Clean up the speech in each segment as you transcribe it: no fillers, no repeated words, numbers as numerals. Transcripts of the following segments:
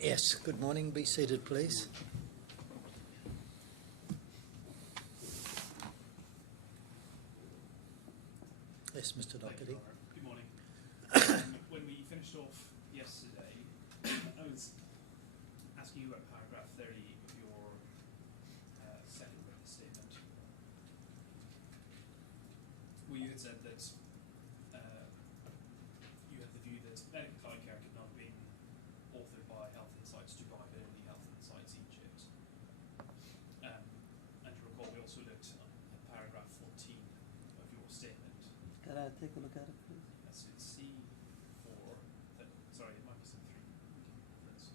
Yes, good morning. Be seated, please. Yes, Mr. Doherty. Good morning. When we finished off yesterday, I was asking you about paragraph 30 of your second witness statement, where you had said that you had the view that medical eye care could not have been authored by Health Insights Dubai, but only Health Insights Egypt. And you recall we also looked at paragraph 14 of your statement. Can I take a look at it, please? Yes, it's C4. Sorry, it might be C3. That's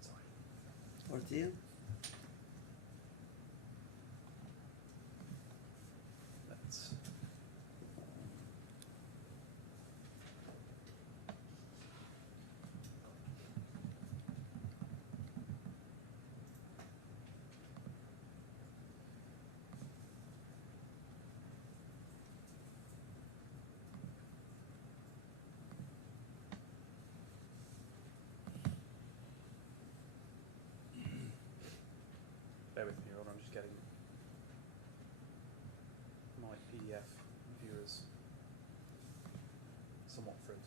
sorry. 14? That's bear with me, Your Honour, I'm just getting my PDF viewers somewhat frozen.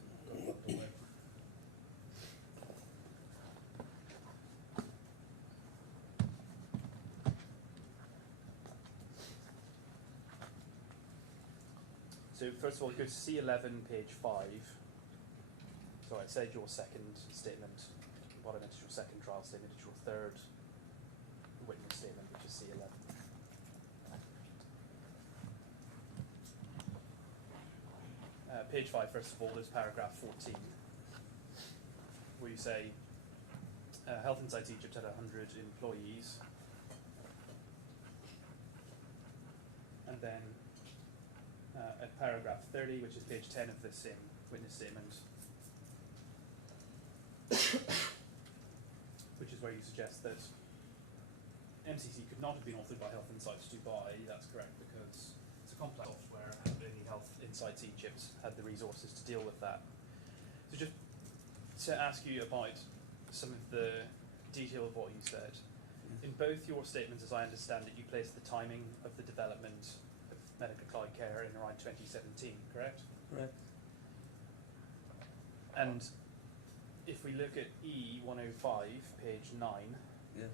So first of all, go to C11, page 5. So I said your second statement. What I meant is your second trial statement. It's your third witness statement, which is C11. Page 5, first of all, is paragraph 14, where you say Health Insights Egypt had 100 employees, and then at paragraph 30, which is page 10 of the same witness statement, which is where you suggest that MCC could not have been authored by Health Insights Dubai. That's correct, because it's a complex software and only Health Insights Egypt had the resources to deal with that. So just to ask you about some of the detail of what you said. In both your statements, as I understand it, you placed the timing of the development of medical eye care in around 2017, correct? Correct. And if we look at E105, page 9, Yes.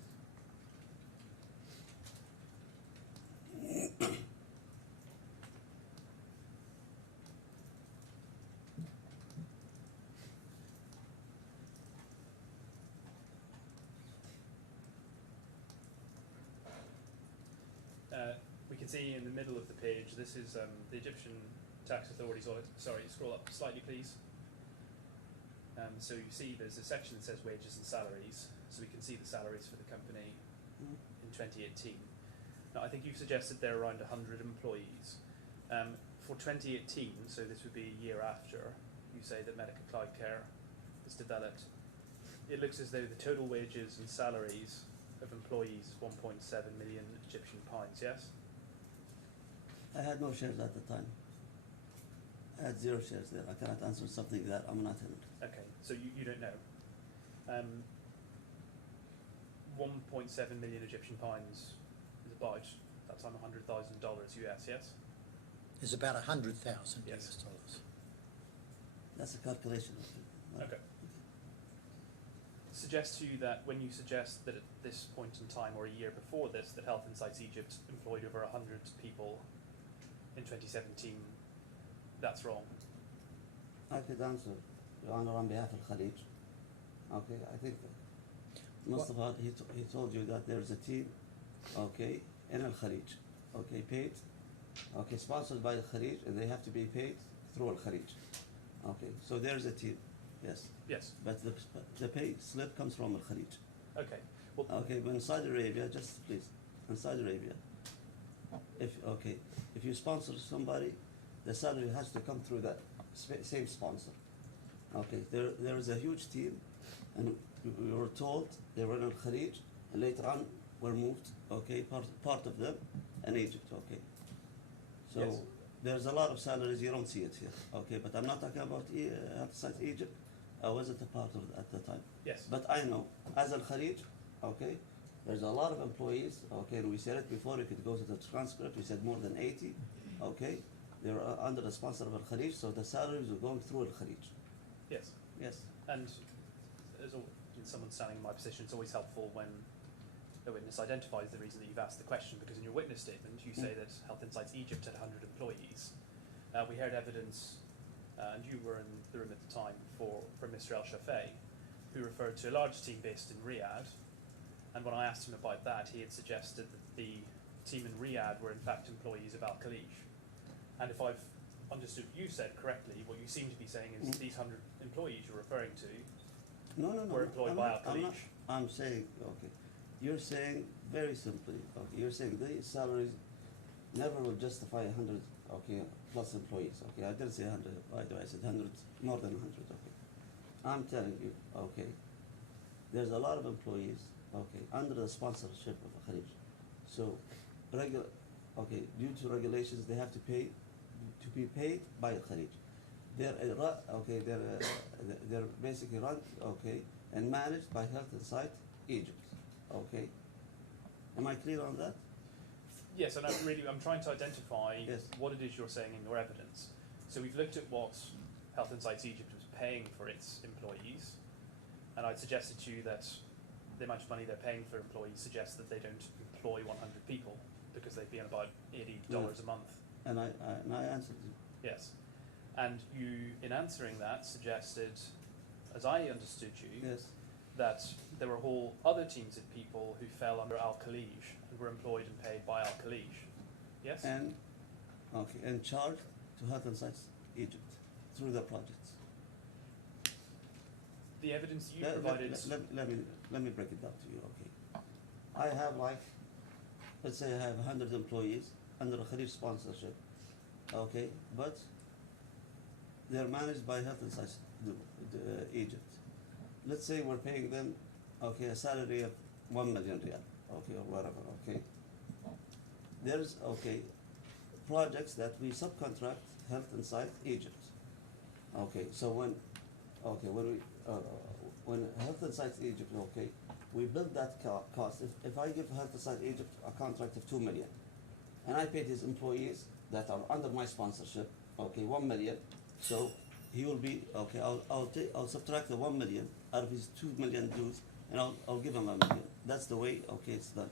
we can see in the middle of the page, this is the Egyptian Tax Authority's audit. Sorry, scroll up slightly, please. So you see there's a section that says wages and salaries, so we can see the salaries for the company in 2018. Now, I think you've suggested there are around 100 employees. For 2018, so this would be a year after, you say that medical cloud care is developed. It looks as though the total wages and salaries of employees is 1.7 million Egyptian pounds, yes? I had no shares at the time. I had 0 shares there. I cannot answer something that I'm not in. Okay, so you don't know. 1.7 million Egyptian pounds is about, that's on $100,000 US, yes? There's about 100,000 Yes. US dollars. That's a calculation. Okay. Suggest to you that when you suggest that at this point in time or a year before this that Health Insights Egypt employed over 100 people in 2017, that's wrong. I could answer, Your Honor, on behalf of Khalij. Okay, I think Mustafa, he told you that there's a team, okay, in Al Khalij, okay, paid, okay, sponsored by Al Khalij, and they have to be paid through Al Khalij. Okay, so there's a team, yes. Yes. But the pay slip comes from Al Khalij. Okay. Well, Okay, but in Saudi Arabia, just please, in Saudi Arabia, if you sponsor somebody, the salary has to come through that same sponsor. Okay, there is a huge team, and we were told they were in Khalij, and later on were moved. Okay, part of them in Egypt. Okay, so Yes. there's a lot of salaries, you don't see it here, okay? But I'm not talking about Health Science Egypt. I wasn't a part of it at the time. Yes. But I know, as Al Khalij, okay, there's a lot of employees, okay, and we said it before, you could go to the transcript, we said more than 80, okay? They're under the sponsor of Al Khalij, so the salaries are going through Al Khalij. Yes. Yes. And as in someone standing in my position, it's always helpful when the witness identifies the reason that you've asked the question, because in your witness statement you say that Health Insights Egypt had 100 employees. We heard evidence, and you were in the room at the time, from Mr. El-Shafei, who referred to a large team based in Riyadh. And when I asked him about that, he had suggested that the team in Riyadh were in fact employees of Al-Khalij. And if I've understood you said correctly, what you seem to be saying is these 100 employees you're referring to No, were employed by Al-Khalij. I'm saying, okay, you're saying very simply, okay, you're saying these salaries never will justify 100, okay, plus employees, okay, I didn't say 100, by the way, I said 100, more than 100, okay. I'm telling you, okay, there's a lot of employees, okay, under the sponsorship of Khalij. So, okay, due to regulations, they have to be paid by Khalij. They're basically run, okay, and managed by Health Insight Egypt, okay. Am I clear on that? Yes, and I'm trying to identify Yes. what it is you're saying in your evidence. So we've looked at what Health Insights Egypt was paying for its employees, and I'd suggested to you that the amount of money they're paying for employees suggests that they don't employ 100 people, because they'd be on about $80 a month. And I answered you. Yes. And you, in answering that, suggested, as I understood you, Yes. that there were whole other teams of people who fell under Al-Khalij and were employed and paid by Al-Khalij. Yes? And charged to Health Insights Egypt through the projects. The evidence you Let me break it down to you, okay. I have let's say I have 100 employees under a Khalij sponsorship, okay, but they're managed by Health Insights Egypt. Let's say we're paying them, okay, a salary of 1 million riyal, okay, or whatever, okay. There's, okay, projects that we subcontract Health Insight Egypt. Okay, so when Health Insight Egypt, okay, we build that cost. If I give Health Insight Egypt a contract of 2 million, and I pay his employees that are under my sponsorship, okay, 1 million, so he will be, okay, I'll subtract the 1 million out of his 2 million dues, and I'll give him 1 million. That's the way, okay, it's done.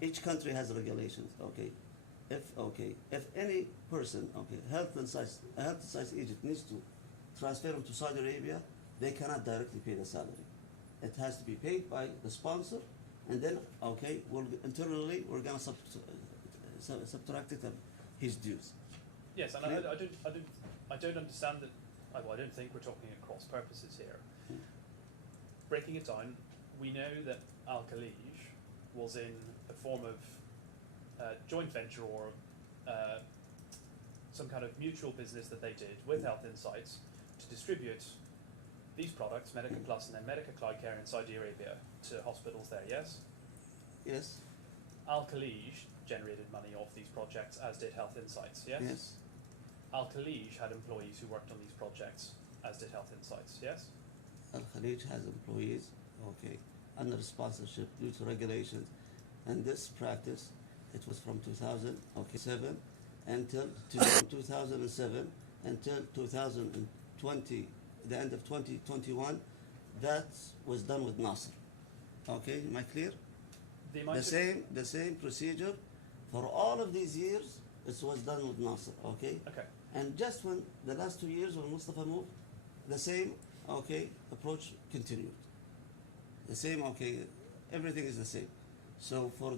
Each country has regulations, okay. If any person, okay, Health Insights Egypt needs to transfer him to Saudi Arabia, they cannot directly pay the salary. It has to be paid by the sponsor, and then, okay, internally we're gonna subtract it of his dues. Yes, and I don't understand that. I don't think we're talking at cross purposes here. Breaking it down, we know that Al-Khalij was in a form of joint venture or some kind of mutual business that they did with Health Insights to distribute these products, Medica Plus and then Medica Cloud Care in Saudi Arabia, to hospitals there, yes? Yes. Al-Khalij generated money off these projects, as did Health Insights, yes? Yes. Al-Khalij had employees who worked on these projects, as did Health Insights, yes? Al-Khalij has employees, okay, under sponsorship due to regulations, and this practice, it was from 2007 until 2007 until 2020, the end of 2021. That was done with Nasser. Okay, am I clear? The same procedure for all of these years. It was done with Nasser. Okay. Okay. And just when the last 2 years when Mustafa moved, the same, okay, approach continued. The same, okay, everything is the same. So for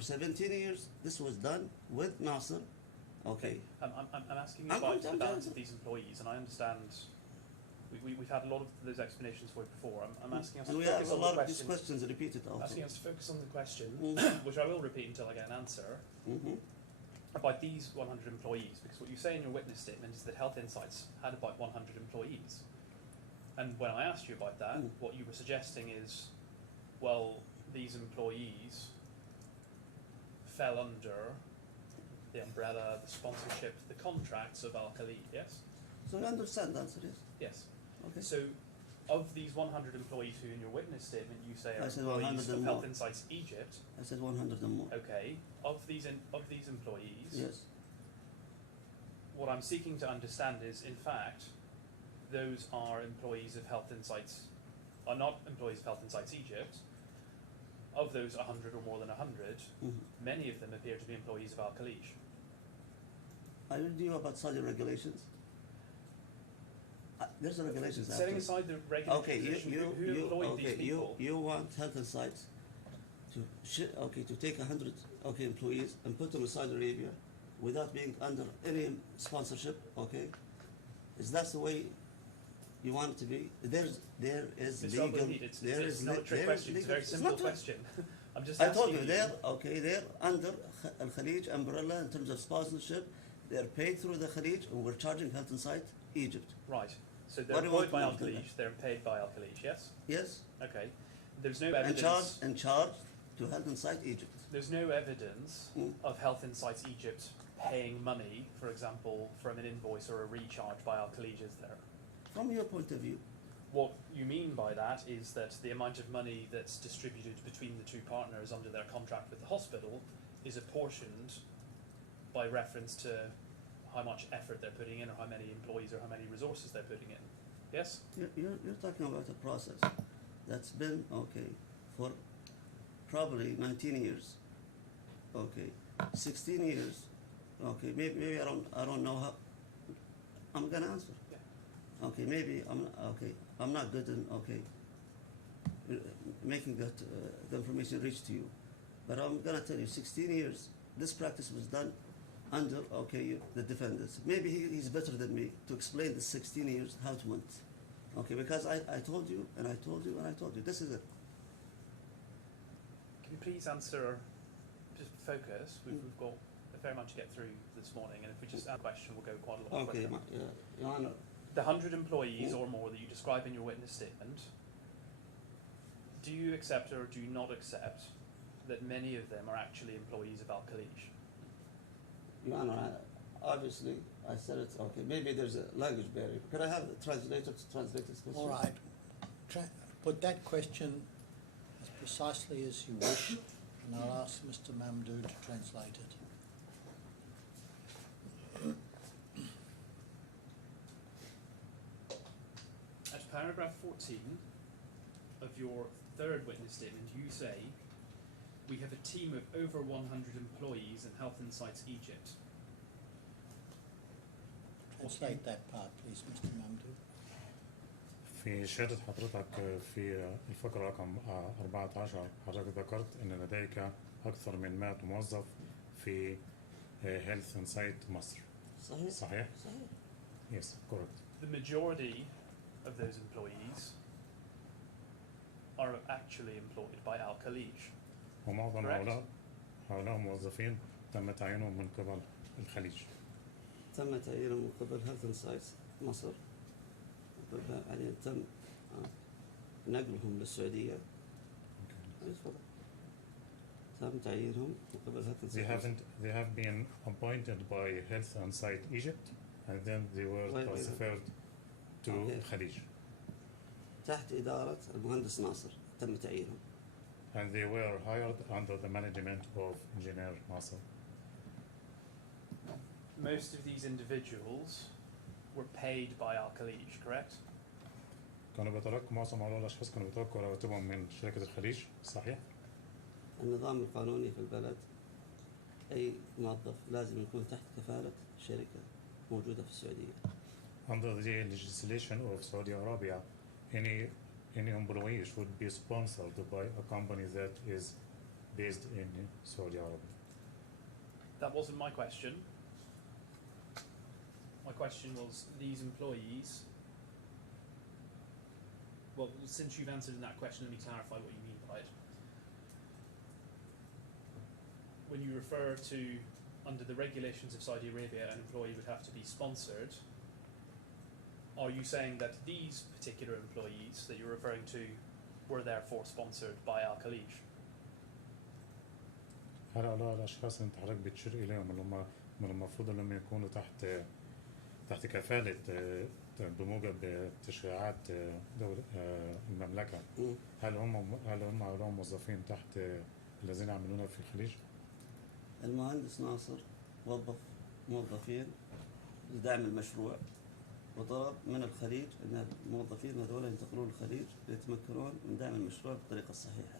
17 years, this was done with Nasser. Okay. I'm asking you about the balance of these employees, and I understand we've had a lot of those explanations for you before. I'm asking us to and we focus have a on lot the of these question. questions repeated also. Asking us to focus on the question, Mhm. which I will repeat until I get an answer, about these 100 employees, because what you say in your witness statement is that Health Insights had about 100 employees. And when I asked you about that, what you were suggesting is, well, these employees fell under the umbrella, the sponsorship, the contracts of Al Khalid, yes? So you understand the answer, yes? Yes. Okay. So, of these 100 employees who in your witness statement you say are I said employees 100 of and Health more. Insights Egypt, I said 100 and more. okay, of these employees, Yes. what I'm seeking to understand is, in fact, those are employees of Health Insights, are not employees of Health Insights Egypt. Of those 100 or more than 100, many of them appear to be employees of Al Khalid. I read you about Saudi regulations. There's a regulations. Setting after. aside the regulatory Okay, position, who employed these people? You want Health Insights to to take 100 employees and put them in Saudi Arabia without being under any sponsorship. Okay, is that the way you want it to be? There is Mr. legal. Albulaihid, it's not a trick question. It's a very simple question. I'm just I asking told you they're under Al Khalid umbrella in terms of sponsorship. They're paid through the Khalid, and we're charging Health Insight Egypt. Right. So they're What do you employed by Al want to do Khalid. They're paid by Al Khalid. Yes. Yes, Okay. There's no and evidence. charged to Health Insight Egypt. There's no evidence Mm. of Health Insights Egypt paying money, for example, from an invoice or a recharge by Al Khalid, is there? From your point of view, What you mean by that is that the amount of money that's distributed between the two partners under their contract with the hospital is apportioned by reference to how much effort they're putting in or how many employees or how many resources they're putting in. Yes? you're talking about a process that's been for probably 19 years. 16 years. Maybe I don't know how. I'm gonna answer. Yeah. Maybe I'm not good in making that the information reach to you, but I'm gonna tell you 16 years this practice was done under the defendants. Maybe he's better than me to explain the 16 years how it went. Because I told you and I told you and I told you this is it. Can you please answer, just focus, we've got a fair amount to get through this morning, and if we just ask a question, we'll go quite a lot quicker. Your Honor. The 100 employees or more that you describe in your witness statement, do you accept or do you not accept that many of them are actually employees of Al Khalid? Your Honor, obviously I said it. Maybe there's a language barrier. Could I have a translator to translate this question? All right. Put that question as precisely as you wish, and I'll ask Mr. Mamdou to translate it. At paragraph 14 of your third witness statement, you say, we have a team of over 100 employees in Health Insights Egypt. Translate that part, please, Mr. Mamdou. في شهادة حضرتك في الفقرة رقم 14 حضرتك ذكرت أن لديك أكثر من 100 موظف في Health Insight مصر. صحيح. صحيح؟ صحيح. Yes, correct. The majority of those employees are actually employed by Al Khalid. ومعظم Correct. هؤلاء موظفين تم تعيينهم من قبل الخليج. تم تعيينهم من قبل هيلث انسايتس مصر، بعدين تم نقلهم للسعودية. تم تعيينهم من قبل هيلث انسايتس. They have been appointed by Health Insight Egypt and then they were transferred to Khalij. تحت إدارة المهندس ناصر تم تعيينهم. And they were hired under the management of Engineer Nasser. Most of these individuals were paid by Al Khalid, correct? كانوا بيتلقوا معظم هؤلاء الأشخاص كانوا بيتلقوا رواتبهم من شركة الخليج، صحيح؟ النظام القانوني في البلد أي موظف لازم يكون تحت كفالة شركة موجودة في السعودية. Under the legislation of Saudi Arabia, any employee should be sponsored by a company that is based in Saudi Arabia. That wasn't my question. My question was these employees. Well, since you've answered in that question, let me clarify what you mean by it. When you refer to, under the regulations of Saudi Arabia, an employee would have to be sponsored, are you saying that these particular employees that you're referring to were therefore sponsored by Al Khalid? هلا هؤلاء الأشخاص اللي أنت حضرتك بتشير إليهم اللي هم من المفروض إنهم يكونوا تحت كفالة بموجب تشريعات دولة المملكة. مم. هل هم هؤلاء موظفين تحت الذين يعملون في الخليج؟ المهندس ناصر وظف موظفين لدعم المشروع، وطلب من الخليج أن الموظفين هذول ينتقلون للخليج ليتمكنون من دعم المشروع بالطريقة الصحيحة.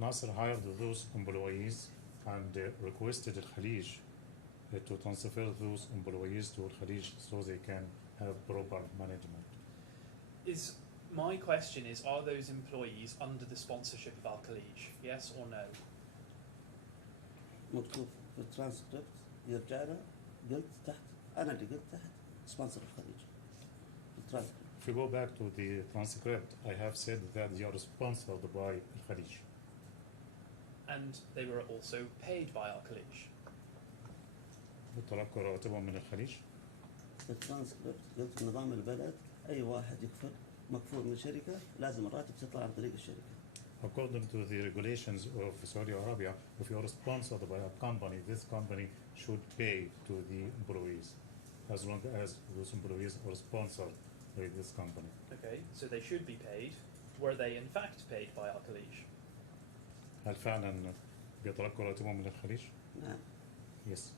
Nasser hired those employees and requested Al-Khalij to transfer those employees to Al-Khalij so they can have proper management. My question is, are those employees under the sponsorship of Al-Khalij? Yes or no? مكتوب في الترانسكريبت يرجع له، قلت تحت، أنا اللي قلت تحت سبونسر الخليج. الترانسكريبت. If you go back to the transcript, I have said that they are sponsored by Al-Khalij. And they were also paid by Al-Khalij. وتلقوا رواتبهم من الخليج. في الترانسكريبت قلت في نظام البلد أي واحد مكفول من شركة لازم الراتب تطلع عن طريق الشركة. According to the regulations of Saudi Arabia, if you are sponsored by a company, this company should pay to the employees, as long as those employees are sponsored by this company. Okay, so they should be paid. Were they in fact paid by Al-Khalij? هل فعلا بيتلقوا رواتبهم من الخليج؟ نعم. Thank Yes.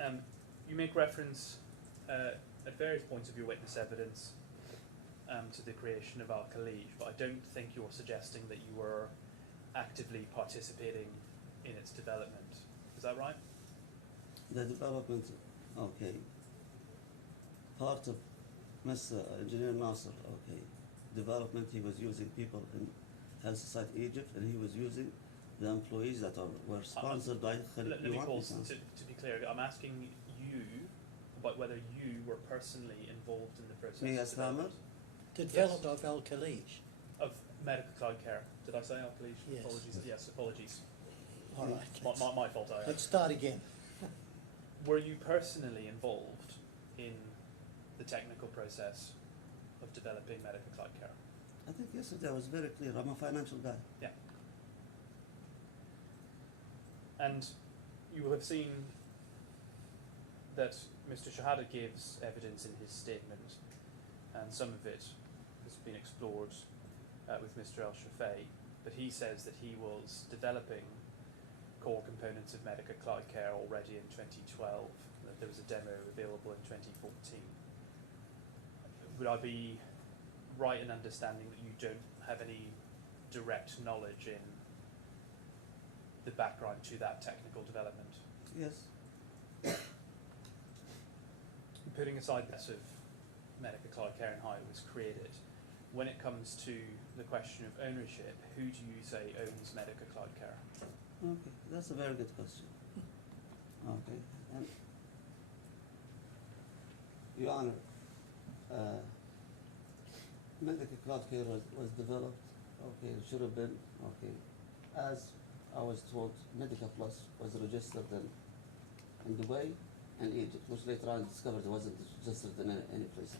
you. You make reference at various points of your witness evidence to the creation of Al-Khalij, but I don't think you're suggesting that you were actively participating in its development. Is that right? The development, okay. Part of Mr. Engineer Nasser, okay. Development, he was using people in Health Society Egypt, and he was using the employees that were sponsored by Khalid. Let me pause to be clear. I'm asking you about whether you were personally involved in the process. Me as Thamer? Developed of Al-Khalij. Of medical cloud care. Did I say Al-Khalij? Yes. Apologies. Yes, apologies. All right. My fault. Let's start again. Were you personally involved in the technical process of developing medical cloud care? I think yesterday I was very clear. I'm a financial guy. Yeah. And you have seen that Mr. Shehata gives evidence in his statement, and some of it has been explored with Mr. Al-Shafei, but he says that he was developing core components of medical cloud care already in 2012, that there was a demo available in 2014. Would I be right in understanding that you don't have any direct knowledge in the background to that technical development? Yes. Putting aside this of medical cloud care and how it was created, when it comes to the question of ownership, who do you say owns medical cloud care? Okay, that's a very good question. Okay, and Your Honor, medical cloud care was developed, okay, it should have been, okay, as I was told, Medica Plus was registered in Dubai and Egypt, which later on discovered it wasn't registered in any place.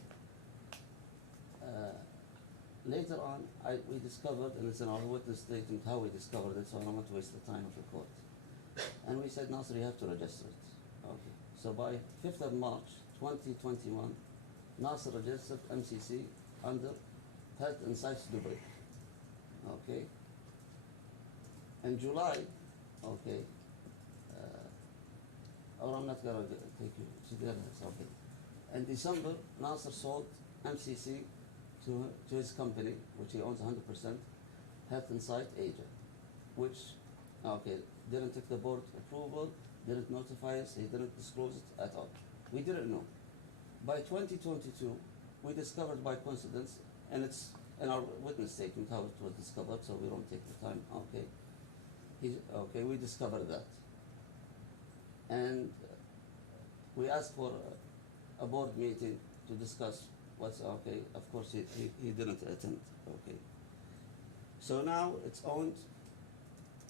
Later on, we discovered, and it's in our witness statement how we discovered it, so I don't want to waste the time of the court. And we said, Nasser, you have to register it. Okay. So by 5th of March 2021, Nasser registered MCC under Health and Science Dubai. Okay. In July, okay, or I'm not gonna take you to the evidence, okay. In December, Nasser sold MCC to his company, which he owns 100%, Health and Site Asia, which, okay, didn't take the board approval, didn't notify us, he didn't disclose it at all. We didn't know. By 2022, we discovered by coincidence, and it's in our witness statement how it was discovered, so we don't take the time, okay. Okay, we discovered that. And we asked for a board meeting to discuss what's okay. Of course, he didn't attend, okay. So now it's owned,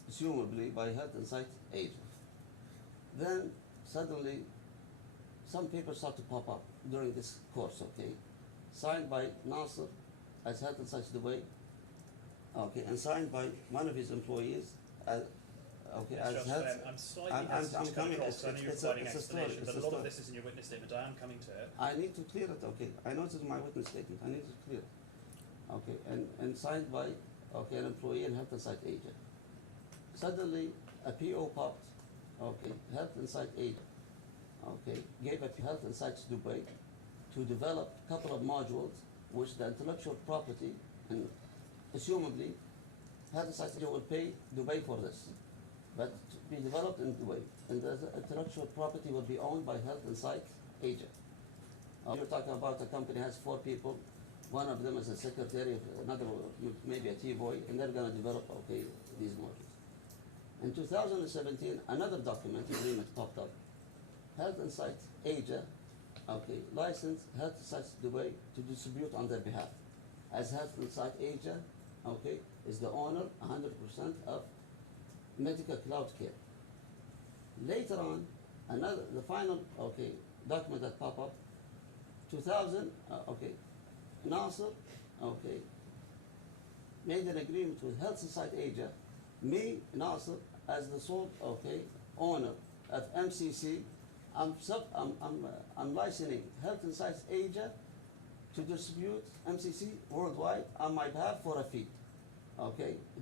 presumably, by Health and Site Asia. Then suddenly, some papers start to pop up during this course, okay, signed by Nasser as Health and Site Dubai, okay, and signed by one of his employees. Okay, Mr. as Johnson, health. I'm slightly I'm hesitant to come coming. across, 'cause I know you're providing It's a story. explanation, It's but a a lot story. of this is in your witness statement. I am coming to it. I need to clear it. Okay, I know this is my witness statement. I need to clear it. Okay, and signed by an employee and health and site agent. Suddenly, a PO popped. Okay, health and site agent. Okay, gave a health and sites Dubai to develop a couple of modules, which the intellectual property and assumably health and sites agent will pay Dubai for this, but to be developed in Dubai, and the intellectual property will be owned by health and site agent. You're talking about a company has 4 people. One of them is a secretary, another maybe a T-boy, and they're going to develop these modules. In 2017, another document agreement popped up. Health and Sites Asia, licensed Health and Sites Dubai to distribute on their behalf. As Health and Site Asia, is the owner 100% of Medical Cloud Care. Later on, the final document that popped up, 2000, Nasser, made an agreement with Health and Site Asia. Me, Nasser, as the sole owner of MCC, I'm licensing Health and Sites Asia to distribute MCC worldwide on my behalf for a fee.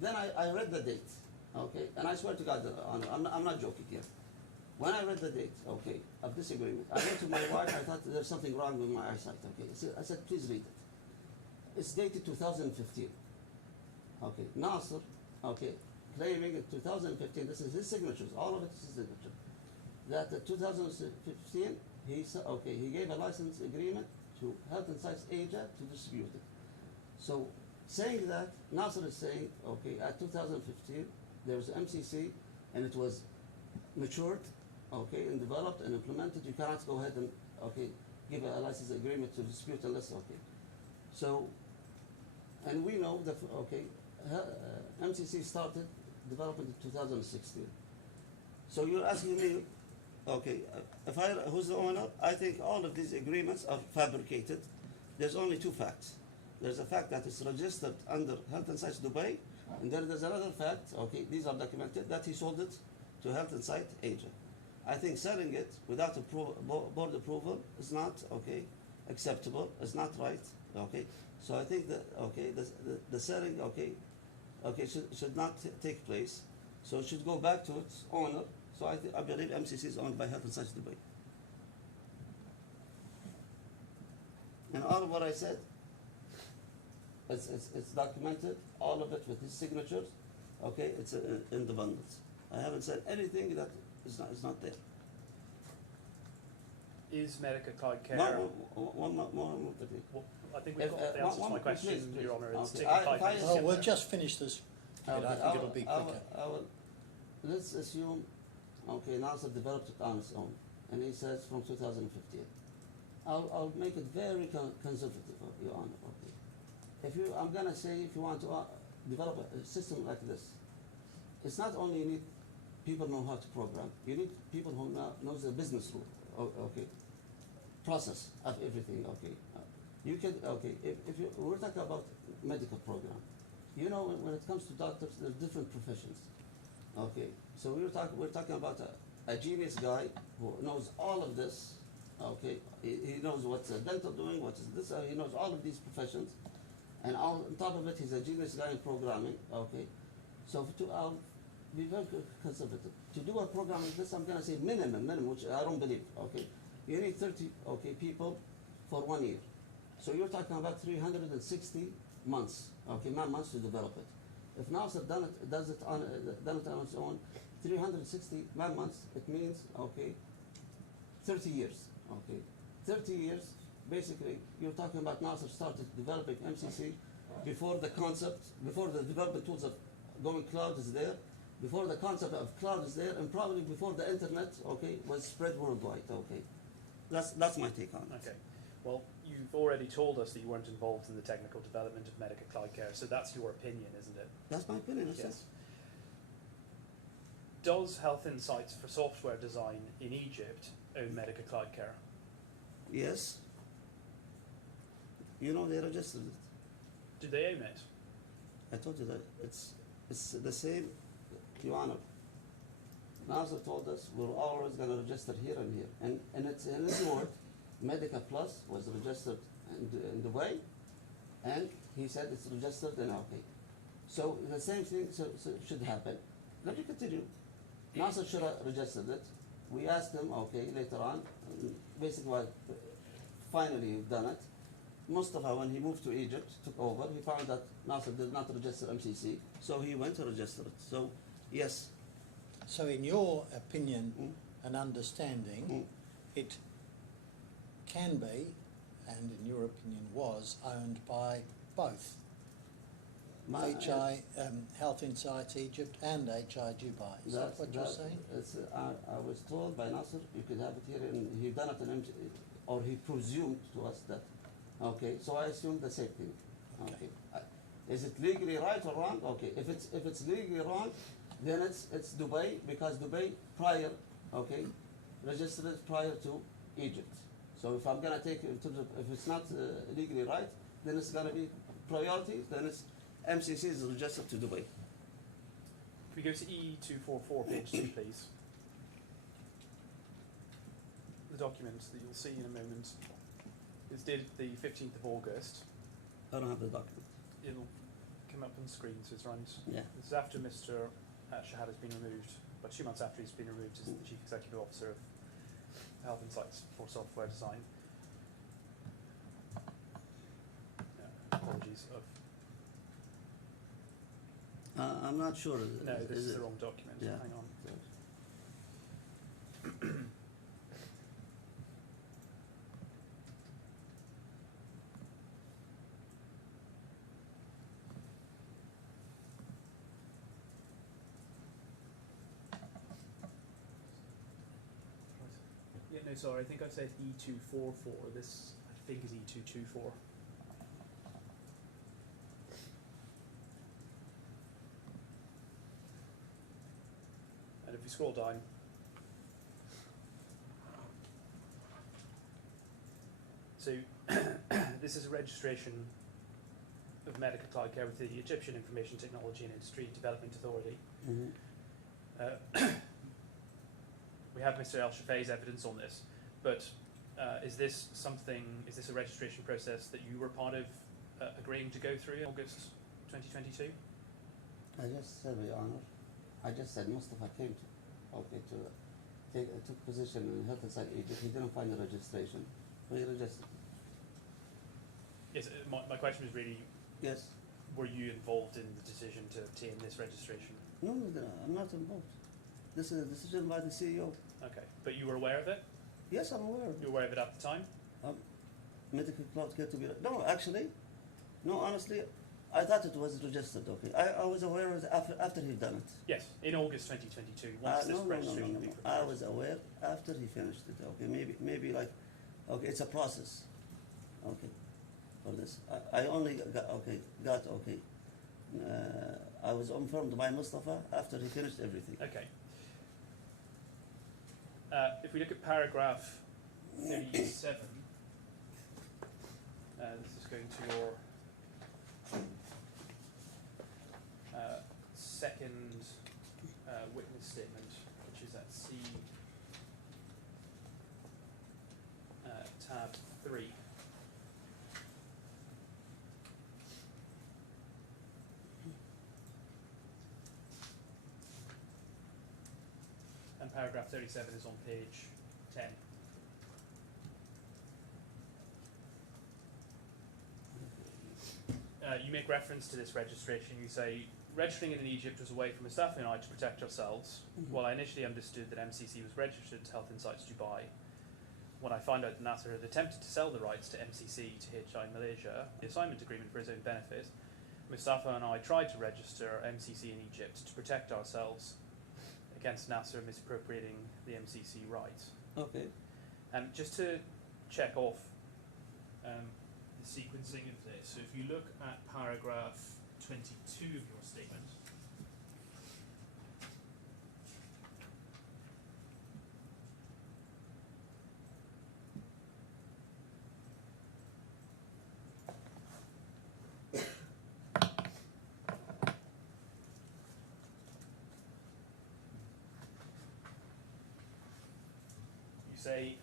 Then I read the date, and I swear to God, I'm not joking here. When I read the date, of this agreement, I went to my wife. I thought there's something wrong with my eyesight. So I said, please read it. It's dated 2015. Nasser, claiming in 2015. This is his signatures. All of it is his signature. That in 2015, he gave a license agreement to Health and Sites Asia to distribute it. So, saying that, Nasser is saying, at 2015, there was MCC, and it was matured, and developed and implemented. You cannot go ahead and, give a license agreement to distribute unless, So, and we know that, MCC started development in 2016. So you're asking me, who's the owner? I think all of these agreements are fabricated. There's only 2 facts. There's a fact that it's registered under Health and Sites Dubai, and then there's another fact, these are documented, that he sold it to Health and Site Asia. I think selling it without board approval is not, acceptable, it's not right, So I think that, the selling, should not take place. So it should go back to its owner. So I believe MCC is owned by Health and Sites Dubai. And all of what I said, it's documented, all of it with his signatures. It's in the bundles. I haven't said anything that is not there. Is Medica Cloud Care? One more. Well, I think we've got the answer to my question, please. Your Honour. It's Okay. taken 5 minutes. to Oh, get we'll there. just finish this. I think it'll be quicker. Let's assume, Nasser developed it on its own, and he says from 2015. I'll make it very conservative, Your Honor. I'm gonna say if you want to develop a system like this, it's not only you need people know how to program. You need people who knows the business rule. Process of everything. You can if we're talking about medical program. When it comes to doctors, there's different professions. So we're talking about a genius guy who knows all of this. He knows what's a dental doing, what is this. He knows all of these professions, and on top of it, he's a genius guy in programming. So I'll be very conservative. To do a program like this, I'm going to say minimum, which I don't believe. You need 30 people for 1 year. So you're talking about 360 months. Man months to develop it. If Nasser does it on its own, 360 man months. It means 30 years. 30 years. Basically, you're talking about Nasser started developing MCC before the development tools of going cloud is there, before the concept of cloud is there, and probably before the internet was spread worldwide. That's my take on it. Okay. Well, you've already told us that you weren't involved in the technical development of Medica Cloud Care, so that's your opinion, isn't it? That's my opinion. Yes. Does Health Insights for Software Design in Egypt own Medica Cloud Care? Yes. They registered it. Do they own it? I told you that it's the same, Your Honor. Nasser told us we're always going to register here and here. And it's in his word, Medica Plus was registered in Dubai, and he said it's registered in UK. So the same thing should happen. Let me continue. Nasser should have registered it. We asked him, okay, later on, basically, finally you've done it. Mustafa, when he moved to Egypt, took over, he found that Nasser did not register MCC, so he went to register it. So, yes. So in your opinion and understanding, it can be, and in your opinion was, owned by both HI Health Insights Egypt and HI Dubai. Is that what you're saying? I was told by Nasser you could have it here, and he done it in or he presumed to us that. Okay, so I assumed the same thing. Okay. Is it legally right or wrong? Okay, if it's legally wrong, then it's Dubai, because Dubai prior, okay, registered it prior to Egypt. So if I'm gonna take it if it's not legally right, then it's gonna be priority. Then it's MCC is registered to Dubai. Can we go to E244, page 2, please? The document that you'll see in a moment is dated the 15th of August. I don't have the document. It'll come up on the screen, so it's around. Yeah. This is after Mr. Shehata has been removed, about 2 months after he's been removed as the Chief Executive Officer of Health Insights for Software Design. Apologies. I'm not sure. No, this is the wrong document. Yeah. Hang on. Yeah, no, sorry, I think I said E244. This, I think, is E224. And if you scroll down, so this is a registration of medical cloud care with the Egyptian Information Technology and Industry Development Authority. We have Mr. El Shafei's evidence on this, but is this a registration process that you were part of agreeing to go through in August 2022? I just said, Your Honor, I just said Mustafa came to took position in Health Insights Egypt. He didn't find the registration. He registered. Yes, my question was really, Yes. were you involved in the decision to obtain this registration? No, I'm not involved. This is a decision by the CEO. Okay, but you were aware of it? Yes, I'm aware. You were aware of it at the time? Medical cloud care to be... No, actually, no, honestly, I thought it was registered, okay. I was aware of it after he'd done it. Yes, in August 2022, once this registration had been I prepared. was aware after he finished it, okay. Maybe like, okay, it's a process, okay, for this. I only got I was informed by Mustafa after he finished everything. Okay. If we look at paragraph 37, this is going to your second witness statement, which is at C tab 3. And paragraph 37 is on page 10. You make reference to this registration. You say, registering it in Egypt was a way for Mustafa and I to protect ourselves. While I initially understood that MCC was registered to Health Insights Dubai, when I found out that Nasser had attempted to sell the rights to MCC to HI Malaysia, the assignment agreement for his own benefit, Mustafa and I tried to register MCC in Egypt to protect ourselves against Nasser misappropriating the MCC rights. Okay. Just to check off the sequencing of this, so if you look at paragraph 22 of your statement, say,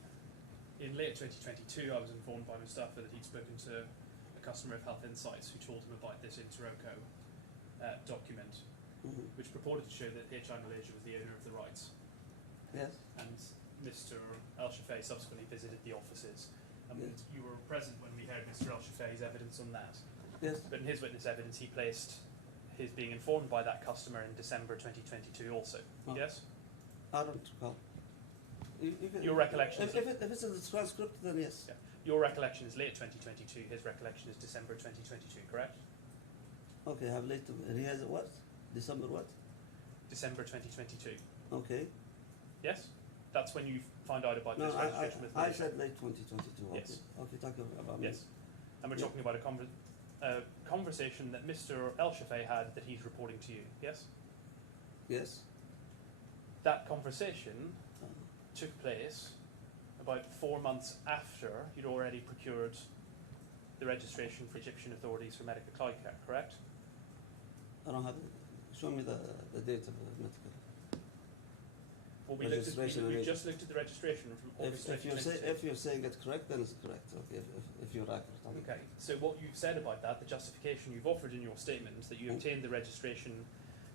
in late 2022, I was informed by Mustafa that he'd spoken to a customer of Health Insights who told him about this Interroco document, which purported to show that HI Malaysia was the owner of the rights. Yes. And Mr. El-Shafei subsequently visited the offices. And Yes. you were present when we heard Mr. El-Shafei's evidence on that. Yes. But in his witness evidence, he placed his being informed by that customer in December 2022 also. Oh. Yes? I don't recall. Your recollection is... If it's in the transcript, then yes. Yeah. Your recollection is late 2022, his recollection is December 2022, correct? Okay, I have late. He has what? December what? December 2022. Okay. Yes? That's when you found out about No, this registration with I Malaysia. said late 2022. Okay. Yes. Okay, talk about me. Yes. And we're Yeah. talking about a conversation that Mr. El-Shafei had that he's reporting to you, yes? Yes. That conversation took place about 4 months after you'd already procured the registration for Egyptian authorities for medical cloud care, correct? I don't have. Show me the date of the medical. Well, Registration we and just looked at the registration from August If you're 2022. saying it correct, then it's correct. Okay. If you're accurate. Okay, so what you've said about that, the justification you've offered in your statement, that you obtained the registration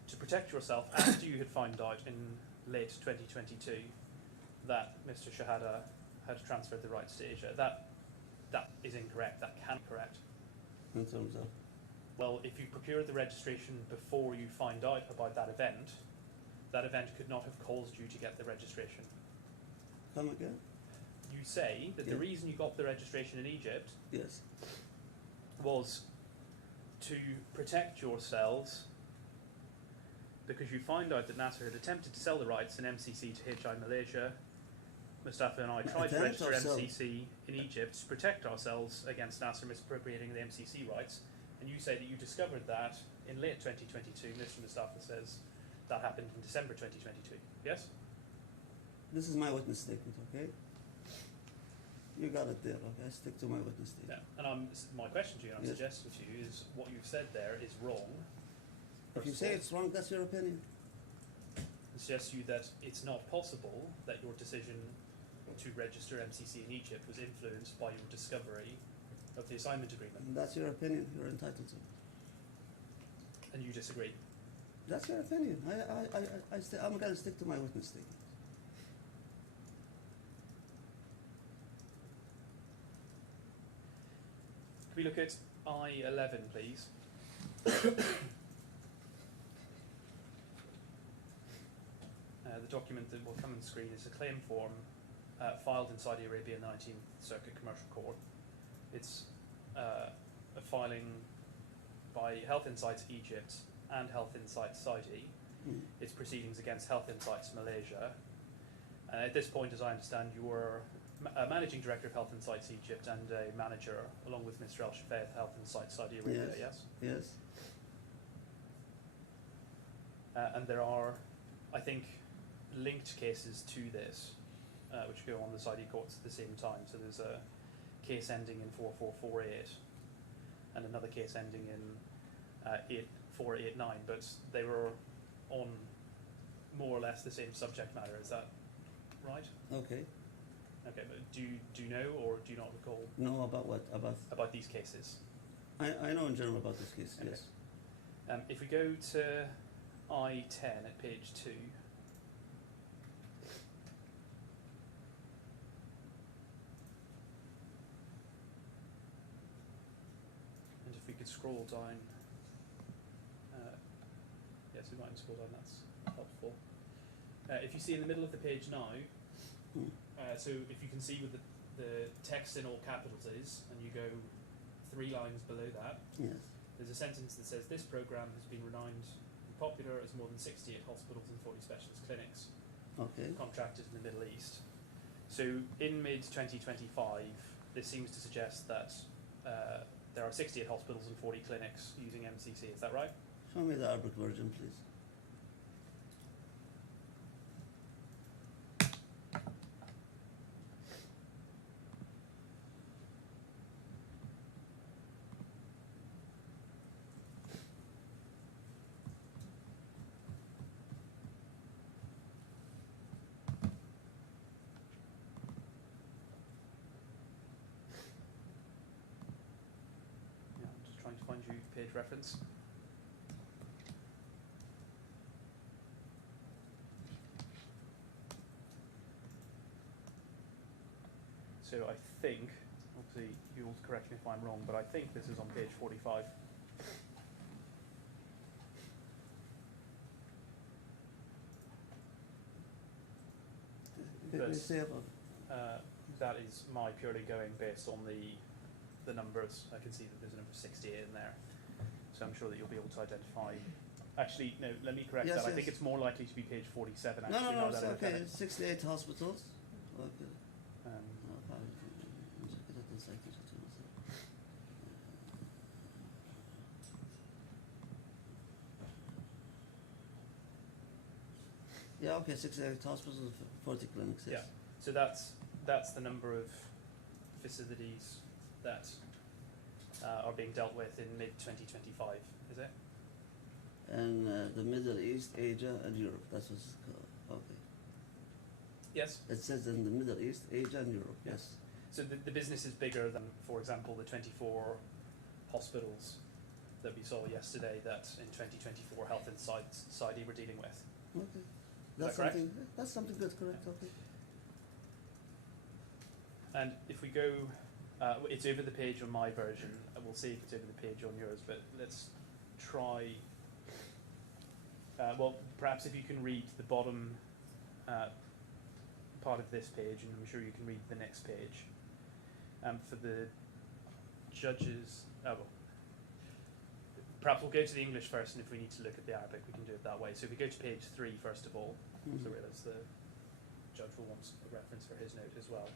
to protect yourself after you had found out in late 2022 that Mr. Shehata had transferred the rights to Asia, that is incorrect, that can't be correct. In terms of. Well, if you procured the registration before you find out about that event could not have caused you to get the registration. Come again? You say that the Yeah. reason you got the registration in Egypt Yes. was to protect yourselves because you find out that Nasser had attempted to sell the rights in MCC to HI Malaysia. Mustafa and I tried to Attempt register or sell? MCC in Egypt to protect ourselves against Nasser misappropriating the MCC rights, and you say that you discovered that in late 2022. Mr. Mustafa says that happened in December 2022. Yes? This is my witness statement. Okay. You got it there. Okay. I stick to my witness statement. Yeah. And my question to you, and I'm Yes. suggesting to you, is what you've said there is wrong. If you First of say all. it's wrong, that's your opinion. It suggests to you that it's not possible that your decision to register MCC in Egypt was influenced by your discovery of the assignment agreement, And that's your opinion. You're entitled to. and you disagree. That's your opinion. I'm gonna stick to my witness statement. Can we look at I-11, please? The document that will come on screen is a claim form filed in Saudi Arabia in the 19th Circuit Commercial Court. It's a filing by Health Insights Egypt and Health Insights Saudi. It's proceedings against Health Insights Malaysia. At this point, as I understand, you were a managing director of Health Insights Egypt and a manager, along with Mr. El-Shafei of Health Insights Saudi Arabia, yes? Yes. And there are, I think, linked cases to this, which go on the Saudi courts at the same time. So there's a case ending in 4448 and another case ending in 8489, but they were on more or less the same subject matter. Is that right? Okay. Okay, but do you know or do you not recall Know about what? about these cases? I know in general about this case. Okay. Yes. If we go to I-10 at page 2, and if we could scroll down, yes, we might scroll down, that's helpful. If you see in the middle of the page now, so if you can see with the text in all capitals is, and you go 3 lines below that, Yes. there's a sentence that says this program has been renowned and popular as more than 68 hospitals and 40 specialist clinics Okay. contracted in the Middle East. So in mid-2025, this seems to suggest that there are 68 hospitals and 40 clinics using MCC. Is that right? Show me the Arabic version, please. page reference. So I think, obviously you'll correct me if I'm wrong, but I think this is on page 45. Did we say about That is my purely going based on the numbers. I can see that there's a number 68 in there. So I'm sure that you'll be able to identify. Actually, no, let me correct Yes, that. I yes. think it's more likely to be page 47 actually. no, now it's that I look at okay. it. 68 hospitals. Okay. Um, Yeah, okay, 68 hospitals and 40 clinics, yes. Yeah. So that's the number of facilities that are being dealt with in mid-2025, is it? And the Middle East, Asia, and Europe. That's what's called. Okay. Yes. It says in the Middle East, Asia, and Europe. Yes. So the business is bigger than, for example, the 24 hospitals that we saw yesterday that in 2024 Health Insights Saudi were dealing with. Okay. Is that correct? That's something good, correct? Okay. And if we go, it's over the page on my version. We'll see if it's over the page on yours, but let's try. Well, perhaps if you can read the bottom part of this page, and I'm sure you can read the next page. For the judges, perhaps we'll go to the English first, and if we need to look at the Arabic, we can do it that way. So if we go to page 3 first of all, Mhm. so I realise the judge will want a reference for his note as well.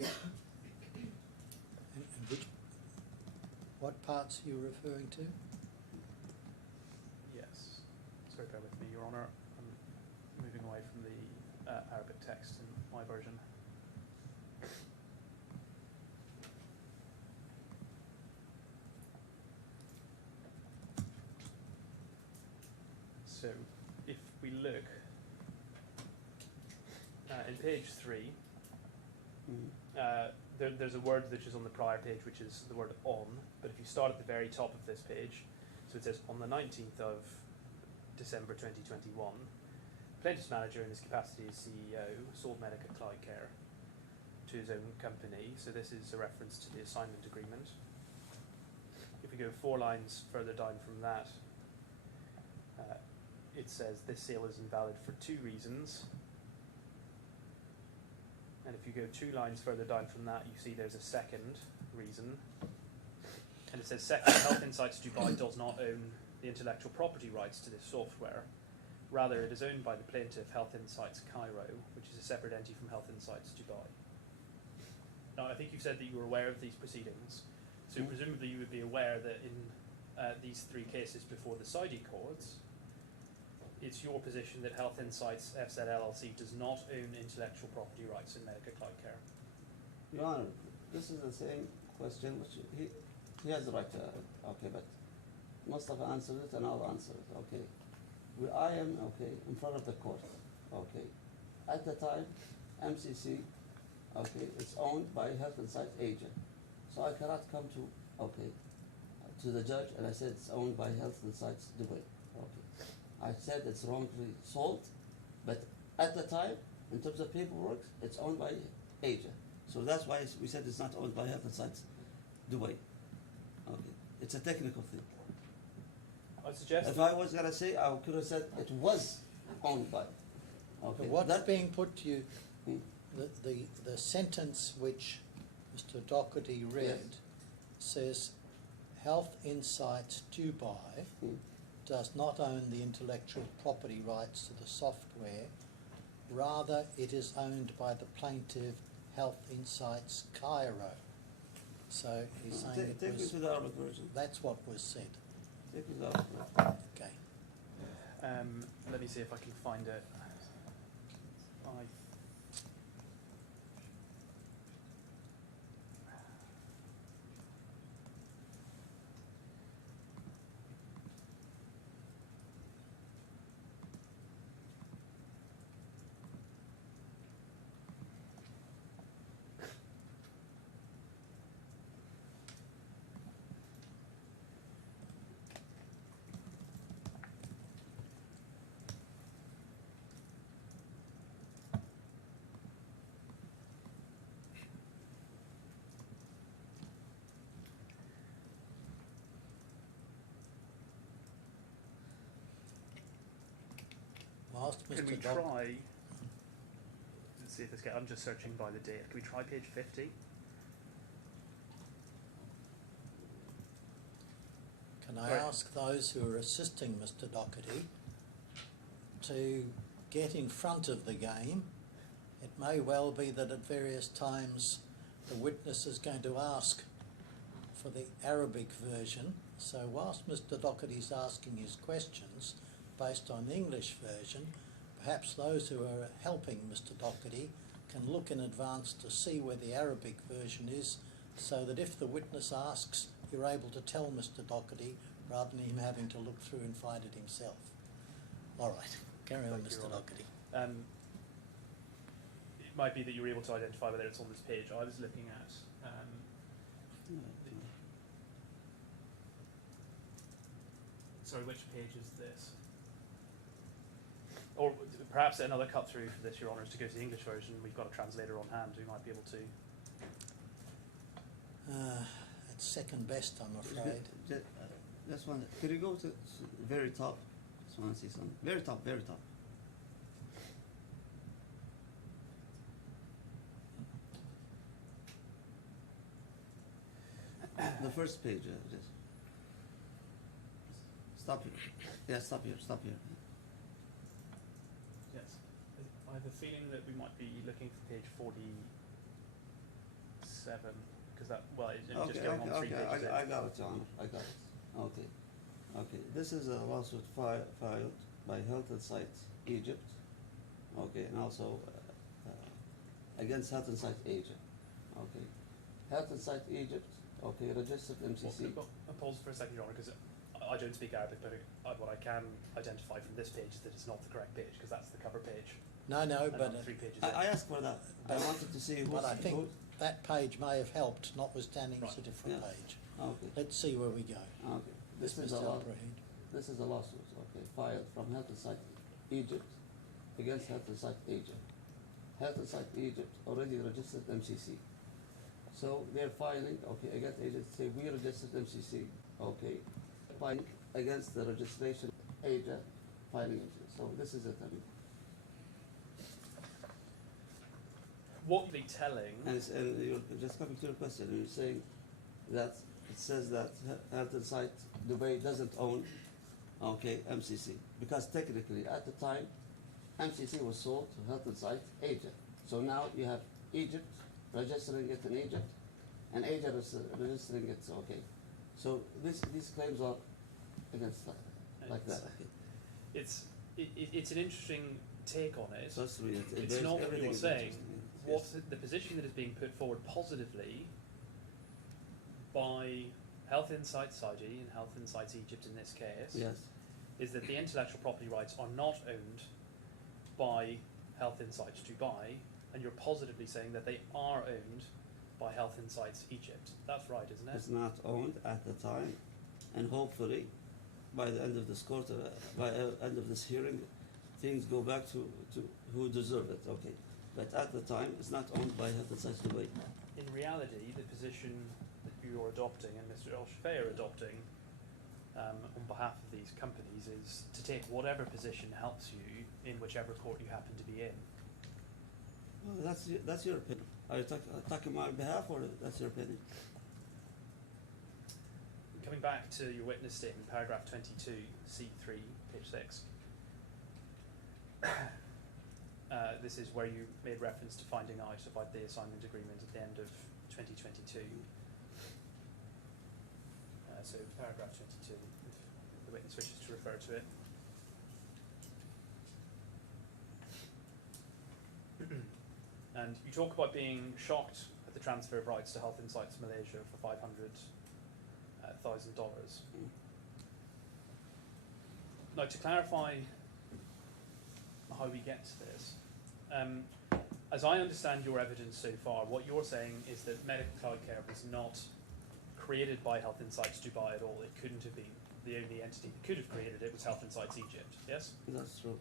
And what parts are you referring to? Yes. Sorry, bear with me, Your Honour. I'm moving away from the Arabic text in my version. So, if we look in page 3, there's a word which is on the prior page, which is the word on, but if you start at the very top of this page, so it says on the 19th of December 2021, plaintiff's manager in his capacity as CEO sold Medica Clydecare to his own company, so this is a reference to the assignment agreement. If we go 4 lines further down from that, it says this sale is invalid for 2 reasons. And if you go 2 lines further down from that, you see there's a second reason. And it says, second, Health Insights Dubai does not own the intellectual property rights to this software. Rather, it is owned by the plaintiff, Health Insights Cairo, which is a separate entity from Health Insights Dubai. Now, I think you've said that you were aware of these proceedings. So presumably you would be aware that in these 3 cases before the Saudi courts, it's your position that Health Insights FZ LLC does not own intellectual property rights in Medica Clydecare. Your Honor, this is the same question which he has the right to, okay, but Mustafa answered it and I'll answer it, okay. I am, okay, in front of the court, okay. At the time, MCC, okay, it's owned by Health Insights agent. So I cannot come to, okay, to the judge and I said it's owned by Health Insights Dubai, okay. I said it's wrongfully sold, but at the time, in terms of paperwork, it's owned by agent. So that's why we said it's not owned by Health Insights Dubai. Okay, it's a technical thing. I suggest If I was gonna say, I could have said it was owned by. Okay. But what's that, being put to you, the sentence which Mr. Doherty read says, Health Insights Dubai does not own the intellectual property rights to the software, rather it is owned by the plaintiff Health Insights Cairo. So he's saying take me to the Arabic version. that's what was said. Take me to the Arabic version. Okay. let me see if I can find it. asked Can we Mr. Doc. try? Let's see if this gets. I'm just searching by the date. Can we try page 50? Can I Right. ask those who are assisting Mr. Doherty to get in front of the game? It may well be that at various times the witness is going to ask for the Arabic version. So whilst Mr. Doherty's asking his questions based on the English version, perhaps those who are helping Mr. Doherty can look in advance to see where the Arabic version is, so that if the witness asks, you're able to tell Mr. Doherty rather than him having to look through and find it himself. All right, carry on, Thank you, Mr. Your Honour. Doherty. It might be that you were able to identify whether it's on this page. I was looking at. Sorry, which page is this? Or perhaps another cut through for this, Your Honour, is to go to the English version. We've got a translator on hand who might be able to. It's second best, I'm afraid. This one, could you go to the very top? Just want to see something. Very top, very top. The first page, just stop here. Yeah, stop here, stop here. Yes. I have a feeling that we might be looking for page 47, because that, well, it's just going on 3 pages in. I got it, John. I got it. Okay. Okay. This is a lawsuit filed by Health and Sites Egypt. Okay, and also against Health and Sites Asia. Okay. Health and Sites Egypt. Okay, registered MCC. Well, pause for a second, Your Honour, because I don't speak Arabic, but what I can identify from this page is that it's not the correct page, because that's the cover page. No, And but I'm 3 pages I in. asked for that. I wanted to see who's. but I think that page may have helped, notwithstanding it's a Right. different Yeah. page. Okay. Let's see where we go. Okay. This is Mr. a Albulaihid. This is a lawsuit, okay, filed from Health and Site Egypt against Health and Site Asia. Health and Site Egypt already registered MCC. So they're filing, okay, against agents, say we registered MCC, okay, filing against the registration Asia, filing MCC. So this is it, I mean. What you're telling, And you're just coming to the question, you're saying that it says that Health and Site Dubai doesn't own, okay, MCC, because technically at the time, MCC was sold to Health and Site Asia. So now you have Egypt registering it in Egypt, and Asia is registering it, okay. So these claims are against that, like that. it's an interesting take on it. So it's really, It's not what everything you're is saying. interesting. What's the position that is being put forward positively by Health Insights Saudi and Health Insights Egypt in this case Yes. is that the intellectual property rights are not owned by Health Insights Dubai, and you're positively saying that they are owned by Health Insights Egypt. That's right, isn't it? It's not owned at the time, and hopefully, by the end of this quarter, by end of this hearing, things go back to who deserve it. Okay, but at the time, it's not owned by Health and Science Dubai. In reality, the position that you're adopting and Mr. El-Shafei are adopting on behalf of these companies is to take whatever position helps you in whichever court you happen to be in. Well, that's your opinion. Are you talking on my behalf, or that's your opinion? Coming back to your witness statement, paragraph 22, C3, page 6. This is where you made reference to finding out about the assignment agreement at the end of 2022. So paragraph 22, if the witness wishes to refer to it. And you talk about being shocked at the transfer of rights to Health Insights Malaysia for $500,000. Now, to clarify how we get to this, as I understand your evidence so far, what you're saying is that Medical Cloud Care was not created by Health Insights Dubai at all. It couldn't have been. The only entity that could have created it was Health Insights Egypt, yes? That's true.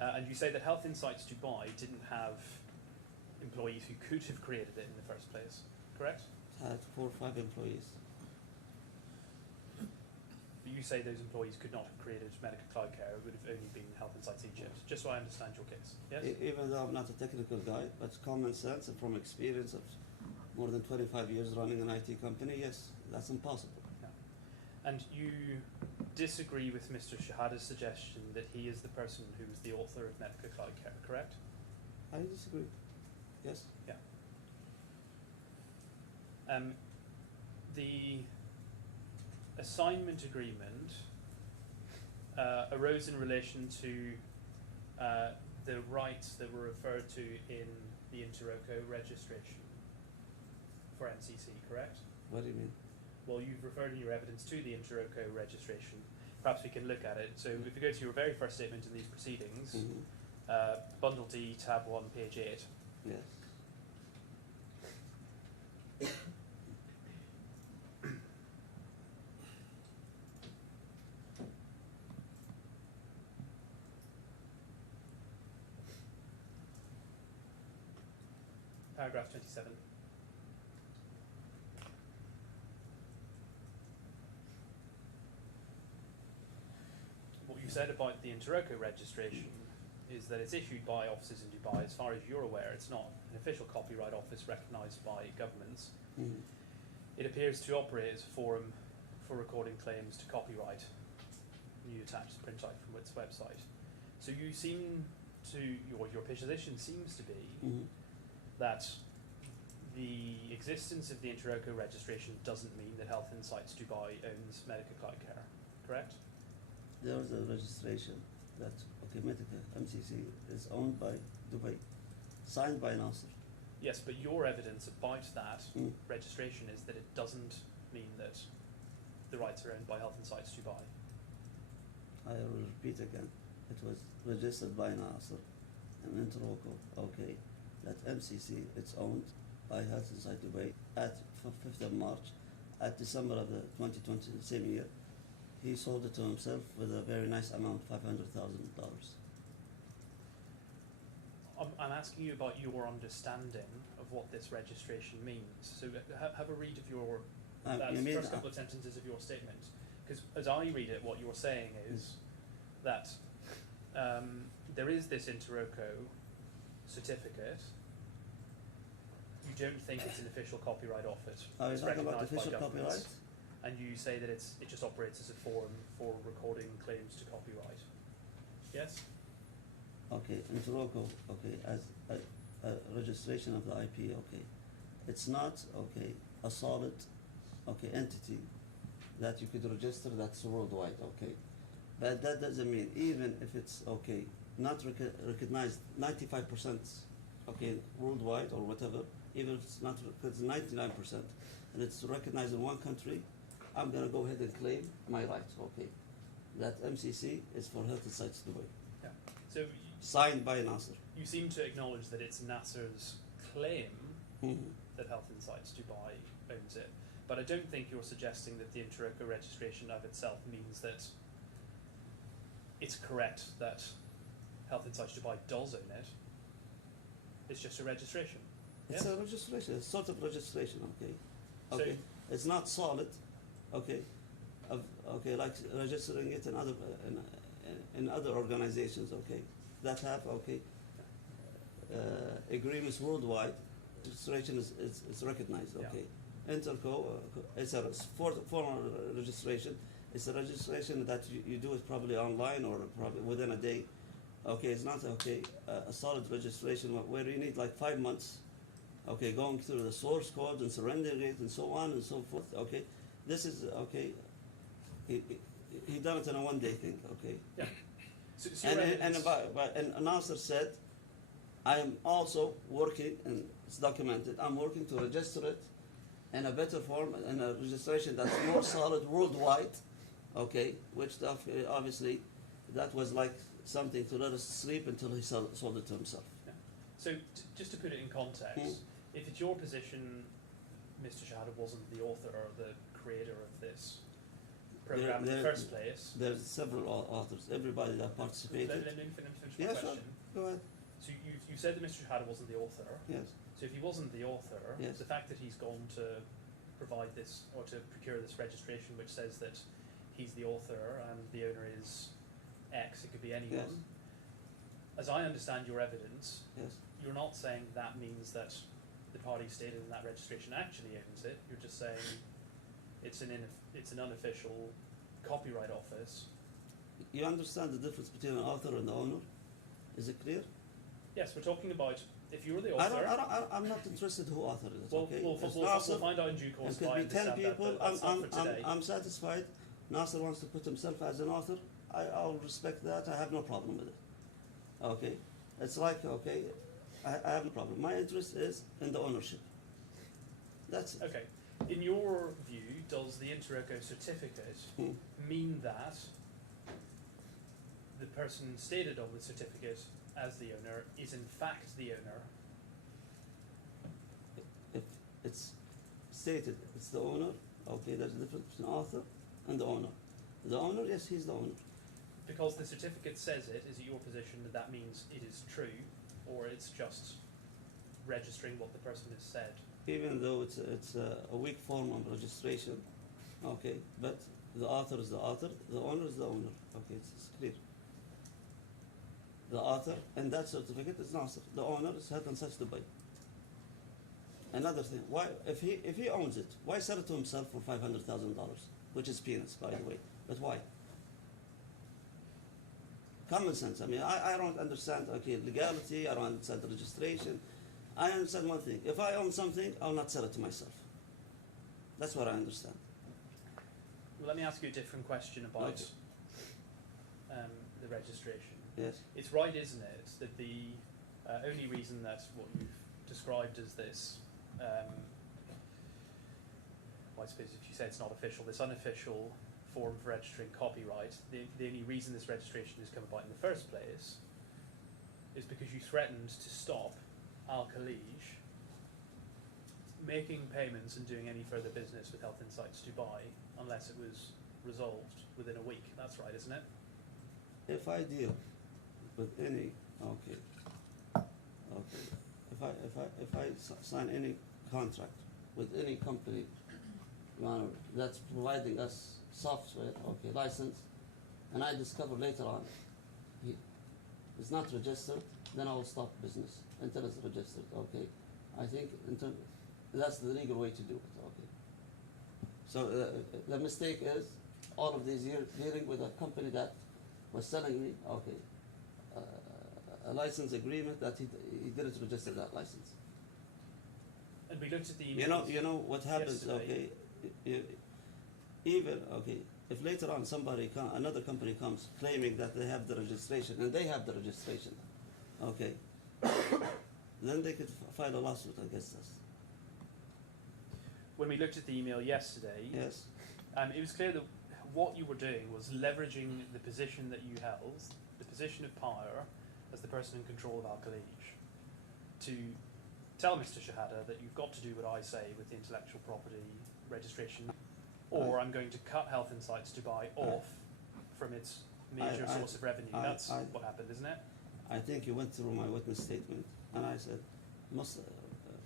And you say that Health Insights Dubai didn't have employees who could have created it in the first place, correct? Had 4 or 5 employees. But you you say those employees could not have created Medical Cloud Care, it would have only been Health Insights Egypt, just so I understand your case. Yes? Even though I'm not a technical guy, but common sense and from experience of more than 25 years running an IT company, yes, that's impossible. And you disagree with Mr. Shehata's suggestion that he is the person who was the author of Medical Cloud Care, correct? I disagree. Yes. Yeah. The assignment agreement arose in relation to the rights that were referred to in the Interroco registration for MCC, correct? What do you mean? Well, you've referred in your evidence to the Interroco registration. Perhaps we can look at it. So if you go to your very first statement in these proceedings, Bundle D, tab 1, page 8. Yes. Paragraph 27. What you said about the Interroco registration is that it's issued by offices in Dubai. As far as you're aware, it's not an official copyright office recognised by governments. It appears to operate as a forum for recording claims to copyright. You attach the printout from its website. So you seem to, your position seems to be that the existence of the Interroco registration doesn't mean that Health Insights Dubai owns Medical Cloud Care, correct? There is a registration that Medical MCC is owned by Dubai, signed by Nasser. Yes, but your evidence about that registration is that it doesn't mean that the rights are owned by Health Insights Dubai. I will repeat again. It was registered by Nasser and Interroco, that MCC is owned by Health Insights Dubai at 5th of March, at December of the 2020, the same year. He sold it to himself with a very nice amount, $500,000. I'm asking you about your understanding of what this registration means. So have a read of your first couple of sentences of your statement. Because as I read it, what you're saying is that there is this Interroco certificate. You don't think it's an official copyright office. Are you talking about official copyright? And you say that it just operates as a forum for recording claims to copyright. Yes? Interroco, as a registration of the IP, it's not, a solid, entity that you could register that's worldwide, But that doesn't mean, even if it's, not recognized 95%, worldwide or whatever, even if it's not, it's 99%, and it's recognized in one country, I'm going to go ahead and claim my rights, That MCC is for Health Insights Dubai. Yeah. So signed by Nasser. You seem to acknowledge that it's Nasser's claim that Health Insights Dubai owns it, but I don't think you're suggesting that the Interroco registration of itself means that it's correct that Health Insights Dubai does own it. It's just a registration. It's a registration, a sort of registration, So it's not solid, like registering it in other organizations, that have, agreements worldwide. Registration is recognized, Interco, it's a formal registration. It's a registration that you do it probably online or probably within a day. It's not a solid registration where you need like 5 months. Going through the source code and surrendering it and so on and so forth. This is he done it in a one-day thing. Yeah. And Nasser said, I am also working, and it's documented. I'm working to register it in a better form, in a registration that's more solid worldwide. Which obviously that was like something to let us sleep until he sold it to himself. Yeah. So just to put it in context, if it's your position, Mr. Shehata wasn't the author or the creator of this program in the first place. There's several authors. Everybody that participated. Let me finish my question. Sure. Go ahead. So you said that Mr. Shehata wasn't the author. Yes. So if he wasn't the author, the fact that he's gone to provide this or to procure this registration, which says that he's the author and the owner is X, it could be anyone. Yes. As I understand your evidence, Yes. you're not saying that means that the party stated in that registration actually owns it. You're just saying it's an unofficial copyright office. You understand the difference between an author and the owner? Is it clear? Yes, we're talking about if you're the I author. I'm not interested who authored it. Well, Okay. we'll It's we'll Nasser, find out in due course. it could I be 10 understand that, people. but that's not for today. I'm satisfied. Nasser wants to put himself as an author. I'll respect that. I have no problem with it. Okay. It's like, okay, I have no problem. My interest is in the ownership. That's it. Okay. In your view, does the Inter Eco certificate mean that the person stated on the certificate as the owner is in fact the owner? If it's stated it's the owner, okay, there's a difference between author and the owner. The owner, yes, he's the owner. Because the certificate says it, is it your position that that means it is true, or it's just registering what the person has said? Even though it's a weak form of registration, okay, but the author is the author, the owner is the owner. Okay, it's clear. The author and that certificate is Nasser. The owner is Health and Such Dubai. Another thing, why if he owns it, why sell it to himself for $500,000, which is peanuts, by the way? But why? Common sense. I mean, I don't understand, okay, legality, I don't understand registration. I understand one thing. If I own something, I'll not sell it to myself. That's what I understand. Well, let me ask you a different question about Okay. the registration. Yes. It's right, isn't it, that the only reason that what you've described as this, well, I suppose if you say it's not official, this unofficial form for registering copyright, the only reason this registration has come about in the first place is because you threatened to stop Al-Khalij making payments and doing any further business with Health Insights Dubai unless it was resolved within a week. That's right, isn't it? If I deal with any, if I sign any contract with any company, that's providing us software, okay, license, and I discover later on it's not registered, then I will stop business until it's registered. Okay, I think that's the legal way to do it. Okay. So the mistake is all of these years dealing with a company that was selling me, okay, a license agreement that he didn't register that license. And we looked at the emails. You know what happens, yesterday. okay, even, okay, if later on another company comes claiming that they have the registration, and they have the registration, okay, then they could file a lawsuit against us. When we looked at the email yesterday, Yes. it was clear that what you were doing was leveraging the position that you held, the position of power as the person in control of Al-Khalij, to tell Mr. Shehata that you've got to do what I say with the intellectual property registration, or I'm going to cut Health Insights Dubai off from its major source of revenue. That's what happened, isn't it? I think you went through my witness statement, and I said,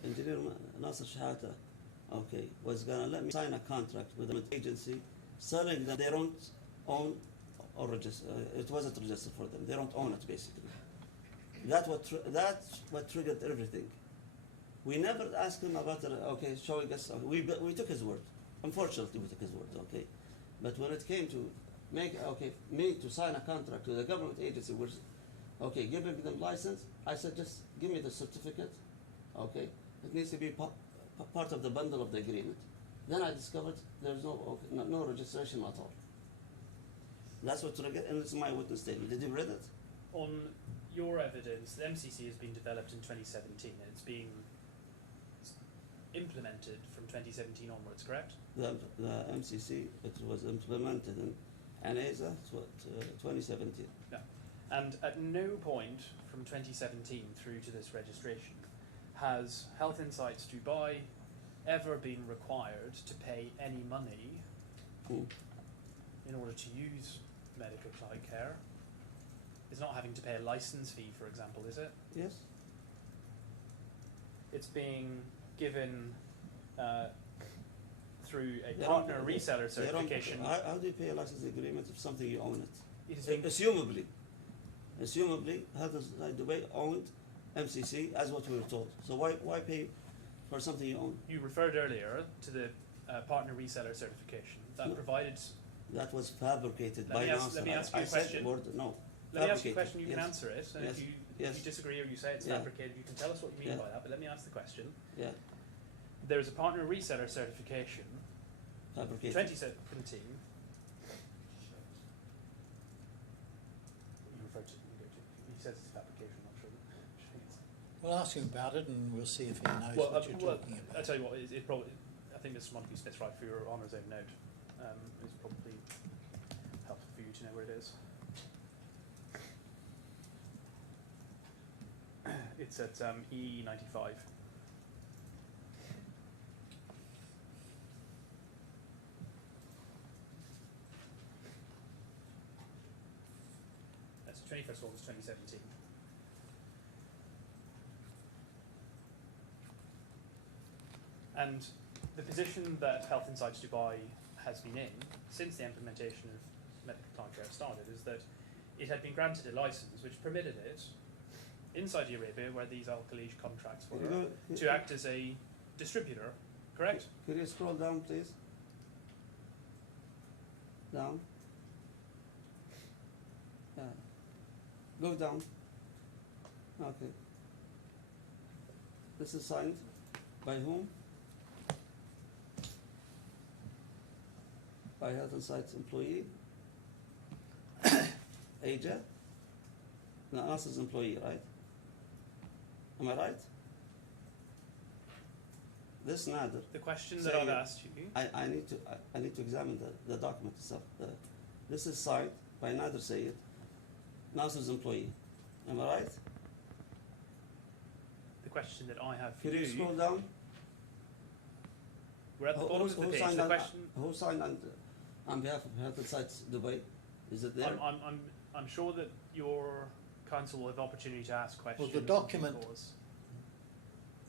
Engineer Nasser Shehata, okay, was going to let me sign a contract with an agency selling them. They don't own or register. It wasn't registered for them. They don't own it, basically. That's what triggered everything. We never asked him about the, okay, showing us. We took his word. Unfortunately, we took his word, okay. But when it came to me to sign a contract with a government agency, which, okay, giving them license, I said, just give me the certificate, okay. It needs to be part of the bundle of the agreement. Then I discovered there's no registration at all. That's what triggered, and it's my witness statement. Did you read it? On your evidence, the MCC has been developed in 2017, and it's being implemented from 2017 onwards, correct? The MCC, it was implemented in ANESA 2017. Yeah. And at no point from 2017 through to this registration has Health Insights Dubai ever been required to pay any money in order to use medical cloud care. It's not having to pay a license fee, for example, is it? Yes. It's being given through a They partner don't- reseller they don't- certification. How do you pay a license agreement if something you own it? It is being, Assumably, Health Inside Dubai owned MCC as what we were told. So why pay for something you own? you referred earlier to the partner reseller certification that No. provided. That was fabricated Let by me ask- Nasser. let me ask you I a said question. the word no. Let me ask you a Fabricated, question. You can yes. answer it, and Yes. if you Yes. disagree or you say it's Yeah. fabricated, you can tell us what you mean Yeah. by that. But let me ask the question. Yeah, There is a partner reseller certification, fabricated. 2017. You referred to. He says it's fabrication. I'm not sure. We'll ask him about it and we'll see if he knows Well, what you're talking I about. tell you what, it probably. I think this might be Smith's right for your honour's own note. It's probably helpful for you to know where it is. It's at E95. That's 21st August 2017. And the position that Health Insights Dubai has been in since the implementation of medical time care started is that it had been granted a license which permitted it in Saudi Arabia, where these Al Khalij contracts were, to act as a distributor, correct? Could you scroll down, please? Down. Yeah. Go down. Okay. This is signed by whom? By Health Insights employee. Aja. No, Nasser's employee, right? Am I right? This Nader. The question Say that I've it. asked you, I need to examine the document itself. This is signed by Nader Sayed, Nasser's employee. Am I right? the question that I have for Could you scroll down? we're at the bottom of the page. signed The on, question, who signed on behalf of Health Insights Dubai? Is it there? I'm sure that your counsel will have opportunity to ask questions. the in due document- course.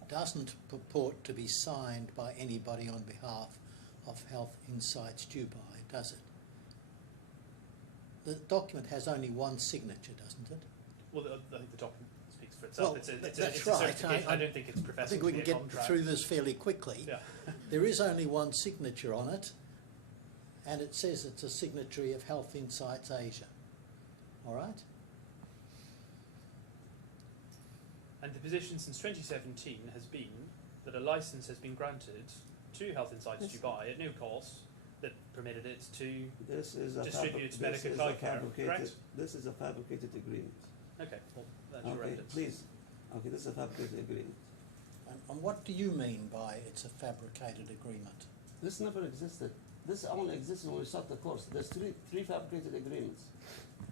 Doesn't purport to be signed by anybody on behalf of Health Insights Dubai, does it? The document has only one signature, doesn't it? Well, I think the document speaks for itself. Well, it's a that's right. certification. I don't think it's I professing think we to can be a get contract. through this fairly quickly. Yeah. There is only one signature on it, and it says it's a signatory of Health Insights Asia. All right? And the position since 2017 has been that a license has been granted to Health Insights Yes. Dubai at no cost that permitted it to. This is a Distributes this medical is card a care, fabricated. correct? This is a fabricated agreement. Okay, well, that's your Okay, evidence. please. Okay, this is a fabricated agreement. And what do you mean by it's a fabricated agreement? This never existed. This only existed when we start the course. There's three fabricated agreements.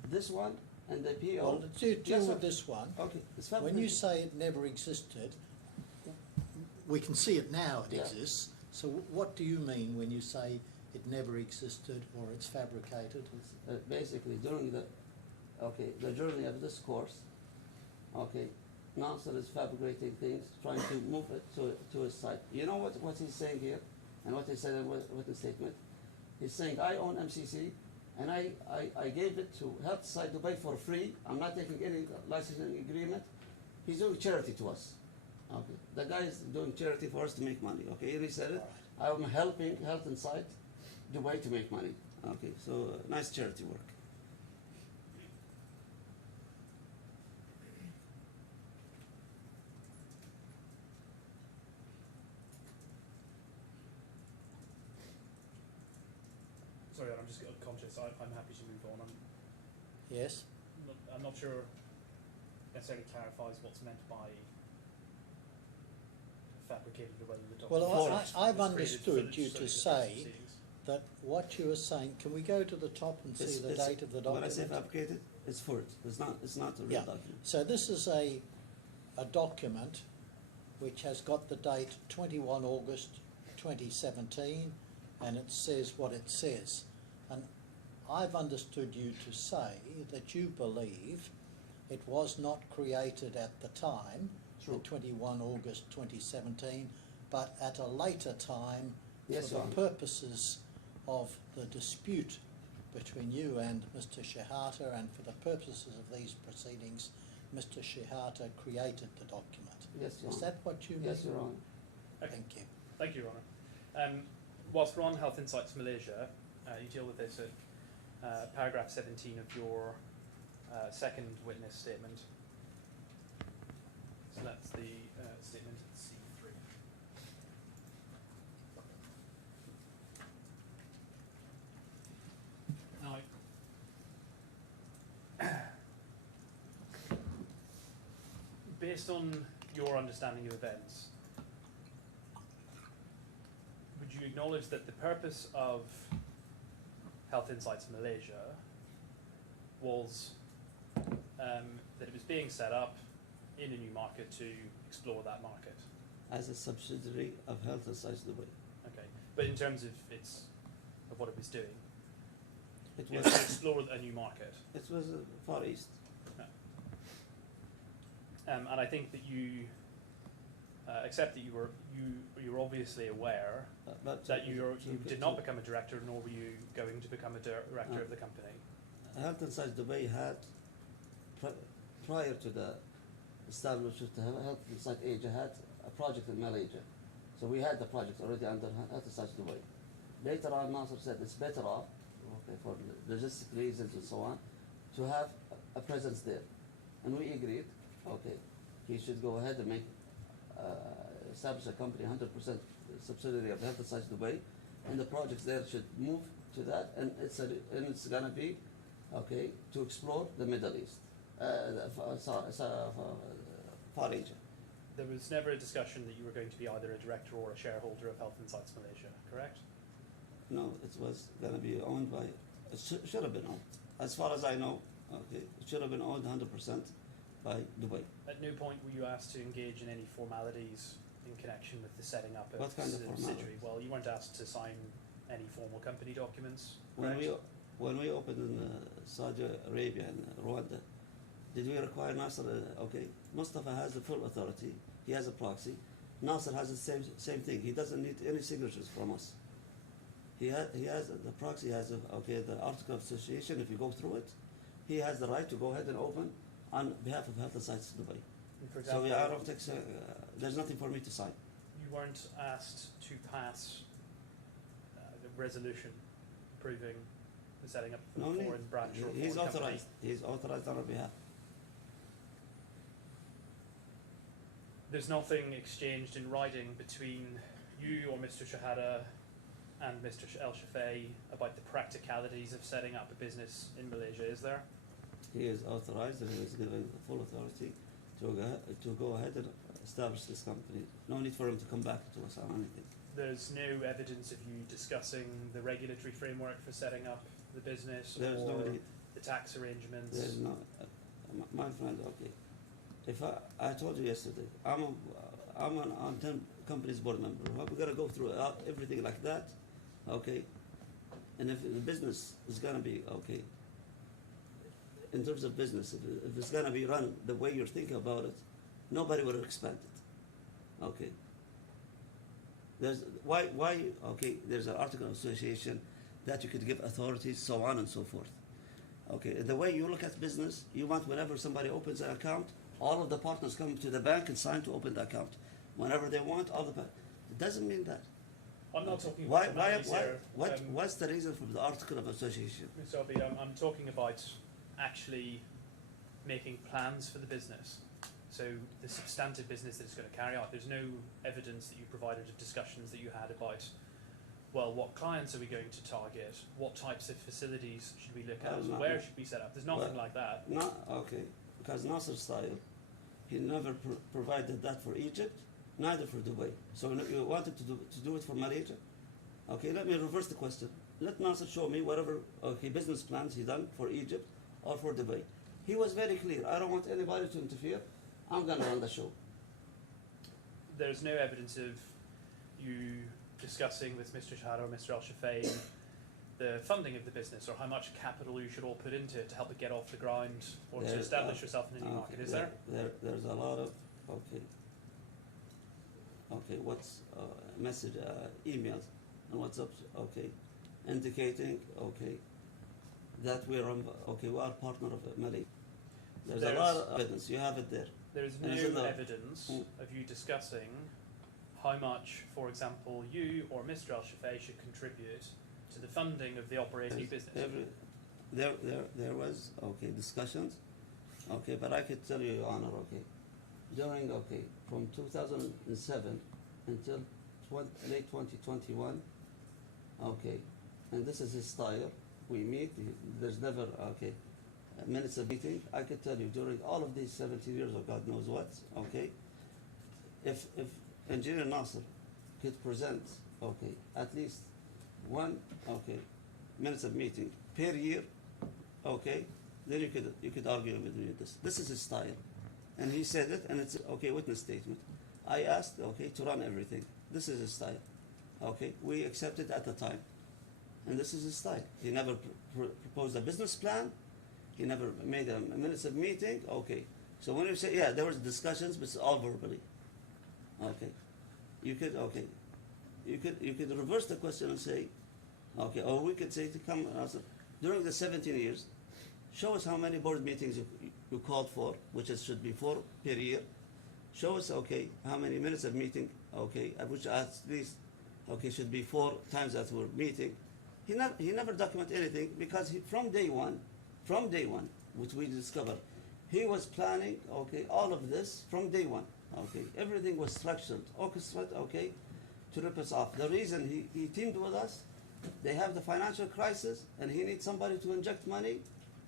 This one and the PO. Well, deal Yes, with sir. this one. Okay, it's When fabricated. you say it never existed, we can see it now it Yeah. exists. So what do you mean when you say it never existed or it's fabricated? Basically, during the journey of this course, okay, Nasser is fabricating things, trying to move it to his side. You know what he's saying here, and what he said in the statement. He's saying, I own MCC, and I gave it to Health Side Dubai for free. I'm not taking any licensing agreement. He's doing charity to us. Okay, the guy is doing charity for us to make money. Okay, here he said it. I'm helping Health Insight Dubai to make money. Okay, so nice charity work. Sorry, I'm just conscious. I'm happy to move on. Yes? I'm not sure necessarily clarifies what's meant by fabricated or whether the Well, document I've was created for understood the you sort to of say proceedings. that what you are saying, can we go to the top and see the date of the When I document? say fabricated, it's for it. It's not a real Yeah. document. So this is a document which has got the date 21 August 2017, and it says what it says. And I've understood you to say that you believe it was not created at the time, True. 21 August 2017, but at a later time Yes, for Your the Honor. purposes of the dispute between you and Mr. Shehata, and for the purposes of these proceedings, Mr. Shehata created the document. Yes, Your Is Honor. that what you mean? Yes, Your Honor. Okay. Thank you. Thank you, Your Honour. Whilst we're on Health Insights Malaysia, you deal with this at paragraph 17 of your second witness statement. So that's the statement at C3. Now, based on your understanding of events, would you acknowledge that the purpose of Health Insights Malaysia was that it was being set up in a new market to explore that market? As a subsidiary of Health Insights Dubai. Okay, but in terms of what it was doing, It it was was to explore a new market. it was Far East. And I think that you accept that you were obviously aware But that you did not become a director, nor were you going to become a director of the company. Health Insights Dubai had prior to the establishment of Health Insights Asia had a project in Malaysia. So we had the project already under Health Insights Dubai. Later on, Nasser said it's better off, okay, for logistic reasons and so on, to have a presence there. And we agreed, okay, he should go ahead and establish a company 100% subsidiary of Health Insights Dubai, and the projects there should move to that, and it's gonna be, okay, to explore the Middle East, Far Asia. There was never a discussion that you were going to be either a director or a shareholder of Health Insights Malaysia, correct? No, it was gonna be owned by, should have been owned, as far as I know, okay, it should have been owned 100% by Dubai. At no point were you asked to engage in any formalities in connection with the setting up of What kind of subsidiary? formalities? Well, you weren't asked to sign any formal company documents, When correct? when we opened in Saudi Arabia and Rwanda, did we require Nasser? Okay, Mustafa has the full authority. He has a proxy. Nasser has the same thing. He doesn't need any signatures from us. He has the proxy has the article of association. If you go through it, he has the right to go ahead and open on behalf of Health Insights Dubai. And for So example, I don't think there's nothing for me to sign. you weren't asked to pass the resolution approving the setting up of No a need. foreign branch or a He's foreign company. authorized. He's authorized on our behalf. There's nothing exchanged in writing between you or Mr. Shehata and Mr. El Shafei about the practicalities of setting up a business in Malaysia, is there? He is authorized and he is given the full authority to go ahead and establish this company. No need for him to come back to us on anything. There's no evidence of you discussing the regulatory framework for setting up the business There's or no need. the tax arrangements. There's no, my friend. Okay, if I told you yesterday, I'm on 10 companies board member. We're gonna go through everything like that, okay. And if the business is gonna be okay, in terms of business, if it's gonna be run the way you're thinking about it, nobody will expand it, okay. There's why okay. There's an article of association that you could give authorities, so on and so forth. Okay, the way you look at business, you want whenever somebody opens an account, all of the partners come to the bank and sign to open the account. Whenever they want, all the it doesn't mean that. I'm not talking Why? about Why? formalities here. What's the reason for the article of association? Mr. Abid, I'm talking about actually making plans for the business. So the substantive business that it's going to carry out. There's no evidence that you provided of discussions that you had about, well, what clients are we going to target? What types of facilities should we look at? No, Where no. should we set up? There's nothing Well, like that. No, okay, because Nasser style, he never provided that for Egypt, neither for Dubai. So you wanted to do it for Malaysia? Okay, let me reverse the question. Let Nasser show me whatever business plans he done for Egypt or for Dubai. He was very clear. I don't want anybody to interfere. I'm gonna run the show. There's no evidence of you discussing with Mr. Shahada or Mr. Al-Shafei the funding of the business or how much capital you should all put into it to help it get off the ground or to establish yourself in a new market, is there? There's a lot of, okay, what's emails and WhatsApp, okay, indicating, okay, that we are partner of Malaysia. There's a lot of evidence. You have it there. There is And is it no the- evidence of you discussing how much, for example, you or Mr. Al-Shafei should contribute to the funding of the operating new business. There was, okay, discussions, okay, but I could tell you, Your Honor, okay, during, okay, from 2007 until late 2021, okay, and this is his style, we meet, there's never, okay, minutes of meeting. I could tell you during all of these 17 years, or God knows what, okay, if Engineer Nasser could present, okay, at least one, okay, minutes of meeting per year, okay, then you could argue with me this. This is his style, and he said it, and it's okay. Witness statement. I asked, okay, to run everything. This is his style, okay. We accepted at the time, and this is his style. He never proposed a business plan. He never made a minutes of meeting. Okay, so when you say, yeah, there was discussions, but it's all verbally. Okay, you could reverse the question and say, okay, or we could say to come and answer, during the 17 years, show us how many board meetings you called for, which should be 4 per year. Show us, okay, how many minutes of meeting, okay, which at least, okay, should be 4 times that we're meeting. He never documented anything because from day one, which we discovered, he was planning, okay, all of this from day one. Okay, everything was structured, orchestrated, okay, to rip us off. The reason he teamed with us, they have the financial crisis, and he needs somebody to inject money.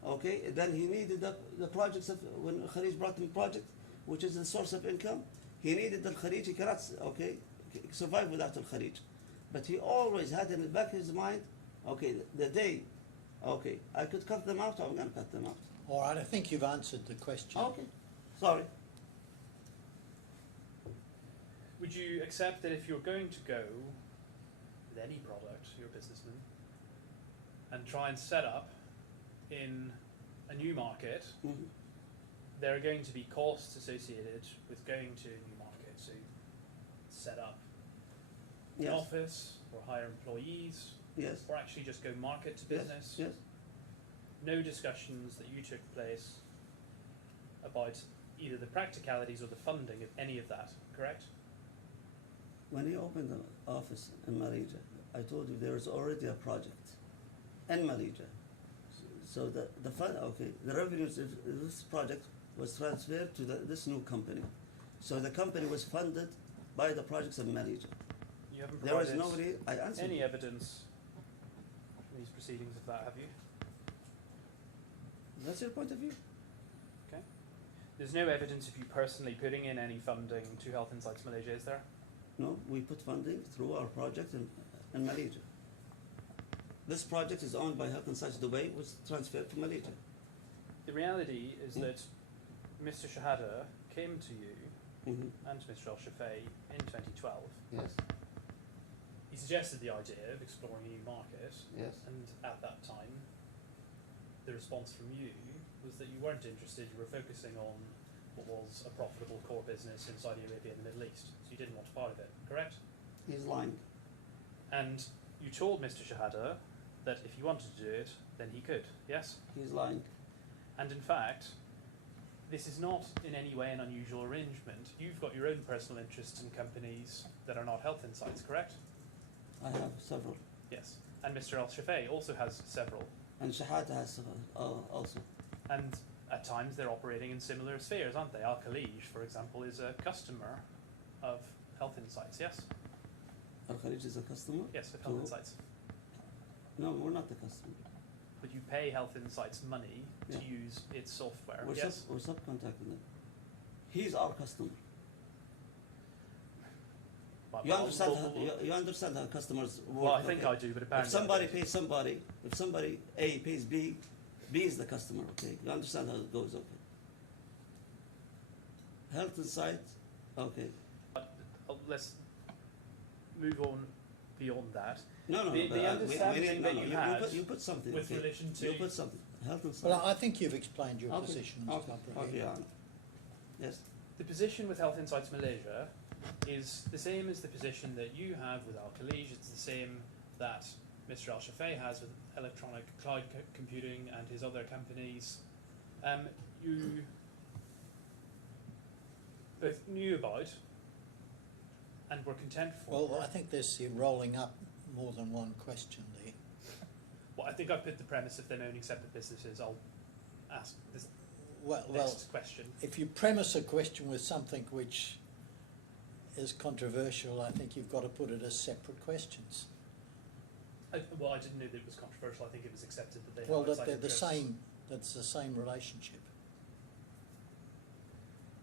Okay, then he needed the projects when Khalij brought him project, which is the source of income. He needed the Khalij. He cannot, okay, survive without the Khalij. But he always had in the back of his mind, okay, the day, okay, I could cut them out, I'm going to cut them out. All right, I think you've answered the question. Okay, sorry. Would you accept that if you're going to go with any product, you're a businessman, and try and set up in a new market, there are going to be costs associated with going to a new market, so set up an office or hire employees, or actually just go market to business. Yes. No discussions that you took place about either the practicalities or the funding of any of that, correct? When he opened the office in Malaysia, I told you there is already a project in Malaysia. So the fund, okay, the revenues of this project was transferred to this new company. So the company was funded by the projects of Malaysia. You haven't There was provided nobody. I answered. any evidence in these proceedings of that, have you? That's your point of view. Okay. There's no evidence of you personally putting in any funding to Health Insights Malaysia, is there? No, we put funding through our project in Malaysia. This project is owned by Health Insights Dubai, was transferred to Malaysia. The reality is that Mr. Shehata came to you and to Mr. Al-Shafei in 2012. Yes. He suggested the idea of exploring a new market, Yes. and at that time, the response from you was that you weren't interested, you were focusing on what was a profitable core business in Saudi Arabia and the Middle East, so you didn't want a part of it, correct? He's lying. And you told Mr. Shehata that if he wanted to do it, then he could, yes? He's lying. And in fact, this is not in any way an unusual arrangement. You've got your own personal interests in companies that are not Health Insights, correct? I have several. Yes. And Mr. Al-Shafei also has several. And Shehata has also. And at times they're operating in similar spheres, aren't they? Al-Khalij, for example, is a customer of Health Insights, yes? Al-Khalij is a customer? Yes, of Health Insights. No, we're not the customer. But you pay Health Insights money to use its software, yes? We're subcontracting them. He's our customer. You understand how customers work? Well, I think I do, but apparently if somebody pays somebody, if somebody A pays B, B is the customer, okay? You understand how it goes, okay? Health Insights, okay. Let's move on beyond that. No, The understanding that you had you put something, with okay? relation to... You put something. Health Insights. Well, I think you've explained your Okay. position, Okay. Mr. Albulaihid. Okay, Anna. Yes. The position with Health Insights Malaysia is the same as the position that you have with Al-Khalij. It's the same that Mr. Al-Shafei has with electronic cloud computing and his other companies. You both knew about and were content for. Well, I think you're rolling up more than one question there. Well, I think I've put the premise of them owning separate businesses. I'll ask this Well, next question. if you premise a question with something which is controversial, I think you've got to put it as separate questions. I didn't know that it was controversial. I think it was accepted that they Well, have that outside they're the interests. same. That's the same relationship.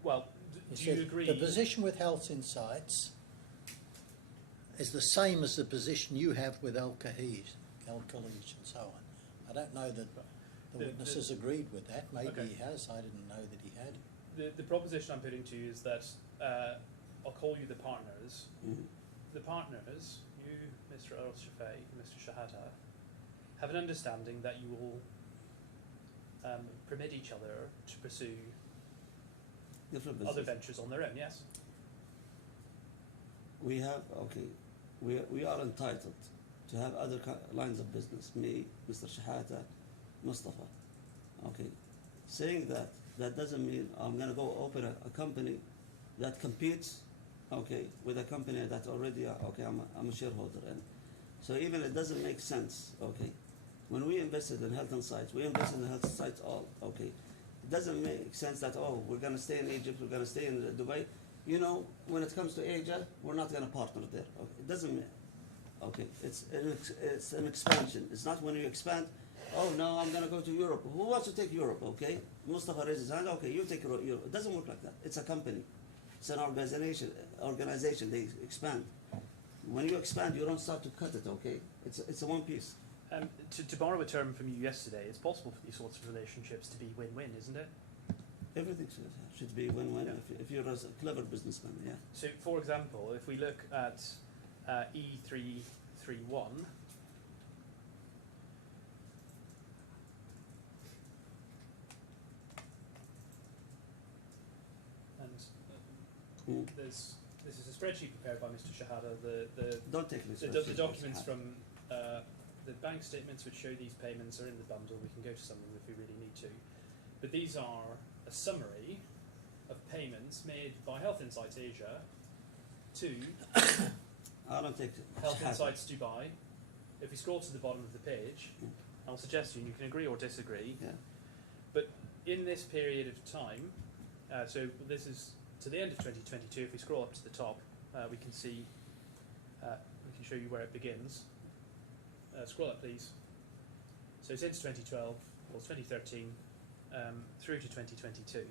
Well, do you agree? The position with Health Insights is the same as the position you have with Al-Khalij and so on. I don't know that the witnesses agreed with that. Maybe Okay. he has. I didn't know that he had. The proposition I'm putting to you is that I'll call you the partners. The partners, you, Mr. Al-Shafei, and Mr. Shehata, have an understanding that you will permit each other to pursue Different other business. ventures on their own, yes? We have, okay, we are entitled to have other lines of business, me, Mr. Shehata, Mustafa. Okay, saying that, that doesn't mean I'm going to go open a company that competes, okay, with a company that already, okay, I'm a shareholder in. So even it doesn't make sense, okay. When we invested in Health Insights, we invested in Health Insights all, okay. It doesn't make sense that, oh, we're going to stay in Egypt, we're going to stay in Dubai. You know, when it comes to Asia, we're not going to partner there. Okay? It doesn't mean, okay, it's an expansion. It's not when you expand, oh no, I'm going to go to Europe. Who wants to take Europe, okay? Mustafa raises his hand, okay, you take Europe. It doesn't work like that. It's a company. It's an organization, they expand. When you expand, you don't start to cut it, okay? It's a one piece. To borrow a term from you yesterday, it's possible for these sorts of relationships to be win-win, isn't it? Everything should be win-win Yeah. if you're a clever businessman, yeah. So, for example, if we look at E331, and this is a spreadsheet prepared by Mr. Shehata. Don't take this. The documents from the bank statements which show these payments are in the bundle. We can go to some of them if we really need to. But these are a summary of payments made by Health Insights Asia to I don't take Health Shehata. Insights Dubai. If we scroll to the bottom of the page, I'll suggest to you, and you can agree or disagree, Yeah. but in this period of time, so this is to the end of 2022, if we scroll up to the top, we can see, we can show you where it begins. Scroll up, please. So since 2012, well, 2013, through to 2022,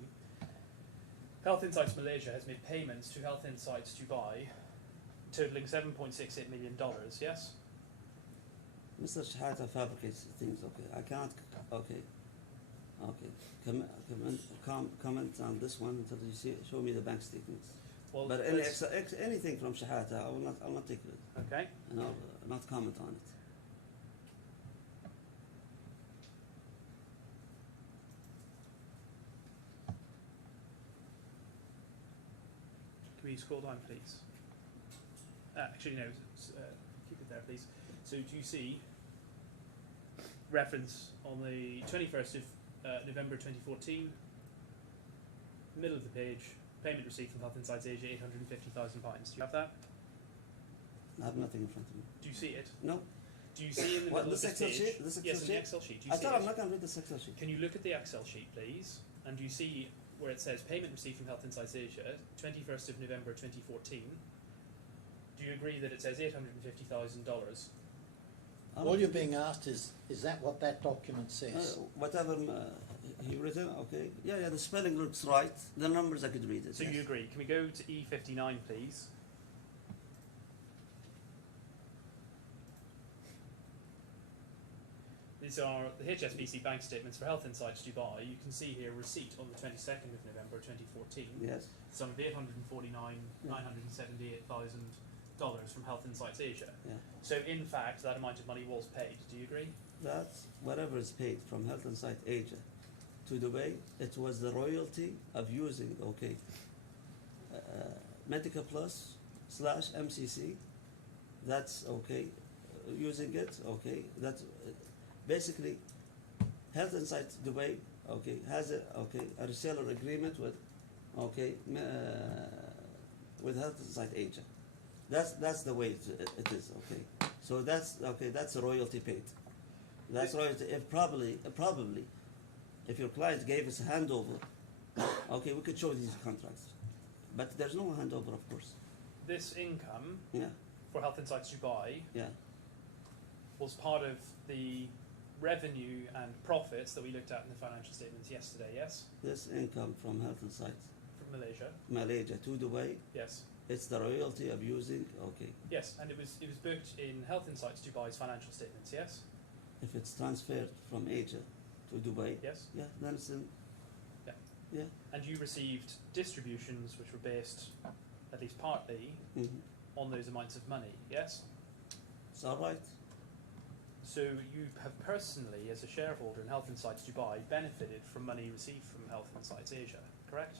Health Insights Malaysia has made payments to Health Insights Dubai totaling $7.68 million, yes? Mr. Shehata fabricates things, okay. I can't, okay. Comment on this one until you show me the bank statements. Well, But anything from Shehata, I will not take it. okay. And I'll not comment on it. Can we scroll down, please? Actually, no, keep it there, please. So do you see reference on the 21st of November 2014, middle of the page, payment received from Health Insights Asia, £850,000. Do you have that? I have nothing in front of me. Do you see it? No. Do you see in the What, middle of this this Excel page? sheet? This Excel Yes, in the sheet? Excel sheet. Do you I see thought it? I'm not going to read this Excel sheet. Can you look at the Excel sheet, please? And do you see where it says payment received from Health Insights Asia, 21st of November 2014? Do you agree that it says $850,000? All you're being asked is that what that document says? Whatever he written, okay. Yeah, the spelling looks right. The numbers I could read it. So yes. you agree. Can we go to E59, please? These are the HSBC bank statements for Health Insights Dubai. You can see here receipt on the 22nd of November 2014. Yes. Sum of $849,978,000 from Health Insights Asia. Yeah. So in fact, that amount of money was paid. Do you agree? That's whatever is paid from Health Insight Asia to Dubai. It was the royalty of using, okay, Medica Plus / MCC. That's okay. Using it, okay. That's basically Health Insight Dubai, okay, has a reseller agreement with, with Health Insight Asia. That's the way it is, okay. So that's okay. That's a royalty paid. That's royalty. If probably, if your client gave us a handover, okay, we could show these contracts, but there's no handover, of course. This income Yeah, for Health Insights Dubai yeah. was part of the revenue and profits that we looked at in the financial statements yesterday, yes? This income from Health Insight From Malaysia, Malaysia to Dubai, yes. it's the royalty of using, okay. Yes, and it was booked in Health Insights Dubai's financial statements, yes? If it's transferred from Asia to Dubai, Yes? yeah, then it's in, Yeah. yeah. And you received distributions which were based, at least partly, Mm-hmm. on those amounts of money, yes? It's all right. So you have personally, as a shareholder in Health Insights Dubai, benefited from money received from Health Insights Asia, correct?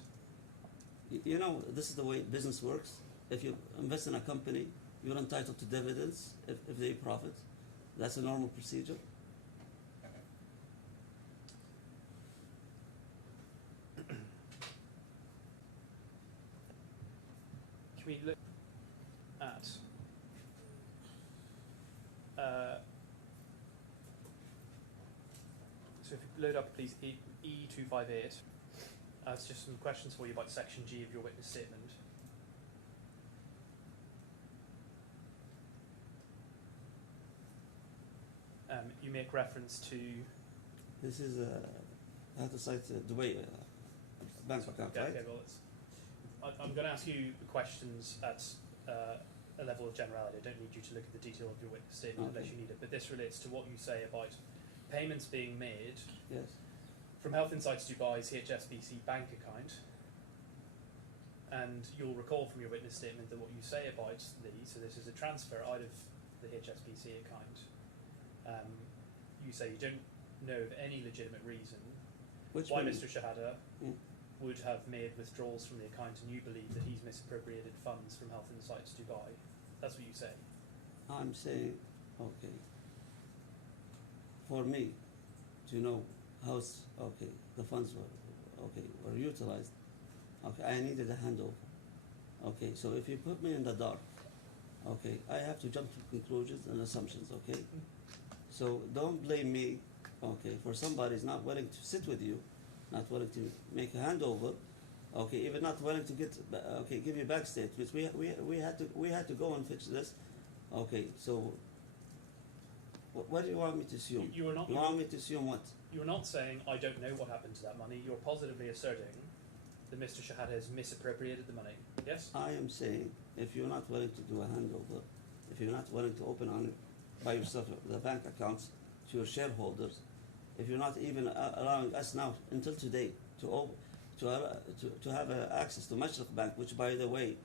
You know, this is the way business works. If you invest in a company, you're entitled to dividends if they profit. That's a normal procedure. Can we look at so if you load up please E258, it's just some questions for you about section G of your witness statement. You make reference to This is Health Insight Dubai bank account, right? Okay, well, I'm going to ask you questions at a level of generality. I don't need you to look at the detail of your witness statement unless you need it. But this relates to what you say about payments being made Yes. from Health Insights Dubai's HSBC bank account. And you'll recall from your witness statement that what you say about these, so this is a transfer out of the HSBC account. You say you don't know of any legitimate reason Which why one? Mr. Shehata Mm. would have made withdrawals from the account, and you believe that he's misappropriated funds from Health Insights Dubai. That's what you say. I'm saying, okay, for me to know how the funds were utilized, okay, I needed a handover. Okay, so if you put me in the dark, okay, I have to jump to conclusions and assumptions, okay? So don't blame me, okay, for somebody's not willing to sit with you, not willing to make a handover, okay, even not willing to give you back statements. We had to go and fix this, okay. So what do you want me to assume? You are not. You want me to assume what? You're not saying I don't know what happened to that money. You're positively asserting that Mr. Shehata has misappropriated the money. Yes. I am saying if you're not willing to do a handover, if you're not willing to open by yourself the bank accounts to your shareholders, if you're not even allowing us now until today to have access to Mashraq Bank, which by the way,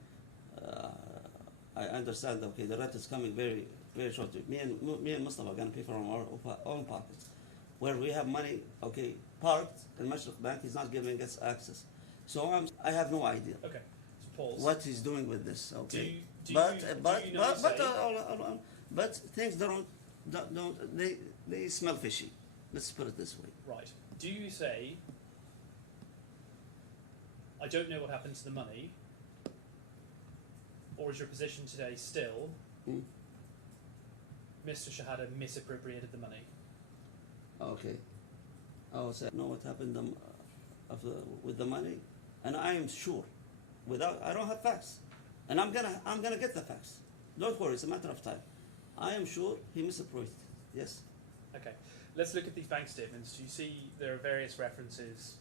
I understand. Okay, the rent is coming very very shortly. Me and Mustafa are going to pay from our own pockets, where we have money parked in Mashraq Bank. He's not giving us access, so I have no idea. Okay. So pause. What he's doing with this? Okay, Do you not say- but things don't they smell fishy. Let's put it this way. Right. Do you say, I don't know what happened to the money, or is your position today still, Mr. Shehata misappropriated the money? Okay, I will say know what happened with the money, and I am sure, I don't have facts, and I'm gonna get the facts. Don't worry, it's a matter of time. I am sure he misappropriated. Yes. Okay. Let's look at these bank statements. You see there are various references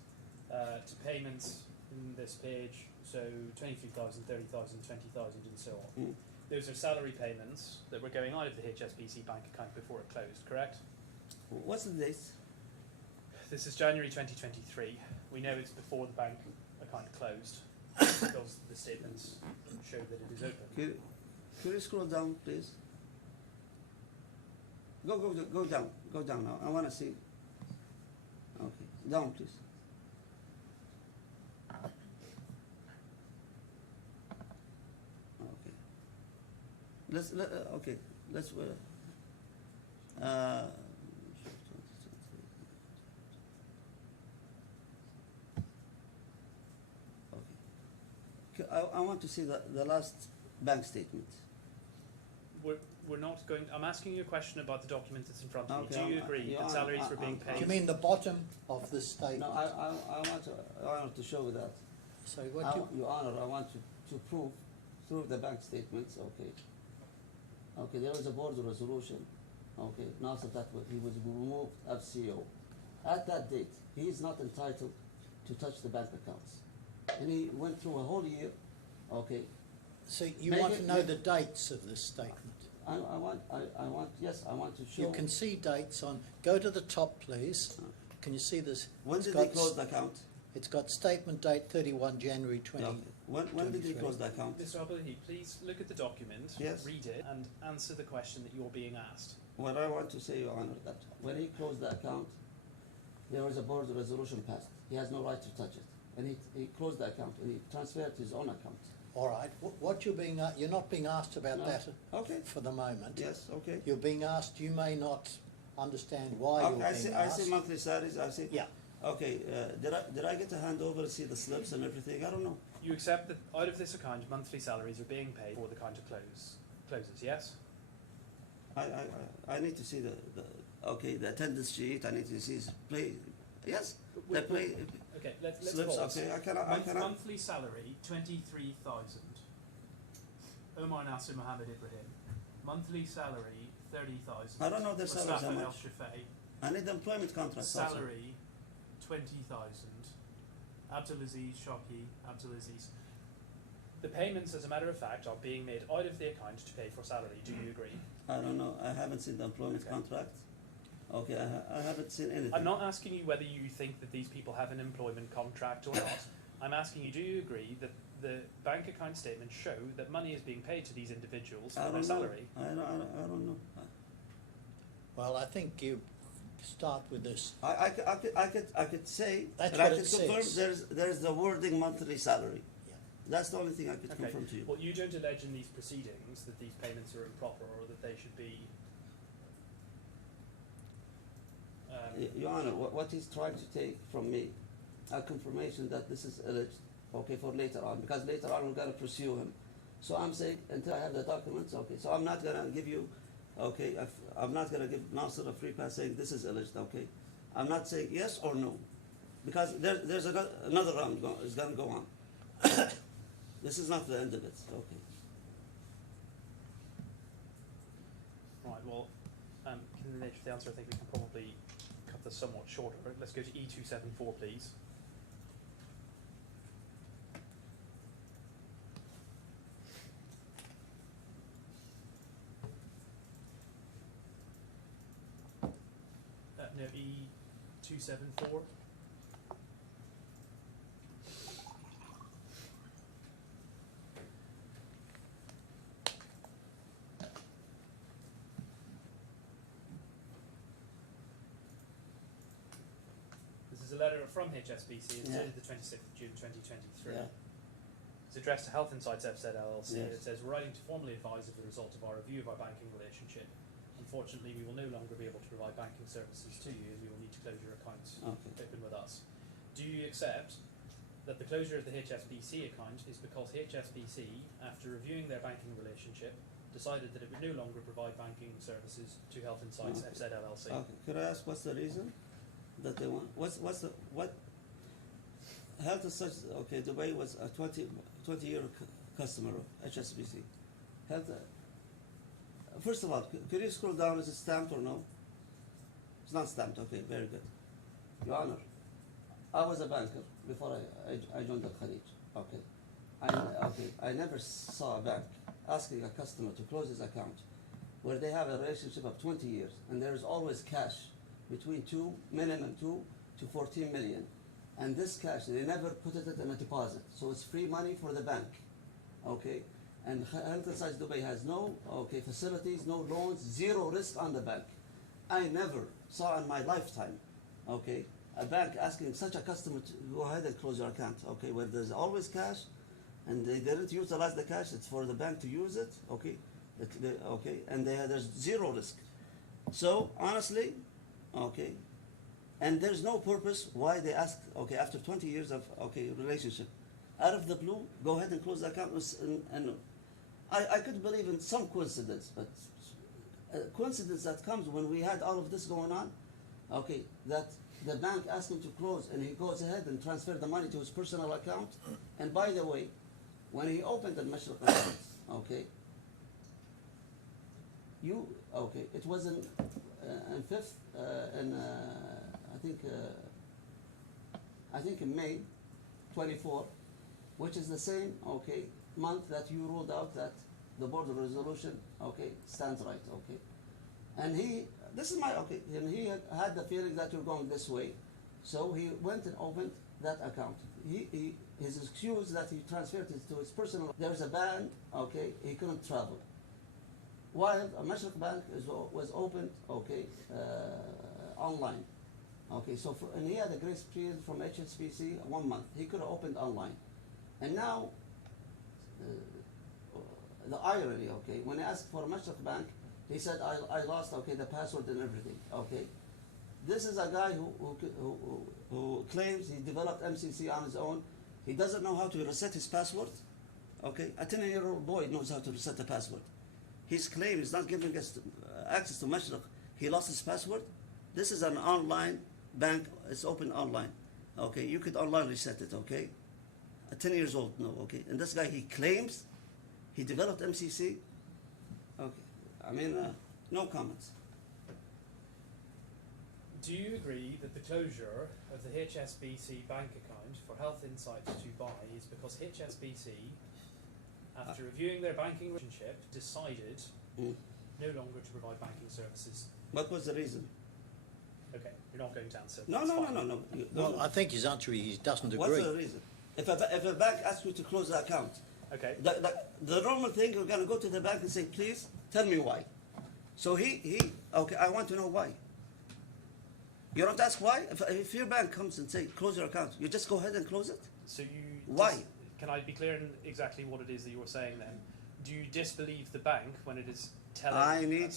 to payments in this page, so 23,000, 30,000, 20,000 and so on. Mm. Those are salary payments that were going out of the HSBC bank account before it closed, correct? What's the date? This is January 2023. We know it's before the bank account closed because the statements show that it is open. Could you scroll down, please? Go down now. I want to see. Okay, down, please. Okay, let's. Okay. I want to see the last bank statement. We're not going. I'm asking you a question about the document that's in front of Okay, you. Do you agree that salaries were being Do paid? you mean the bottom of the statement? No, I want to show that. So what you, Your Honor, I want to prove through the bank statements. Okay. Okay, there was a board resolution. Okay, Nasser that he was removed as CEO. At that date, he is not entitled to touch the bank accounts, and he went through a whole year. Okay, so you Make want it- to know make- the dates of this statement? I want yes, I want to show. You can see dates on, go to the top please. Can you see this? When It's did got they close the account? It's got statement date 31 January 20. Okay. When did they 23. close the account? Mr. Abulaihid, please look at the document, Yes. read it, and answer the question that you're being asked. What I want to say, Your Honor, that when he closed the account, there was a board resolution passed. He has no right to touch it, and he closed the account and he transferred to his own account. All right, what you're being, you're not being asked about No. that Okay. for the moment. Yes. Okay. You're being asked, you may not understand why you're Okay, I being see. asked. I see monthly salaries. I see. Yeah. Okay. Did I get a handover to see the slips and everything? I don't know. You accept that out of this account, monthly salaries are being paid before the account closes, yes? I need to see the the attendance sheet. I need to see his play. Yes. The play Okay, let's slips. pause. Okay. I cannot. Monthly salary, 23,000. Omar Nasser Mohammed Ibrahim. Monthly salary, 30,000. I don't know their salaries how Mustafa much. El-Shafei. I need the employment contracts. also. Salary, 20,000. Abdulaziz Abdulaziz. The payments, as a matter of fact, are being made out of the account to pay for salary. Do you agree? I don't know. I haven't seen the employment Okay. contract. Okay, I haven't seen anything. I'm not asking you whether you think that these people have an employment contract or not. I'm asking you, do you agree that the bank account statements show that money is being paid to these individuals I for their don't know. salary? I don't know. Well, I think you start with this. I could say, That's and I what could it confirm says. there's the wording monthly salary. Yeah. That's the only thing I could Okay. confirm to you. Well, you don't allege in these proceedings that these payments are improper or that they should be. Your Honor, what he's trying to take from me, a confirmation that this is alleged, okay, for later on, because later on we're gonna pursue him. So I'm saying, until I have the documents, okay, so I'm not gonna give you, okay, I'm not gonna give Nasser a free pass saying this is alleged, okay? I'm not saying yes or no, because there's another round is gonna go on. This is not the end of it, okay? Right, well, given the nature of the answer, I think we can probably cut this somewhat shorter. Let's go to E274, please. No, E274. This is a letter from HSBC. It's dated the 26th of June 2023. Yeah. It's addressed to Health Insights FZ LLC. Yes. It says, we're writing to formally advise of the result of our review of our banking relationship. Unfortunately, we will no longer be able to provide banking services to you as we will need to close your account Okay. open with us. Do you accept that the closure of the HSBC account is because HSBC, after reviewing their banking relationship, decided that it would no longer provide banking services to Health Insights Okay. FZ LLC? Okay, could I ask what's the reason that they want, what Health is such, okay, Dubai was a 20-year customer of HSBC. Health, first of all, could you scroll down, is it stamped or no? It's not stamped, okay, very good. Your Honor, I was a banker before I joined the Khalij, okay. I never saw a bank asking a customer to close his account where they have a relationship of 20 years and there is always cash between minimum 2 to 14 million. And this cash, they never put it in a deposit. So it's free money for the bank, okay? And Health Insights Dubai has no, facilities, no loans, zero risk on the bank. I never saw in my lifetime, okay, a bank asking such a customer to go ahead and close your account, okay, where there's always cash and they didn't utilize the cash, it's for the bank to use it, okay? Okay, and there's zero risk. So honestly, okay, and there's no purpose why they ask. Okay, after 20 years of relationship, out of the blue, go ahead and close the account. And I could believe in some coincidence, but a coincidence that comes when we had all of this going on. Okay, that the bank asked him to close, and he goes ahead and transfer the money to his personal account. And by the way, when he opened the Mashriq account, okay, it was in fifth, I think in May 24, which is the same month that you ruled out that the board of resolution stands right, and he had the feeling that you're going this way, so he went and opened that account. His excuse that he transferred it to his personal. There's a ban, he couldn't travel. While a Mashriq Bank was opened, online. And he had a grace period from HSBC 1 month. He could have opened online. And now, the irony, when he asked for a Mashriq Bank, he said, I lost, the password and everything, This is a guy who claims he developed MCC on his own. He doesn't know how to reset his password, A 10-year-old boy knows how to reset the password. His claim is not giving us access to Mashriq. He lost his password. This is an online bank. It's open online. You could online reset it. A 10 years old, no. And this guy, he claims he developed MCC. No comments. Do you agree that the closure of the HSBC bank account for Health Insights Dubai is because HSBC, after reviewing their banking relationship, decided no longer to provide banking services? What was the reason? Okay, you're not going to answer. No. Well, I think his answer is he doesn't agree. What's the reason? If a bank asks you to close the account, okay, the normal thing, you're going to go to the bank and say, please tell me why. So I want to know why. You don't ask why? If your bank comes and say, close your account, you just go ahead and close it? So why? Can I be clear in exactly what it is that you're saying then? Do you disbelieve the bank when it is telling I need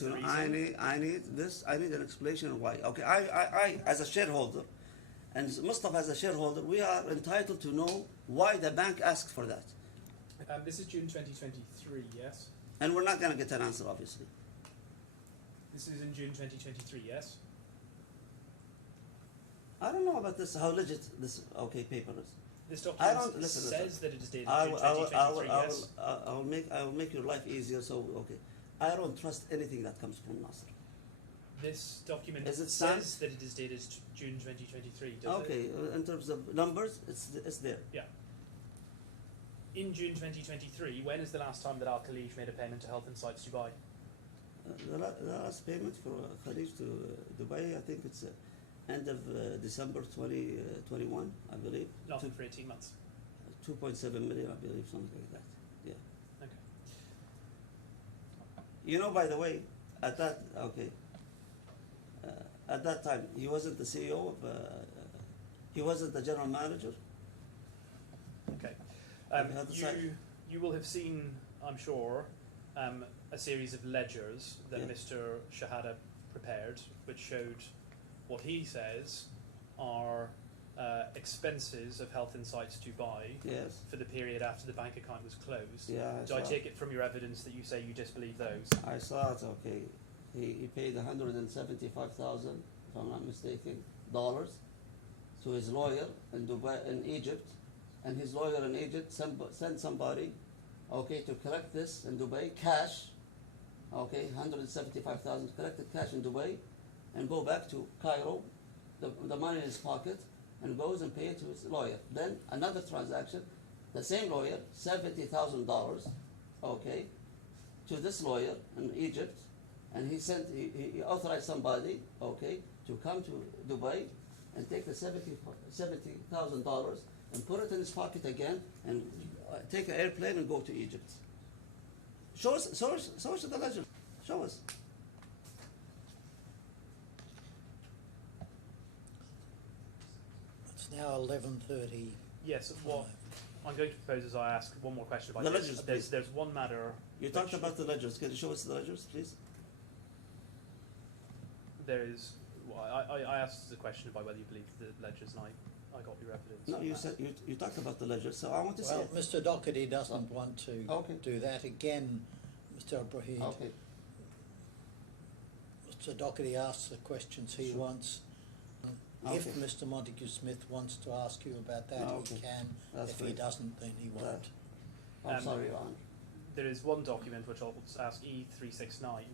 an explanation why. I as a shareholder, and Mustafa as a shareholder, we are entitled to know why the bank asked for that. This is June 2023, yes? And we're not going to get an answer, obviously. This is in June 2023, yes? I don't know about this, how legit this paper is. This document says that it is dated June 2023, yes? I will make your life easier, I don't trust anything that comes from Nasser. This document says that it is dated June 2023, does it? In terms of numbers, it's there. Yeah. In June 2023, when is the last time that Al Khalij made a payment to Health Insights Dubai? The last payment for Khalij to Dubai, I think it's end of December 2021, I believe. Nothing for 18 months. 2.7 million, I believe, something like that. Yeah. Okay. By the way, at that time, he wasn't the CEO of. He wasn't the general manager. Okay. You will have seen, I'm sure, a series of ledgers that Mr. Shehata prepared, which showed what he says are expenses of Health Insights Dubai for the period after the bank account was closed. Do I take it from your evidence that you say you disbelieve those? I saw it, He paid $175,000, if I'm not mistaken, dollars to his lawyer in Dubai, in Egypt, and his lawyer in Egypt sent somebody, to collect this in Dubai, cash, $175,000 collected cash in Dubai, and go back to Cairo, the money in his pocket, and goes and pay it to his lawyer. Then another transaction, the same lawyer, $70,000, to this lawyer in Egypt, and he authorized somebody, to come to Dubai and take the $70,000 and put it in his pocket again and take an airplane and go to Egypt. Show us the ledger. Show us. It's now 11:30. Yes. What I'm going to propose as I ask one more question about The this. ledgers, please. There's one matter. You talked about the ledgers. Can you show us the ledgers, please? There is. Well, I asked the question about whether you believe the ledgers, and I got your evidence. No, on you that. said you talked about the ledgers, so I want to see Well, it. Mr. Doherty doesn't want to Okay. do that again, Mr. Albulaihid. Okay. Mr. Doherty asks the questions he Sure. wants. If Okay. Mr. Montague-Smith wants to ask you about that, Okay. he can. That's If he great. doesn't, then he won't. I'm Um, sorry, Your Honor. There is one document which I'll ask E369.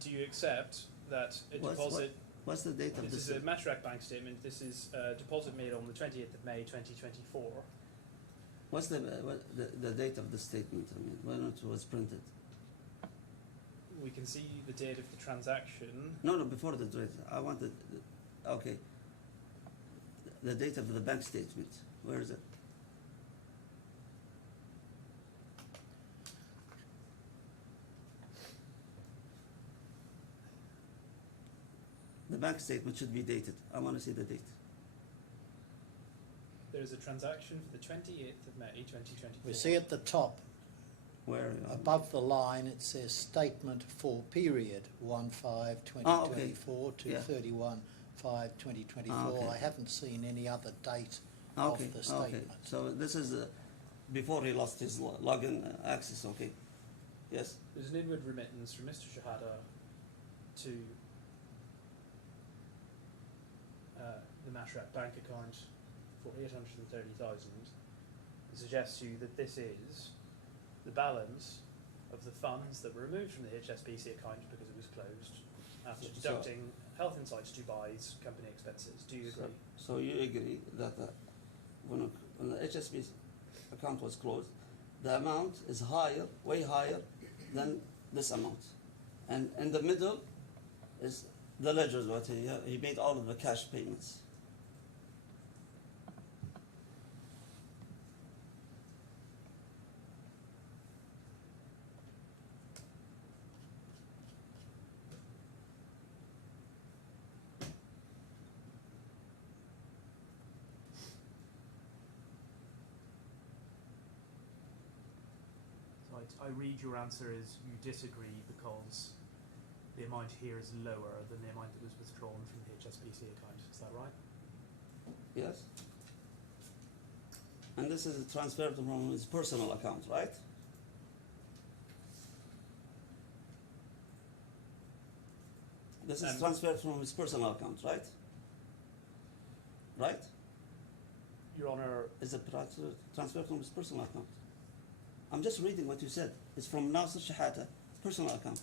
Do you accept that a deposit? What's the date of This this? is a Mashreq bank statement. This is a deposit made on the 20th of May 2024. What's the date of the statement? I mean, when it was printed? We can see the date of the transaction. No, before the date. I wanted. Okay. The date of the bank statement. Where is it? The bank statement should be dated. I want to see the date. There is a transaction for the 28th of May 2024. We see at the top, Where? above the line, it says statement for period 1/5/2024 to Yeah. 31/5/2024. Okay. I haven't seen any other date Okay. of the Okay. statement. So this is before he lost his login access. Okay. Yes. There's an inward remittance from Mr. Shehata to the Mashreq bank account for 830,000. It suggests to you that this is the balance of the funds that were removed from the HSBC account because it was closed after So- deducting Health Insights Dubai's company expenses. Do you agree? So you agree that when the HSBC account was closed, the amount is higher, way higher than this amount, and in the middle is the ledgers. What he made all of the cash payments. So I read your answer as you disagree because the amount here is lower than the amount that was withdrawn from the HSBC account. Is that right? Yes. And this is transferred from his personal account, right? This is transferred from his personal account, right? Right? Your Honour, Is it transferred from his personal account? I'm just reading what you said. It's from Nasser Shehata, personal account.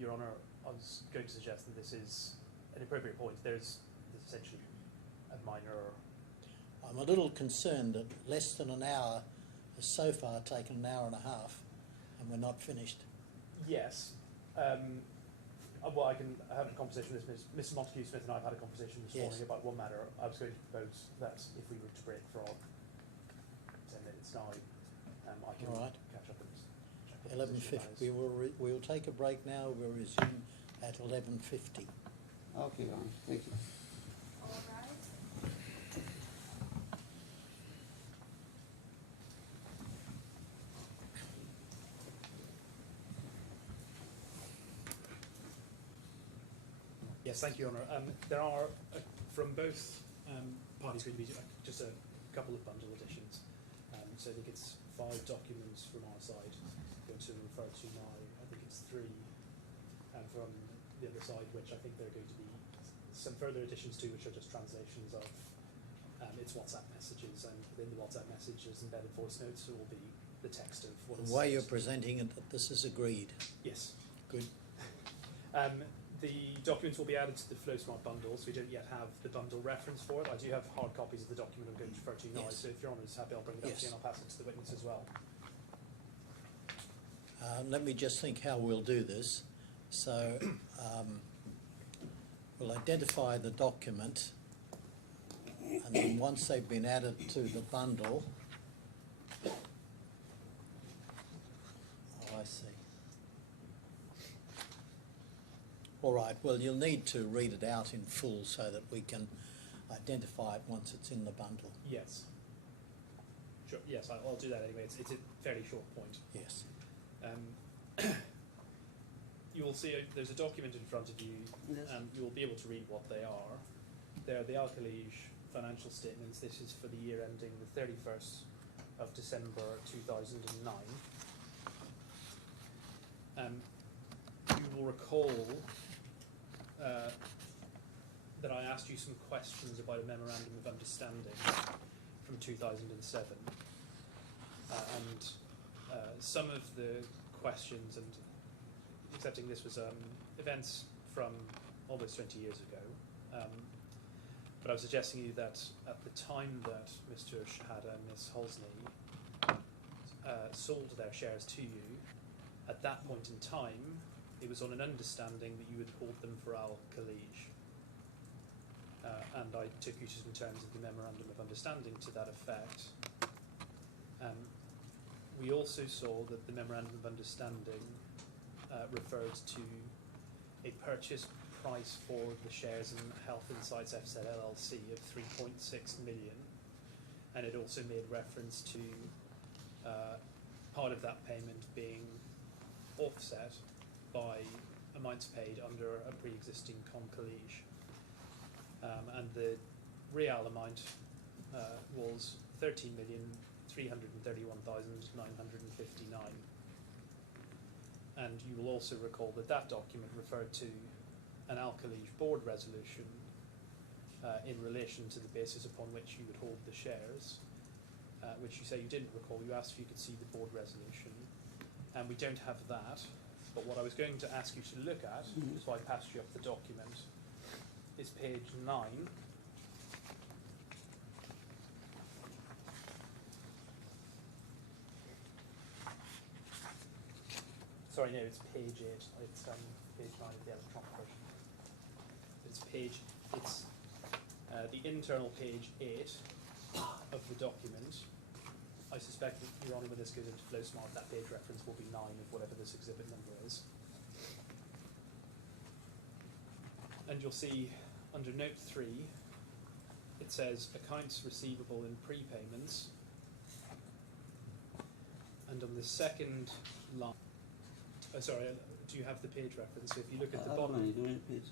Your Honour, I was going to suggest that this is an appropriate point. There's essentially a minor. I'm a little concerned that less than an hour has so far taken an hour and a half and we're not finished. Yes. Well, I can have a conversation with Mr. Montague-Smith and I have had a conversation this Yes. morning about one matter. I was going to propose that if we were to break for 10 minutes now, I can All right. catch up and check what the 11:50. position is. We'll take a break now. We'll resume at 11:50. Okay, Ron, thank you. All rise. Yes, thank you, Your Honour. There are, from both parties, going to be just a couple of bundle additions. So I think it's 5 documents from our side, going to refer to now, I think it's 3, and from the other side, which I think there are going to be some further additions to, which are just translations of its WhatsApp messages, and within the WhatsApp messages embedded voice notes will be the text of what is The way said. you're presenting it, that this is agreed. Yes. Good. The documents will be added to the FlowSmart bundles. We don't yet have the bundle reference for it. I do have hard copies of the document I'm going to refer to now, Yes. so if Your Honour is happy, I'll bring it up to Yes. you and I'll pass it to the witness as well. Let me just think how we'll do this. So we'll identify the document and then once they've been added to the bundle, oh, I see. All right, well, you'll need to read it out in full so that we can identify it once it's in the bundle. Yes. Sure. Yes, I'll do that anyway. It's a fairly short point. Yes. You will see there's a document in front of you, Yes. and you will be able to read what they are. They're the Al-Khalij financial statements. This is for the year ending the 31st of December 2009. You will recall that I asked you some questions about a memorandum of understanding from 2007, and some of the questions, and accepting this was events from almost 20 years ago, but I was suggesting to you that at the time that Mr. Shehata and Ms. Holsney sold their shares to you, at that point in time, it was on an understanding that you would hold them for Al-Khalij. And I took you to some terms of the memorandum of understanding to that effect. We also saw that the memorandum of understanding referred to a purchase price for the shares in Health Insights FZ LLC of 3.6 million, and it also made reference to part of that payment being offset by amounts paid under a pre-existing Conchalij. And the real amount was 13,331,959. And you will also recall that that document referred to an Al-Khalij board resolution in relation to the basis upon which you would hold the shares, which you say you didn't recall. You asked if you could see the board resolution, and we don't have that. But what I was going to ask you to look at, so I passed you up the document, is page 9. Sorry, no, it's page 8. It's page 9 of the electronic version. It's the internal page 8 of the document. I suspect that, Your Honour, when this goes into FlowSmart, that page reference will be 9 of whatever this exhibit number is. And you'll see under note 3, it says accounts receivable in prepayments. And on the second line, do you have the page reference? So if you look at the bottom,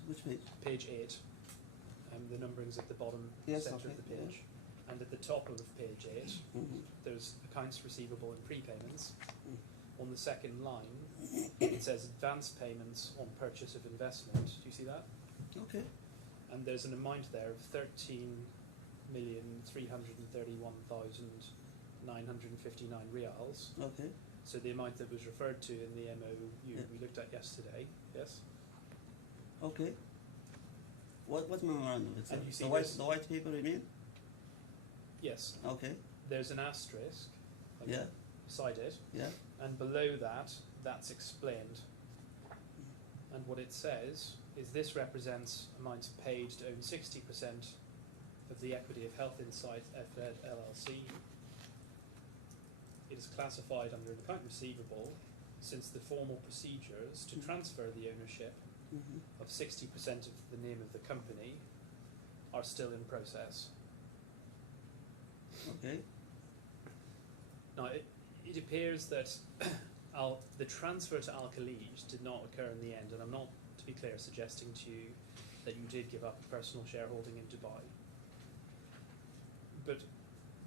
Which page? page 8, the numbering's at the bottom centre of the page. And at the top of page 8, there's accounts receivable and prepayments. On the second line, it says advance payments on purchase of investment. Do you see that? Okay. And there's an amount there of 13,331,959 reals. Okay. So the amount that was referred to in the MOU we looked at yesterday, yes? Okay. What memorandum? It's And you see the white paper, you mean? Yes. Okay. There's an asterisk beside it, and below that, that's explained. And what it says is this represents amounts paid to own 60% of the equity of Health Insights FZ LLC. It is classified under an account receivable since the formal procedures to transfer the ownership of 60% of the name of the company are still in process. Okay. Now, it appears that the transfer to Al-Khalij did not occur in the end, and I'm not, to be clear, suggesting to you that you did give up personal shareholding in Dubai. But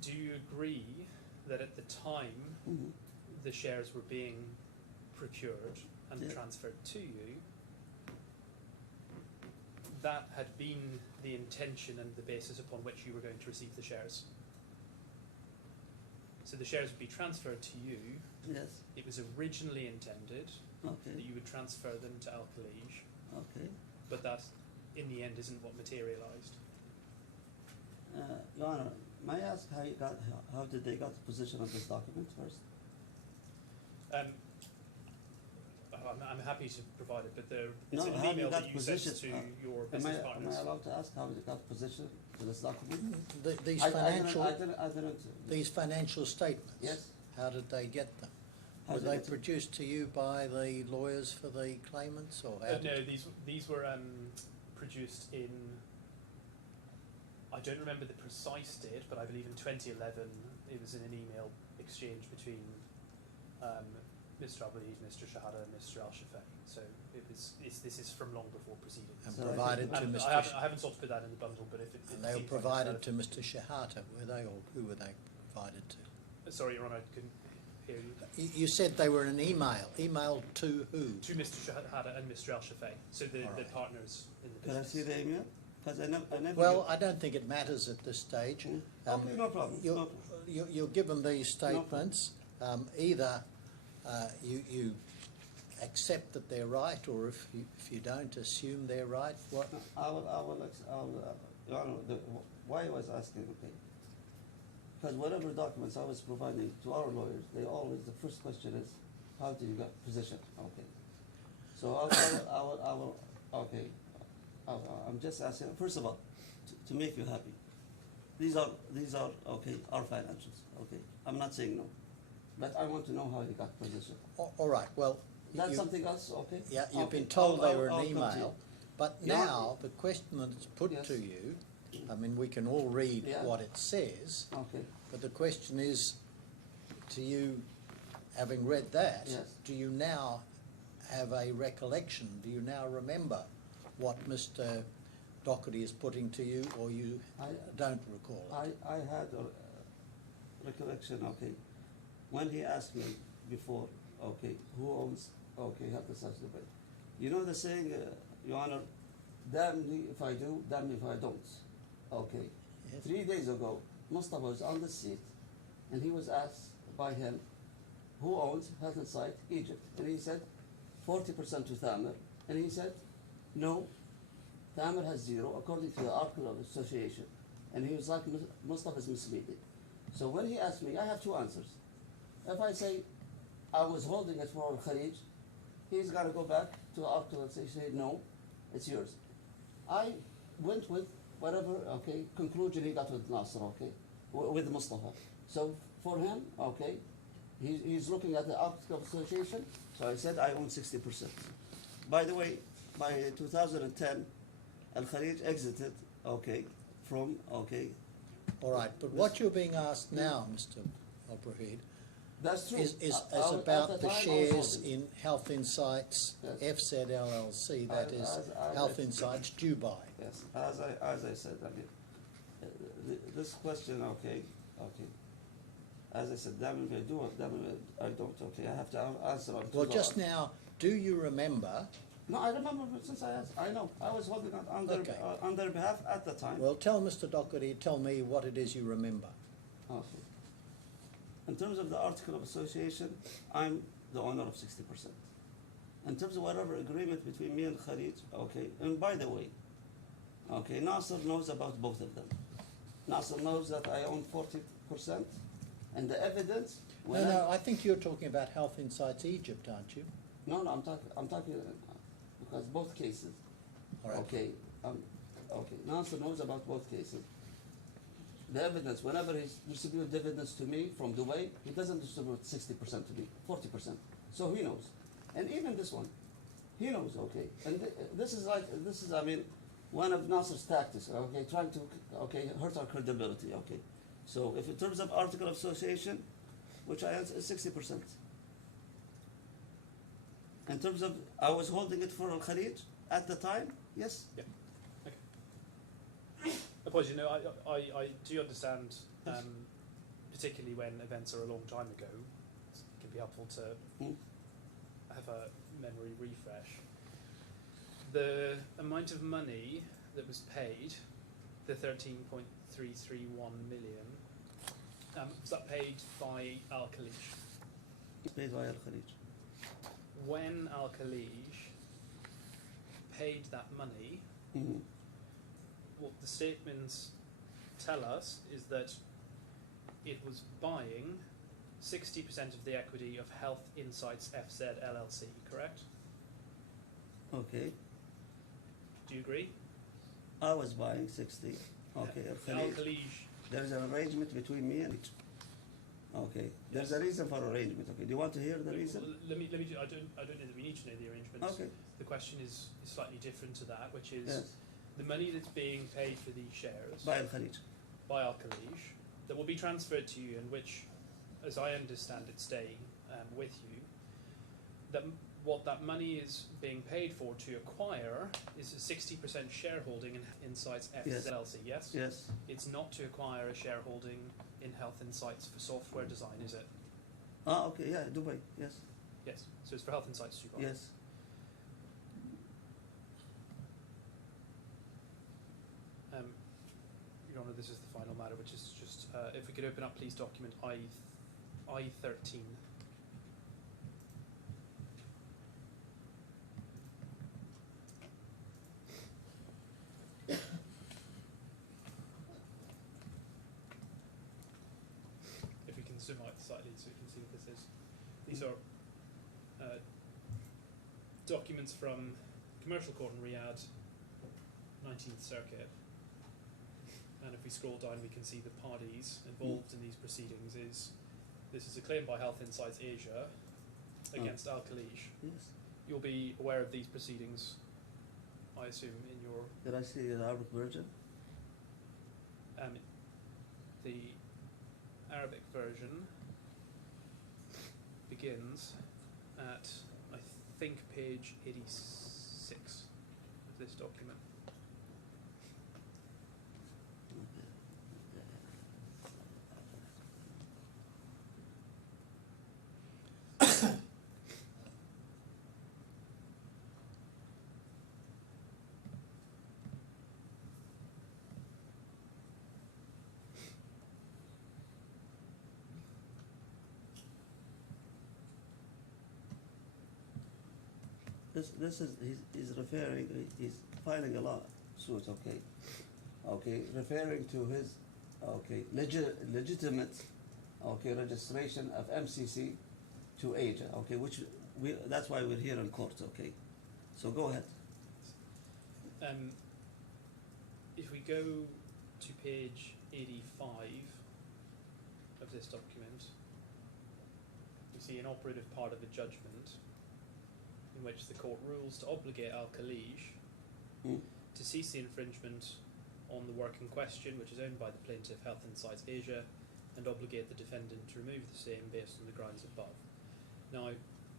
do you agree that at the time the shares were being procured and transferred to you, that had been the intention and the basis upon which you were going to receive the shares? So the shares would be transferred to you. Yes. It was originally intended that you would transfer them to Al-Khalij. Okay. But that, in the end, isn't what materialised. Your Honor, may I ask how did they got the position of this document first? I'm happy to provide it, but No, it's an how you email got that you sent position, to your Am business I partners. allowed to ask how you got position to this document? These I financial, didn't. these financial statements? Yes. How did they get them? How Were did they it- produced to you by the lawyers for the claimants, or how? No, these were produced in. I don't remember the precise date, but I believe in 2011 it was in an email exchange between Mr. Albulaihid, Mr. Shehata, and Mr. Al-Shafei. So this is from long before proceedings. And So provided to And Mr. I haven't sought to put that in the bundle, but if it And they were seems like it's provided to relevant. Mr. Shehata, were they, or who were they provided to? Sorry, Your Honour, I couldn't hear you. You said they were in an email. Email to who? To Mr. Shehata and Mr. Al-Shafei, so the Alright. partners in the Can I business. see the email? Because I never. Well, I don't think it matters at this stage. Okay, no problem. No problem. You're given these statements. Either you accept that they're right, or if you don't, assume they're right. What? No, I will, Your Honor, why I was asking, okay? Because whatever documents I was providing to our lawyers, they always, the first question is, how do you get position? Okay. So I will, okay. I'm just asking, first of all, to make you happy. These are, okay, our financials, okay? I'm not saying no. But I want to know how you got position. All right. Well, That's you- something else, okay? Yeah, you've Okay, been told they were I'll an come to you. email, but Yeah. now the question that's put Yes. to you, I mean, we can all read Yeah. what it says, Okay, but the question is, to you, having read that, Yes. do you now have a recollection? Do you now remember what Mr. Doherty is putting to you, or you I- don't recall it? I had a recollection, okay, when he asked me before, okay, who owns, okay, health and safety debate. You know the saying, Your Honor, damn me if I do, damn me if I don't. Okay. Yes. 3 days ago, Mustafa was on the seat, and he was asked by him, who owns Health and Site Egypt? And he said, 40% to Thamer. And he said, no, Thamer has zero, according to the Article of Association. And he was like, Mustafa is misleading. So when he asked me, I have two answers. If I say, I was holding it for Khalij, he's got to go back to the Article and say, no, it's yours. I went with whatever, okay, conclusion he got with Nasser, okay, with Mustafa. So for him, okay, he's looking at the Article of Association, so I said I own 60%. By the way, by 2010, Al-Khalij exited, okay, from, okay. All right, but what you're being asked now, Mr. Albulaihid, That's true. is At about the the time, I was shares holding. in Health Insights, Yes. FZ LLC, that is As Health I- Insights Dubai. Yes, as I said, I mean, this question, okay, as I said, damn it, I do it, damn it, I don't, okay, I have to answer on Well, two just dollars. now, do you remember? No, I remember since I asked, I know, I was holding it on their behalf at the time. Well, tell Mr. Doherty, tell me what it is you remember. Okay. In terms of the Article of Association, I'm the owner of 60%. In terms of whatever agreement between me and Khalid, okay, and by the way, okay, Nasser knows about both of them. Nasser knows that I own 40%, and the evidence. No, I think you're talking about Health Insights Egypt, aren't you? No, I'm talking because both cases. All right. Okay, okay. Nasser knows about both cases. The evidence, whenever he distributes dividends to me from Dubai, he doesn't distribute 60% to me, 40%. So he knows. And even this one, he knows, okay. And this is, I mean, one of Nasser's tactics, okay, trying to, okay, hurt our credibility, okay. So if in terms of Article of Association, which I answer is 60%. In terms of, I was holding it for Al-Khalij at the time, yes. Yeah. Okay. Apologies. No, I do understand, particularly when events are a long time ago, it can be helpful to have a memory refresh. The amount of money that was paid, the 13.331 million, was that paid by Al-Khalij? Paid by Al-Khalij. When Al-Khalij paid that money, Mm-hmm. what the statements tell us is that it was buying 60% of the equity of Health Insights FZ LLC, correct? Okay. Do you agree? I was buying 60. Okay. Al Khalij. Khalij. There is an arrangement between me and it. Okay. There's a reason for arrangement. Okay. Do you want to hear the reason? Well, let me. I don't know that we need to know the arrangements. Okay. The question is slightly different to that, which is Yes. the money that's being paid for these shares By Al Khalij. by Al Khalij that will be transferred to you, and which, as I understand it, staying with you. That what that money is being paid for to acquire is a 60% shareholding in Insights Yes. FLC. Yes. Yes. It's not to acquire a shareholding in Health Insights for software design, is it? Ah, okay. Yeah. Dubai. Yes. Yes. So it's for Health Insights to buy. Yes. Your Honour, this is the final matter, which is just if we could open up, please, document I-13. If we can zoom out slightly so we can see what this is. These are documents from Commercial Court in Riyadh, 19th Circuit. And if we scroll down, we can see the parties involved in these proceedings. This is a claim by Health Insights Asia against Al Khalij. Yes. You'll be aware of these proceedings, I assume, in your Did I see the Arabic version? the Arabic version begins at, I think, page 86 of this document. This is he's referring, he's filing a lawsuit, okay, referring to his legitimate registration of MCC to Asia, which that's why we're here in court, so go ahead. If we go to page 85 of this document, we see an operative part of a judgment in which the court rules to obligate Al Khalij to cease the infringement on the work in question, which is owned by the plaintiff, Health Insights Asia, and obligate the defendant to remove the same based on the grounds above. Now,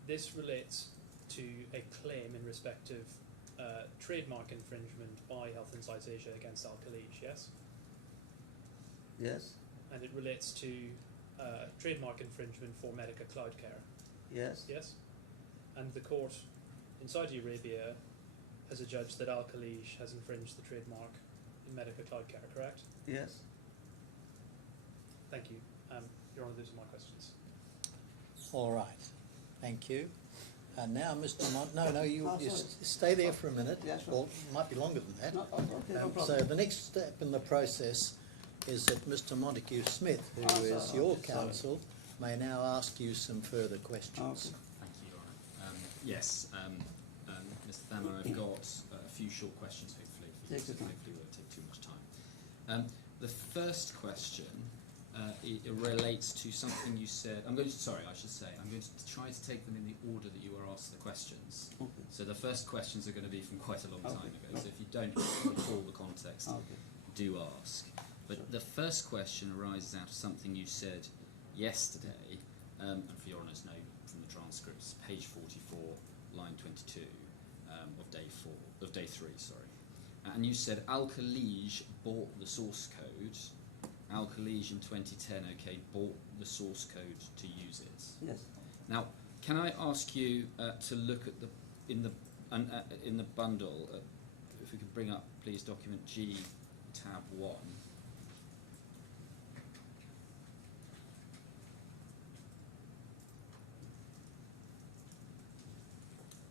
this relates to a claim in respect of trademark infringement by Health Insights Asia against Al Khalij, yes? Yes. And it relates to trademark infringement for Medica Cloud Care, Yes. yes? And the court in Saudi Arabia has adjudged that Al Khalij has infringed the trademark in Medica Cloud Care, correct? Yes. Thank you. Your Honour, those are my questions. All right, thank you. And now, Mr. No, you Oh, sorry. stay there for a minute. Yeah, sure. Well, it might be longer than that. No, okay, no So problem. the next step in the process is that Mr. Montague Smith, who Oh, is sorry, your okay, sorry. counsel, may now ask you some further questions. Okay. Thank you, Your Honour. Yes, Mr. Thamer, I've got a few short questions, hopefully. Take your time. Hopefully won't take too much time. The first question it relates to something you said. I'm going to try to take them in the order that you were asked the questions. Okay. So the first questions are going to be from quite a long time Okay. ago. So if you don't recall the context, Okay. do ask. But Sure. the first question arises out of something you said yesterday, and for your honour's note from the transcripts, page 44, line 22 of day 3, sorry. And you said Al Khalij bought the source code. Al Khalij in 2010, bought the source code to use it. Yes. Now, can I ask you to look at in the bundle? If we could bring up, please, document G, tab 1.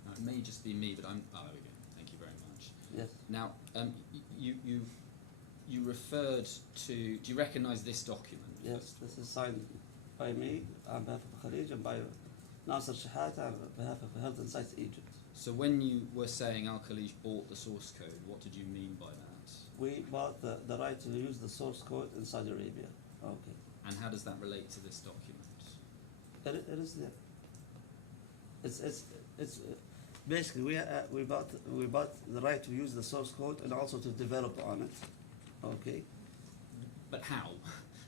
Now, it may just be me, but I'm. Oh, there we go. Thank you very much. Yes. Now, you referred to. Do you recognise this document? Yes. This is signed by me on behalf of Khalij and by Nasser Shehata on behalf of Health Insights Egypt. So when you were saying Al-Khalij bought the source code, what did you mean by that? We bought the right to use the source code in Saudi Arabia. Okay. And how does that relate to this document? It is there. It's basically we bought the right to use the source code and also to develop on it. Okay. But how?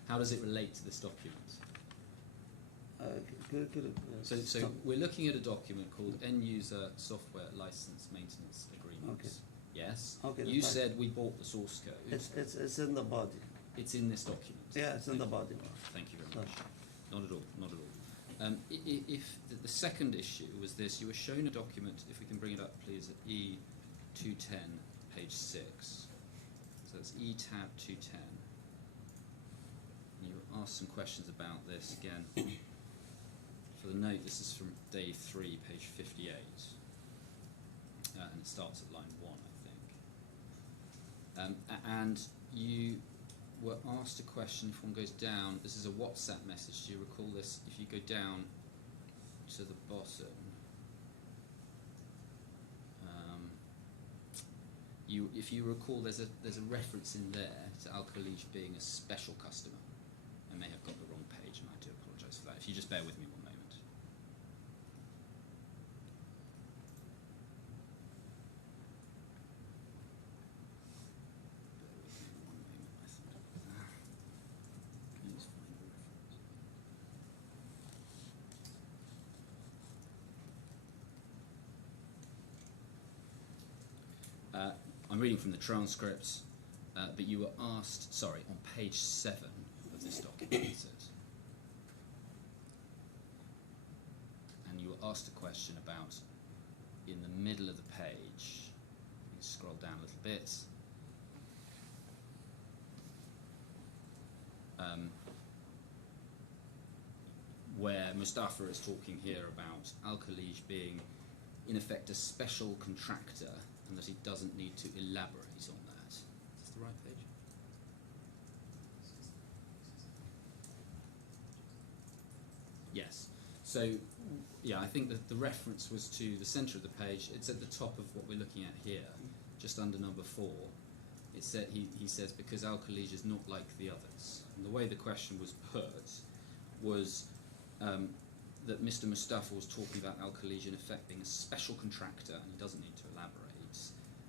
How does it relate to this document? So stop. we're looking at a document called End User Software License Maintenance Agreement. Okay. Yes. Okay. You fine. said we bought the source code. It's in the body. It's in this document. Yeah, it's in the body. Thank you very No. much. Not at all. Not at all. If the second issue was this, you were shown a document. If we can bring it up, please, at E210, page 6. So it's E tab 210. You were asked some questions about this again. For the note, this is from day 3, page 58, and it starts at line 1, I think. And you were asked a question. If one goes down, this is a WhatsApp message. Do you recall this? If you go down to the bottom, if you recall, there's a reference in there to Al-Khalij being a special customer. I may have got the wrong page, and I do apologise for that. If you just bear with me one moment. I'm reading from the transcripts, but you were asked, sorry, on page 7 of this document, it says, and you were asked a question about, in the middle of the page, you scroll down a little bit, where Mustafa is talking here about Al-Khalij being, in effect, a special contractor, and that he doesn't need to elaborate on that. Is this the right page? Yes. So, yeah, I think that the reference was to the centre of the page. It's at the top of what we're looking at here, just under number 4. It said he says, because Al-Khalij is not like the others. And the way the question was put was that Mr. Mustafa was talking about Al-Khalij in effect being a special contractor, and he doesn't need to elaborate.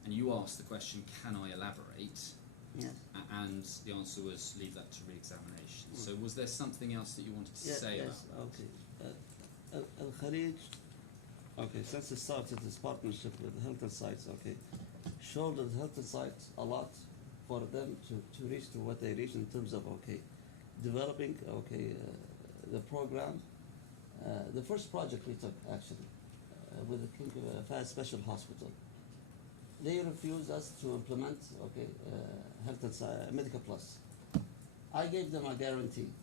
And you asked the question, can I elaborate? Yes. And the answer was, leave that to re-examination. So was there something else that you wanted to say about that? Okay. Al-Khalij, okay, since it started this partnership with Hilton Sites, okay, shouldered Hilton Sites a lot for them to reach to what they reached in terms of, okay, developing, okay, the program. The first project we took, actually, with the King Fahd Special Hospital, they refused us to implement, okay, Medica Plus. I gave them a guarantee,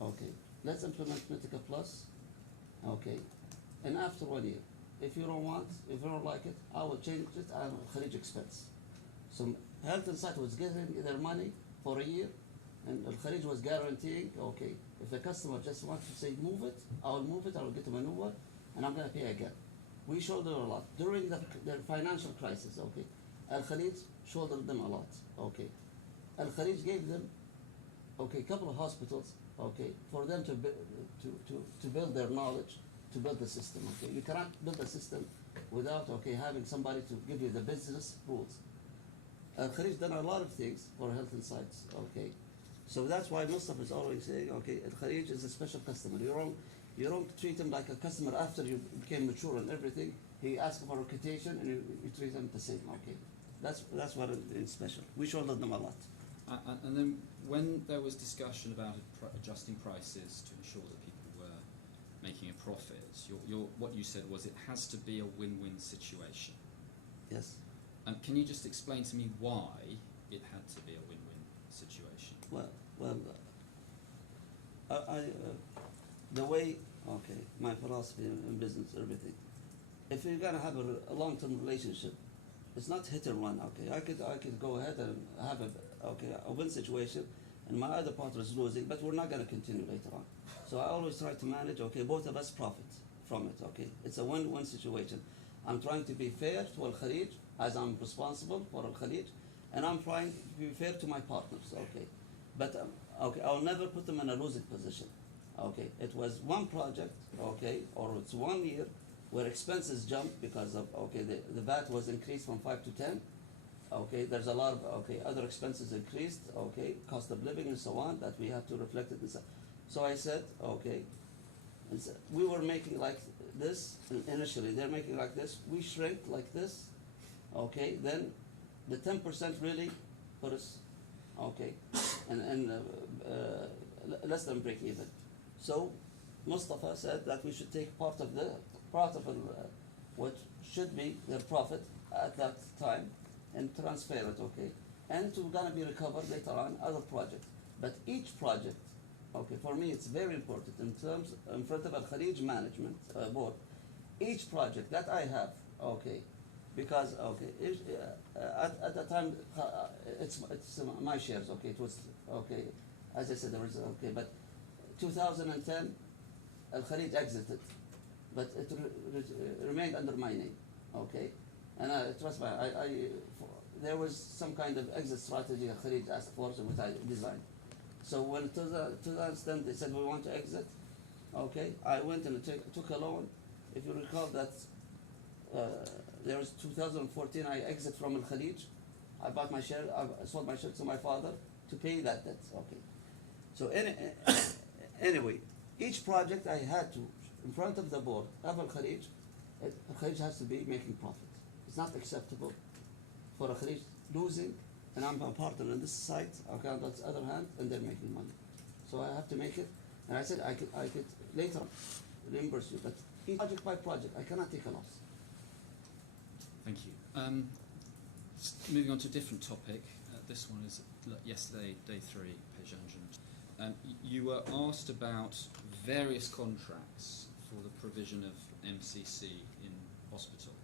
okay, let's implement Medica Plus, okay, and after 1 year, if you don't like it, I will change it at Khalij expense. So Health Insight was getting their money for a year, and Khalij was guaranteeing, okay, if the customer just wants to say move it, I will move it, I will get him a new one, and I'm going to pay again. We shouldered a lot. During the financial crisis, okay, Al-Khalij shouldered them a lot, okay. Al-Khalij gave them, okay, a couple of hospitals, okay, for them to build their knowledge, to build the system, okay. You cannot build a system without, okay, having somebody to give you the business rules. Al-Khalij done a lot of things for Health Insights, okay. So that's why Mustafa is always saying, okay, Al-Khalij is a special customer. You don't treat him like a customer after you became mature and everything. He asks for a quotation and you treat him the same, okay. That's what is special. We shouldered them a lot. And then when there was discussion about adjusting prices to ensure that people were making a profit, what you said was it has to be a win-win situation. Yes. Can you just explain to me why it had to be a win-win situation? Well, the way, okay, my philosophy in business, everything. If you're gonna have a long-term relationship, it's not hit and run. Okay, I could go ahead and have a win situation, and my other partner is losing, but we're not gonna continue later on. So I always try to manage. Okay, both of us profit from it. Okay, it's a win-win situation. I'm trying to be fair to Al Khalij as I'm responsible for Al Khalij, and I'm trying to be fair to my partners. Okay, but okay, I'll never put them in a losing position. Okay, it was one project. Okay, or it's 1 year where expenses jumped because of the VAT was increased from 5 to 10. Okay, there's a lot of other expenses increased. Okay, cost of living and so on that we have to reflect it. So I said we were making like this initially. They're making like this. We shrink like this. Okay, then the 10% really put us and less than break even. So Mustafa said that we should take part of what should be their profit at that time and transfer it, and it's gonna be recovered later on other projects. But each project, for me it's very important in front of Al Khalij management board. Each project that I have, because at the time it's my shares, it was as I said there was but 2010 Al Khalij exited, but it remained under my name, and trust me, there was some kind of exit strategy Al Khalij asked for, which I designed. So when 2010 they said we want to exit, I went and took a loan. If you recall that there was 2014 I exit from Al Khalij. I bought my share, I sold my share to my father to pay that debt. So anyway, each project I had to, in front of the board of Al Khalij, Al Khalij has to be making profit. It's not acceptable for Al Khalij losing, and I'm a partner on this side, on the other hand, and they're making money. So I have to make it, and I said I could later reimburse you, but project by project, I cannot take a loss. Thank you. Moving on to a different topic. This one is yesterday, day 3, page 100. You were asked about various contracts for the provision of MCC in hospitals.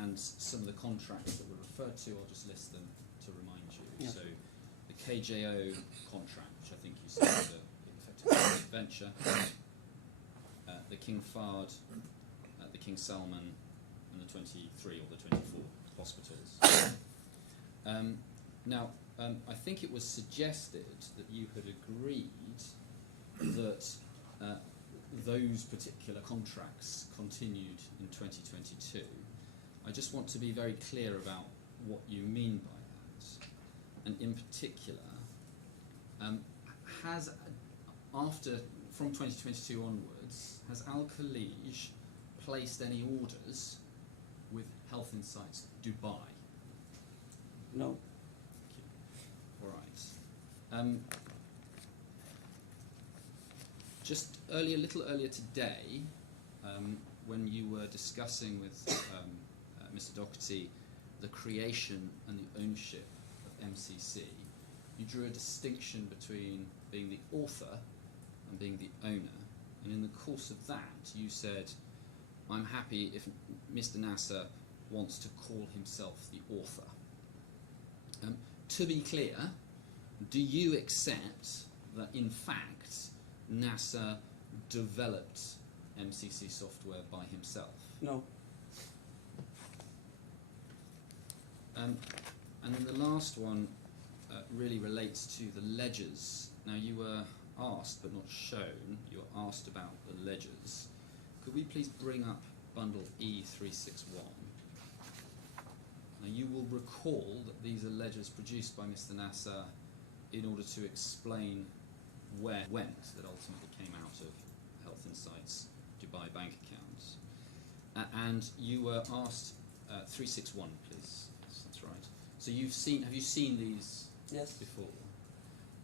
And some of the contracts that were referred to, I'll just list them to remind you. Yeah. So the KJO contract, which I think you said was a effective venture, the King Fahd, the King Salman, and the 23 or the 24 hospitals. Now, I think it was suggested that you had agreed that those particular contracts continued in 2022. I just want to be very clear about what you mean by that. And in particular, from 2022 onwards, has Al Khalij placed any orders with Health Insights Dubai? No. All right. Just a little earlier today, when you were discussing with Mr. Doherty the creation and the ownership of MCC, you drew a distinction between being the author and being the owner. And in the course of that, you said, I'm happy if Mr. Nasser wants to call himself the author. To be clear, do you accept that in fact Nasser developed MCC software by himself? No. And then the last one really relates to the ledgers. Now you were asked but not shown, you were asked about the ledgers. Could we please bring up bundle E361? Now you will recall that these are ledgers produced by Mr. Nasser in order to explain where it went that ultimately came out of Health Insights Dubai bank accounts. And you were asked 361, please. Yes, that's right. So have you seen these Yes. before?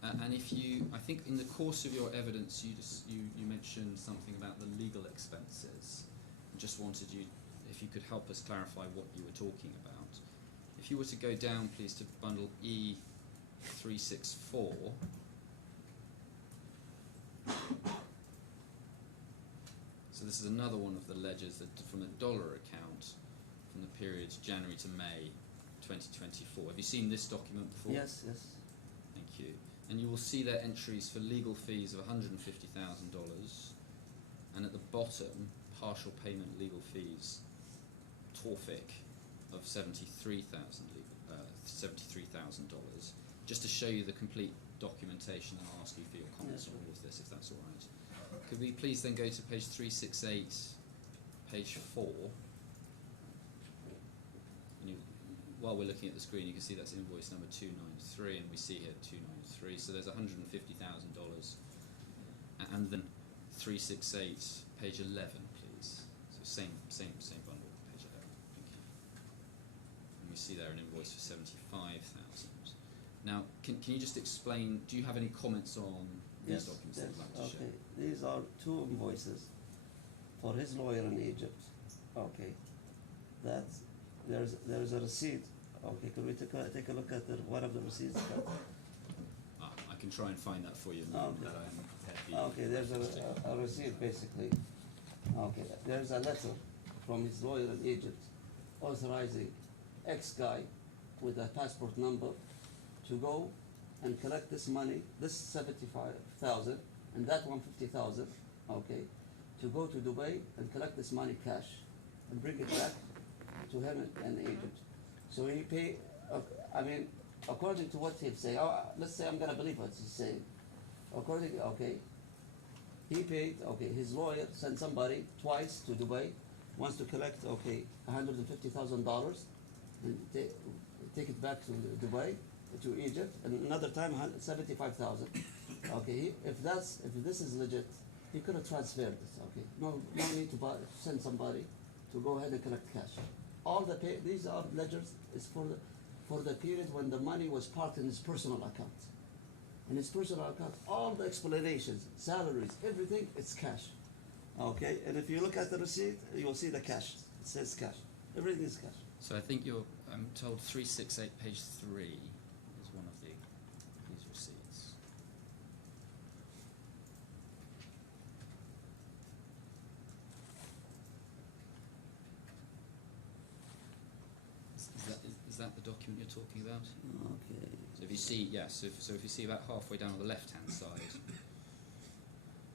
And if you, I think in the course of your evidence, you mentioned something about the legal expenses. I just wanted you, if you could help us clarify what you were talking about. If you were to go down, please, to bundle E364. So this is another one of the ledgers that from a dollar account from the period January to May 2024. Have you seen this document before? Yes, yes. Thank you. And you will see their entries for legal fees of $150,000, and at the bottom, partial payment legal fees Torfik of $73,000, just to show you the complete documentation, and I'll ask you for your comments on all of this, if that's all right. Could we please then go to page 368, page 4? While we're looking at the screen, you can see that's invoice number 293, and we see here 293. So there's $150,000, and then 368, page 11, please. So same bundle, page 11. Thank you. And we see there an invoice for 75,000. Now, can you just explain? Do you have any comments on these documents that you'd like to share? These are 2 invoices for his lawyer in Egypt. Okay, that's there's a receipt. Okay, could we take a look at one of the receipts? I can try and find that for you now that I'm happy. Okay, there's a receipt basically. Okay, there's a letter from his lawyer in Egypt authorizing X guy with a passport number to go and collect this money, this 75,000 and that 150,000. Okay, to go to Dubai and collect this money cash and bring it back to him in Egypt. So he paid, according to what he's saying, let's say I'm going to believe what he's saying. He paid, his lawyer sent somebody twice to Dubai, wants to collect, $150,000 and take it back to Dubai, to Egypt, and another time 75,000. If this is legit, he could have transferred this. No need to send somebody to go ahead and collect cash. These are ledgers is for the period when the money was parked in his personal account. In his personal account, all the explanations, salaries, everything, it's cash. Okay, and if you look at the receipt, you will see the cash. It says cash. Everything is cash. So I think I'm told 368, page 3 is one of these receipts. Is that the document you're talking about? Okay. So if you see, so if you see about halfway down on the left-hand side,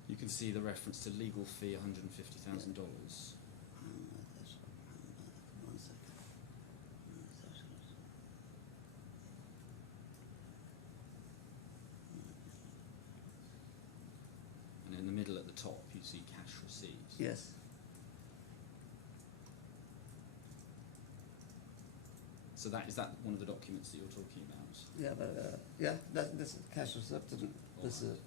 you can see the reference to legal fee, $150,000. And in the middle at the top, you see cash receipts. Yes. So is that one of the documents that you're talking about? Yeah, but this is cash receipt. This is.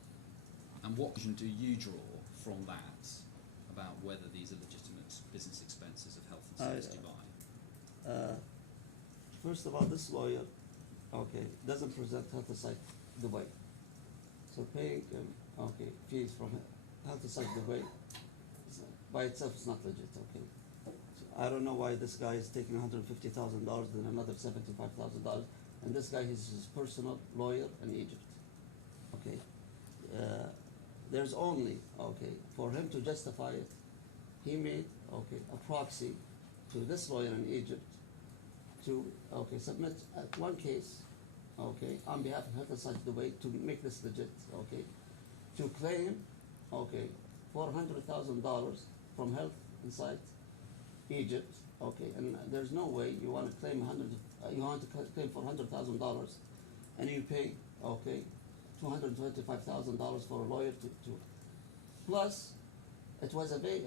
And what conclusion do you draw from that about whether these are legitimate business expenses of Health and Safety Dubai? First of all, this lawyer, doesn't present Health and Safety Dubai. So paying fees from Health and Safety Dubai by itself is not legit. I don't know why this guy is taking $150,000 and another $75,000, and this guy is his personal lawyer in Egypt. There's only for him to justify it, he made a proxy to this lawyer in Egypt to submit one case on behalf of Health and Safety Dubai to make this legit to claim $400,000 from Health and Safety Egypt, and there's no way you want to claim $400,000, and you pay $225,000 for a lawyer to. Plus, it was a very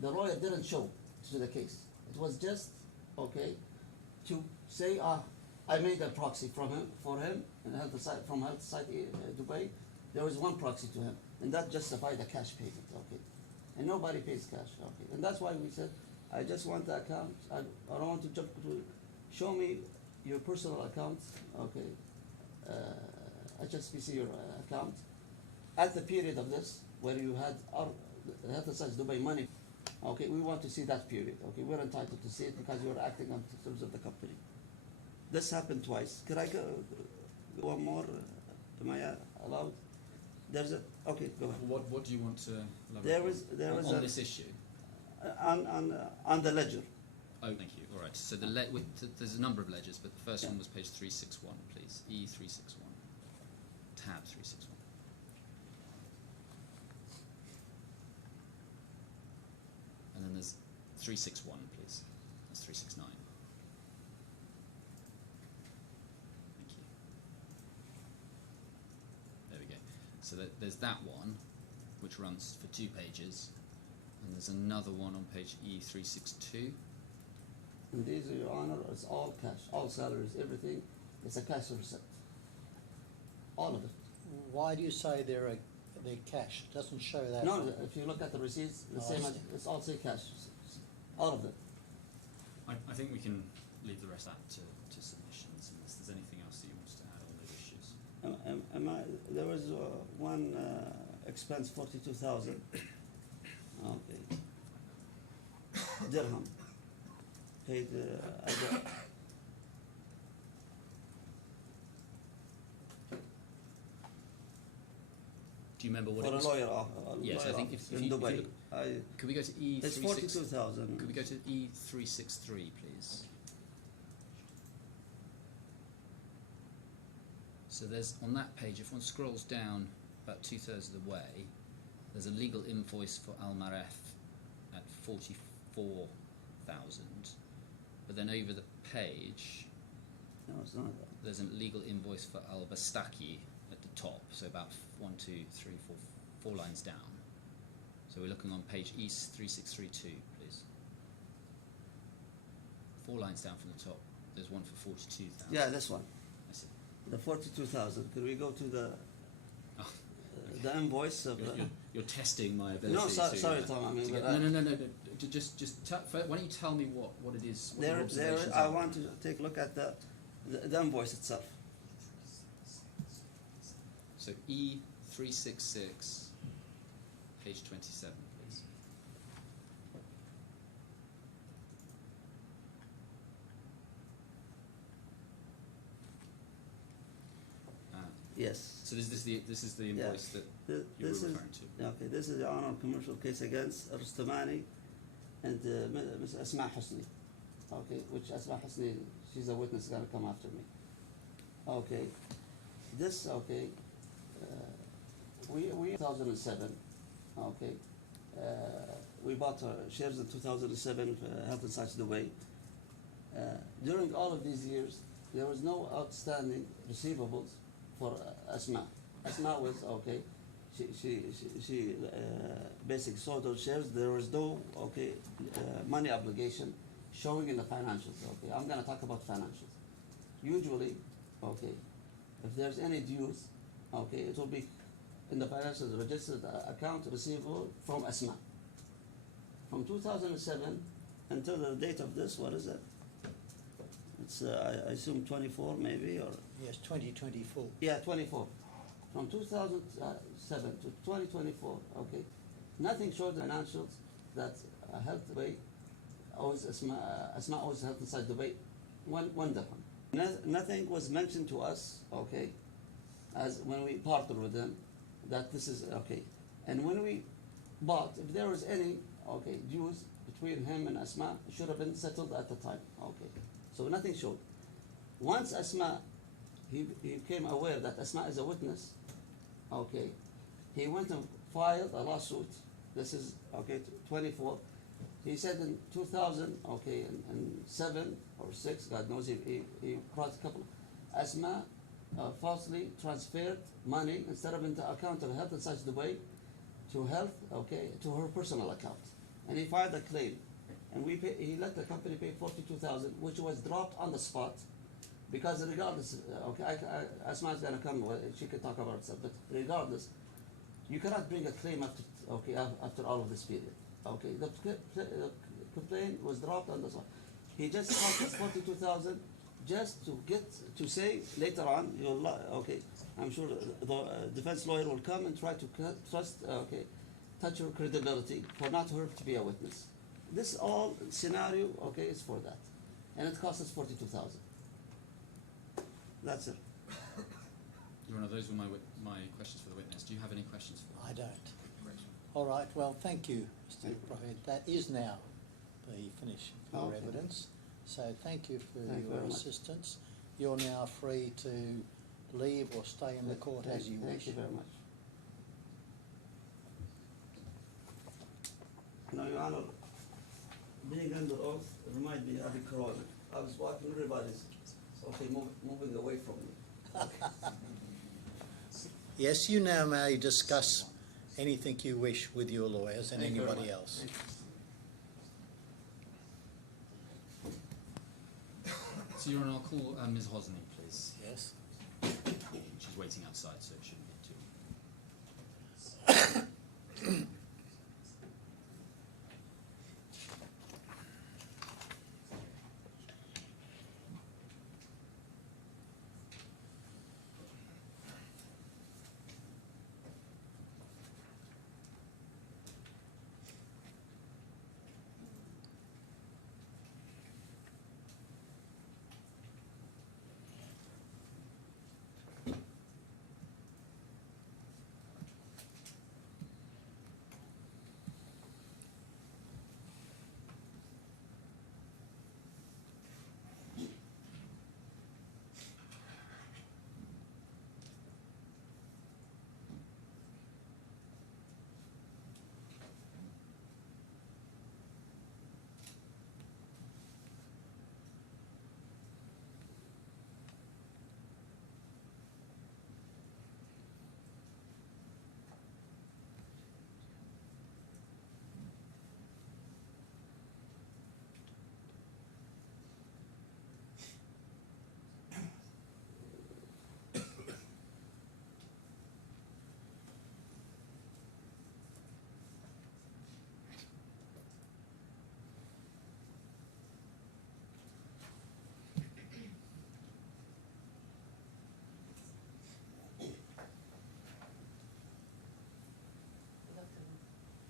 the lawyer didn't show to the case. It was just to say I made a proxy for him and from Health Society Dubai. There was one proxy to him, and that justified the cash payment. And nobody pays cash. And that's why we said, I just want the account. I don't want to jump to show me your personal account. HSBC your account at the period of this where you had our Health and Safety Dubai money. We want to see that period. We're entitled to see it because you're acting on terms of the company. This happened twice. Could I go one more? Am I allowed? There's a go ahead. What do you want to elaborate on this issue? On the ledger. Oh, thank you. All right. So there's a number of ledgers, but the first one was page 361, please. E361, tab 361. And then there's 361, please. 369. Thank you. There we go. So there's that one, which runs for 2 pages, and there's another one on page E362. And these, Your Honor, it's all cash, all salaries, everything. It's a cash receipt. All of it. Why do you say they're cash? It doesn't show that. No, if you look at the receipts, the Oh, I same as, see. it's all say cash. All of it. I think we can leave the rest out to submissions unless there's anything else that you want to add on those issues. There was one expense, 42,000. Okay. Dirham. Paid Do you remember what for it was? a lawyer. Yes, I think if in you Dubai. look- I, Could we go to it's E36? 42,000. Could we go to E363, please? So there's, on that page, if one scrolls down about 2/3 of the way, there's a legal invoice for Al Maref at 44,000. But then over the page, No, it's not that. there's a legal invoice for Al Bastaki at the top, so about 1, 2, 3, 4, 4 lines down. So we're looking on page E3632, please. 4 lines down from the top, there's one for 42,000. Yeah, this one. I see. The 42,000. Could we go to Oh, the invoice of you're testing my ability. No, to, sorry, Tom. I mean, to but get, no. Just why don't you tell me what it is? What your observations I are? want to take a look at the invoice itself. So E366, page 27, please. Yes. So this is the invoice that you were This is referring to. okay. This is the honor commercial case against Rustamani and Ms. Asma Husni. Okay, which Asma Husni, she's a witness, gonna come after me. Okay, this we 2007. Okay, we bought shares in 2007. Health and Science Dubai. During all of these years, there was no outstanding receivables for Asma. Asma was okay. She basically sold those shares. There was no money obligation showing in the financials. Okay, I'm gonna talk about financials. Usually, okay, if there's any dues, okay, it will be in the financials registered account receivable from Asma. From 2007 until the date of this, what is it? It's I assume 24 maybe, or Yes, 2024. yeah, 24. From 2007 to 2024, okay, nothing showed the financials that Health Dubai owes Asma owes Health Inside Dubai one dirham. Nothing was mentioned to us, okay, as when we partnered with them, that this is okay. And when we bought, if there was any dues between him and Asma, it should have been settled at the time. Okay, so nothing showed. Once Asma, he became aware that Asma is a witness. Okay, he went and filed a lawsuit. This is 24. He said in 2000, and 7 or 6, God knows, he crossed a couple. Asma falsely transferred money instead of into account of Health and Science Dubai to Health, to her personal account, and he filed a claim, and he let the company pay 42,000, which was dropped on the spot, because regardless, Asma is gonna come, she can talk about herself, but regardless, you cannot bring a claim after all of this period. Okay, the complaint was dropped on the spot. He just cost us 42,000 just to get to say later on, I'm sure the defense lawyer will come and try to touch her credibility for not her to be a witness. This all scenario, is for that, and it cost us 42,000. That's it. Your Honour, those were my questions for the witness. Do you have any questions for I don't. All right, well, thank you, Mr. Ibrahim. That is now the finish of your Okay. evidence. So thank you for Thank you your very much. assistance. You're now free to leave or stay in the court as you Thank wish. you very much. No, Your Honor, being under oath remind me of a crowd. I was watching everybody's moving away from me. Yes, you now may discuss anything you wish with your lawyers and Thank you very anybody much. else. So, Your Honour, I'll call Ms. Hosny, please. Yes. She's waiting outside, so it shouldn't be too.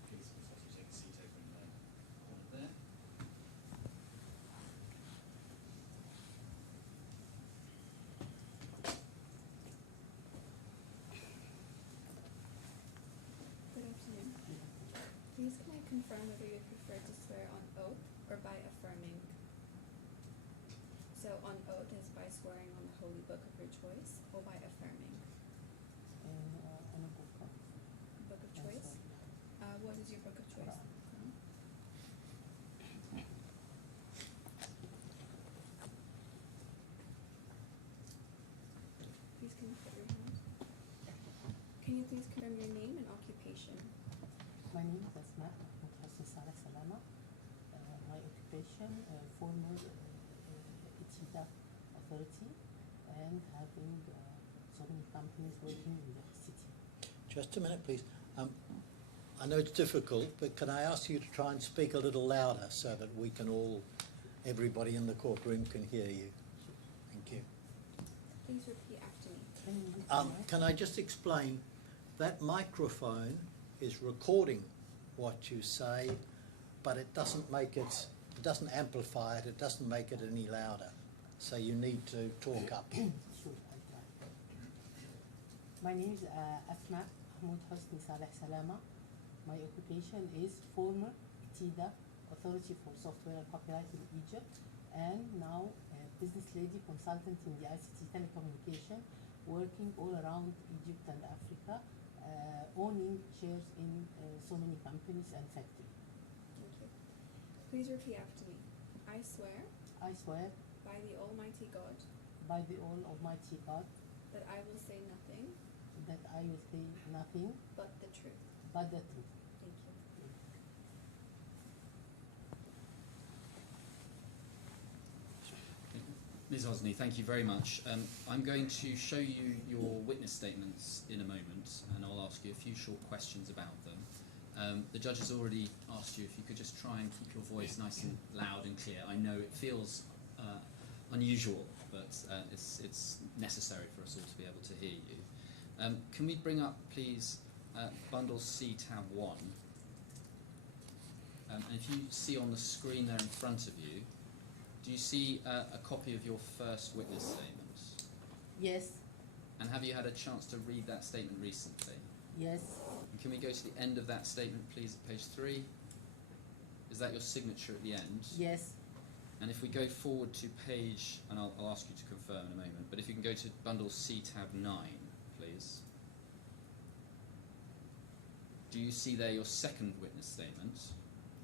Please, Ms. Hosny, take a seat over in the corner there. Good afternoon. Please can I confirm whether you prefer to swear on oath or by affirming? So on oath is by swearing on the holy book of your choice or by affirming? Book of choice? What is your book of choice? Quran. Please can you put your hand? Can you please confirm your name and occupation? My name is Asma Mahmoud Hosni Saleh Salama. My occupation, former ITIDA authority and having so many companies working in the city. Just a minute, please. I know it's difficult, but can I ask you to try and speak a little louder so that we can all, everybody in the courtroom can hear you? Thank you. Please repeat after me. Can you repeat the mic? Can I just explain, that microphone is recording what you say, but it doesn't make it, it doesn't amplify it, it doesn't make it any louder. So you need to talk up. Sure, I'll try. My name is Asma Mahmoud Hosni Saleh Salama. My occupation is former ITIDA Authority for Software and Copyright in Egypt, and now business lady consultant in the ICT telecommunication, working all around Egypt and Africa, owning shares in so many companies and factories. Thank you. Please repeat after me. I swear I swear by the Almighty God by the all Almighty God that I will say nothing that I will say nothing but the truth. but the truth. Thank you. Ms. Hosny, thank you very much. I'm going to show you your witness statements in a moment, and I'll ask you a few short questions about them. The judge has already asked you if you could just try and keep your voice nice and loud and clear. I know it feels unusual, but it's necessary for us all to be able to hear you. Can we bring up, please, bundle C tab 1? And if you see on the screen there in front of you, do you see a copy of your first witness statement? Yes, And have you had a chance to read that statement recently? yes, And can we go to the end of that statement, please, at page 3? Is that your signature at the end? yes, And if we go forward to page, and I'll ask you to confirm in a moment, but if you can go to bundle C tab 9, please. Do you see there your second witness statement?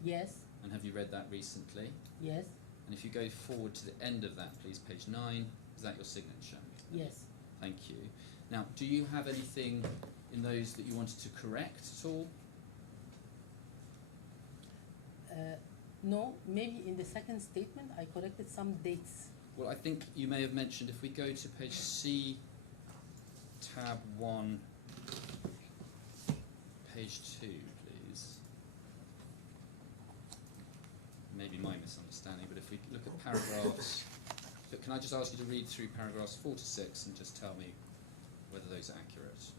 yes, And have you read that recently? Yes. And if you go forward to the end of that, please, page 9, is that your signature? Yes. Thank you. Now, do you have anything in those that you wanted to correct at all? No, maybe in the second statement I corrected some dates. Well, I think you may have mentioned, if we go to page C, tab 1, page 2, please. Maybe my misunderstanding, but if we look at paragraphs, but can I just ask you to read through paragraphs 4 to 6 and just tell me whether those are accurate?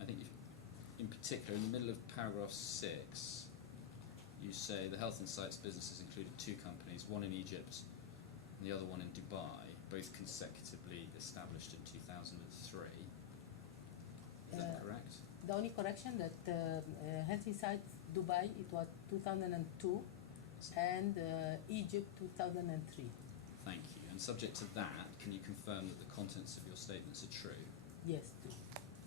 I think in particular, in the middle of paragraph 6, you say the health and sites businesses included 2 companies, one in Egypt and the other one in Dubai, both consecutively established in 2003. Is that correct? The only correction that Health Insight Dubai, it was 2002, and Egypt 2003. Thank you. And subject to that, can you confirm that the contents of your statements are true? Yes, too.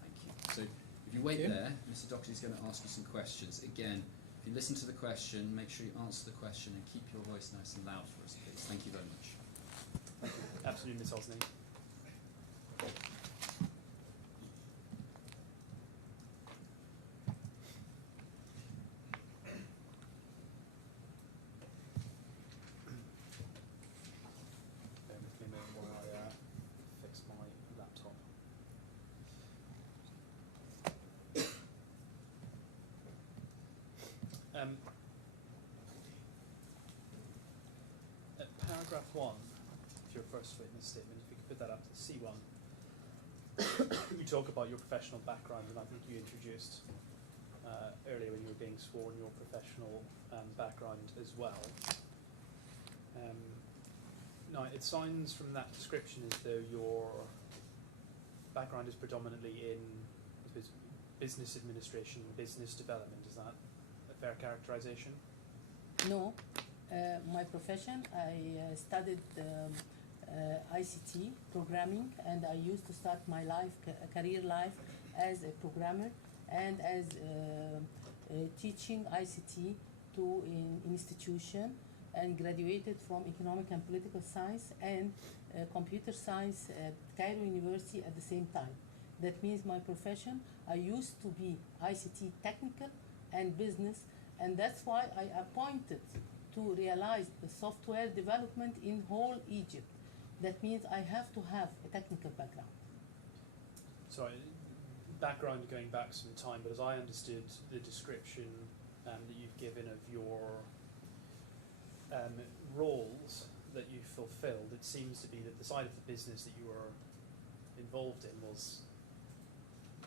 Thank you. So if you wait there, Mr. Doherty is going to ask you some questions. Again, if you listen to the question, make sure you answer the question and keep your voice nice and loud for us, please. Thank you very much. Absolutely, Ms. Osney. Bear with me a moment while I fix my laptop. At paragraph 1 of your first witness statement, if you could put that up to C1, you talk about your professional background, and I think you introduced earlier when you were being sworn your professional background as well. Now, it sounds from that description as though your background is predominantly in business administration, business development. Is that a fair characterization? No, my profession, I studied ICT programming, and I used to start my career life as a programmer and as teaching ICT to an institution, and graduated from economic and political science and computer science at Cairo University at the same time. That means my profession, I used to be ICT technical and business, and that's why I appointed to realize the software development in whole Egypt. That means I have to have a technical background. Sorry, background going back some time, but as I understood the description that you've given of your roles that you fulfilled, it seems to be that the side of the business that you were involved in was,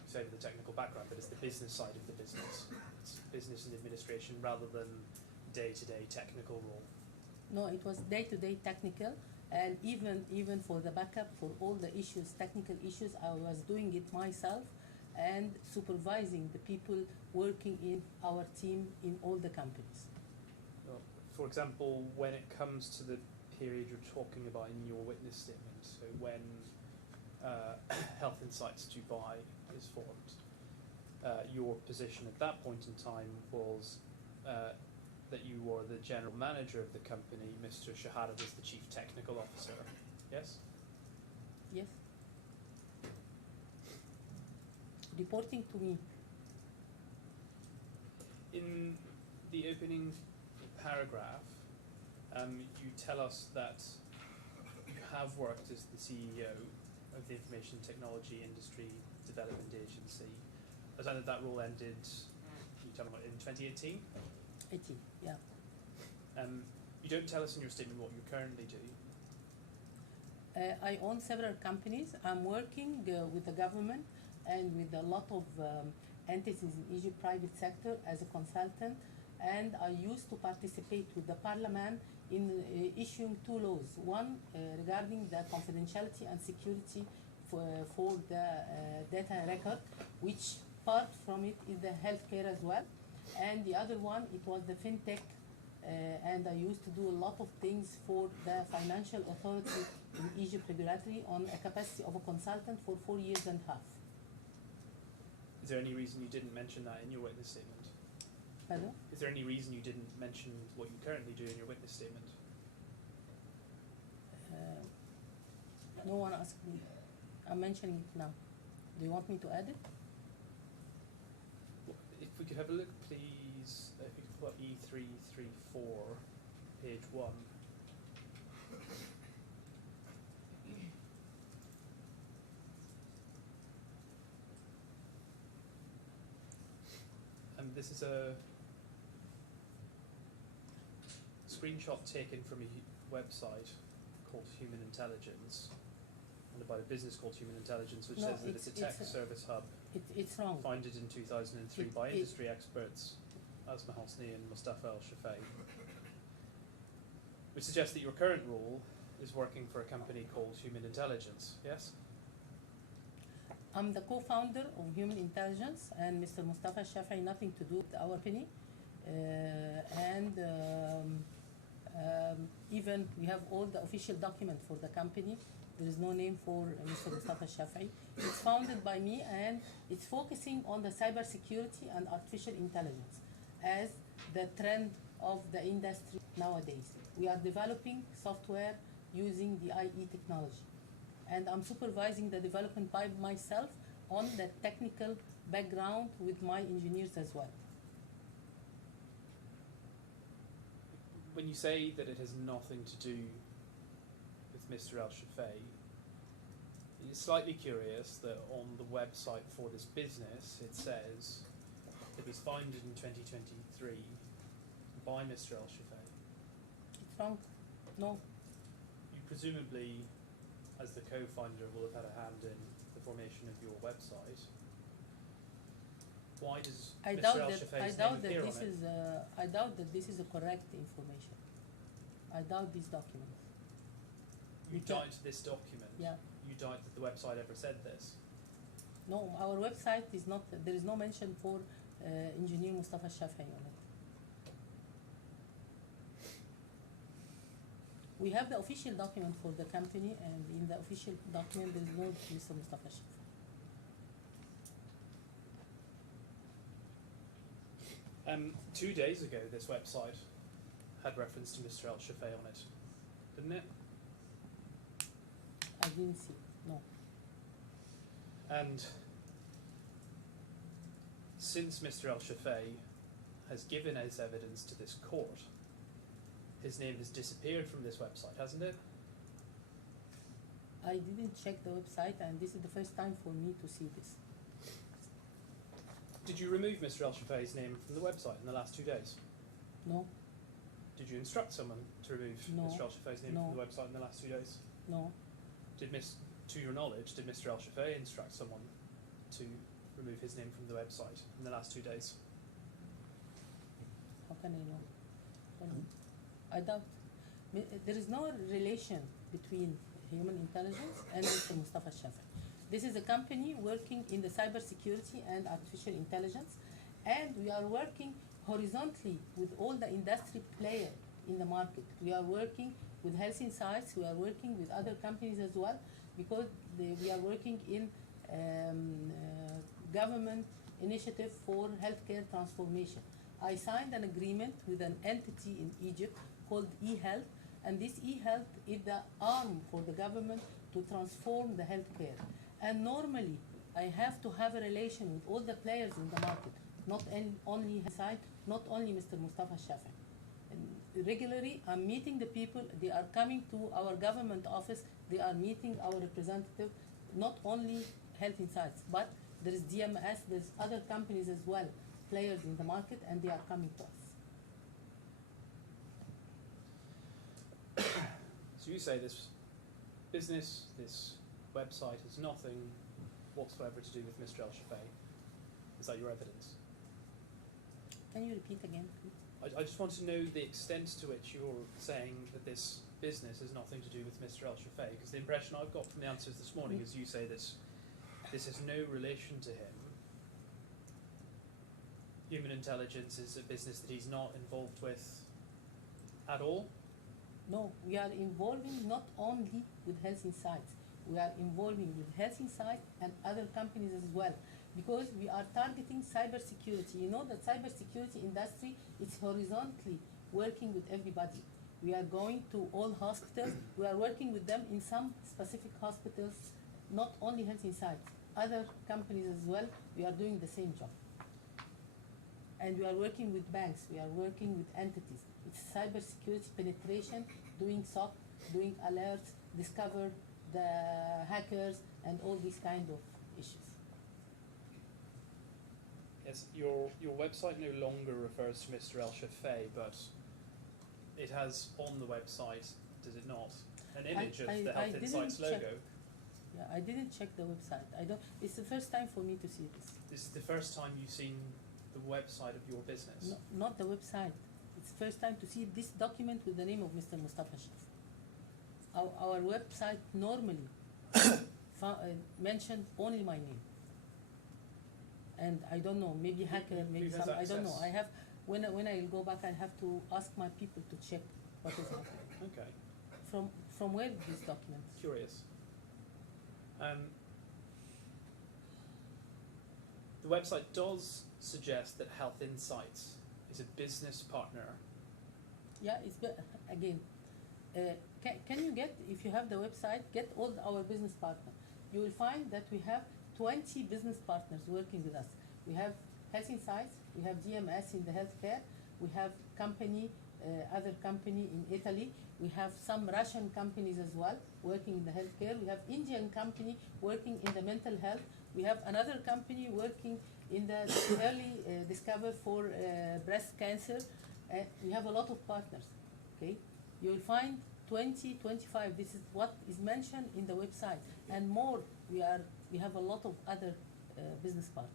say, with the technical background, but it's the business side of the business. It's business and administration rather than day-to-day technical role. No, it was day-to-day technical, and even for the backup, for all the issues, technical issues, I was doing it myself and supervising the people working in our team in all the companies. For example, when it comes to the period you're talking about in your witness statement, so when Health Insights Dubai is formed, your position at that point in time was that you were the general manager of the company, Mr. Shehata was the chief technical officer, yes? Yes. Reporting to me. In the opening paragraph, you tell us that you have worked as the CEO of the Information Technology Industry Development Agency. As I know that role ended, can you tell me what, in 2018? 18, yeah. You don't tell us in your statement what you currently do. I own several companies. I'm working with the government and with a lot of entities in Egypt private sector as a consultant, and I used to participate with the parliament in issuing 2 laws. One regarding the confidentiality and security for the data record, which part from it is the healthcare as well. And the other one, it was the fintech, and I used to do a lot of things for the financial authority in Egypt regulatory on a capacity of a consultant for 4 years and a half. Is there any reason you didn't mention that in your witness statement? Pardon? Is there any reason you didn't mention what you currently do in your witness statement? No one asked me. I'm mentioning it now. Do you want me to add it? If we could have a look, please, if you could put E334, page 1. And this is a screenshot taken from a website called Human Intelligence, and about a business called Human Intelligence, which No, says that it's a tech service hub It's wrong. founded in 2003 by It- industry experts Asma Hosni and Mustafa Al-Shafei, which suggests that your current role is working for a company called Human Intelligence, yes? I'm the co-founder of Human Intelligence, and Mr. Mustafa Shafai nothing to do with our company. Even we have all the official document for the company. There is no name for Mr. Mustafa Shafai. It's founded by me, and it's focusing on the cybersecurity and artificial intelligence as the trend of the industry nowadays. We are developing software using the IE technology, and I'm supervising the development by myself on the technical background with my engineers as well. When you say that it has nothing to do with Mr. Al-Shafei, it's slightly curious that on the website for this business it says it was founded in 2023 by Mr. Al-Shafei. It's wrong. No. You presumably, as the co-founder, will have had a hand in the formation of your website. Why does I Mr. doubt Al-Shafei's name appear on it? I doubt that this is a correct information. I doubt these documents. You we can- doubt this document? Yeah. You doubt that the website ever said this? No, our website is not. There is no mention for engineer Mustafa Shafai on it. We have the official document for the company, and in the official document there is no Mr. Mustafa Shafai. 2 days ago, this website had reference to Mr. Al-Shafei on it, didn't it? I didn't see. No. And since Mr. Al-Shafei has given his evidence to this court, his name has disappeared from this website, hasn't it? I didn't check the website, and this is the first time for me to see this. Did you remove Mr. Al-Shafei's name from the website in the last 2 days? No. Did you instruct someone to remove No. Mr. Al-Shafei's name No. from the website in the last 2 days? No. To your knowledge, did Mr. Al-Shafei instruct someone to remove his name from the website in the last 2 days? How can I know? I doubt. There is no relation between Human Intelligence and Mr. Mustafa Shafai. This is a company working in the cybersecurity and artificial intelligence, and we are working horizontally with all the industry players in the market. We are working with Health Insights, we are working with other companies as well, because we are working in government initiative for healthcare transformation. I signed an agreement with an entity in Egypt called eHealth, and this eHealth is the arm for the government to transform the healthcare. And normally, I have to have a relation with all the players in the market, not only side, not only Mr. Mustafa Shafai. And regularly, I'm meeting the people. They are coming to our government office. They are meeting our representative, not only Health Insights, but there is DMS. There's other companies as well, players in the market, and they are coming to us. So you say this business, this website has nothing whatsoever to do with Mr. Al-Shafei. Is that your evidence? Can you repeat again, please? I just want to know the extent to which you're saying that this business has nothing to do with Mr. El-Shafei? Because the impression I've got from the answers this morning is you say that this has no relation to him. Human intelligence is a business that he's not involved with at all. No, we are involving not only with Health Insights, we are involving with Health Insights and other companies as well, because we are targeting cybersecurity. You know that cybersecurity industry is horizontally working with everybody. We are going to all hospitals, we are working with them in some specific hospitals, not only Health Insights, other companies as well, we are doing the same job. And we are working with banks, we are working with entities. It's cybersecurity penetration, doing SOC, doing alerts, discover the hackers, and all these kind of issues. Yes, your website no longer refers to Mr. El-Shafei, but it has on the website, does it not, an image of the Health Insights logo? Yeah, I didn't check the website. I don't. It's the first time for me to see this. This is the first time you've seen the website of your business. No, not the website. It's the first time to see this document with the name of Mr. Mustafa Shaf. Our website normally mentioned only my name. And I don't know, maybe hacker, maybe Who has some. I don't know. access? I have when I go back, I have to ask my people to check what is happening. Okay, From where this document? curious. The website does suggest that Health Insights is a business partner. Yeah, it's again. Can you get, if you have the website, get all our business partners. You will find that we have 20 business partners working with us. We have Health Insights, we have GMS in the healthcare, we have company, other company in Italy, we have some Russian companies as well working in the healthcare, we have Indian company working in the mental health, we have another company working in the early discovery for breast cancer. We have a lot of partners, okay? You will find 20, 25, this is what is mentioned in the website, and more, we have a lot of other business partners.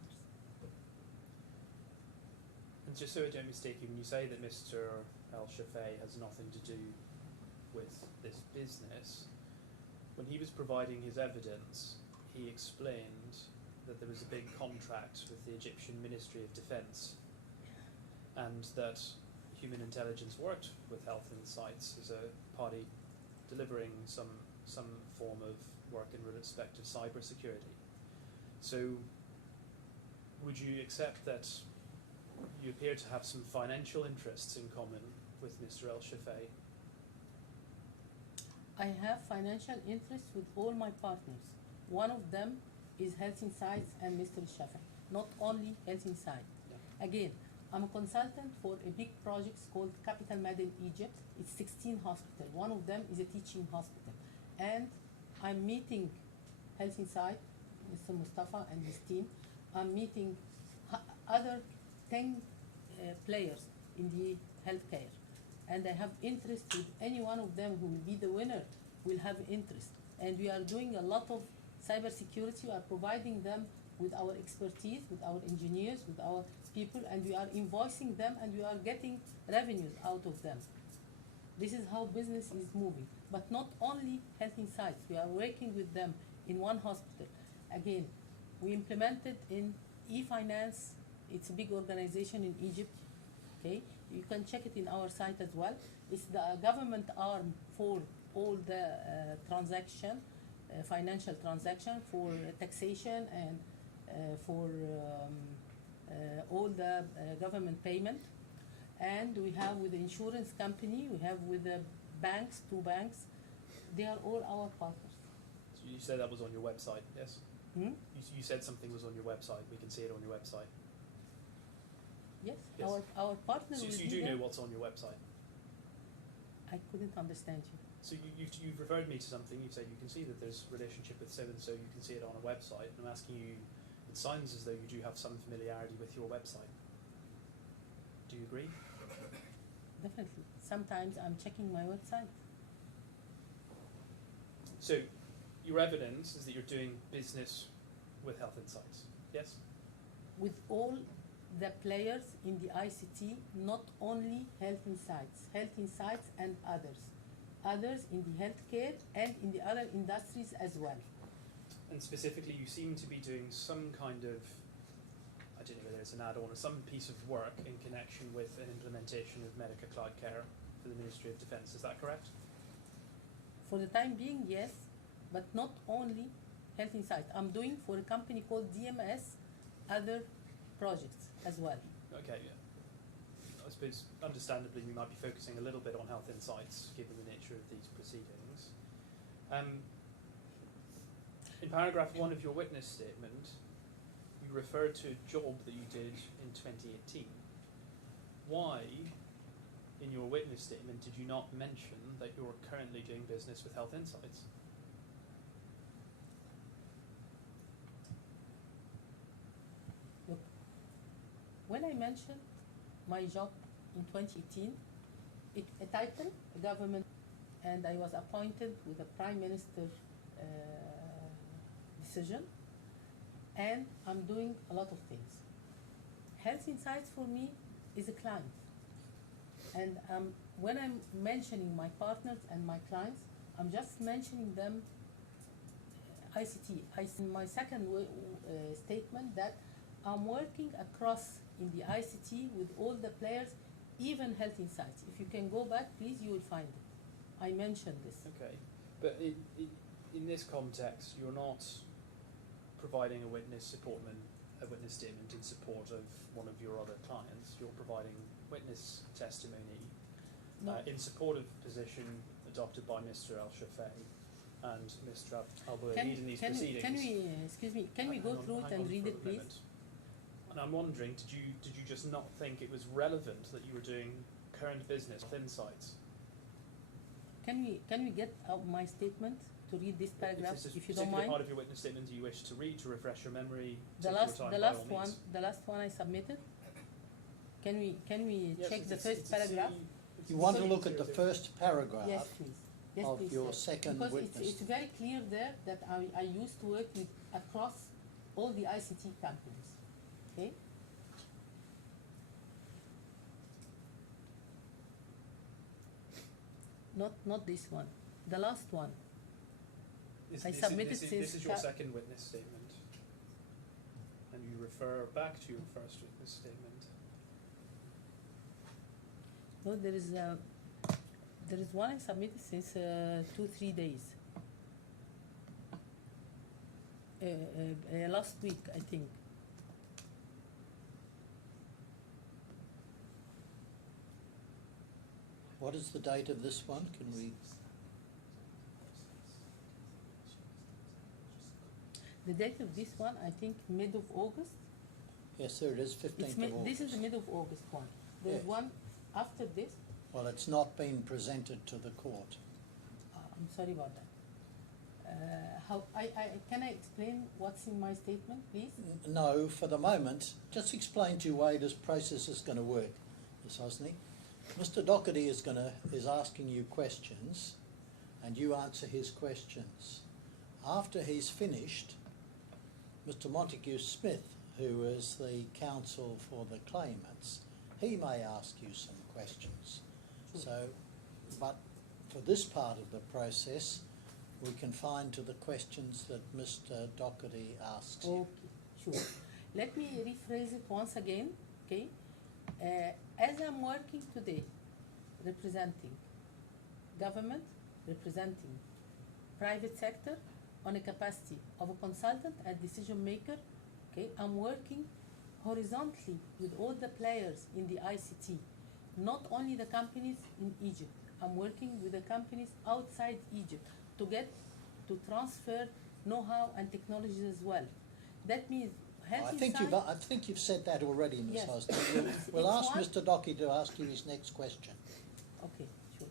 And just so I don't mistake you, when you say that Mr. El-Shafei has nothing to do with this business, when he was providing his evidence, he explained that there was a big contract with the Egyptian Ministry of Defence, and that Human Intelligence worked with Health Insights as a party delivering some form of work in respect of cybersecurity. So would you accept that you appear to have some financial interests in common with Mr. El-Shafei? I have financial interests with all my partners. One of them is Health Insights and Mr. Shafei, not only Health Insights. Yeah. Again, I'm a consultant for a big project called Capital Med in Egypt. It's 16 hospitals. One of them is a teaching hospital. And I'm meeting Health Insights, Mr. Mustafa and his team. I'm meeting other 10 players in the healthcare. And I have interest with any one of them who will be the winner will have interest. And we are doing a lot of cybersecurity. We are providing them with our expertise, with our engineers, with our people, and we are invoicing them and we are getting revenues out of them. This is how business is moving. But not only Health Insights, we are working with them in one hospital. Again, we implemented in e-finance. It's a big organization in Egypt. Okay, you can check it in our site as well. It's the government arm for all the financial transaction, for taxation, and for all the government payment. And we have with the insurance company, we have with the banks, 2 banks. They are all our partners. So you said that was on your website, yes? Hmm? You said something was on your website. We can see it on your website. Yes, Yes. our partner So will you be do there. know what's on your website. I couldn't understand you. So you've referred me to something. You've said you can see that there's a relationship with so and so. You can see it on a website. And I'm asking you, it sounds as though you do have some familiarity with your website. Do you agree? Definitely. Sometimes I'm checking my website. So your evidence is that you're doing business with Health Insights, yes? With all the players in the ICT, not only Health Insights and others. others in the healthcare and in the other industries as well. And specifically, you seem to be doing some kind of, I don't know whether it's an add-on or some piece of work in connection with an implementation of Medica Cloud Care for the Ministry of Defence. Is that correct? For the time being, yes, but not only Health Insight. I'm doing for a company called DMS other projects as well. Okay, yeah. I suppose, understandably, we might be focusing a little bit on Health Insights, given the nature of these proceedings. In paragraph 1 of your witness statement, you referred to a job that you did in 2018. Why, in your witness statement, did you not mention that you're currently doing business with Health Insights? Look, when I mentioned my job in 2018, a title, a government, and I was appointed with a Prime Minister decision, and I'm doing a lot of things. Health Insights for me is a client, and when I'm mentioning my partners and my clients, I'm just mentioning them ICT. In my second statement that I'm working across in the ICT with all the players, even Health Insights. If you can go back, please, you will find it. I mentioned this. Okay, but in this context, you're not providing a witness statement in support of one of your other clients. You're providing witness testimony in support of the position adopted by Mr. Al-Shafei and Mr. Albulaihid in these proceedings. Can we go through it and read it, please? And I'm wondering, did you just not think it was relevant that you were doing current business with Insights? Can we get out my statement to read this paragraph, if you don't mind? mind? Part of your witness statement you wish to read to refresh your memory. The last one I submitted. Can we check the first paragraph? You want to look at the first paragraph Yes, please. Yes, of please, your sir. second because witness. It's very clear there that I used to work with across all the ICT companies. Okay. Not this one. The last one. This is your second witness statement, and you refer back to your first witness statement. No, there is one I submitted since 2-3 days. Last week, I think. What is the date of this one? Can we? The date of this one, I think, mid of August. Yes, there it is, 15th of August. This is the mid of August one. There's Yes. one after this. Well, it's not been presented to the court. I'm sorry about that. Can I explain what's in my statement, please? No, for the moment, just explain to you why this process is going to work, Ms. Hosni. Mr. Doherty is asking you questions, and you answer his questions. After he's finished, Mr. Montague Smith, who is the counsel for the claimants, he may ask you some questions. So, but for this part of the process, we confine to the questions that Mr. Doherty asks you. Okay, sure. Let me rephrase it once again, okay? As I'm working today, representing government, representing private sector on a capacity of a consultant and decision maker, okay? I'm working horizontally with all the players in the ICT, not only the companies in Egypt. I'm working with the companies outside Egypt to transfer know-how and technologies as well. That means I think you've said that already, Ms. Yes. Hosni. We'll ask one. Mr. Doherty to ask you his next question. Okay, sure.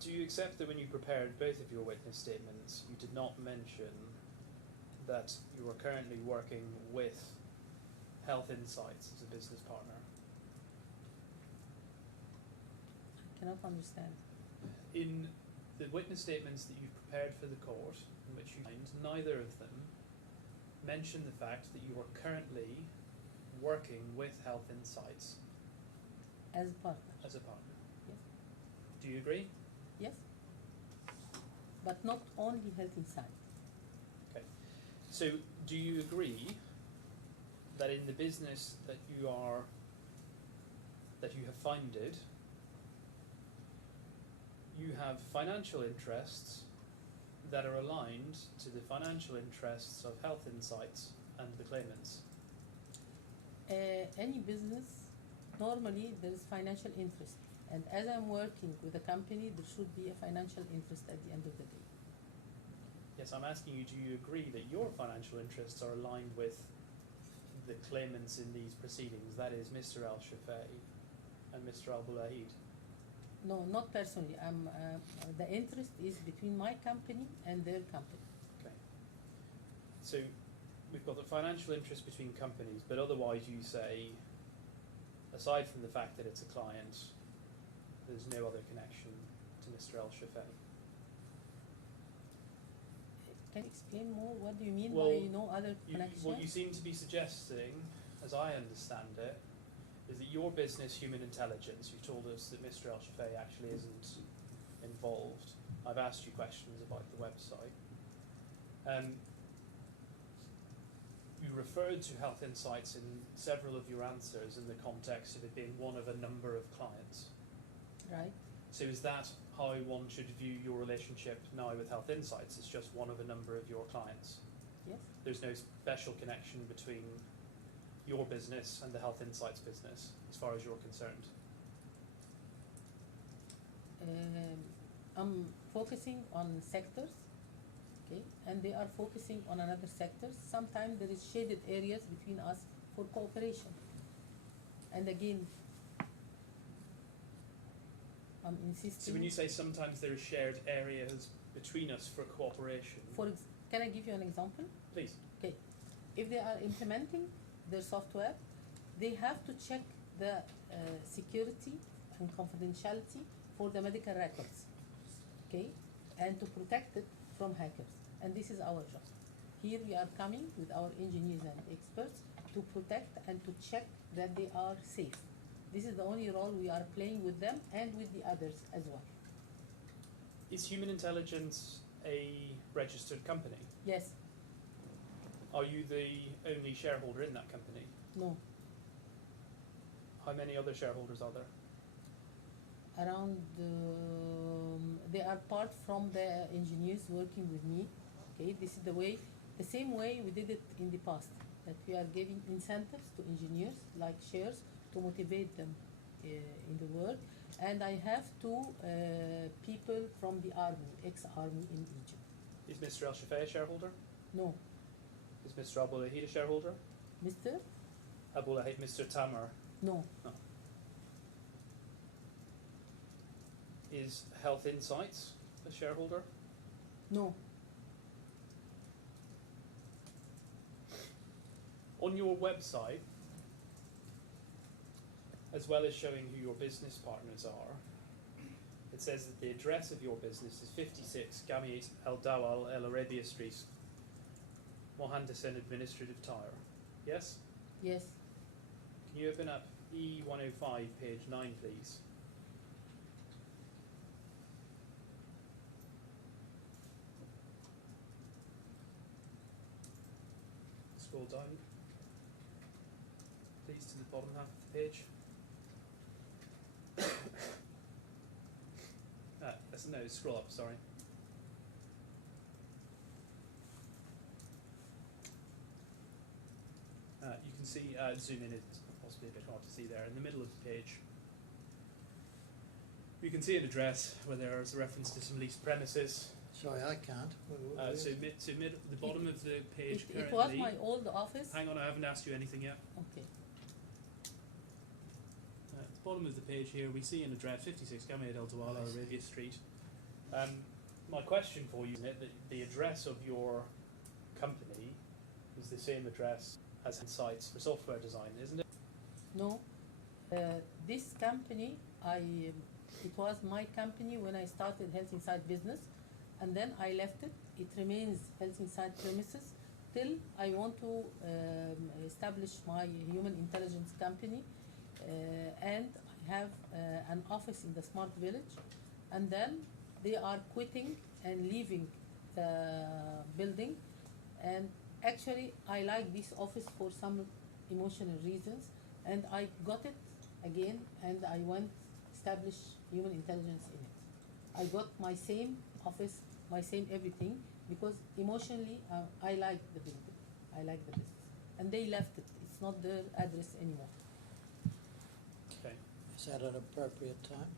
Do you accept that when you prepared both of your witness statements, you did not mention that you are currently working with Health Insights as a business partner? I cannot understand. In the witness statements that you've prepared for the court, in which you find neither of them mention the fact that you are currently working with Health Insights As a partner. as a partner. Yes. Do you agree? Yes. but not only Health Insight. Okay. So do you agree that in the business that you have founded, you have financial interests that are aligned to the financial interests of Health Insights and the claimants? Any business, normally there is financial interest. And as I'm working with a company, there should be a financial interest at the end of the day. Yes, I'm asking you, do you agree that your financial interests are aligned with the claimants in these proceedings, that is Mr. Al-Shafei and Mr. Albulaihid? No, not personally. The interest is between my company and their company. Okay. So we've got the financial interest between companies, but otherwise you say, aside from the fact that it's a client, there's no other connection to Mr. Al-Shafei. Can you explain more? What do you mean Well, by no other connection? What you seem to be suggesting, as I understand it, is that your business, Human Intelligence, you've told us that Mr. Al-Shafei actually isn't involved. I've asked you questions about the website. You referred to Health Insights in several of your answers in the context of it being one of a number of clients. Right. So is that how one should view your relationship now with Health Insights? It's just one of a number of your clients? Yes. There's no special connection between your business and the Health Insights business, as far as you're concerned? I'm focusing on sectors, okay, and they are focusing on another sectors. Sometimes there is shaded areas between us for cooperation. And again, I'm insisting. So when you say sometimes there are shared areas between us for cooperation, Can I give you an example? please. Okay, if they are implementing their software, they have to check the security and confidentiality for the medical records, okay, and to protect it from hackers. And this is our job. Here we are coming with our engineers and experts to protect and to check that they are safe. This is the only role we are playing with them and with the others as well. Is Human Intelligence a registered company? Yes. Are you the only shareholder in that company? No. How many other shareholders are there? Around, they are part from the engineers working with me. Okay, this is the same way we did it in the past, that we are giving incentives to engineers like shares to motivate them in the work. And I have two people from the army, ex-army in Egypt. Is Mr. Al-Shafei a shareholder? No. Is Mr. Albulaihid a shareholder? Mr.? Abulaihid, Mr. Thamer? No. No. Is Health Insights a shareholder? No. On your website, as well as showing who your business partners are, it says that the address of your business is 56 Gamiat Al Dawal El Arabia Street, Mohandasan Administrative Tower. Yes? Yes. Can you open up E105, page 9, please? Scroll down, please, to the bottom half of the page. No, scroll up, sorry. You can see, zoom in, it's possibly a bit hard to see there. In the middle of the page, you can see an address where there is a reference to some leased premises. Sorry, I can't. The bottom of the page It currently. was my old office. Hang on, I haven't asked you anything yet. Okay. At the bottom of the page here, we see an address, 56 Gamiat El Dawala, Arabia Street. My question for you is that the address of your company is the same address as Insights for software design, isn't it? No. This company, it was my company when I started Health Insight business, and then I left it. It remains Health Insight premises till I want to establish my human intelligence company, and I have an office in the Smart Village, and then they are quitting and leaving the building. And actually, I like this office for some emotional reasons, and I got it again, and I went establish human intelligence in it. I got my same office, my same everything, because emotionally I like the building, I like the business, and they left it. It's not their address anymore. Okay. Is that an appropriate time?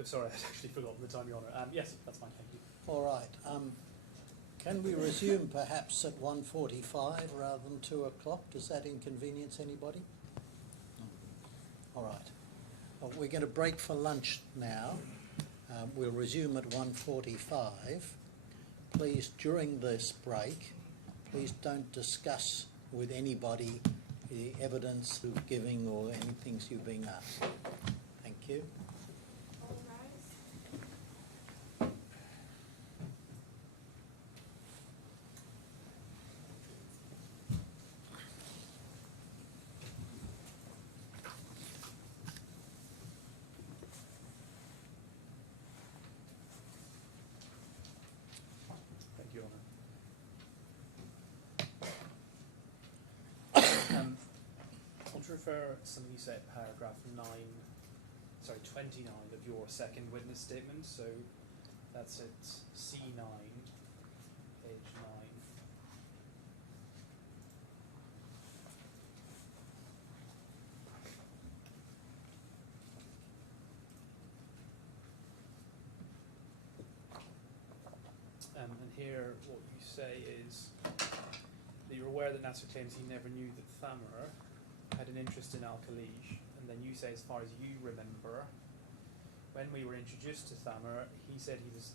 Oh, sorry, I'd actually forgotten the time, Your Honour. Yes, that's fine, thank you. All right. Can we resume perhaps at 1:45 rather than 2 o'clock? Does that inconvenience anybody? All right. Well, we're going to break for lunch now. We'll resume at 1:45. Please, during this break, please don't discuss with anybody the evidence you're giving or any things you're being asked. Thank you. All rise. Thank you, Your Honour. I want to refer something you said, paragraph 29 of your second witness statement. So that's at C9, page 9. And here what you say is that you're aware that Nasser claims he never knew that Thamer had an interest in Al-Khalij, and then you say, as far as you remember, when we were introduced to Thamer, he said he was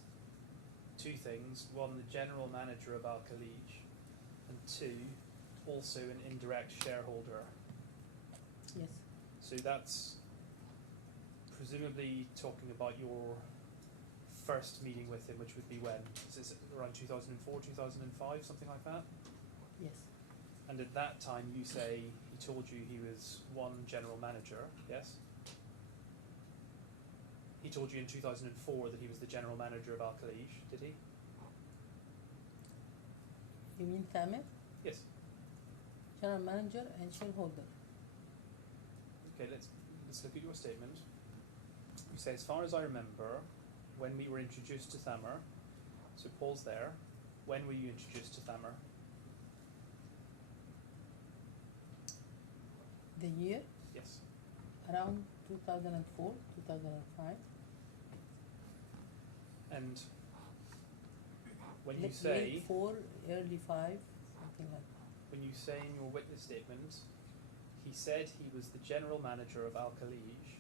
two things: one, the general manager of Al-Khalij, and two, also an indirect shareholder. Yes. So that's presumably talking about your first meeting with him, which would be when? Is it around 2004, 2005, something like that? Yes. And at that time, you say he told you he was one general manager, yes? He told you in 2004 that he was the general manager of Al-Khalij, did he? You mean Thamer? Yes. General manager and shareholder. Okay, let's look at your statement. You say, as far as I remember, when we were introduced to Thamer, so pause there. When were you introduced to Thamer? The year Yes. around 2004, 2005. And when you Late say 4, early 5, something like that. when you say in your witness statement, he said he was the general manager of Al-Khalij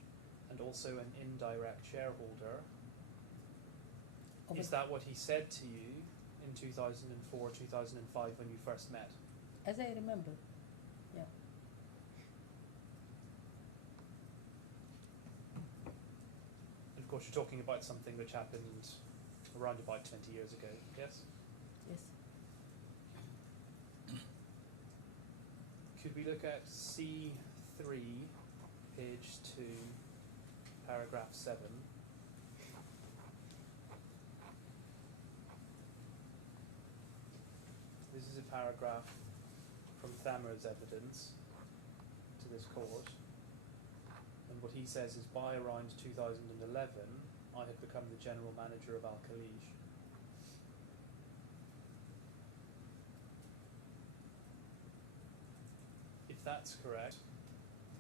and also an indirect shareholder. Is that what he said to you in 2004, 2005 when you first met? As I remember, yeah. And of course you're talking about something which happened around about 20 years ago, yes? Yes. Could we look at C3, page 2, paragraph 7? This is a paragraph from Thamer's evidence to this court. And what he says is, by around 2011, I had become the general manager of Al-Khalij. If that's correct,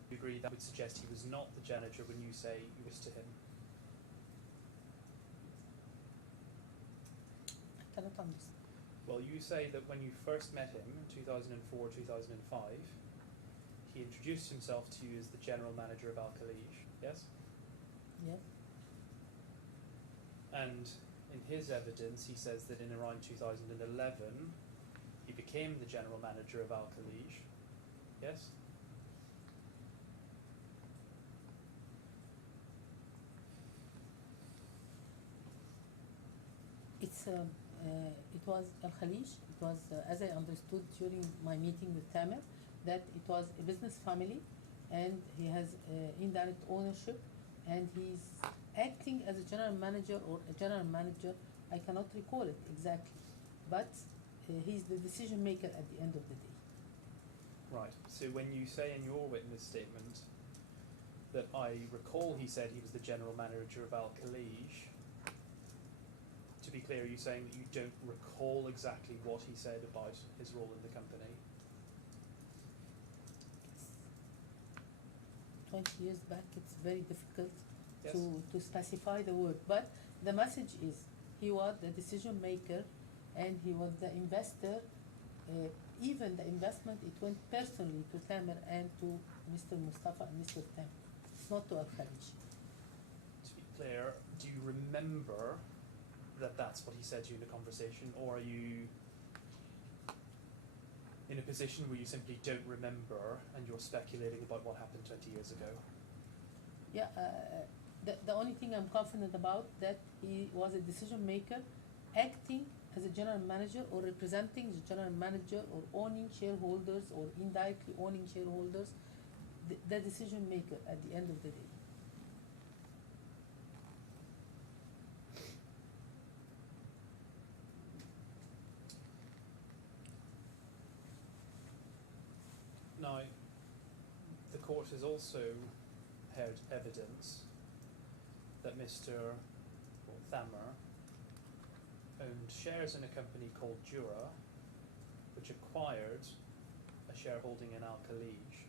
you agree that would suggest he was not the janitor when you say you was to him? I cannot understand. Well, you say that when you first met him in 2004, 2005, he introduced himself to you as the general manager of Al-Khalij, yes? Yes. And in his evidence, he says that in around 2011, he became the general manager of Al-Khalij, yes? It was Al-Khalij. It was, as I understood during my meeting with Thamer, that it was a business family, and he has indirect ownership, and he's acting as a general manager or a general manager, I cannot recall it exactly, but he's the decision maker at the end of the day. Right. So when you say in your witness statement that I recall he said he was the general manager of Al-Khalij, to be clear, are you saying that you don't recall exactly what he said about his role in the company? 20 years back, it's very difficult Yes. to specify the word, but the message is he was the decision maker and he was the investor. Even the investment, it went personally to Thamer and to Mr. Mustafa and Mr. Thamer. It's not to Al-Khalij. To be clear, do you remember that that's what he said to you in the conversation, or are you in a position where you simply don't remember and you're speculating about what happened 20 years ago? Yeah, the only thing I'm confident about that he was a decision maker acting as a general manager or representing the general manager or owning shareholders or indirectly owning shareholders, the decision maker at the end of the day. Now, the court has also heard evidence that Mr. Thamer owned shares in a company called Jura, which acquired a shareholding in Al-Khalij.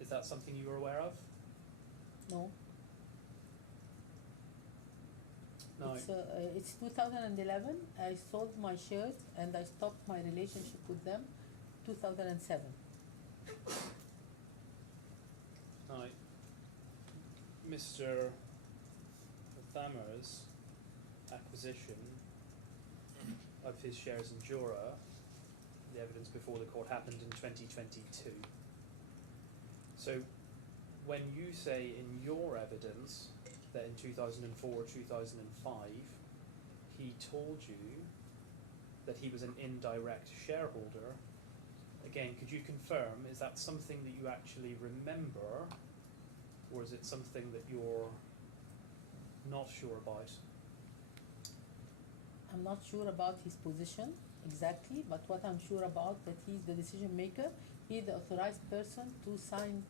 Is that something you were aware of? No. No. It's 2011. I sold my shares and I stopped my relationship with them 2007. Now, Mr. Thamer's acquisition of his shares in Jura, the evidence before the court, happened in 2022. So when you say in your evidence that in 2004, 2005, he told you that he was an indirect shareholder, again, could you confirm, is that something that you actually remember, or is it something that you're not sure about? I'm not sure about his position exactly, but what I'm sure about that he's the decision maker, he's the authorized person to sign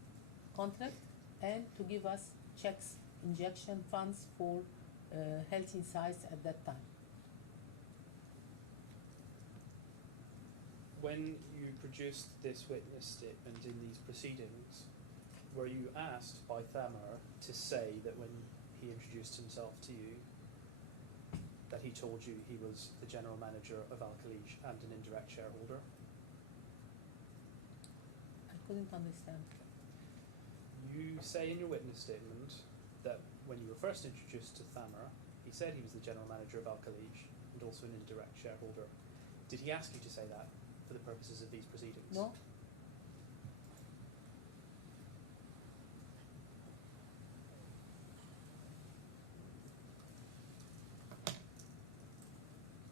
contract and to give us checks, injection funds for health insights at that time. When you produced this witness statement in these proceedings, were you asked by Thamer to say that when he introduced himself to you, that he told you he was the general manager of Al-Khalij and an indirect shareholder? I couldn't understand. You say in your witness statement that when you were first introduced to Thamer, he said he was the general manager of Al-Khalij and also an indirect shareholder. Did he ask you to say that for the purposes of these proceedings? No?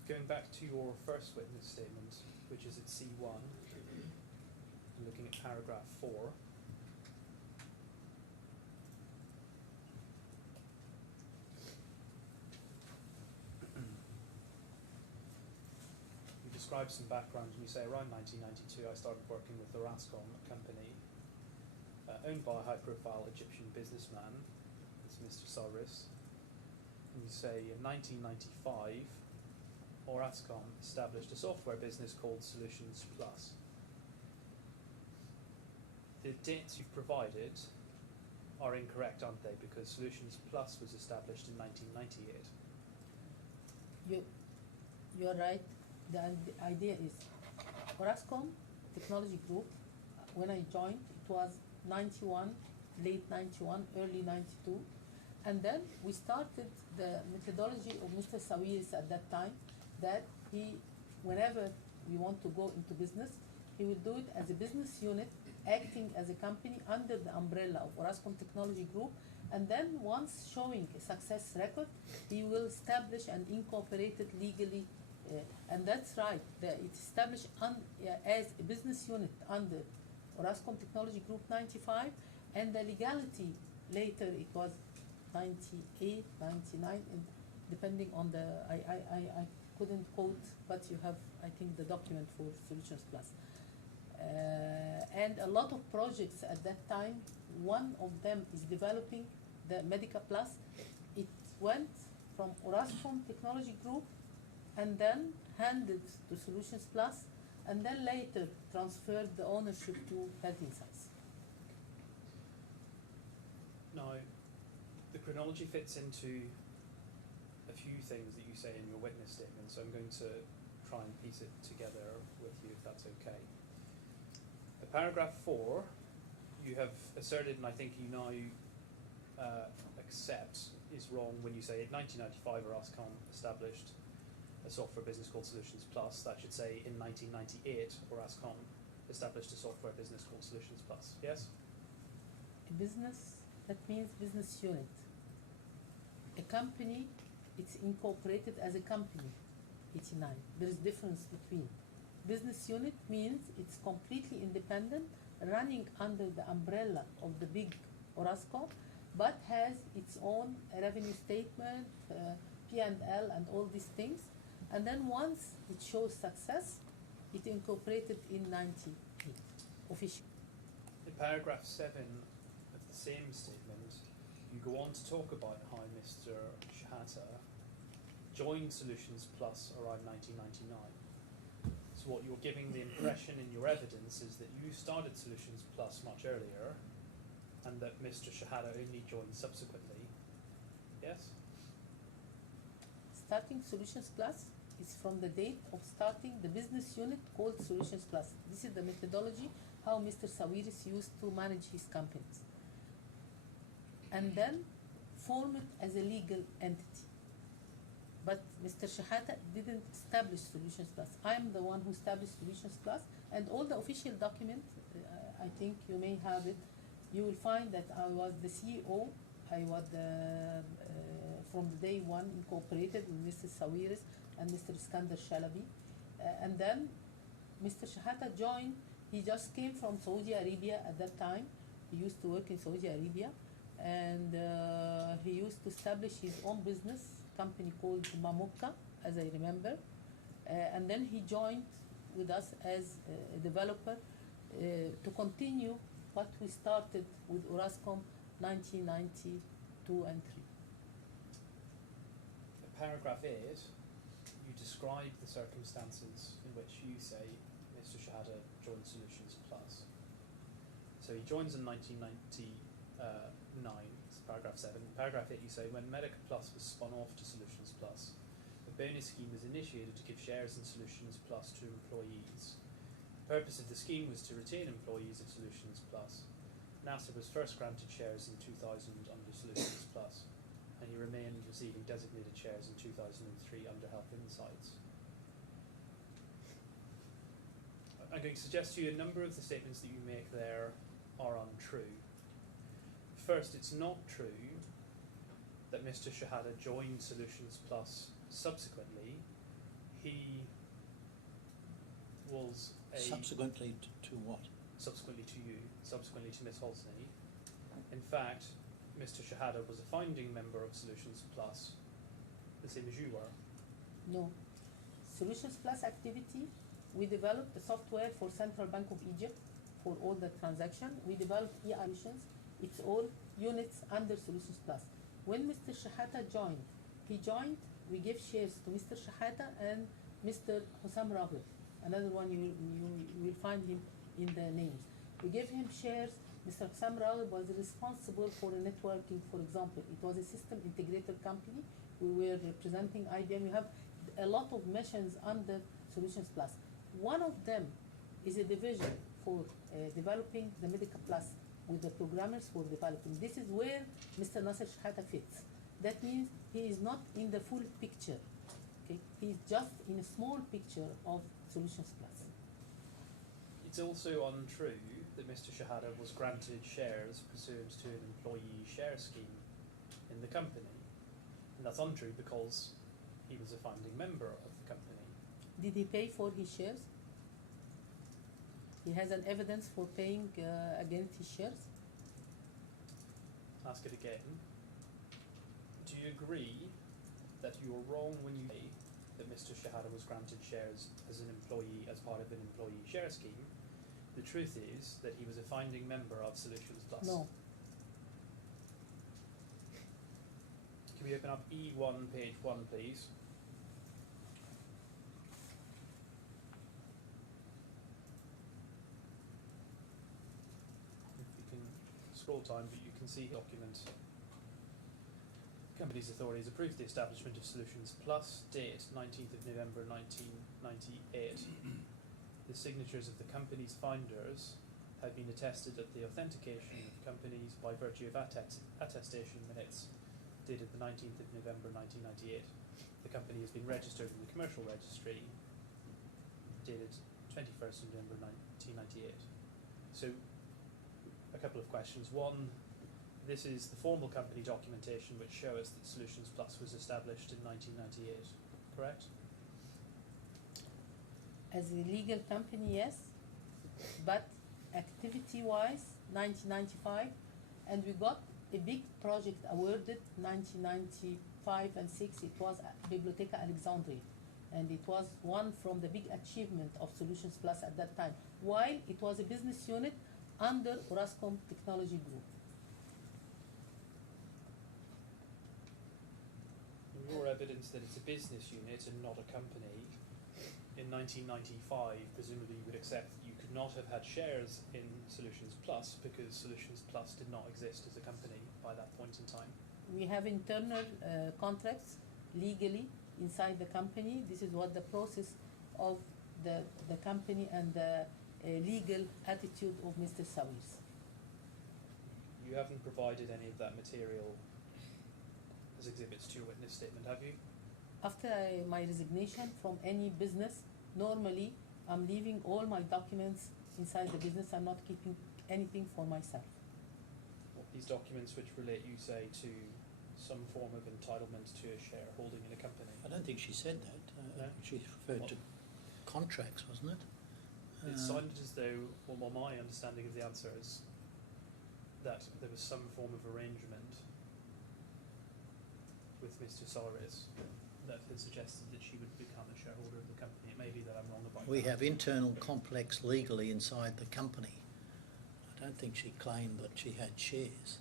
Going back to your first witness statement, which is at C1, and looking at paragraph 4, you describe some background and you say around 1992 I started working with the Rascom company, owned by a high-profile Egyptian businessman, it's Mr. Saris, and you say in 1995 Orascom established a software business called Solutions Plus. The dates you've provided are incorrect, aren't they? Because Solutions Plus was established in 1998. You're right. The idea is Orascom Technology Group, when I joined, it was 91, late 91, early 92. And then we started the methodology of Mr. Sawiris at that time, that he, whenever we want to go into business, he will do it as a business unit, acting as a company under the umbrella of Orascom Technology Group, and then once showing a success record, he will establish and incorporate it legally, and that's right, it's established as a business unit under Orascom Technology Group 95, and the legality later it was 98, 99, and depending on the, I couldn't quote, but you have, I think, the document for Solutions Plus. And a lot of projects at that time, one of them is developing the Medica Plus. It went from Orascom Technology Group and then handed to Solutions Plus, and then later transferred the ownership to Health Insights. Now, the chronology fits into a few things that you say in your witness statement, so I'm going to try and piece it together with you, if that's okay. Paragraph 4, you have asserted, and I think you now accept, is wrong when you say in 1995 Orascom established a software business called Solutions Plus. That should say in 1998 Orascom established a software business called Solutions Plus. Yes? A business, that means business unit. A company, it's incorporated as a company, 89. There is difference between. Business unit means it's completely independent, running under the umbrella of the big Orascom, but has its own revenue statement, P&L, and all these things. And then once it shows success, it incorporated in 98, officially. In paragraph 7 of the same statement, you go on to talk about how Mr. Shehata joined Solutions Plus around 1999. So what you're giving the impression in your evidence is that you started Solutions Plus much earlier and that Mr. Shehata only joined subsequently. Yes? Starting Solutions Plus is from the date of starting the business unit called Solutions Plus. This is the methodology how Mr. Sawiris used to manage his companies. And then form it as a legal entity. But Mr. Shehata didn't establish Solutions Plus. I'm the one who established Solutions Plus, and all the official documents, I think you may have it, you will find that I was the CEO, I was from the day one incorporated with Mr. Sawiris and Mr. Iskandar Shalabi. And then Mr. Shehata joined, he just came from Saudi Arabia at that time. He used to work in Saudi Arabia, and he used to establish his own business company called Mamukka, as I remember, and then he joined with us as a developer to continue what we started with Orascom 1992 and 3. In paragraph 8, you describe the circumstances in which you say Mr. Shehata joined Solutions Plus. So he joins in 1999. It's paragraph 7. In paragraph 8 you say, when Medica Plus was spun off to Solutions Plus, a bonus scheme was initiated to give shares in Solutions Plus to employees. The purpose of the scheme was to retain employees of Solutions Plus. Nasser was first granted shares in 2000 under Solutions Plus, and he remained receiving designated shares in 2003 under Health Insights. I'm going to suggest to you a number of the statements that you make there are untrue. First, it's not true that Mr. Shehata joined Solutions Plus subsequently. He was a... Subsequently to what? Subsequently to you, subsequently to Ms. Holsney. In fact, Mr. Shehata was a founding member of Solutions Plus, the same as you were. No. Solutions Plus activity, we developed the software for Central Bank of Egypt for all the transaction. We developed e-solutions. It's all units under Solutions Plus. When Mr. Shehata joined, we gave shares to Mr. Shehata and Mr. Hussam Raghib. Another one you will find him in the names. We gave him shares. Mr. Hussam Raghib was responsible for networking, for example. It was a system integrator company. We were representing IBM. We have a lot of missions under Solutions Plus. One of them is a division for developing the Medica Plus, with the programmers for developing. This is where Mr. Nasser Shehata fits. That means he is not in the full picture. Okay? He is just in a small picture of Solutions Plus. It's also untrue that Mr. Shehata was granted shares pursuant to an employee share scheme in the company. And that's untrue because he was a founding member of the company. Did he pay for his shares? He has an evidence for paying against his shares? Ask it again. you agree that you were wrong when you say that Mr. Shehata was granted shares as an employee as part of an employee share scheme? The truth is that he was a founding member of Solutions Plus. No. Can we open up E1, page 1, please? If you can scroll time, but you can see document. Company's authorities approved the establishment of Solutions Plus, date 19th of November 1998. The signatures of the company's founders have been attested at the authentication of companies by virtue of attestation minutes dated the 19th of November 1998. The company has been registered in the commercial registry dated 21st of November 1998. So, a couple of questions. One, this is the formal company documentation which shows that Solutions Plus was established in 1998, correct? As a legal company, yes, but activity-wise, 1995, and we got a big project awarded 1995 and 6. It was Biblioteca Alexandria, and it was one from the big achievement of Solutions Plus at that time, while it was a business unit under Orascom Technology Group. Your evidence that it's a business unit and not a company, in 1995, presumably you would accept that you could not have had shares in Solutions Plus because Solutions Plus did not exist as a company by that point in time. We have internal contracts legally inside the company. This is what the process of the company and the legal attitude of Mr. Sawis. You haven't provided any of that material as exhibits to your witness statement, have you? After my resignation from any business, normally I'm leaving all my documents inside the business. I'm not keeping anything for myself. These documents which relate, you say, to some form of entitlement to a shareholding in a company. I don't think she said that. No? She referred to contracts, wasn't it? It sounded as though, well, my understanding of the answer is that there was some form of arrangement with Mr. Saris that had suggested that she would become a shareholder of the company. It may be that I'm wrong about We that. have internal complex legally inside the company. I don't think she claimed that she had shares,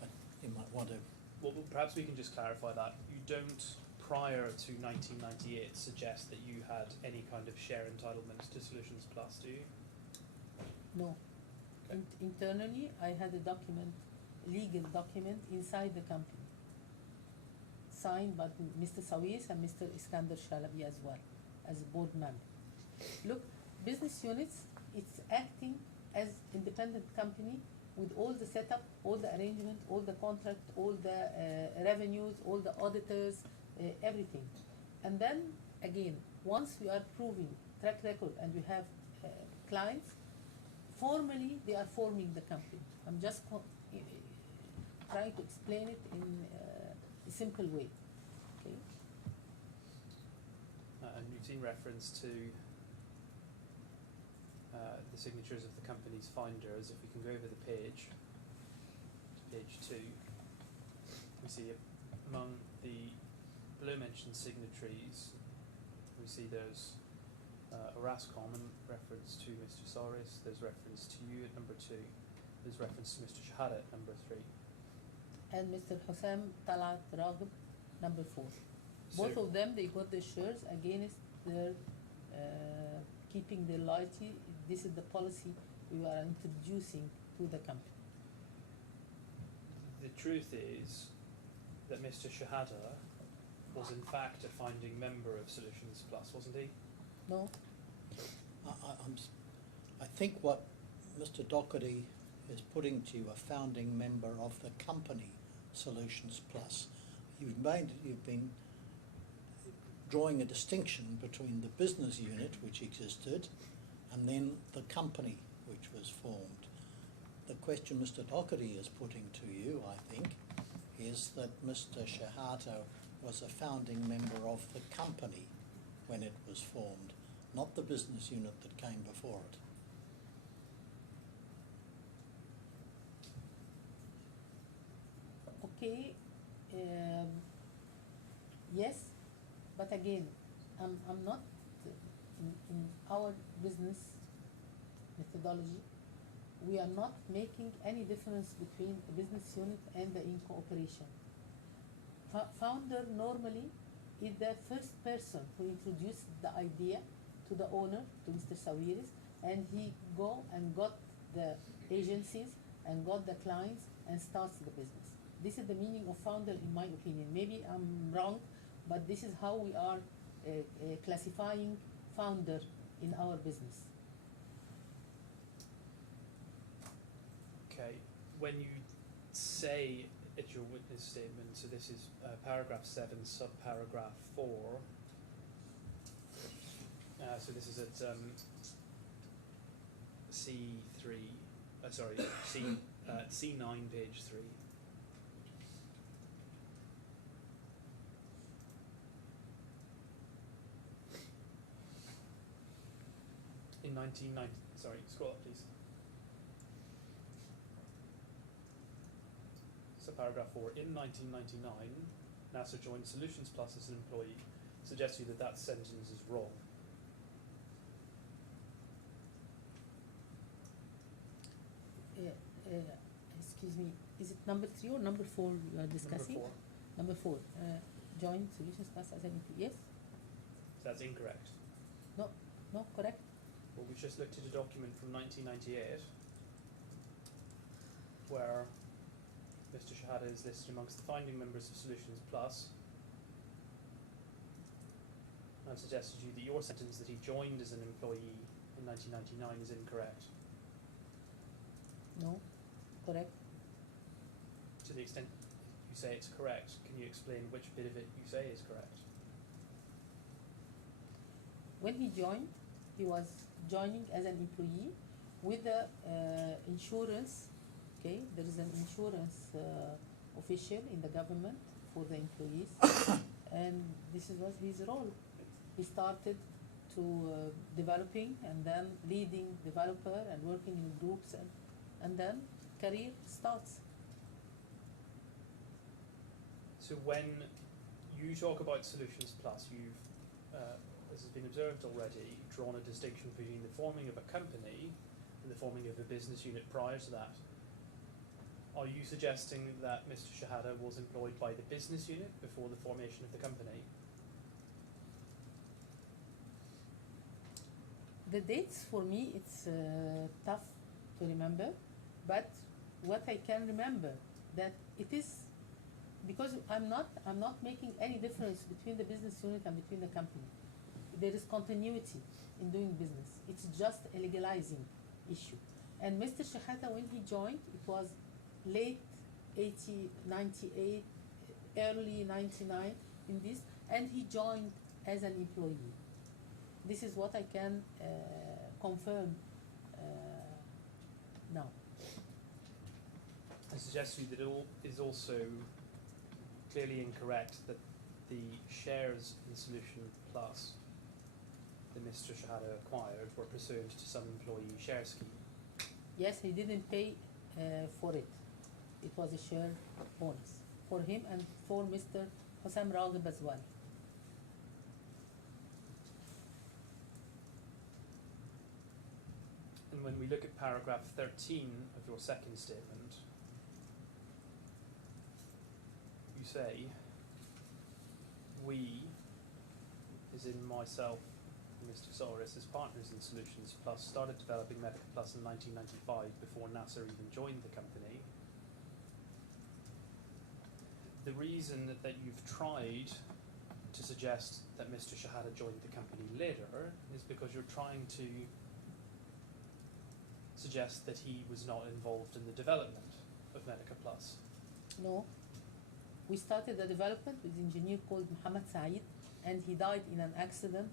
but you might want to. Well, perhaps we can just clarify that. You don't, prior to 1998, suggest that you had any kind of share entitlement to Solutions Plus, do you? No. Okay. Internally, I had a document, legal document inside the company, signed by Mr. Sawis and Mr. Iskander Shalabi as well, as a board member. Look, business units, it's acting as independent company with all the setup, all the arrangement, all the contract, all the revenues, all the auditors, everything. And then, again, once we are proving track record and we have clients, formally they are forming the company. I'm just trying to explain it in a simple way. Okay? And you've seen reference to the signatures of the company's founders. If we can go over the page, page 2, we see among the below-mentioned signatories, we see there's Orascom in reference to Mr. Saris, there's reference to you at number 2, there's reference to Mr. Shehata at number 3. And Mr. Hussam Talat Raghib, number 4. Both So- of them, they got the shares against their keeping their loyalty. This is the policy we are introducing to the company. The truth is that Mr. Shehata was in fact a founding member of Solutions Plus, wasn't he? No? I think what Mr. Doherty is putting to you, a founding member of the company Solutions Plus. You've been drawing a distinction between the business unit which existed and then the company which was formed. The question Mr. Doherty is putting to you, I think, is that Mr. Shehata was a founding member of the company when it was formed, not the business unit that came before it. Okay, Yes, but again, I'm not in our business methodology. We are not making any difference between a business unit and the in cooperation. Founder normally is the first person who introduced the idea to the owner, to Mr. Sawiris, and he go and got the agencies and got the clients and starts the business. This is the meaning of founder in my opinion. Maybe I'm wrong, but this is how we are classifying founder in our business. Okay, when you say it's your witness statement, so this is paragraph 7, subparagraph 4. So this is at C3, sorry, C9, page 3. In 1990, sorry, scroll up please. So paragraph 4, in 1999, Nasser joined Solutions Plus as an employee, suggesting that that sentence is wrong. Excuse me, is it number 3 or number 4 you are discussing? Number 4. Number 4, joined Solutions Plus as an employee. Yes? So that's incorrect. No, correct? Well, we just looked at a document from 1998 where Mr. Shehata is listed amongst the founding members of Solutions Plus. I've suggested to you that your sentence that he joined as an employee in 1999 is incorrect. No, correct. To the extent you say it's correct, can you explain which bit of it you say is correct? When he joined, he was joining as an employee with the insurance. Okay, there is an insurance official in the government for the employees, and this was his role. He started to developing and then leading developer and working in groups, and then career starts. So when you talk about Solutions Plus, you've, as has been observed already, drawn a distinction between the forming of a company and the forming of a business unit prior to that. Are you suggesting that Mr. Shehata was employed by the business unit before the formation of the company? The dates for me, it's tough to remember, but what I can remember that it is because I'm not making any difference between the business unit and between the company. There is continuity in doing business. It's just a legalizing issue. And Mr. Shehata, when he joined, it was late 98, early 99 in this, and he joined as an employee. This is what I can confirm now. I suggest to you that it is also clearly incorrect that the shares in Solution Plus that Mr. Shehata acquired were pursuant to some employee share scheme. Yes, he didn't pay for it. It was a share bonus for him and for Mr. Thamer Raghib as well. And when we look at paragraph 13 of your second statement, you say, we, as in myself and Mr. Sawiris as partners in Solutions Plus, started developing Medica Plus in 1995 before Nasser even joined the company. The reason that you've tried to suggest that Mr. Shehata joined the company later is because you're trying to suggest that he was not involved in the development of Medica Plus. No. We started the development with an engineer called Mohammed Saeed, and he died in an accident,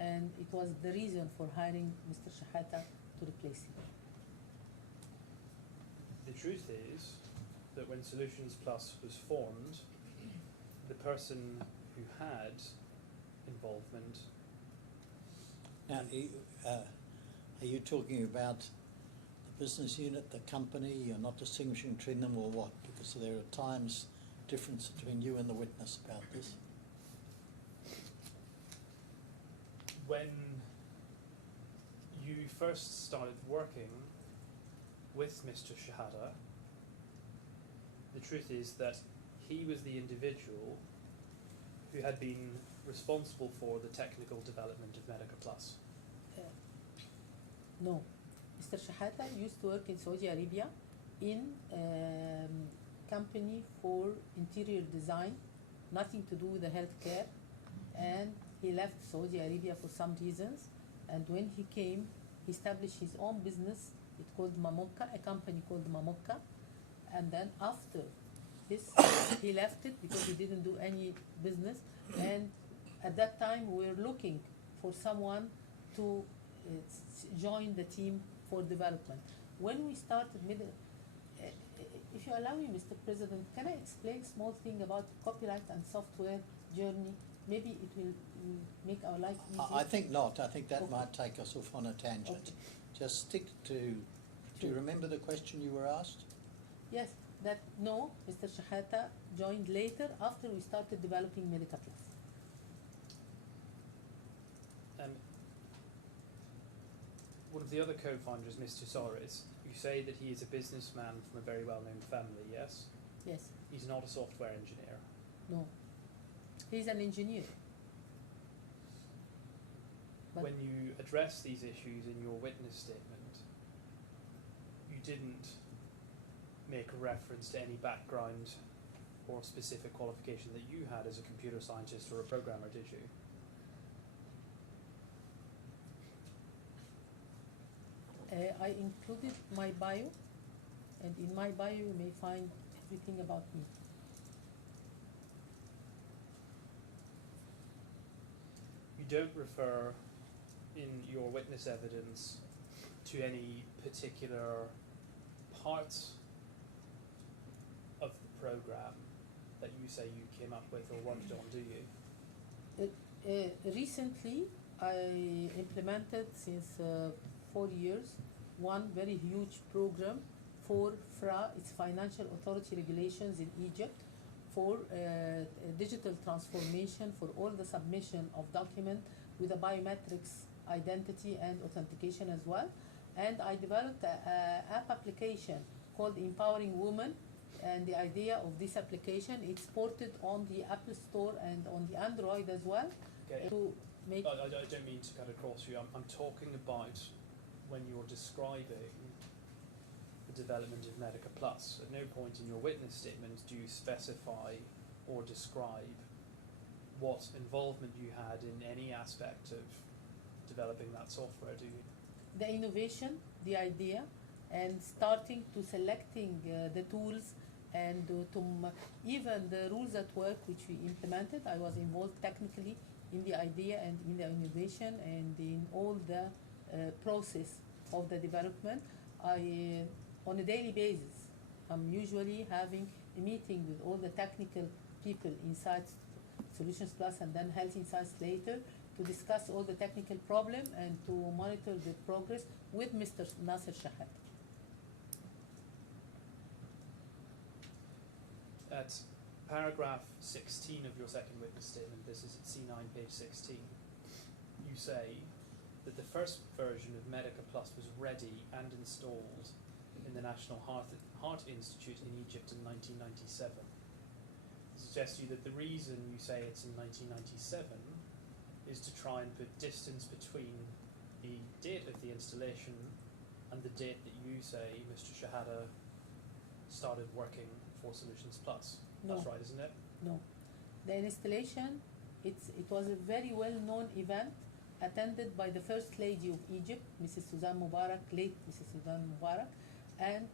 and it was the reason for hiring Mr. Shehata to replace him. The truth is that when Solutions Plus was formed, the person who had involvement... Now, are you talking about the business unit, the company? You're not distinguishing between them, or what? Because there are times difference between you and the witness about this? When you first started working with Mr. Shehata, the truth is that he was the individual who had been responsible for the technical development of Medica Plus. No. Mr. Shehata used to work in Saudi Arabia in company for interior design, nothing to do with the healthcare, and he left Saudi Arabia for some reasons, and when he came, he established his own business. It's called Mamokka, a company called Mamokka, and then after this, he left it because he didn't do any business, and at that time we were looking for someone to join the team for development. When we started if you allow me, Mr. President, can I explain small thing about copyright and software journey? Maybe it will make our life easier. I think not. I think that Okay. might take us off on a tangent. Okay. Just stick to. Do you remember the question you were asked? Yes, that no, Mr. Shehata joined later after we started developing Medica Plus. One of the other co-founders, Mr. Soares, you say that he is a businessman from a very well-known family, yes? Yes, He's not a software engineer. no. He's an engineer. But When you address these issues in your witness statement, you didn't make a reference to any background or specific qualification that you had as a computer scientist or a programmer, did you? I included my bio, and in my bio you may find everything about me. You don't refer in your witness evidence to any particular parts of the program that you say you came up with or worked on, do you? Recently, I implemented since 4 years one very huge program for FRA, it's Financial Authority Regulations in Egypt, for digital transformation for all the submission of document with a biometrics identity and authentication as well. And I developed an app application called Empowering Women, and the idea of this application, it's ported on the Apple Store and on the Android as well. Okay. To make I don't mean to cut across you. I'm talking about when you're describing the development of Medica Plus. At no point in your witness statement do you specify or describe what involvement you had in any aspect of developing that software, do you? the innovation, the idea, and starting to selecting the tools and even the rules at work which we implemented. I was involved technically in the idea and in the innovation and in all the process of the development. On a daily basis, I'm usually having a meeting with all the technical people inside Solutions Plus and then Health Insights later to discuss all the technical problem and to monitor the progress with Mr. Nasser Shehata. At paragraph 16 of your second witness statement, this is at C9, page 16, you say that the first version of Medica Plus was ready and installed in the National Heart Institute in Egypt in 1997. I suggest to you that the reason you say it's in 1997 is to try and put distance between the date of the installation and the date that you say Mr. Shehata started working for Solutions Plus. No. That's right, isn't it? No. The installation, it was a very well-known event attended by the First Lady of Egypt, Mrs. Suzanne Mubarak, late Mrs. Suzanne Mubarak, and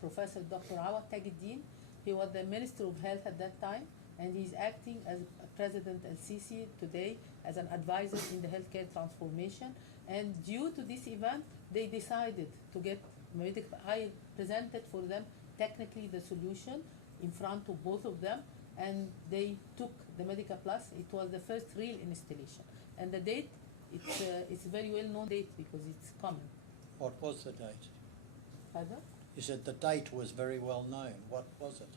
Professor Dr. Awad Tajuddin. He was the Minister of Health at that time, and he's acting as President El-Sisi today as an advisor in the healthcare transformation. And due to this event, they decided to get medical. I presented for them technically the solution in front of both of them, and they took the Medica Plus. It was the first real installation. And the date, it's a very well-known date because it's common. What was the date? Pardon? You said the date was very well known. What was it?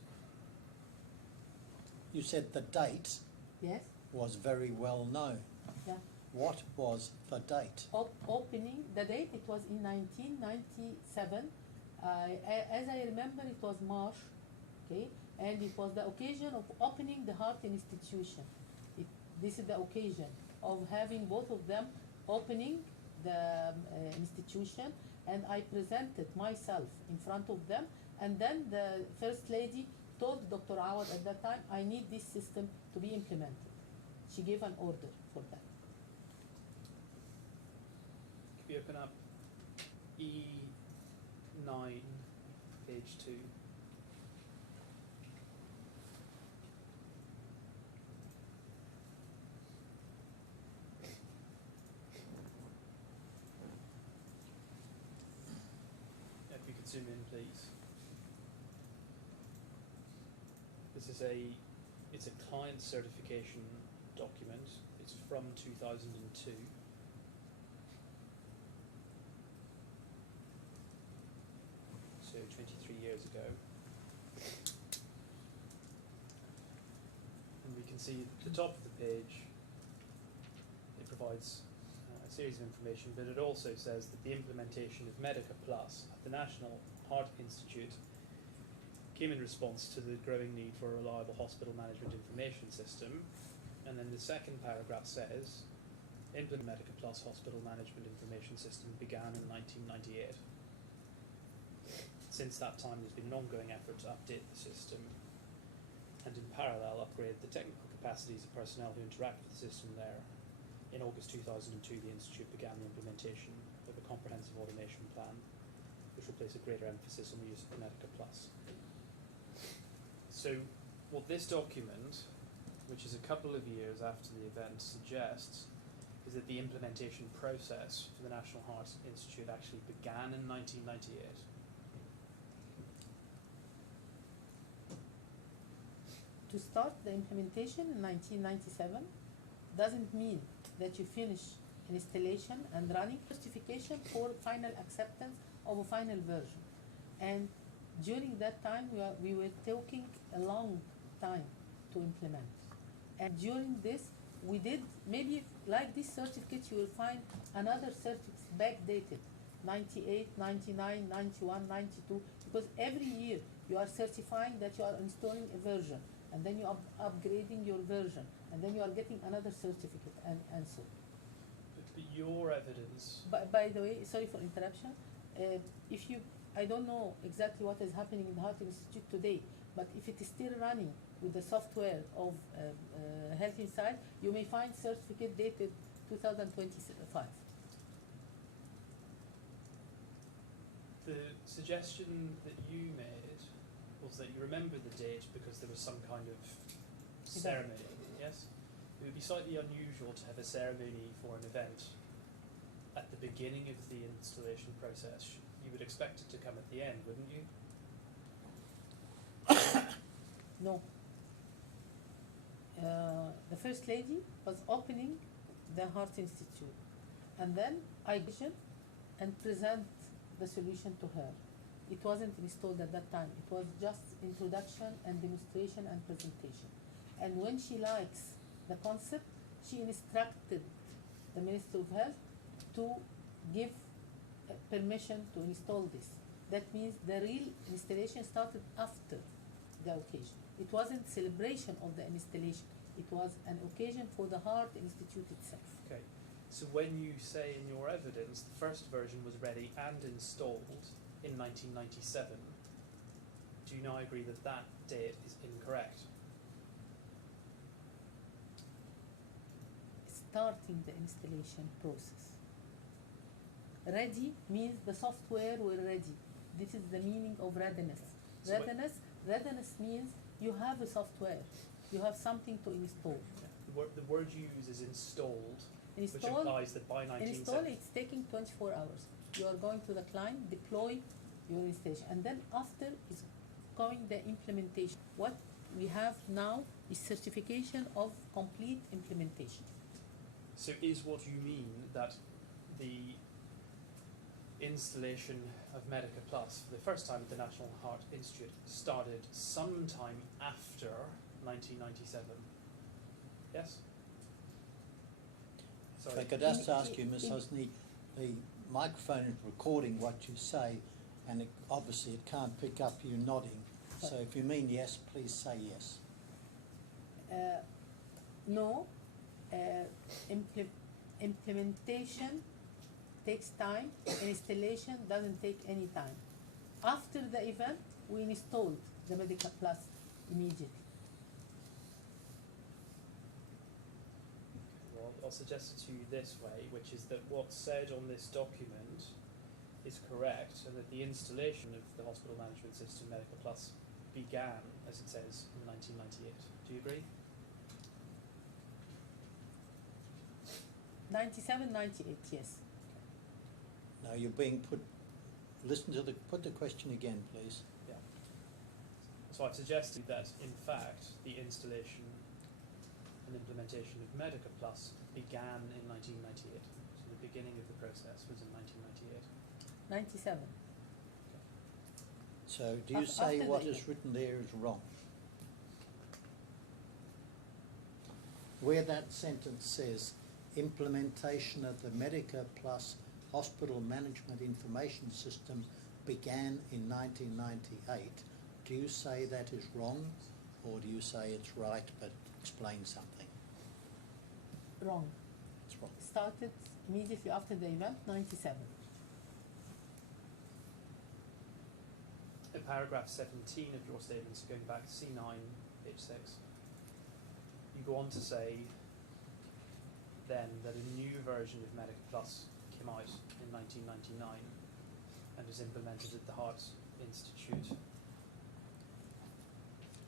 you said the date Yes? was very well known. Yeah. What was the date? Opening, the date, it was in 1997. As I remember, it was March, okay? And it was the occasion of opening the Heart Institution. This is the occasion of having both of them opening the institution, and I presented myself in front of them, and then the First Lady told Dr. Awad at that time, I need this system to be implemented. She gave an order for that. Could you open up E9, page 2? If you could zoom in, please. This is it's a client certification document. It's from 2002. So 23 years ago. And we can see at the top of the page, it provides a series of information, but it also says that the implementation of Medica Plus at the National Heart Institute came in response to the growing need for a reliable hospital management information system. And then the second paragraph says, implement Medica Plus hospital management information system began in 1998. Since that time, there's been an ongoing effort to update the system and in parallel upgrade the technical capacities of personnel who interact with the system there. In August 2002, the Institute began the implementation of a comprehensive automation plan, which will place a greater emphasis on the use of Medica Plus. So, what this document, which is a couple of years after the event, suggests is that the implementation process for the National Heart Institute actually began in 1998. To start the implementation in 1997 doesn't mean that you finish installation and running certification for final acceptance of a final version. And during that time, we were taking a long time to implement. And during this, we did, maybe like this certificate, you will find another certificates backdated, 98, 99, 91, 92, because every year you are certifying that you are installing a version, and then you are upgrading your version, and then you are getting another certificate, and so. But your evidence... By the way, sorry for interruption, if you, I don't know exactly what is happening in the Heart Institute today, but if it is still running with the software of Health Insight, you may find certificate dated 2025. The suggestion that you made was that you remember the date because there was some kind of ceremony, yes? It would be slightly unusual to have a ceremony for an event at the beginning of the installation process. You would expect it to come at the end, wouldn't you? No. The First Lady was opening the Heart Institute, and then I vision and present the solution to her. It wasn't installed at that time. It was just introduction and demonstration and presentation. And when she likes the concept, she instructed the Minister of Health to give permission to install this. That means the real installation started after the occasion. It wasn't celebration of the installation. It was an occasion for the Heart Institute itself. Okay. So when you say in your evidence the first version was ready and installed in 1997, do you now agree that that date is incorrect? Starting the installation process. Ready means the software were ready. This is the meaning of readiness. So Readiness means you have a software. You have something to install. The word you use is installed, which Install, implies that by 1970... it's taking 24 hours. You are going to the client, deploy your installation, and then after is going the implementation. What we have now is certification of complete implementation. So is what you mean that the installation of Medica Plus for the first time at the National Heart Institute started sometime after 1997. Yes? If Sorry. I could just ask you, Ms. Hosni, the microphone is recording what you say, and obviously it can't pick up you nodding. So if you mean yes, please say yes. No, implementation takes time, installation doesn't take any time. After the event, we installed the Medical Plus immediately. Well, I'll suggest it to you this way, which is that what's said on this document is correct, and that the installation of the hospital management system Medical Plus began, as it says, in 1998. Do you agree? 97, 98, yes. Now you're being put, put the question again, please. Yeah. So I've suggested that, in fact, the installation and implementation of Medica Plus began in 1998. So the beginning of the process was in 1998. 97. So do you say After what the is written there is wrong? Where that sentence says implementation of the Medica Plus Hospital Management Information System began in 1998, do you say that is wrong, or do you say it's right but explain something? Wrong. It's wrong. Started immediately after the event, 97. In paragraph 17 of your statements, going back to C9, page 6, you go on to say then that a new version of Medica Plus came out in 1999 and was implemented at the Heart Institute.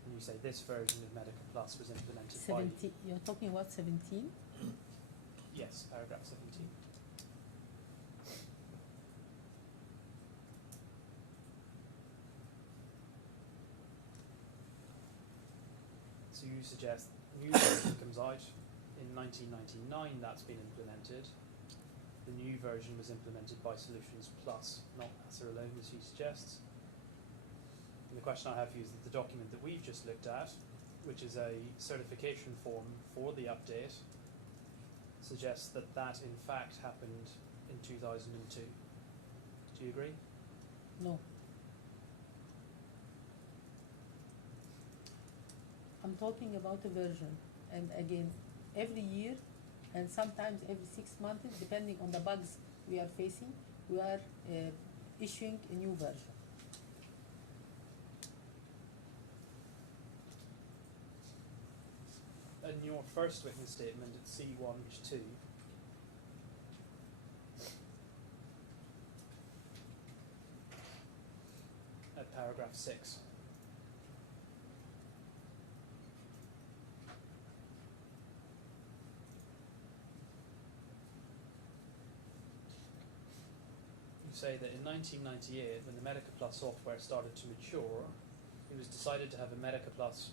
And you say this version of Medica Plus was implemented 17. You're talking about 17? Yes, paragraph 17. So you suggest new version comes out in 1999, that's been implemented. The new version was implemented by Solutions Plus, not Nasser alone, as you suggest. And the question I have for you is that the document that we've just looked at, which is a certification form for the update, suggests that that in fact happened in 2002. Do you agree? No. I'm talking about a version, and again, every year, and sometimes every 6 months, depending on the bugs we are facing, we are issuing a new version. In your first witness statement at C1-2, at paragraph 6, you say that in 1998, when the Medica Plus software started to mature, it was decided to have a Medica Plus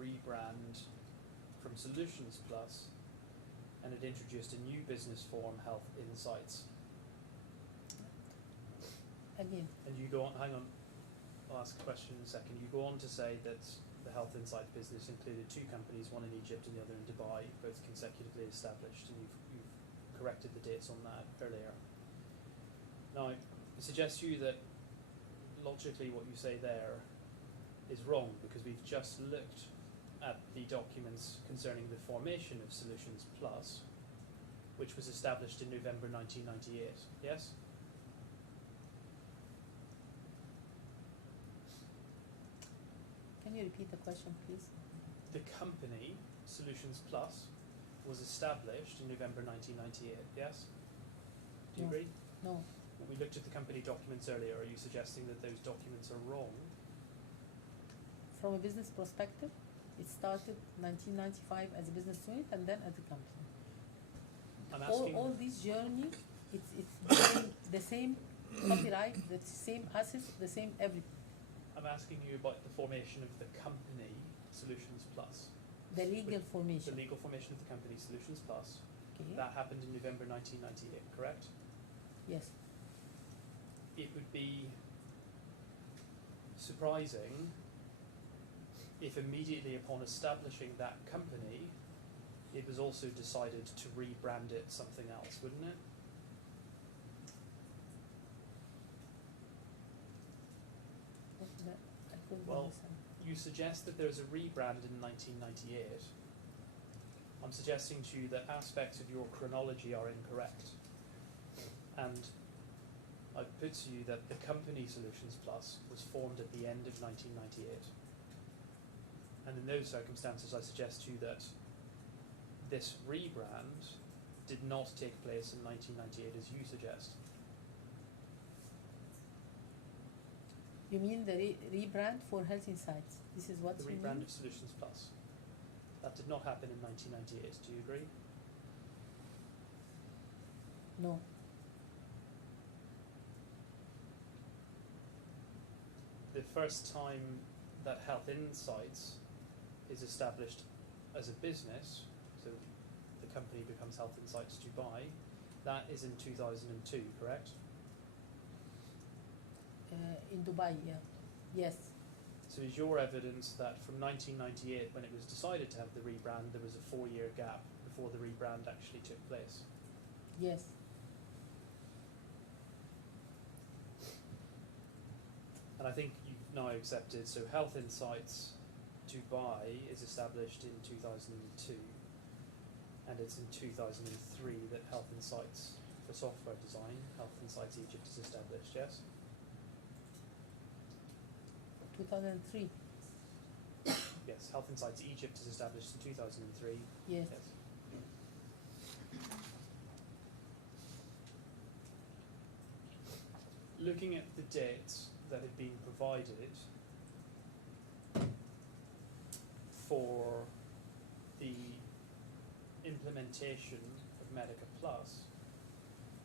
rebrand from Solutions Plus, and it introduced a new business form, Health Insights. Again, And you go on, hang on, I'll ask a question in a second. You go on to say that the Health Insights business included 2 companies, one in Egypt and the other in Dubai, both consecutively established, and you've corrected the dates on that earlier. Now, I suggest to you that logically what you say there is wrong, because we've just looked at the documents concerning the formation of Solutions Plus, which was established in November 1998. Yes? can you repeat the question, please? The company, Solutions Plus, was established in November 1998, yes? Do you No. agree? No. When we looked at the company documents earlier, are you suggesting that those documents are wrong? From a business perspective, it started 1995 as a business unit and then as a company. I'm asking, All this journey, it's the same copyright, the same assets, the same everything. I'm asking you about the formation of the company, Solutions Plus. The legal The formation. legal formation of the company, Solutions Plus. Okay. That happened in November 1998, correct? Yes. It would be surprising if immediately upon establishing that company, it was also decided to rebrand it something else, wouldn't it? I couldn't Well, understand. You suggest that there's a rebrand in 1998. I'm suggesting to you that aspects of your chronology are incorrect. And I put to you that the company Solutions Plus was formed at the end of 1998. And in those circumstances, I suggest to you that this rebrand did not take place in 1998 as you suggest. You mean the rebrand for Health Insights? This is what The you rebrand mean? of Solutions Plus. That did not happen in 1998. Do you agree? No. The first time that Health Insights is established as a business, so the company becomes Health Insights Dubai, that is in 2002, correct? In Dubai, yeah. Yes. So is your evidence that from 1998, when it was decided to have the rebrand, there was a 4-year gap before the rebrand actually took place? Yes. And I think you've now accepted, so Health Insights Dubai is established in 2002, and it's in 2003 that Health Insights for software design, Health Insights Egypt is established, yes? 2003. Yes, Health Insights Egypt is established in 2003. Yes. Yes. Looking at the dates that have been provided for the implementation of Medica Plus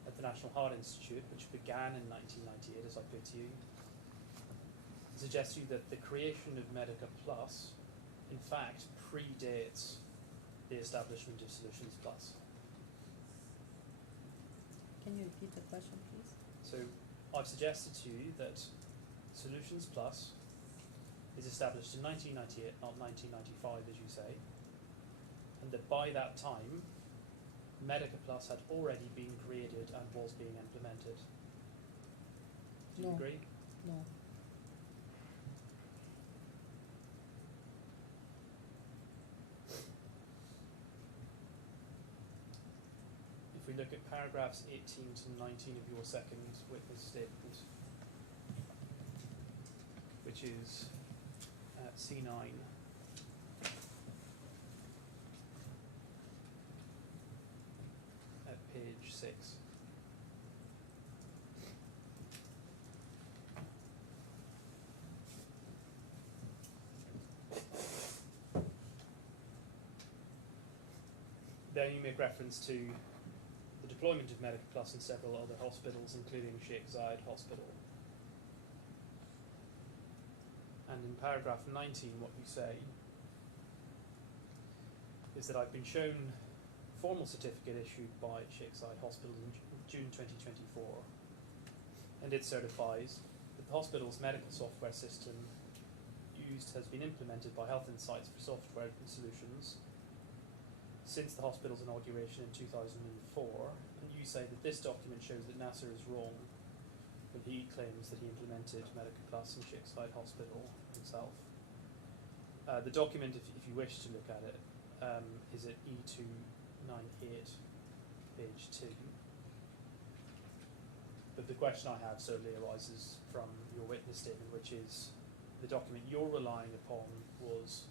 at the National Heart Institute, which began in 1998, as I put to you, suggests to you that the creation of Medica Plus, in fact, predates the establishment of Solutions Plus. Can you repeat the question, please? So I've suggested to you that Solutions Plus is established in 1998, not 1995, as you say, and that by that time, Medica Plus had already been created and was being implemented. Do you No. agree? No. If we look at paragraphs 18 to 19 of your second witness statement, which is at C9, at page 6. There you make reference to the deployment of Medica Plus in several other hospitals, including Sheikh Zayed Hospital. And in paragraph 19, what you say is that I've been shown a formal certificate issued by Sheikh Zayed Hospital in June 2024, and it certifies that the hospital's medical software system used has been implemented by Health Insights for Software Solutions since the hospital's inauguration in 2004, and you say that this document shows that Nasser is wrong when he claims that he implemented Medica Plus in Sheikh Zayed Hospital himself. The document, if you wish to look at it, is at E298, page 2. But the question I have solely arises from your witness statement, which is the document you're relying upon was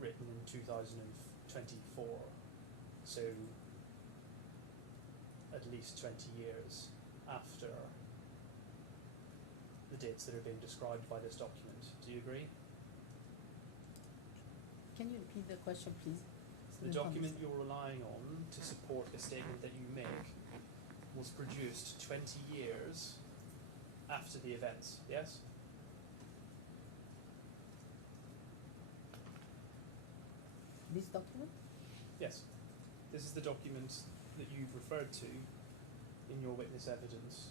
written in 2024, so at least 20 years after the dates that are being described by this document. Do you agree? Can you repeat the question, please? The document you're relying on to support the statement that you make was produced 20 years after the events, yes? This document? Yes. This is the document that you've referred to in your witness evidence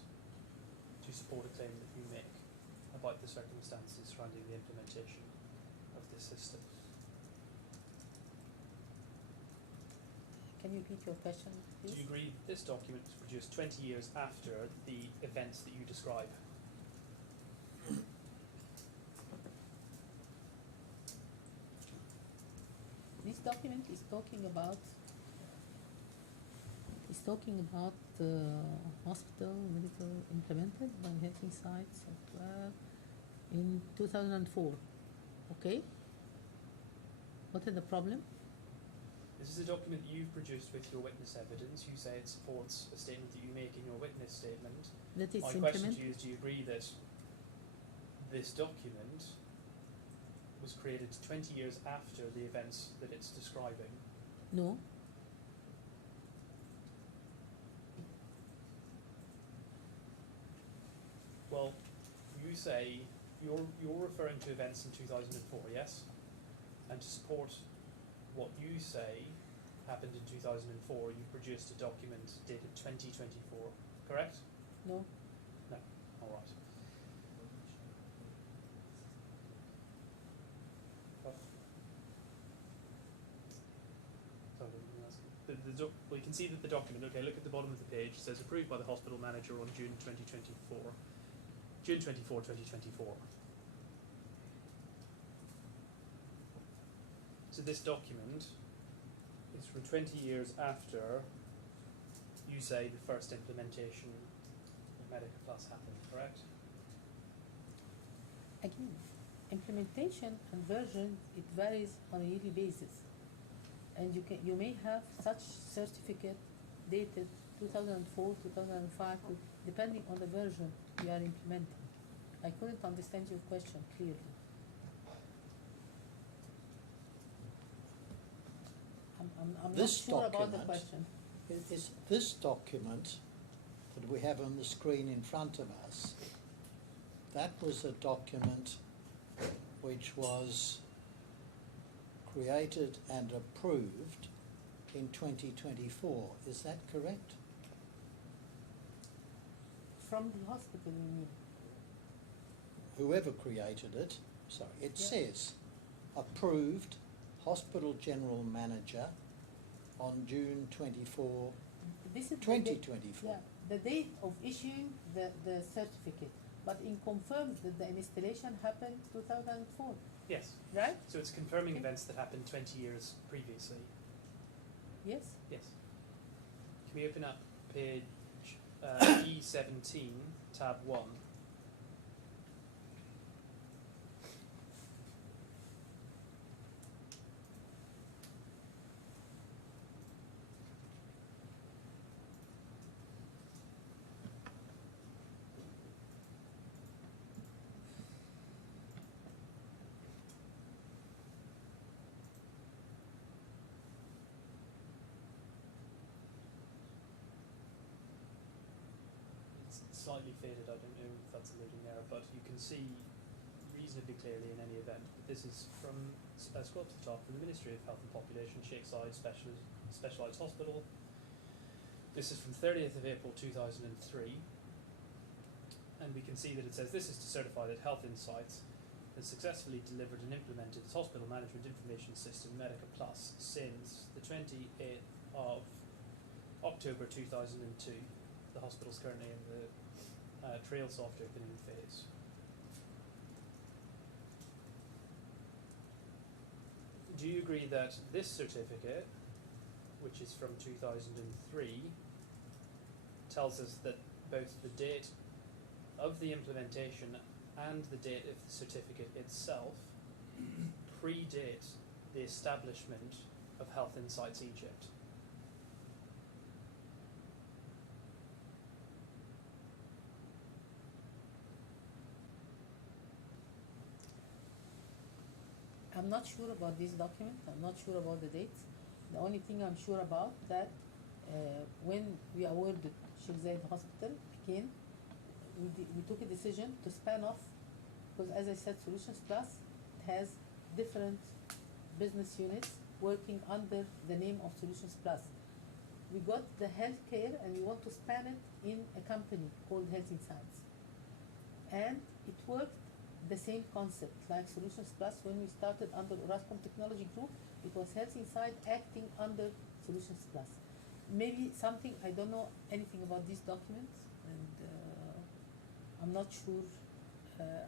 to support a claim that you make about the circumstances surrounding the implementation of the system. Can you repeat your question, Do please? you agree that this document was produced 20 years after the events that you describe? This document is talking about hospital medical implemented by Health Insight software in 2004. Okay. What is the problem? This is a document that you've produced with your witness evidence. You say it supports a statement that you make in your witness statement. That it's My question implemented. to you is, do you agree that this document was created 20 years after the events that it's describing? No. Well, you say you're referring to events in 2004, yes? And to support what you say happened in 2004, you produced a document dated 2024, correct? No. No. All right. Well, you can see that the document, okay, look at the bottom of the page, it says approved by the hospital manager on June 2024. June 24, 2024. So this document is from 20 years after you say the first implementation of Medica Plus happened, correct? Again, implementation and version, it varies on a yearly basis. And you may have such certificate dated 2004, 2005, depending on the version you are implementing. I couldn't understand your question clearly. I'm not This sure about the document question. Is this document that we have on the screen in front of us, that was a document which was created and approved in 2024. Is that correct? From the hospital, you mean? Whoever created it, sorry, it Yeah. says approved hospital general manager on June 24, This is the 2024. yeah, the date of issuing the certificate, but it confirms that the installation happened 2004, Yes. right? So it's confirming Okay. events that happened 20 years previously. Yes. Yes. Can we open up page E17, tab 1? It's slightly faded, I don't know if that's a loading error, but you can see reasonably clearly in any event. But this is from, scroll up to the top, from the Ministry of Health and Population, Sheikh Zayed Specialised Hospital. This is from 30th of April 2003. And we can see that it says, this is to certify that Health Insights has successfully delivered and implemented its hospital management information system, Medica Plus, since the 28th of October 2002. The hospital's currently in the trail soft opening phase. Do you agree that this certificate, which is from 2003, tells us that both the date of the implementation and the date of the certificate itself predate the establishment of Health Insights Egypt? I'm not sure about this document. I'm not sure about the dates. The only thing I'm sure about that when we awarded Sheikh Zayed Hospital, again, we took a decision to span off, because as I said, Solutions Plus has different business units working under the name of Solutions Plus. We got the healthcare and we want to span it in a company called Health Insights. And it worked the same concept like Solutions Plus. When we started under Orascom Technology Group, it was Health Insight acting under Solutions Plus. Maybe something, I don't know anything about these documents, and I'm not sure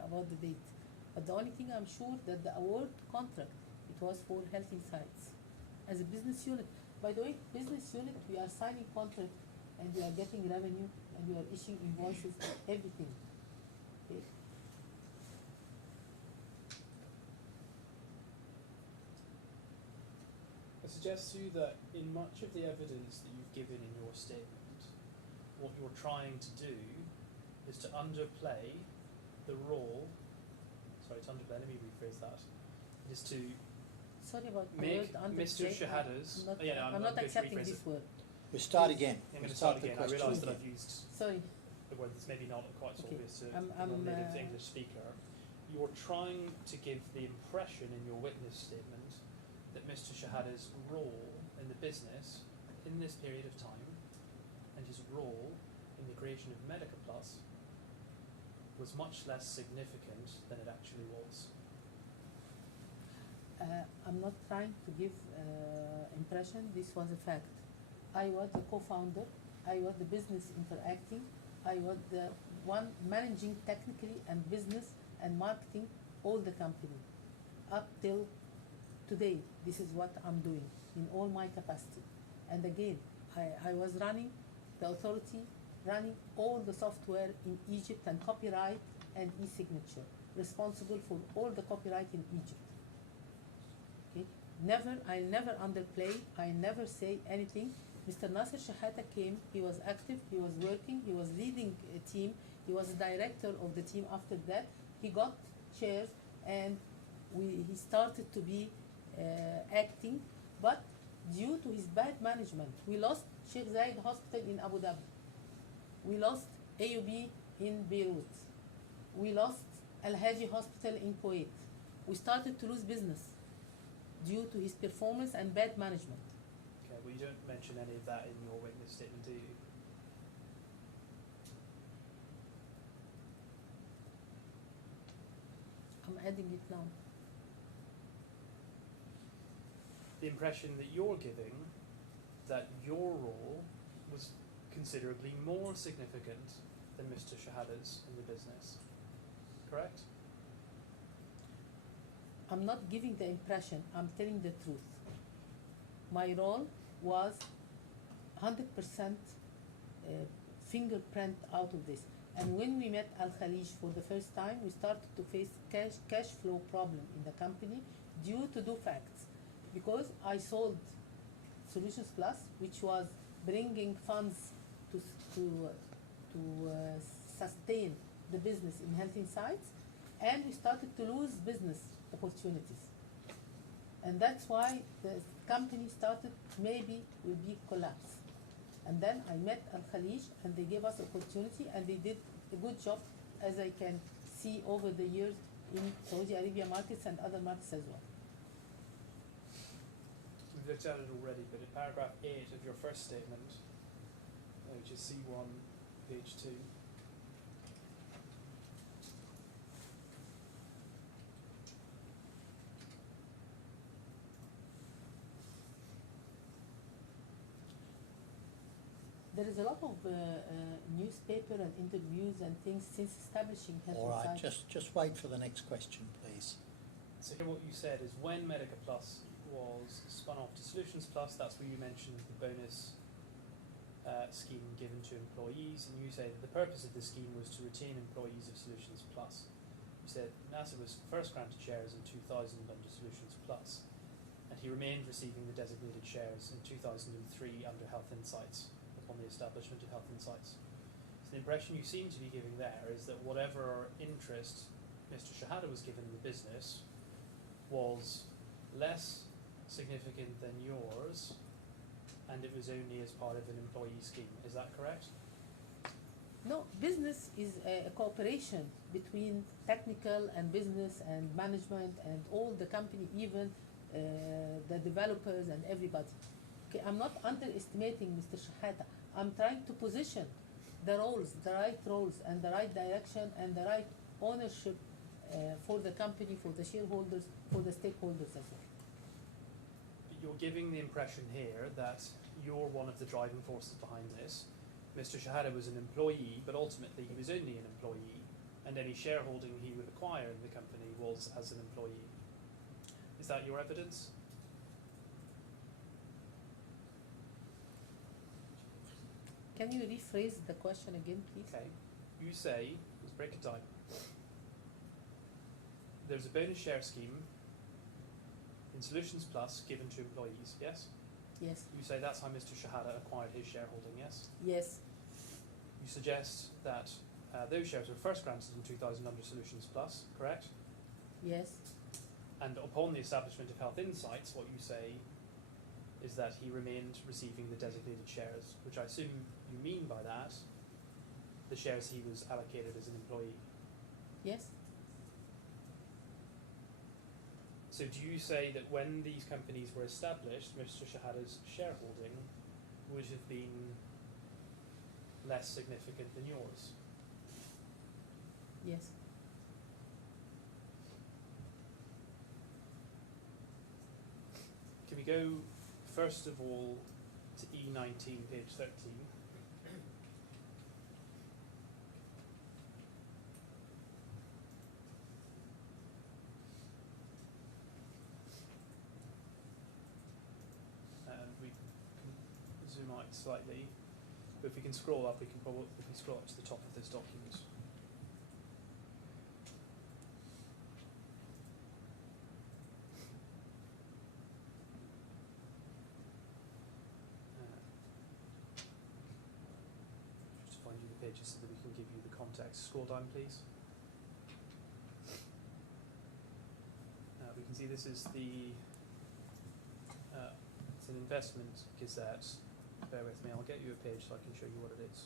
about the date. But the only thing I'm sure that the award contract, it was for Health Insights as a business unit. By the way, business unit, we are signing contract and we are getting revenue and we are issuing invoices, everything. Okay. I suggest to you that in much of the evidence that you've given in your statement, what you're trying to do is to underplay the role. Sorry, to underplay. Let me rephrase that. Is to Sorry about the make word Mr. underplay. Shehata's. I'm not going to accepting rephrase this it. word. We start again. I'm We going to start the again. I question realise that again. I've used Sorry. a word that's maybe not quite so Okay. obvious to I'm- a non-native I'm, English speaker. You're trying to give the impression in your witness statement that Mr. Shehata's role in the business in this period of time and his role in the creation of Medica Plus was much less significant than it actually was. I'm not trying to give impression. This was a fact. I was the co-founder. I was the business interacting. I was the one managing technically and business and marketing all the company. Up till today, this is what I'm doing in all my capacity. And again, I was running the authority, running all the software in Egypt and copyright and e-signature, responsible for all the copyright in Egypt. Okay? I never underplay, I never say anything. Mr. Nasser Shehata came, he was active, he was working, he was leading a team, he was a director of the team after that. He got chairs and he started to be acting, but due to his bad management, we lost Sheikh Zayed Hospital in Abu Dhabi. We lost AUB in Beirut. We lost Al Haji Hospital in Kuwait. We started to lose business due to his performance and bad management. Okay, well you don't mention any of that in your witness statement, do you? I'm adding it now. The impression that you're giving that your role was considerably more significant than Mr. Shehata's in the business, correct? I'm not giving the impression, I'm telling the truth. My role was 100% fingerprint out of this. And when we met Al Khalij for the first time, we started to face cash flow problem in the company due to two facts. Because I sold Solutions Plus, which was bringing funds to sustain the business in Health Insights, and we started to lose business opportunities. And that's why the company started maybe will be collapse. And then I met Al Khalij and they gave us opportunity and they did a good job, as I can see over the years in Saudi Arabia markets and other markets as well. We've looked at it already, but in paragraph 8 of your first statement, which is C1, page 2, There is a lot of newspaper and interviews and things since establishing Health All right, Insights. just wait for the next question, please. so here what you said is when Medica Plus was spun off to Solutions Plus, that's where you mentioned the bonus scheme given to employees, and you say that the purpose of the scheme was to retain employees of Solutions Plus. You said Nasser was first granted shares in 2000 under Solutions Plus, and he remained receiving the designated shares in 2003 under Health Insights, upon the establishment of Health Insights. So the impression you seem to be giving there is that whatever interest Mr. Shehata was given in the business was less significant than yours, and it was only as part of an employee scheme. Is that correct? No, business is a cooperation between technical and business and management and all the company, even the developers and everybody. Okay, I'm not underestimating Mr. Shehata. I'm trying to position the roles, the right roles and the right direction and the right ownership for the company, for the shareholders, for the stakeholders as well. You're giving the impression here that you're one of the driving forces behind this. Mr. Shehata was an employee, but ultimately he was only an employee, and any shareholding he would acquire in the company was as an employee. Is that your evidence? Can you rephrase the question again, please? Okay. You say, let's break it down. There's a bonus share scheme in Solutions Plus given to employees, yes? Yes. You say that's how Mr. Shehata acquired his shareholding, yes? Yes. You suggest that those shares were first granted in 2000 under Solutions Plus, correct? Yes. And upon the establishment of Health Insights, what you say is that he remained receiving the designated shares, which I assume you mean by that the shares he was allocated as an employee. Yes. So do you say that when these companies were established, Mr. Shehata's shareholding would have been less significant than yours? Yes. Can we go first of all to E19, page 13? And we can zoom out slightly, but if we can scroll up, we can scroll up to the top of this document. Just to find you the pages so that we can give you the context. Scroll down, please. We can see this is the it's an investment gazette. Bear with me, I'll get you a page so I can show you what it is.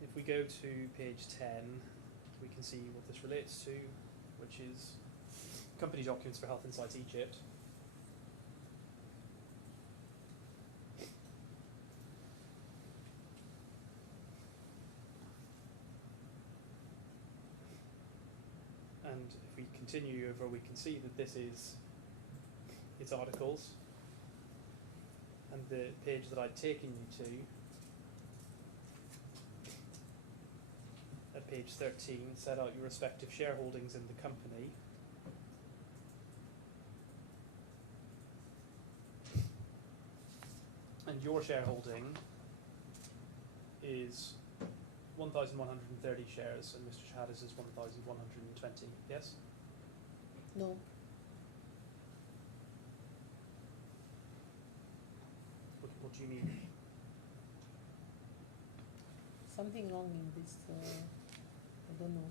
If we go to page 10, we can see what this relates to, which is company documents for Health Insights Egypt. And if we continue over, we can see that this is its articles. And the page that I'd taken you to, at page 13, set out your respective shareholdings in the company. And your shareholding is 1,130 shares, and Mr. Shehata's is 1,120, yes? No. What do you mean? Something wrong in this. I don't know.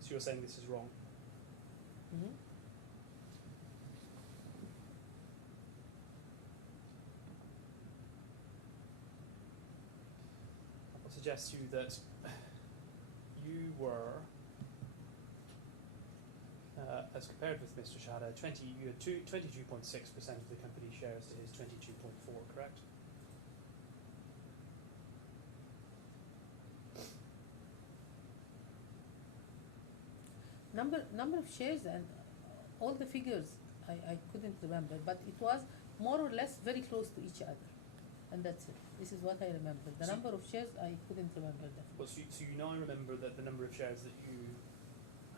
So you're saying this is wrong? Mm-hmm. I'll suggest to you that you were, as compared with Mr. Shehata, you had 22.6% of the company shares to his 22.4, correct? Number of shares and all the figures I couldn't remember, but it was more or less very close to each other, and that's it. This is what I remember. The So number of shares I couldn't remember that. Well, so you now remember that the number of shares that you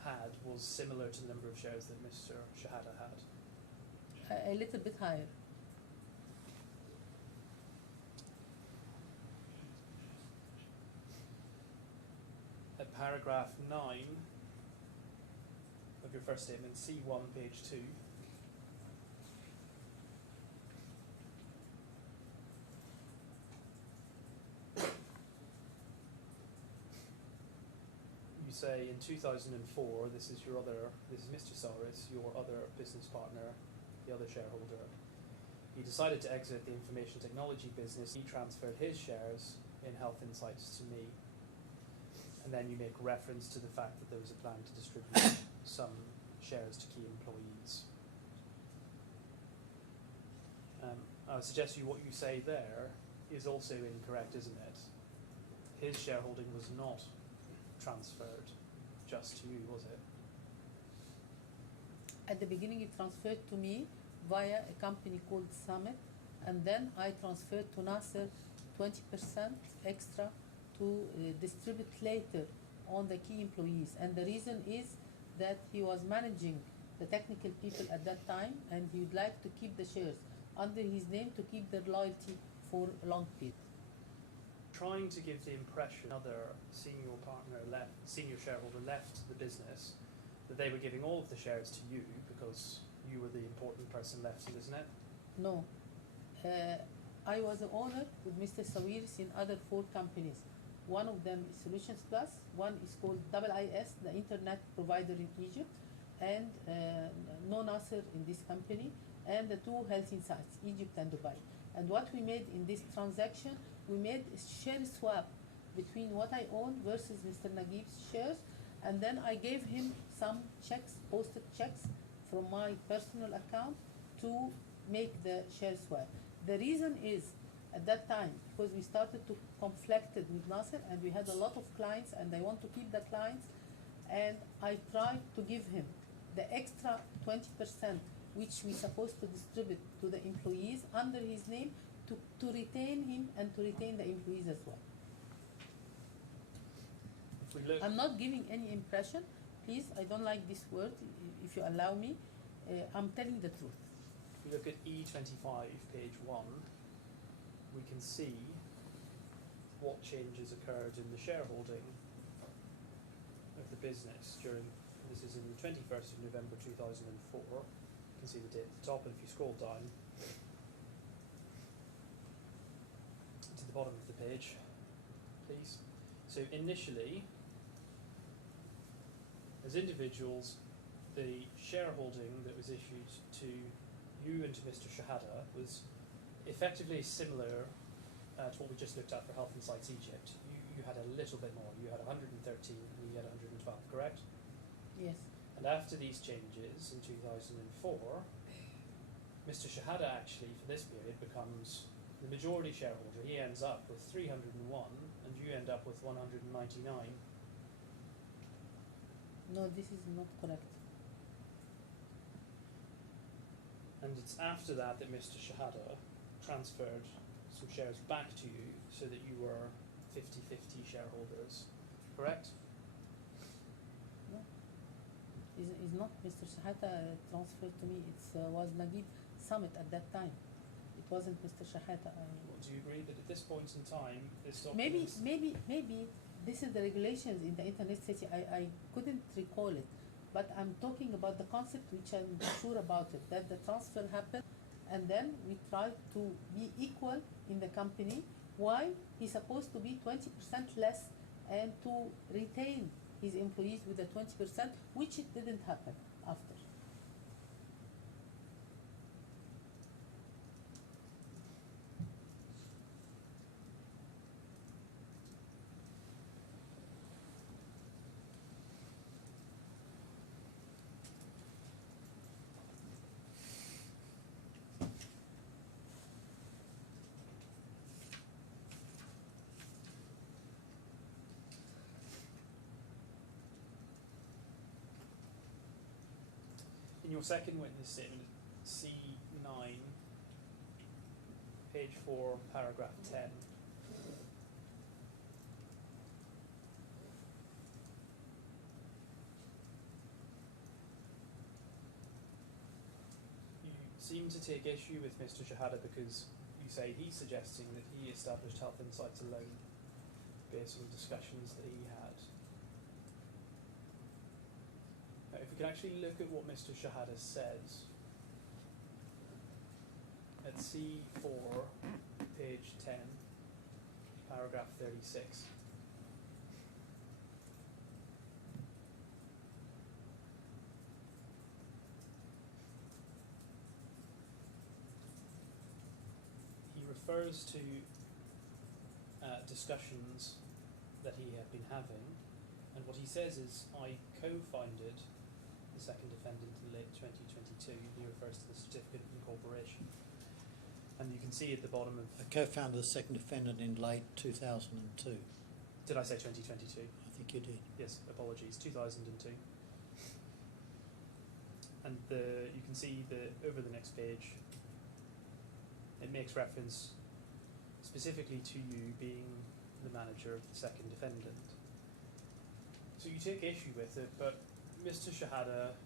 had was similar to the number of shares that Mr. Shehata had. A little bit higher. At paragraph 9 of your first statement, C1, page 2, you say in 2004, this is Mr. Cyrus, your other business partner, the other shareholder, he decided to exit the information technology business. He transferred his shares in Health Insights to me. And then you make reference to the fact that there was a plan to distribute some shares to key employees. I would suggest what you say there is also incorrect, isn't it? His shareholding was not transferred just to you, was it? At the beginning, it transferred to me via a company called Summit, and then I transferred to Nasser 20% extra to distribute later on the key employees. And the reason is that he was managing the technical people at that time, and he would like to keep the shares under his name to keep their loyalty for a long period. Trying to give the impression another senior shareholder left the business, that they were giving all of the shares to you because you were the important person left, isn't it? No. I was an owner with Mr. Sawiris in other 4 companies. One of them is Solutions Plus, one is called IIS, the internet provider in Egypt, and no Nasser in this company, and the 2 Health Insights, Egypt and Dubai. And what we made in this transaction, we made a share swap between what I owned versus Mr. Naguib's shares, and then I gave him some checks, posted checks from my personal account to make the share swap. The reason is, at that time, because we started to conflicted with Nasser, and we had a lot of clients, and I want to keep the clients, and I tried to give him the extra 20%, which we supposed to distribute to the employees under his name, to retain him and to retain the employees as well. If we look, I'm not giving any impression, please, I don't like this word, if you allow me. I'm telling the truth. if we look at E25, page 1, we can see what changes occurred in the shareholding of the business during, this is in the 21st of November 2004. You can see the date at the top, and if you scroll down to the bottom of the page, please. So initially, as individuals, the shareholding that was issued to you and to Mr. Shehata was effectively similar to what we just looked at for Health Insights Egypt. You had a little bit more. You had 113 and you had 112, correct? Yes. And after these changes in 2004, Mr. Shehata actually, for this period, becomes the majority shareholder. He ends up with 301 and you end up with 199. No, this is not correct. And it's after that that Mr. Shehata transferred some shares back to you so that you were 50-50 shareholders, correct? No. It's not Mr. Shehata transferred to me. It was Naguib Summit at that time. It wasn't Mr. Shehata. Well, do you agree that at this point in time, this document Maybe this is the regulations in the Internet City. I couldn't recall it. But I'm talking about the concept, which I'm sure about it, that the transfer happened, and then we tried to be equal in the company. Why? He's supposed to be 20% less and to retain his employees with the 20%, which it didn't happen after. in your second witness statement, C9, page 4, paragraph 10, you seem to take issue with Mr. Shehata because you say he's suggesting that he established Health Insights alone based on discussions that he had. Now, if we can actually look at what Mr. Shehata says at C4, page 10, paragraph 36. refers to discussions that he had been having, and what he says is, I co-founded the second defendant in late 2022. He refers to the certificate of incorporation. And you can see at the bottom of... I co-founded the second defendant in late 2002. Did I say 2022? I think you did. Yes, apologies, 2002. And you can see over the next page, it makes reference specifically to you being the manager of the second defendant. So you take issue with it, but Mr. Shehata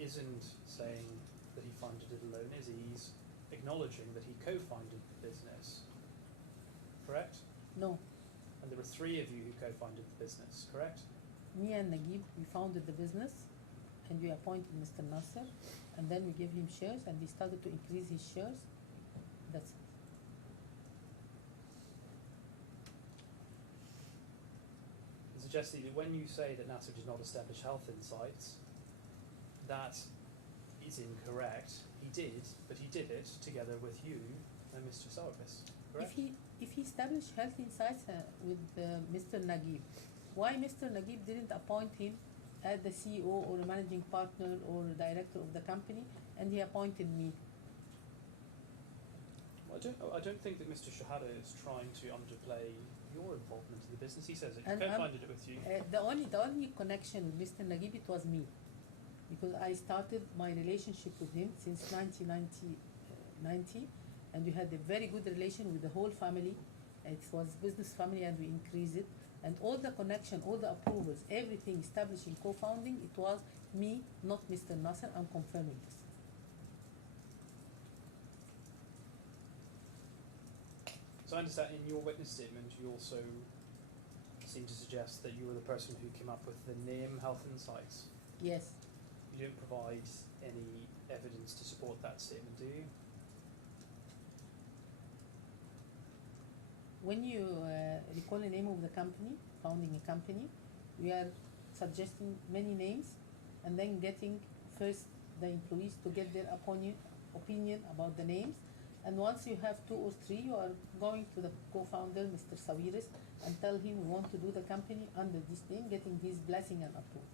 isn't saying that he founded it alone, is he? He's acknowledging that he co-founded the business, correct? No, And there were 3 of you who co-founded the business, correct? me and Naguib, we founded the business, and we appointed Mr. Nasser, and then we gave him shares, and we started to increase his shares. That's it. And suggesting that when you say that Nasser did not establish health insights, that is incorrect. He did, but he did it together with you and Mr. Sarvis, correct? If he established health insights with Mr. Naguib, why Mr. Naguib didn't appoint him as the CEO or a managing partner or a director of the company, and he appointed me? I don't think that Mr. Shehata is trying to underplay your involvement in the business. He says that you And, co-founded it with you. The only connection with Mr. Naguib, it was me, because I started my relationship with him since 1990, and we had a very good relation with the whole family. It was business family, and we increased it. And all the connection, all the approvals, everything establishing co-founding, it was me, not Mr. Nasser. I'm confirming this. So I understand in your witness statement you also seem to suggest that you were the person who came up with the name Health Insights. Yes. You don't provide any evidence to support that statement, do you? When you recall the name of the company, founding a company, we are suggesting many names, and then getting first the employees to get their opinion about the names. And once you have 2 or 3, you are going to the co-founder, Mr. Sawiris, and tell him we want to do the company under this name, getting his blessing and approval.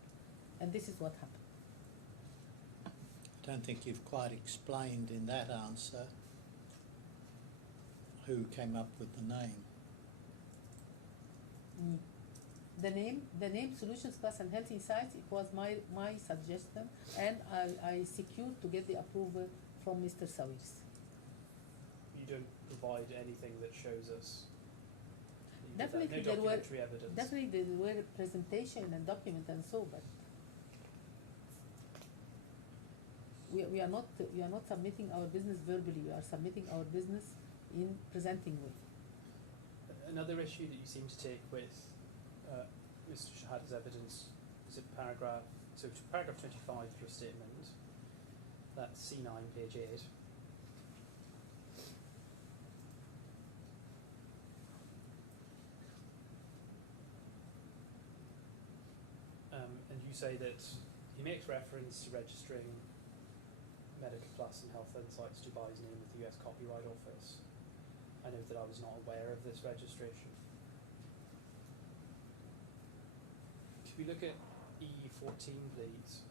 And this is what happened. I don't think you've quite explained in that answer who came up with the name. Me. The name Solutions Plus and Health Insights, it was my suggestion, and I secured to get the approval from Mr. Sawiris. You don't provide anything that shows us. that you did that. Definitely No there were documentary evidence. definitely there were presentation and document and so, but we are not submitting our business verbally. We are submitting our business in presenting way. Another issue that you seem to take with Mr. Shehata's evidence is at paragraph 25 of your statement, that's C9, page 8. And you say that he makes reference to registering Medical Plus and Health Insights Dubai's name with the US Copyright Office. I note that I was not aware of this registration. Could we look at E14, please?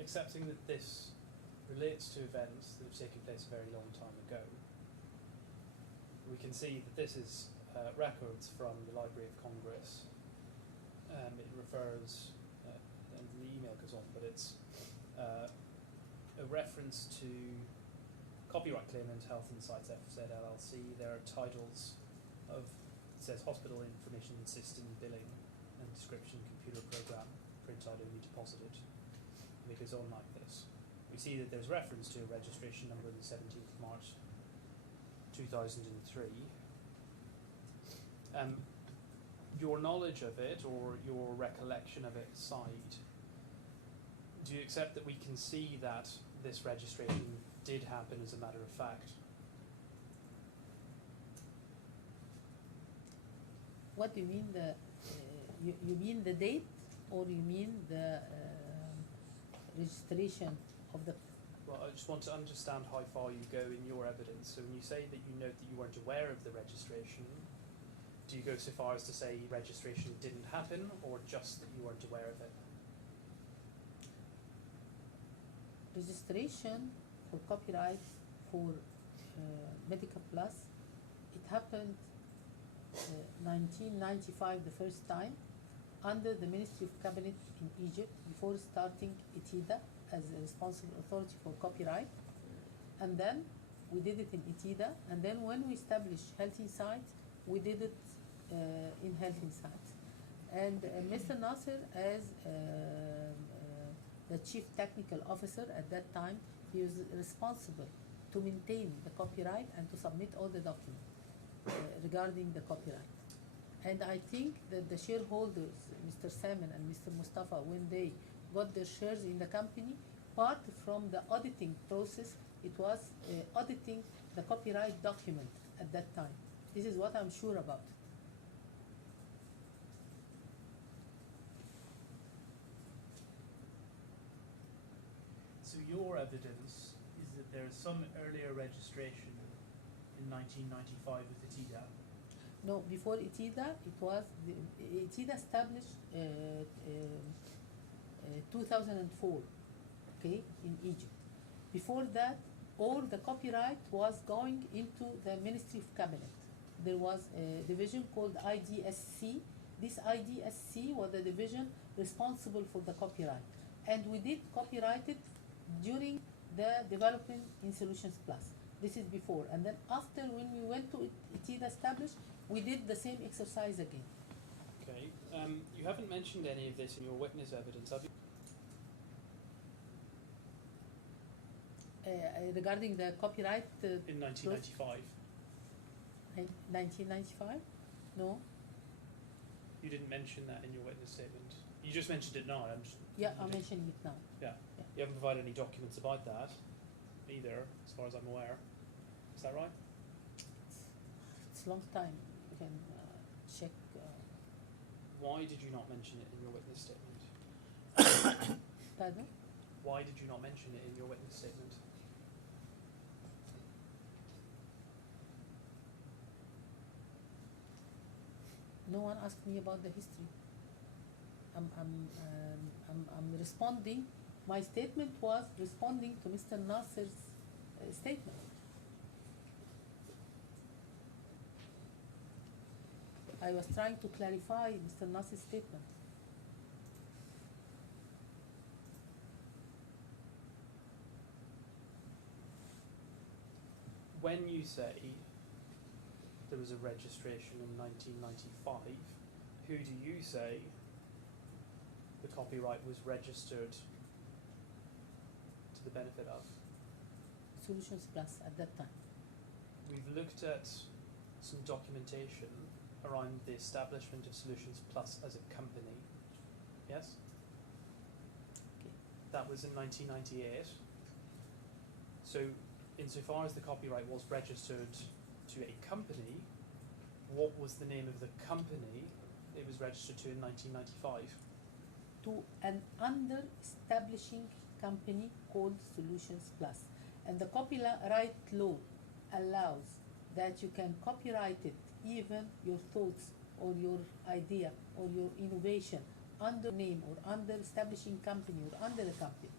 Accepting that this relates to events that have taken place a very long time ago, we can see that this is records from the Library of Congress. It refers, and the email goes on, but it's a reference to copyright claimant Health Insights FZ LLC. There are titles of, it says Hospital Information System Billing and Description Computer Program, print only deposited. And it goes on like this. We see that there's reference to a registration number on the 17th of March 2003. Your knowledge of it or your recollection of it aside, do you accept that we can see that this registration did happen as a matter of fact? What do you mean you mean the date, or you mean the registration of the? Well, I just want to understand how far you go in your evidence. So when you say that you note that you weren't aware of the registration, do you go so far as to say registration didn't happen, or just that you weren't aware of it? Registration for copyright for Medica Plus, it happened 1995 the first time under the Ministry of Cabinet in Egypt before starting ETIDA as a responsible authority for copyright. And then we did it in ETIDA, and then when we established Health Insight, we did it in Health Insight. And Mr. Nasser, as the Chief Technical Officer at that time, he was responsible to maintain the copyright and to submit all the documents regarding the copyright. And I think that the shareholders, Mr. Salman and Mr. Mustafa, when they got their shares in the company, part from the auditing process, it was auditing the copyright document at that time. This is what I'm sure about. So your evidence is that there is some earlier registration in 1995 with ETIDA. No, before ETIDA, it was ETIDA established 2004, okay, in Egypt. Before that, all the copyright was going into the Ministry of Cabinet. There was a division called IDSC. This IDSC was the division responsible for the copyright, and we did copyright it during the development in Solutions Plus. This is before, and then after, when we went to ETIDA established, we did the same exercise again. Okay. You haven't mentioned any of this in your witness evidence, have you? Regarding the copyright In 1995. 1995? No. You didn't mention that in your witness statement. You just mentioned it now. Yeah, I'm mentioning it now. Yeah. Yeah. You haven't provided any documents about that either, as far as I'm aware. Is that right? It's a long time. You can check. Why did you not mention it in your witness statement? Pardon? Why did you not mention it in your witness statement? No one asked me about the history. I'm responding. My statement was responding to Mr. Nasser's statement. I was trying to clarify Mr. Nasser's statement. When you say there was a registration in 1995, who do you say the copyright was registered to the benefit of? Solutions Plus at that time. We've looked at some documentation around the establishment of Solutions Plus as a company. Yes? Okay. That was in 1998. So, insofar as the copyright was registered to a company, what was the name of the company it was registered to in 1995? To an under-establishing company called Solutions Plus. And the copyright law allows that you can copyright it, even your thoughts or your idea or your innovation, under name or under establishing company or under a company.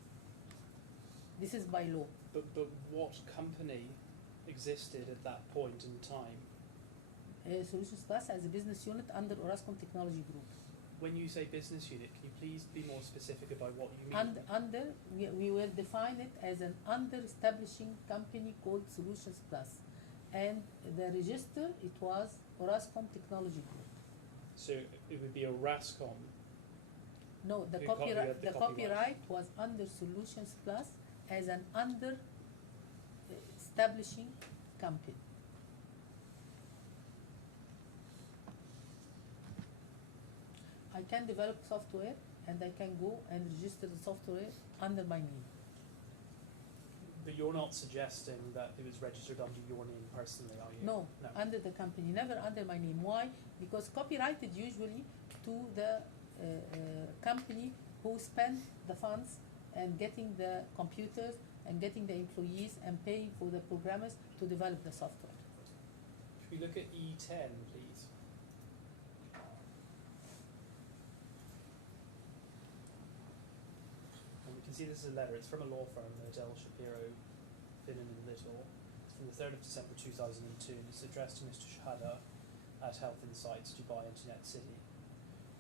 This is by law. But what company existed at that point in time? Solutions Plus as a business unit under Orascom Technology Group. When you say business unit, can you please be more specific about what you mean? We will define it as an under-establishing company called Solutions Plus. And the register, it was Orascom Technology Group. So it would be a RASCOM. No, the copyright was under Solutions Plus as an under-establishing company. I can develop software and I can go and register the software under my name. But you're not suggesting that it was registered under your name personally, are you? No, No. under the company, never under my name. Why? Because copyrighted usually to the company who spent the funds and getting the computers and getting the employees and paying for the programmers to develop the software. If we look at E10, please. And we can see this is a letter. It's from a law firm, Adele Shapiro, Finnan and Little. It's from the 3rd of December 2002, and it's addressed to Mr. Shehata at Health Insights, Dubai Internet City.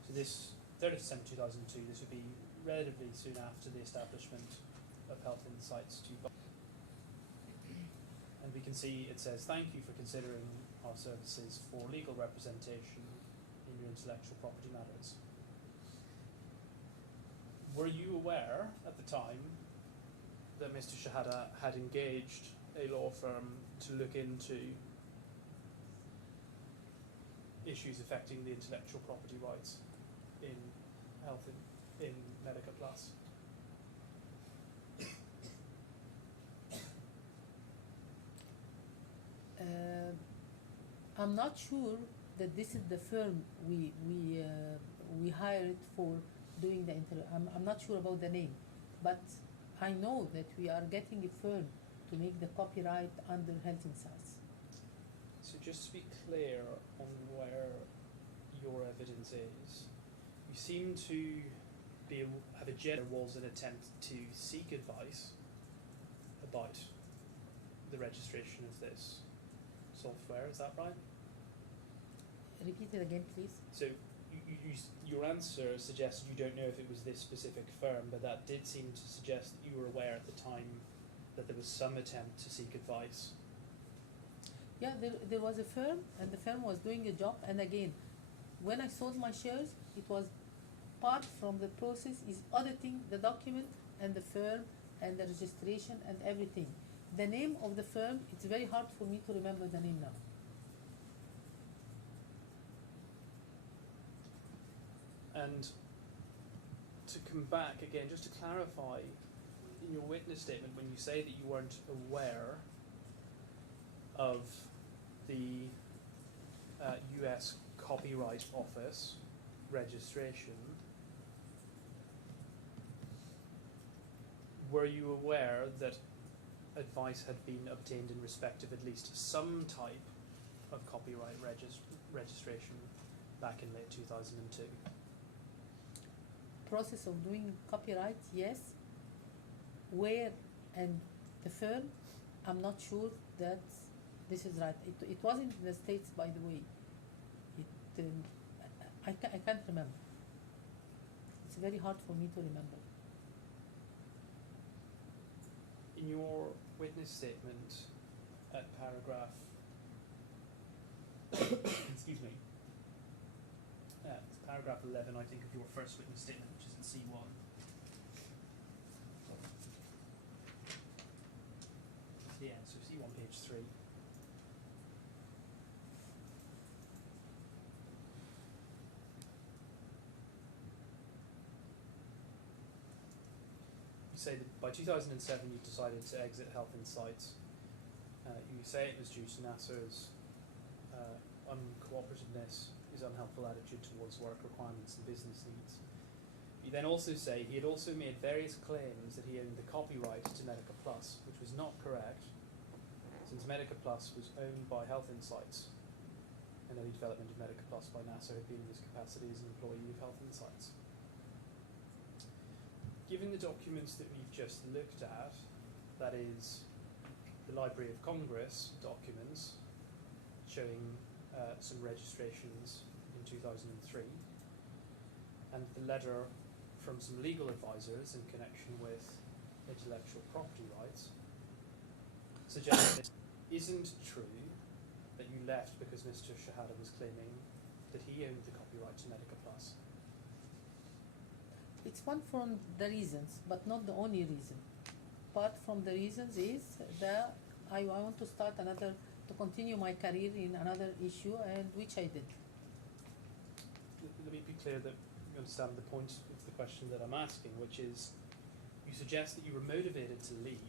So this 3rd of December 2002, this would be relatively soon after the establishment of Health Insights Dubai. And we can see it says, "Thank you for considering our services for legal representation in your intellectual property matters." Were you aware at the time that Mr. Shehata had engaged a law firm to look into issues affecting the intellectual property rights in health in Medica Plus? I'm not sure that this is the firm we hired for doing the I'm not sure about the name, but I know that we are getting a firm to make the copyright under Health Insights. So just to be clear on where your evidence is, you seem to have a general was an attempt to seek advice about the registration of this software. Is that right? Repeat it again, please. So your answer suggests you don't know if it was this specific firm, but that did seem to suggest that you were aware at the time that there was some attempt to seek advice. Yeah, there was a firm, and the firm was doing a job. And again, when I sold my shares, it was part from the process is auditing the document and the firm and the registration and everything. The name of the firm, it's very hard for me to remember the name now. And to come back again, just to clarify, in your witness statement, when you say that you weren't aware of the US Copyright Office registration, were you aware that advice had been obtained in respect of at least some type of copyright registration back in late 2002? Process of doing copyright, yes. Where and the firm, I'm not sure that this is right. It wasn't in the States, by the way. I can't remember. It's very hard for me to remember. In your witness statement at paragraph excuse me, it's paragraph 11, I think, of your first witness statement, which is in C1. Yeah, so C1, page 3. You say that by 2007 you decided to exit Health Insights. You say it was due to Nasser's uncooperativeness, his unhelpful attitude towards work requirements and business needs. You then also say he had also made various claims that he owned the copyright to Medica Plus, which was not correct, since Medica Plus was owned by Health Insights, and early development of Medica Plus by Nasser had been in his capacity as an employee of Health Insights. Given the documents that we've just looked at, that is the Library of Congress documents showing some registrations in 2003, and the letter from some legal advisors in connection with intellectual property rights, suggests that it isn't true that you left because Mr. Shehata was claiming that he owned the copyright to Medica Plus. It's one from the reasons, but not the only reason. Part from the reasons is that I want to start to continue my career in another issue, and which I did. Let me be clear that you understand the point of the question that I'm asking, which is, you suggest that you were motivated to leave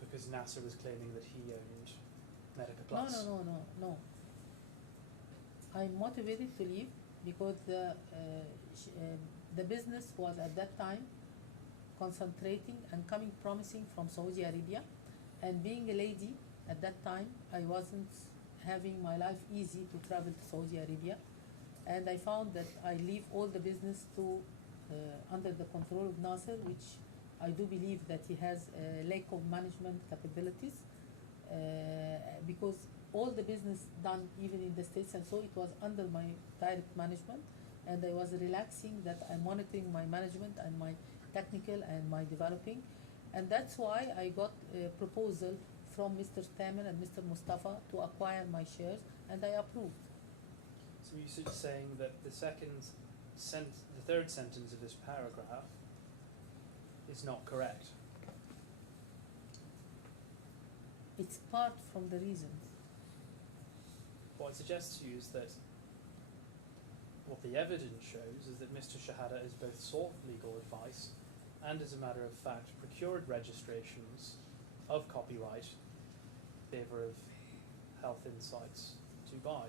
because Nasser was claiming that he owned Medica No, Plus. no. I'm motivated to leave because the business was at that time concentrating and coming promising from Saudi Arabia, and being a lady at that time, I wasn't having my life easy to travel to Saudi Arabia, and I found that I leave all the business to under the control of Nasser, which I do believe that he has a lack of management capabilities, because all the business done even in the States and so it was under my direct management, and I was relaxing that I'm monitoring my management and my technical and my developing, and that's why I got a proposal from Mr. Thamer and Mr. Mustafa to acquire my shares, and I approved. So you're saying that the third sentence of this paragraph is not correct. It's part from the reasons. What I suggest to you is that what the evidence shows is that Mr. Shehata has both sought legal advice and, as a matter of fact, procured registrations of copyright in favour of Health Insights Dubai.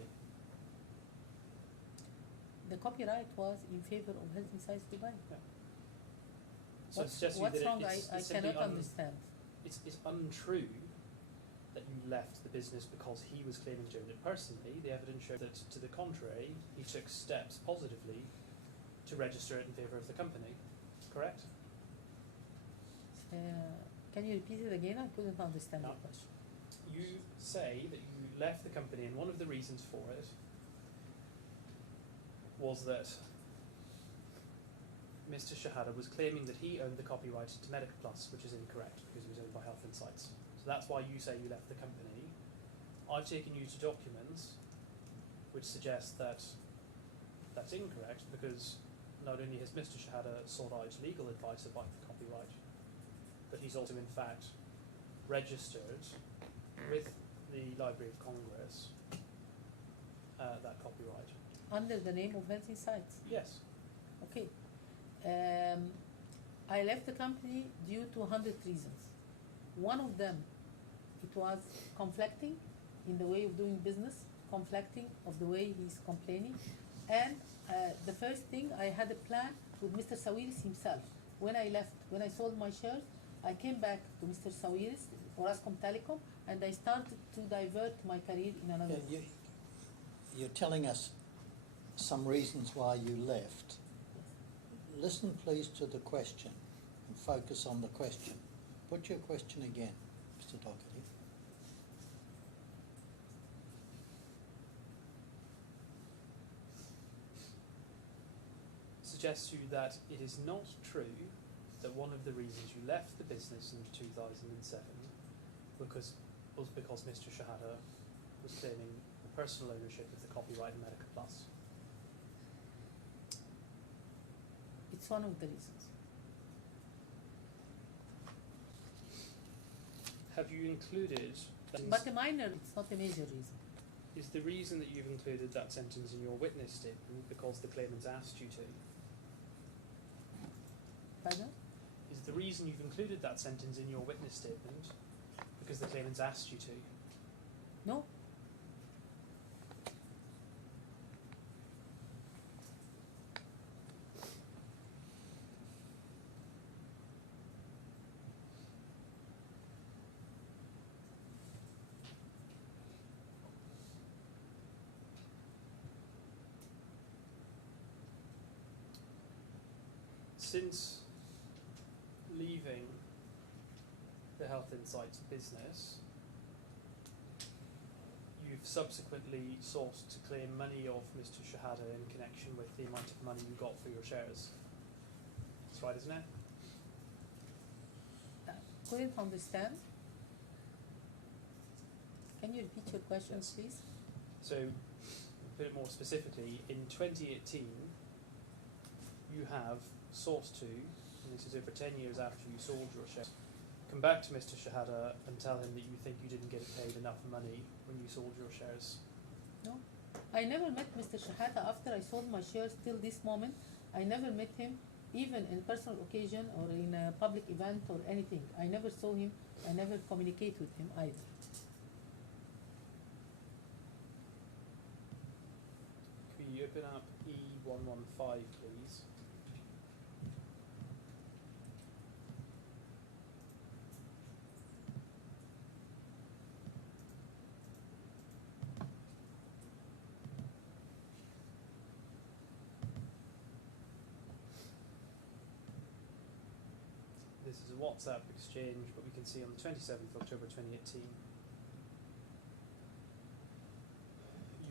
The copyright was in favor of Health Insights Dubai. Yeah. So it suggests to you What's that wrong? it's I simply cannot understand. It's untrue that you left the business because he was claiming to own it personally. The evidence showed that, to the contrary, he took steps positively to register it in favour of the company. Correct? Can you repeat it again? I couldn't understand No. the question. You say that you left the company, and one of the reasons for it was that Mr. Shehata was claiming that he owned the copyright to Medica Plus, which is incorrect because it was owned by Health Insights. So that's why you say you left the company. I've taken you to documents which suggest that that's incorrect because not only has Mr. Shehata sought out legal advice about the copyright, but he's also in fact registered with the Library of Congress that copyright. Under the name of Health Insights. Yes. Okay. I left the company due to 100 reasons. One of them, it was conflicting in the way of doing business, conflicting of the way he's complaining. And the first thing, I had a plan with Mr. Sawiris himself. When I left, when I sold my shares, I came back to Mr. Sawiris, Orascom Telecom, and I started to divert my career in another way. You're telling us some reasons why you left. Listen please to the question and focus on the question. Put your question again, Mr. Doherty. Suggests to you that it is not true that one of the reasons you left the business in 2007 was because Mr. Shehata was claiming personal ownership of the copyright in Medica Plus. It's one of the reasons. Have you included But a minor, it's not a major reason. is the reason that you've included that sentence in your witness statement because the claimants asked you to? Pardon? Is the reason you've included that sentence in your witness statement because the claimants asked you to? No. Since leaving the Health Insights business, you've subsequently sought to claim money of Mr. Shehata in connection with the amount of money you got for your shares. That's right, isn't it? Couldn't understand. Can you repeat your question, Yes. please? So, a bit more specifically, in 2018, you have sought to, and this is over 10 years after you sold your shares, come back to Mr. Shehata and tell him that you think you didn't get paid enough money when you sold your shares. No. I never met Mr. Shehata after I sold my shares till this moment. I never met him even in personal occasion or in a public event or anything. I never saw him, I never communicate with him either. Could you open up E115, please? This is a WhatsApp exchange, but we can see on the 27th of October 2018,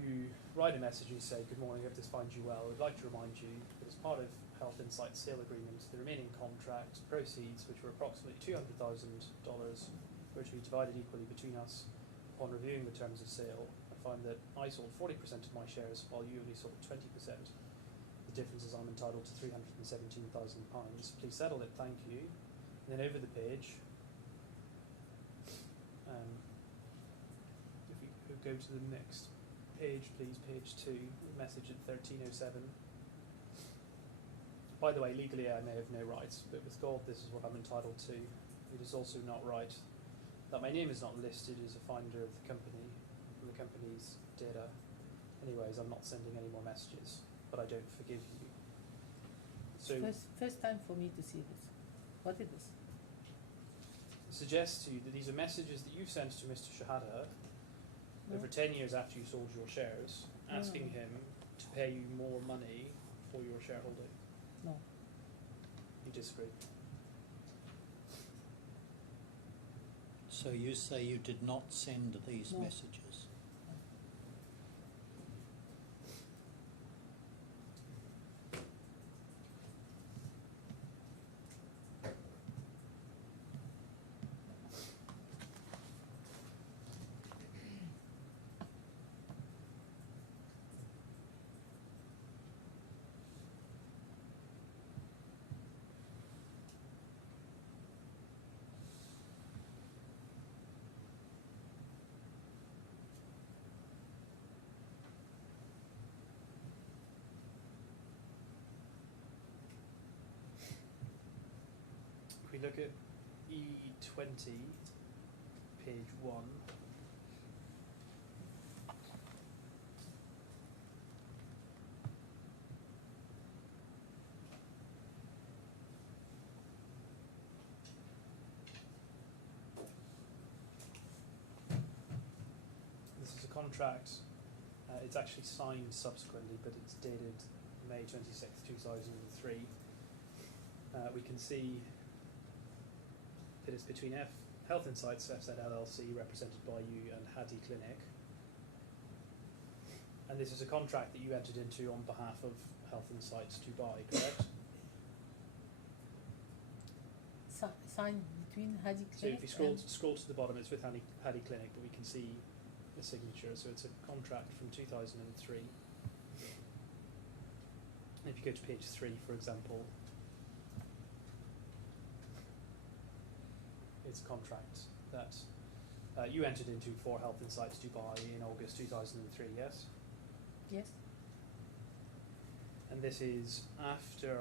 you write a message and you say, "Good morning, hope this finds you well. I'd like to remind you that as part of Health Insight's sale agreement, the remaining contract proceeds, which were approximately $200,000, were to be divided equally between us. Upon reviewing the terms of sale, I find that I sold 40% of my shares while you only sold 20%. The difference is I'm entitled to £317,000. Please settle it, thank you." And then over the page, if we could go to the next page, please, page 2, message at 1307. By the way, legally I may have no rights, but with God this is what I'm entitled to. It is also not right that my name is not listed as a finder of the company and the company's data. Anyways, I'm not sending any more messages, but I don't forgive you. So First time for me to see this. What is this? Suggest to you that these are messages that you've sent to Mr. Shehata over 10 years after you sold your shares, asking him to pay you more money for your shareholding. No. You disagree? So you say you did not send these No. messages? If we look at E20, page 1, this is a contract. It's actually signed subsequently, but it's dated May 26th, 2003. We can see that it's between Health Insights FZ LLC, represented by you, and Hadi Clinic. And this is a contract that you entered into on behalf of Health Insights Dubai, correct? Signed between Hadi So Clinic if you and scroll to the bottom, it's with Hadi Clinic, but we can see the signature. So it's a contract from 2003. If you go to page 3, for example, it's a contract that you entered into for Health Insights Dubai in August 2003, yes? yes, And this is after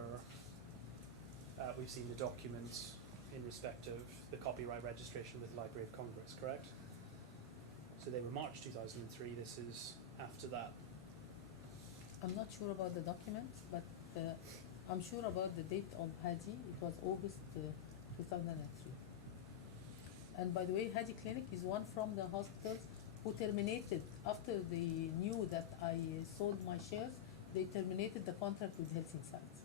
we've seen the documents in respect of the copyright registration with the Library of Congress, correct? So they were March 2003, this is after that. I'm not sure about the documents, but I'm sure about the date of Hadi. It was August 2003. And by the way, Hadi Clinic is one from the hospitals who terminated, after they knew that I sold my shares, they terminated the contract with Health Insights.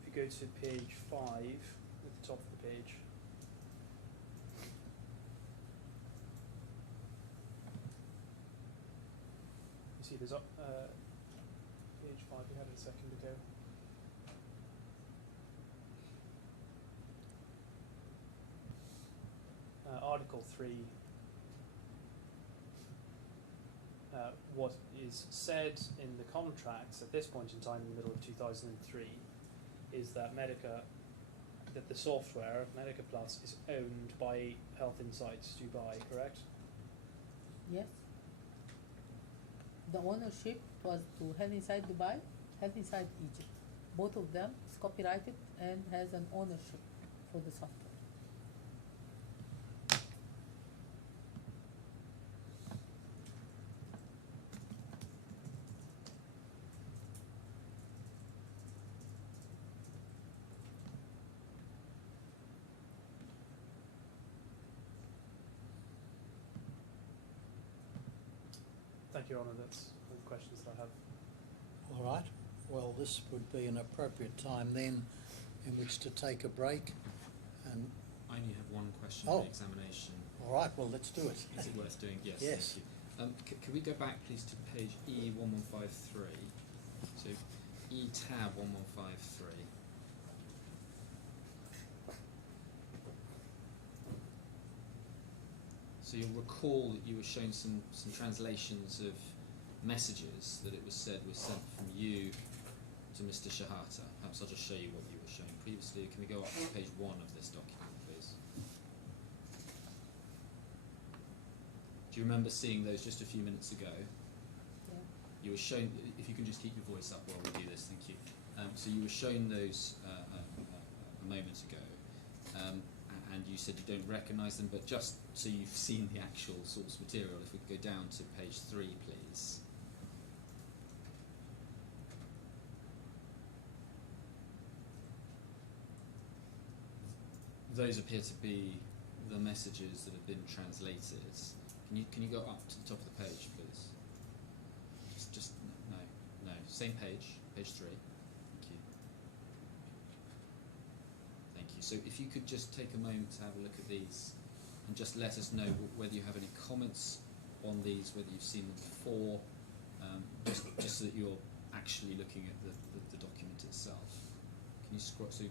If you go to page 5, at the top of the page, you see there's page 5, we had it a second ago. Article 3, what is said in the contracts at this point in time in the middle of 2003 is that that the software, Medica Plus, is owned by Health Insights Dubai, correct? Yes. The ownership was to Health Inside Dubai, Health Inside Egypt. Both of them copyrighted and has an ownership for the software. Thank you, Your Honour. That's all the questions that I have. All right, well, this would be an appropriate time then in which to take a break. And, I only have one question Oh. on the examination. all right, well, let's do it. Is it worth doing? Yes. Yes. Thank you. Can we go back, please, to page E1153? So E tab 1153. So you'll recall that you were shown some translations of messages that it was said were sent from you to Mr. Shehata. Perhaps I'll just show you what you were shown previously. Can we go up to page 1 of this document, please? Do you remember seeing those just a few minutes ago? Yeah. You were shown, if you can just keep your voice up while we do this, thank you. So you were shown those a moment ago, and you said you don't recognise them, but just so you've seen the actual source material, if we could go down to page 3, please. Those appear to be the messages that have been translated. Can you go up to the top of the page, please? Just no, same page, page 3. Thank you. Thank you. So if you could just take a moment to have a look at these, and just let us know whether you have any comments on these, whether you've seen them before, just so that you're actually looking at the document itself. Can you scroll? So you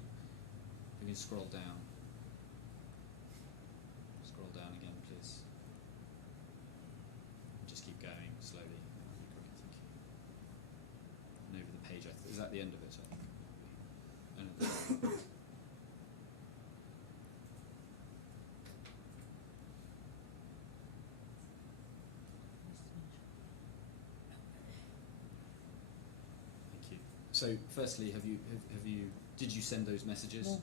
can scroll down. Scroll down again, please. Just keep going slowly. Thank you. And over the page, is that the end of it? I think. Oh, no. Thank you. So, firstly, did you send those messages? No.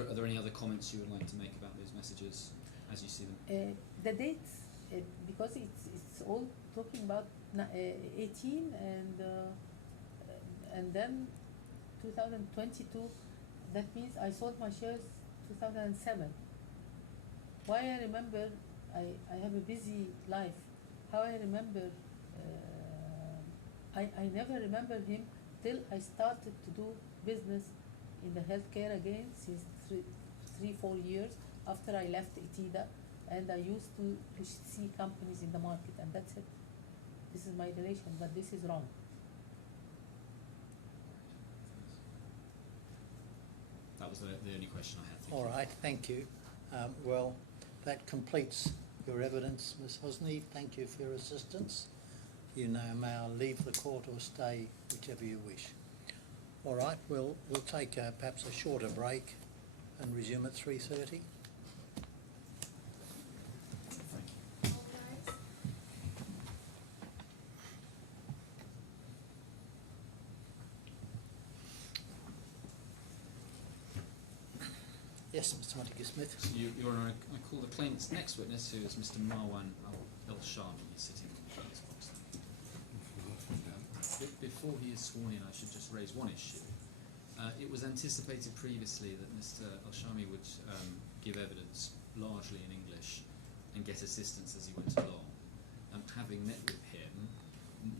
Are there any other comments you would like to make about those messages as you see them? The dates, because it's all talking about 18 and then 2022. That means I sold my shares 2007. Why I remember? I have a busy life. How I remember? I never remember him till I started to do business in the healthcare again since 3-4 years after I left Itida, and I used to see companies in the market, and that's it. This is my relation, but this is wrong. That was the only question I had. Thank All you. right, thank you. Well, that completes your evidence, Ms. Hosni. Thank you for your assistance. You now may leave the court or stay, whichever you wish. All right, we'll take perhaps a shorter break and resume at 3:30. Thank you. All rise. Yes, Mr. Montague-Smith. So Your Honour, I call the claimant's next witness, who is Mr. Marwan Al-Shami. He's sitting in this box there. Before he is sworn in, I should just raise one issue. It was anticipated previously that Mr. Al-Shami would give evidence largely in English and get assistance as he went along. Having met with him,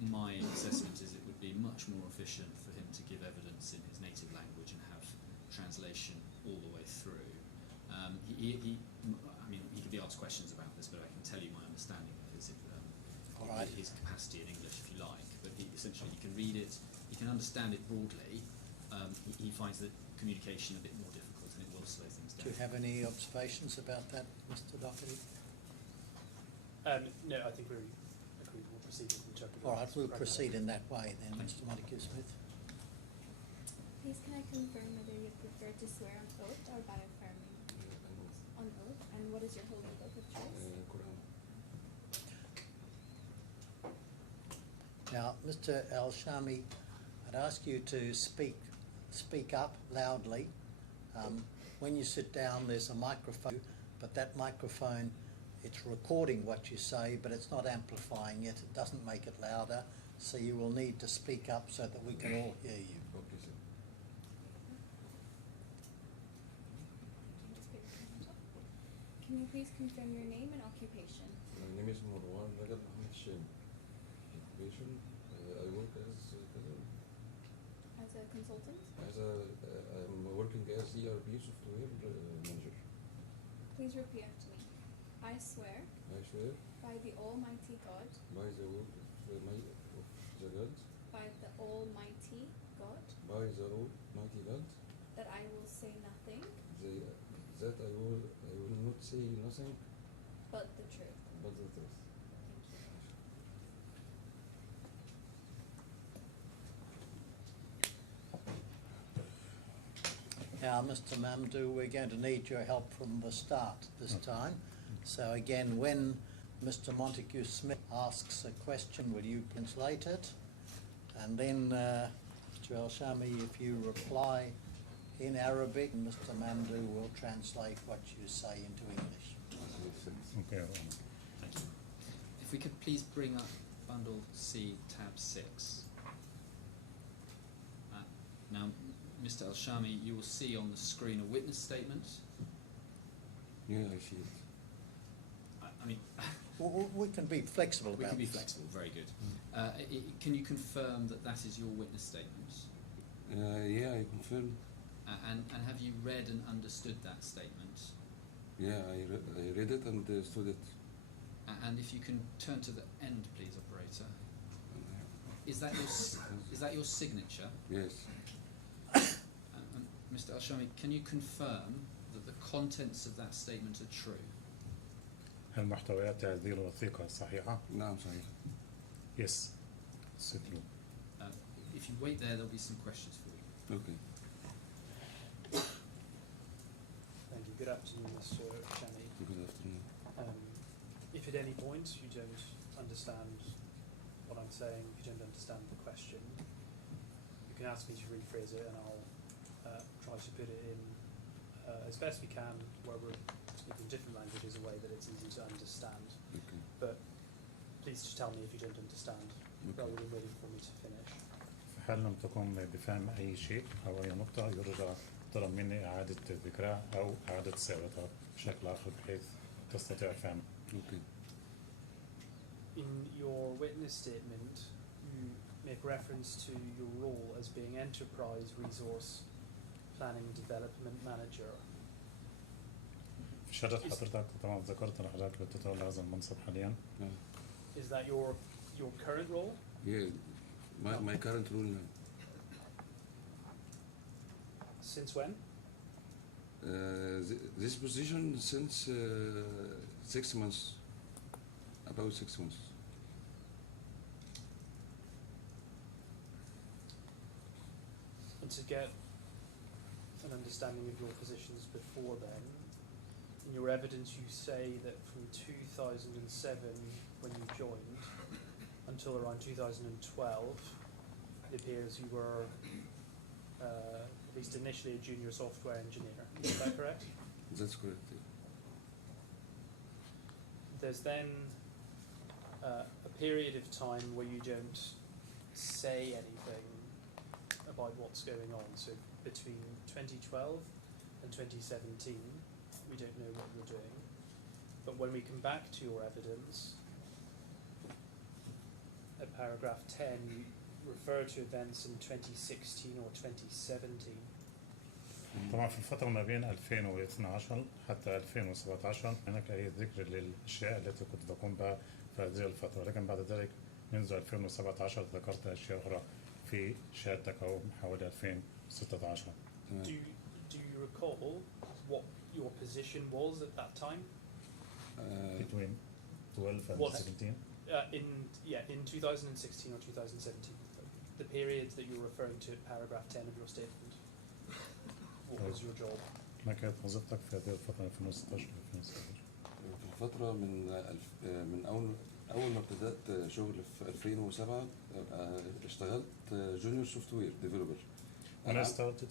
my assessment is it would be much more efficient for him to give evidence in his native language and have translation all the way through. I mean, he could be asked questions about this, but I can tell you my understanding of his, All right. his capacity in English, if you like. But essentially, he can read it, he can understand it broadly. He finds the communication a bit more difficult, and it will slow things down. Do you have any observations about that, Mr. Doherty? No, I think we're agreed. We'll proceed with interpretation. All right, we'll proceed in that way then, Mr. Montague-Smith. Please can I confirm whether you prefer to swear on oath or by affirming? On oath. And what is your holy book of choice? Now, Mr. Al-Shami, I'd ask you to speak speak up loudly. When you sit down, there's a microphone, but that microphone, it's recording what you say, but it's not amplifying it. It doesn't make it louder, so you will need to speak up so that we can all hear you. Okay, sir. Can you please confirm your name and occupation? My name is Marwan Rajab Ahmed Shem. Occupation, I work as As a consultant? I'm working as ERP software manager. Please repeat after me. I swear I swear by the Almighty God, by the word of the God, by the Almighty God, by the Almighty God, that I will say nothing that I will not say nothing but the truth. but the truth. Thank you. Now, Mr. Mamdou, we're going to need your help from the start this time. So again, when Mr. Montague Smith asks a question, will you translate it? And then, Mr. El-Shami, if you reply in Arabic, Mr. Mamdou will translate what you say into English. Okay. Thank you. If we could please bring up bundle C, tab 6. Now, Mr. El-Shami, you will see on the screen a witness statement. Yeah, I see it. I mean, We can be flexible about we can be this. flexible, very good. Can you confirm that that is your witness statement? Yeah, I confirm. And have you read and understood that statement? Yeah, I read it and understood it. And if you can turn to the end, please, operator. Is that your signature? Yes. Mr. El-Shami, can you confirm that the contents of that statement are true? هل محتويات هذه الوثيقة صحيحة؟ نعم صحيح. Yes. It's true. If you wait there, there'll be some questions for you. Okay. Thank you. Good afternoon, Mr. Shami. Good afternoon. If at any point you don't understand what I'm saying, if you don't understand the question, you can ask me to rephrase it and I'll try to put it in as best we can where we're speaking different languages a way that it's easy to understand. Okay. But please just tell me if you don't understand rather than waiting for me to finish. في حال لم تكن بفهم أي شيء أو أي نقطة يرجى طلب مني إعادة ذكرها أو إعادة صياغتها بشكل آخر بحيث تستطيع فهم. Okay. In your witness statement, you make reference to your role as being Enterprise Resource Planning Development Manager. في شرح حضرتك طبعا ذكرت أن حضرتك بتتولى هذا المنصب حاليا. Is that your current role? Yeah, my current role now. Since when? This position since 6 months, about 6 months. And to get an understanding of your positions before then, in your evidence you say that from 2007 when you joined until around 2012 it appears you were at least initially a junior software engineer. Is that correct? That's correct. There's then a period of time where you don't say anything about what's going on. So between 2012 and 2017, we don't know what you're doing. But when we come back to your evidence, at paragraph 10, you refer to events in 2016 or 2017. طبعا في الفترة ما بين 2012 حتى 2017 هناك أي ذكر للأشياء التي كنت بقوم بها في هذه الفترة، لكن بعد ذلك منذ 2017 ذكرت أشياء أخرى في شهادتك أو حوالي 2016. Do you recall what your position was at that time? Between 12 and What? 17. In 2016 or 2017, the period that you're referring to at paragraph 10 of your statement. What was your job? ما كانت وظيفتك في هذه الفترة 2016 2017؟ في الفترة من أول ما ابتدأت شغل في 2007 اشتغلت جونيور سوفت وير ديفلوبر. When I started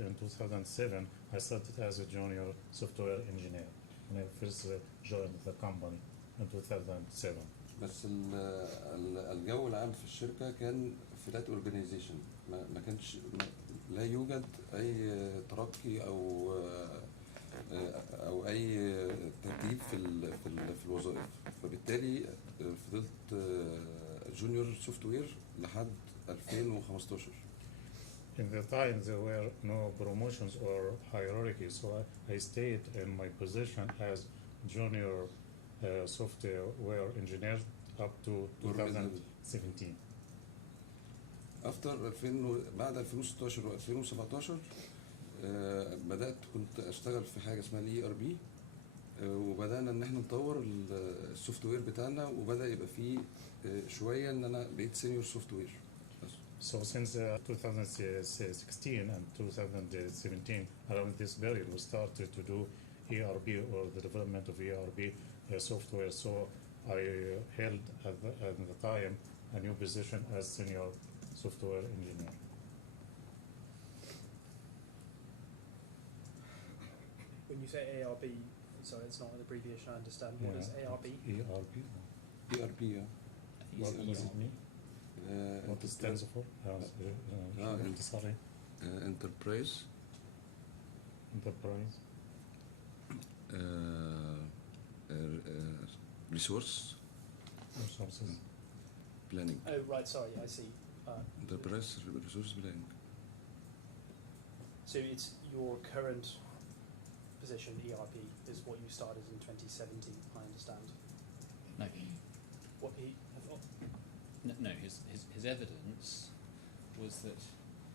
in 2007, I started as a junior software engineer when I first joined the company in 2007. بس الجو العام في الشركة كان فلات اورجانيزيشن، ما كانش لا يوجد اي ترقي او اي ترتيب في الوظائف، فبالتالي فضلت جونيور سوفت وير لحد 2015. In the time there were no promotions or hierarchy, so I stayed in my position as junior software engineer up to 2017. After بعد 2016 و2017 بدأت كنت أشتغل في حاجة اسمها ERP، وبدأنا إن احنا نطور السوفت وير بتاعنا، وبدأ يبقى فيه شوية إن أنا بقيت سينيور سوفت وير. So since 2016 and 2017, around this period, we started to do ERP or the development of ERP software. So I held at the time a new position as senior software engineer. When you say ARB, sorry, it's not an abbreviation, I understand. What is ARB? ERP? ERP, yeah. What does it mean? What it stands for? Sorry. Enterprise. Enterprise. Resources planning. Oh, right, sorry, I see. Enterprise resource planning. So it's your current position, ERP, is what you started in 2017, I understand. No. What he? No, his evidence was that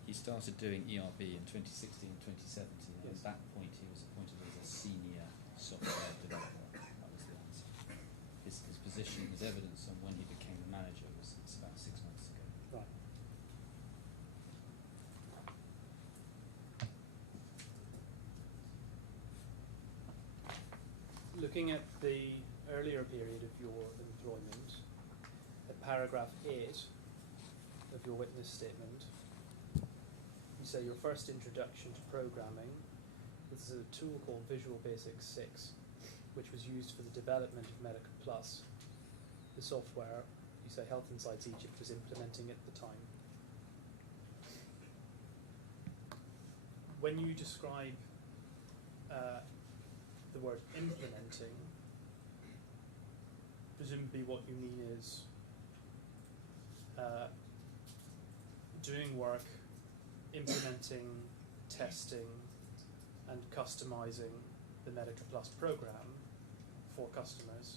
he started doing ERB in 2016, 2017. Yes. At that point, he was appointed as a senior software developer. That was the answer. His position, his evidence on when he became a manager was about 6 months ago. Right. Looking at the earlier period of your employment, at paragraph 8 of your witness statement, you say your first introduction to programming was a tool called Visual Basic 6, which was used for the development of Medical Plus. The software, you say Health Insights Egypt was implementing at the time. When you describe the word implementing, presumably what you mean is doing work, implementing, testing, and customizing the Medical Plus program for customers.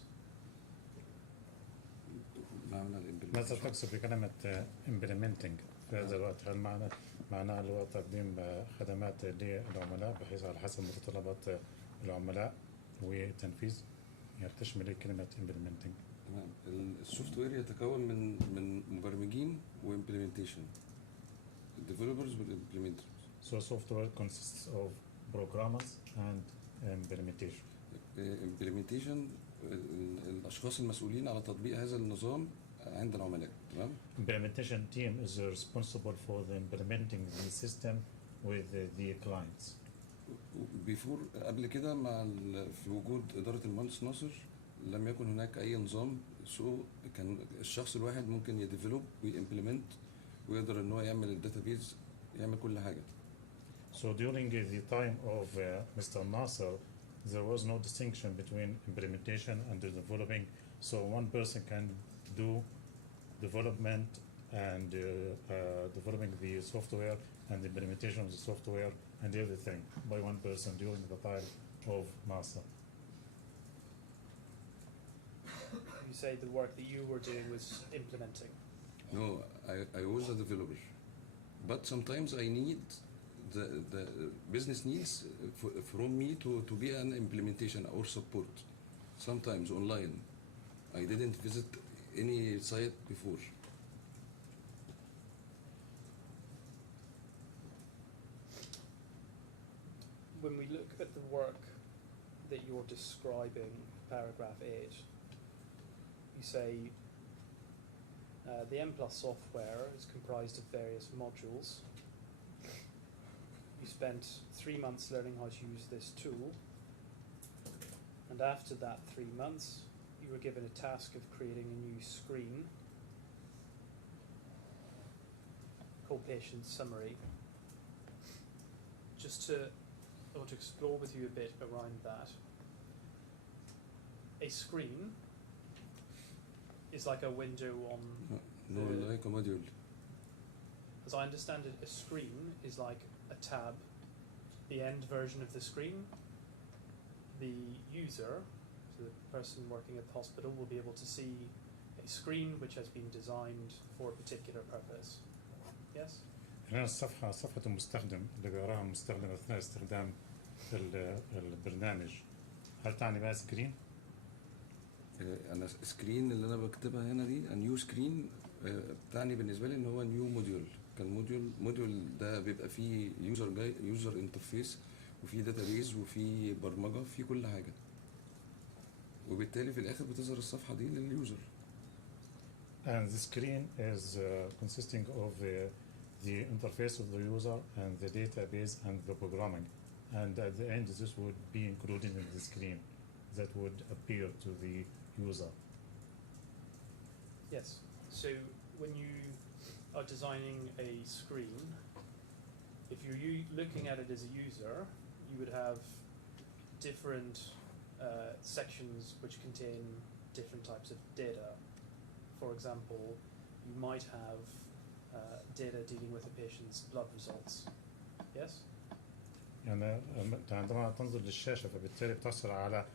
ماذا تقصد بكلمة implementing في هذا الوقت؟ هل معناه اللي هو تقديم خدمات للعملاء بحيث على حسب متطلبات العملاء وتنفيذ؟ يعني تشمل ايه كلمة implementing؟ تمام. السوفت وير يتكون من مبرمجين وimplementation. Developers والimplementers. So software consists of programmers and implementation. Implementation الأشخاص المسؤولين على تطبيق هذا النظام عند العملاء، تمام؟ Implementation team is responsible for the implementing the system with the clients. Before قبل كده في وجود إدارة المهندس ناصر لم يكن هناك أي نظام، كان الشخص الواحد ممكن يديفلوب ويمبلمنت ويقدر إن هو يعمل الداتابيز، يعمل كل حاجة. So during the time of Mr. Nasser, there was no distinction between implementation and developing. So one person can do development and developing the software and implementation of the software and everything by one person during the time of Nasser. You say the work that you were doing was implementing. No, I was a developer, but sometimes I need the business needs from me to be an implementation or support. Sometimes online. I didn't visit any site before. When we look at the work that you're describing, paragraph 8, you say the M+ software is comprised of various modules you spent 3 months learning how to use this tool, and after that 3 months, you were given a task of creating a new screen called Patient Summary. I want to explore with you a bit around that. A screen is like a window on No, like a module. as I understand it, a screen is like a tab, the end version of the screen. The user, so the person working at the hospital, will be able to see a screen which has been designed for a particular purpose. Yes? هنا صفحة المستخدم اللي بيقراها المستخدم أثناء استخدام البرنامج. هل تعني بقى سكرين؟ انا سكرين اللي انا بكتبها هنا دي نيو سكرين بتعني بالنسبه لي ان هو نيو موديول. كان موديول ده بيبقى فيه يوزر انترفيس وفيه داتابيز وفيه برمجه وفيه كل حاجه، وبالتالي في الاخر بتظهر الصفحه دي لليوزر. And the screen is consisting of the interface of the user and the database and the programming. And at the end, this would be included in the screen that would appear to the user. Yes. So when you are designing a screen, if you're looking at it as a user, you would have different sections which contain different types of data. For example, you might have data dealing with a patient's blood results. Yes? يعني عندما تنظر للشاشة فبالتالي بتحصل على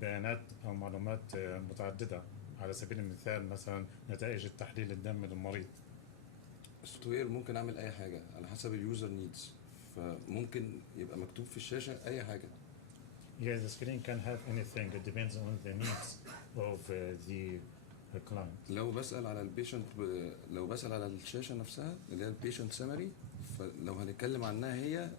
بيانات أو معلومات متعددة. على سبيل المثال مثلا نتائج التحليل الدم للمريض. السوفت وير ممكن اعمل اي حاجه على حسب اليوزر نيدز، فممكن يبقى مكتوب في الشاشه اي حاجه. Yeah, the screen can have anything. It depends on the needs of the client. لو بسال على الشاشه نفسها اللي هي البيشنت سامري، فلو هنتكلم عنها هي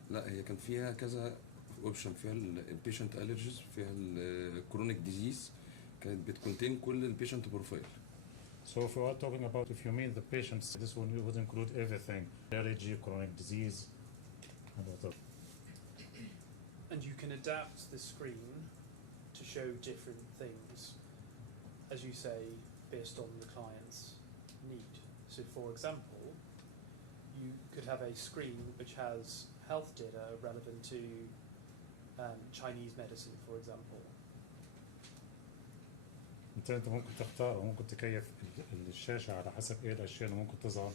كان فيها كذا اوبشن، فيها البيشنت الرجيز، فيها الكرونيك ديزيز، كانت بتكونتين كل البيشنت بروفايل. So if we are talking about, if you mean the patients, this would include everything: allergy, chronic disease, and whatever. And you can adapt the screen to show different things, as you say, based on the client's need. So for example, you could have a screen which has health data relevant to Chinese medicine, for example. انت ممكن تختار وممكن تكيف الشاشة على حسب ايه الاشياء اللي ممكن تظهر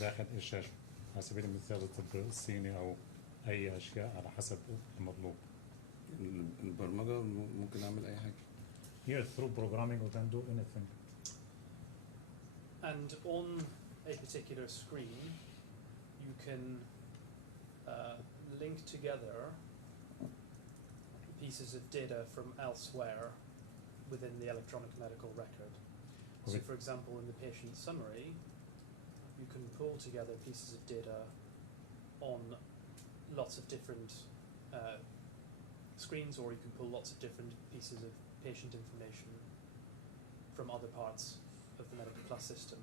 داخل الشاشة، على سبيل المثال الطب الصيني او اي اشياء على حسب المطلوب. البرمجة ممكن اعمل اي حاجة. Here through programming we can do anything. And on a particular screen you can link together pieces of data from elsewhere within the electronic medical record. So for example, in the patient summary, you can pull together pieces of data on lots of different screens, or you can pull lots of different pieces of patient information from other parts of the medical class system.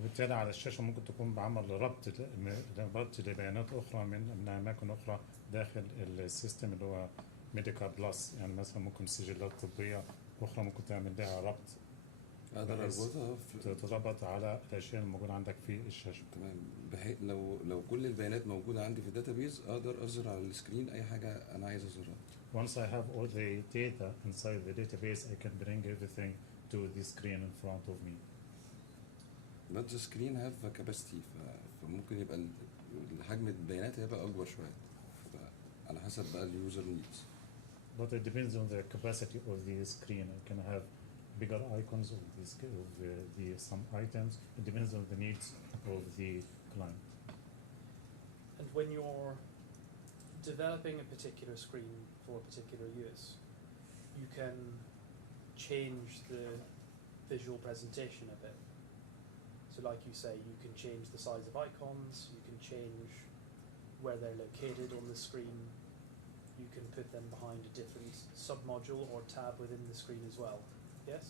وبالتالي على الشاشة ممكن تكون بعمل ربط لبيانات أخرى من أماكن أخرى داخل السيستم اللي هو ميديكال بلس. يعني مثلا ممكن سجلات طبية أخرى ممكن تعمل لها ربط، اقدر اربطها تتربط على الأشياء الموجودة عندك في الشاشة. تمام، بحيث لو كل البيانات موجودة عندي في الداتابيز اقدر اظهر على السكرين اي حاجة انا عايز اظهرها. Once I have all the data inside the database, I can bring everything to the screen in front of me. But the screen have a capacity، فممكن يبقى حجم البيانات هيبقى اكبر شوية، على حسب بقى اليوزر نيدز. But it depends on the capacity of the screen. I can have bigger icons of some items. It depends on the needs of the client. And when you're developing a particular screen for a particular use, you can change the visual presentation of it. So like you say, you can change the size of icons, you can change where they're located on the screen, you can put them behind a different submodule or tab within the screen as well. Yes?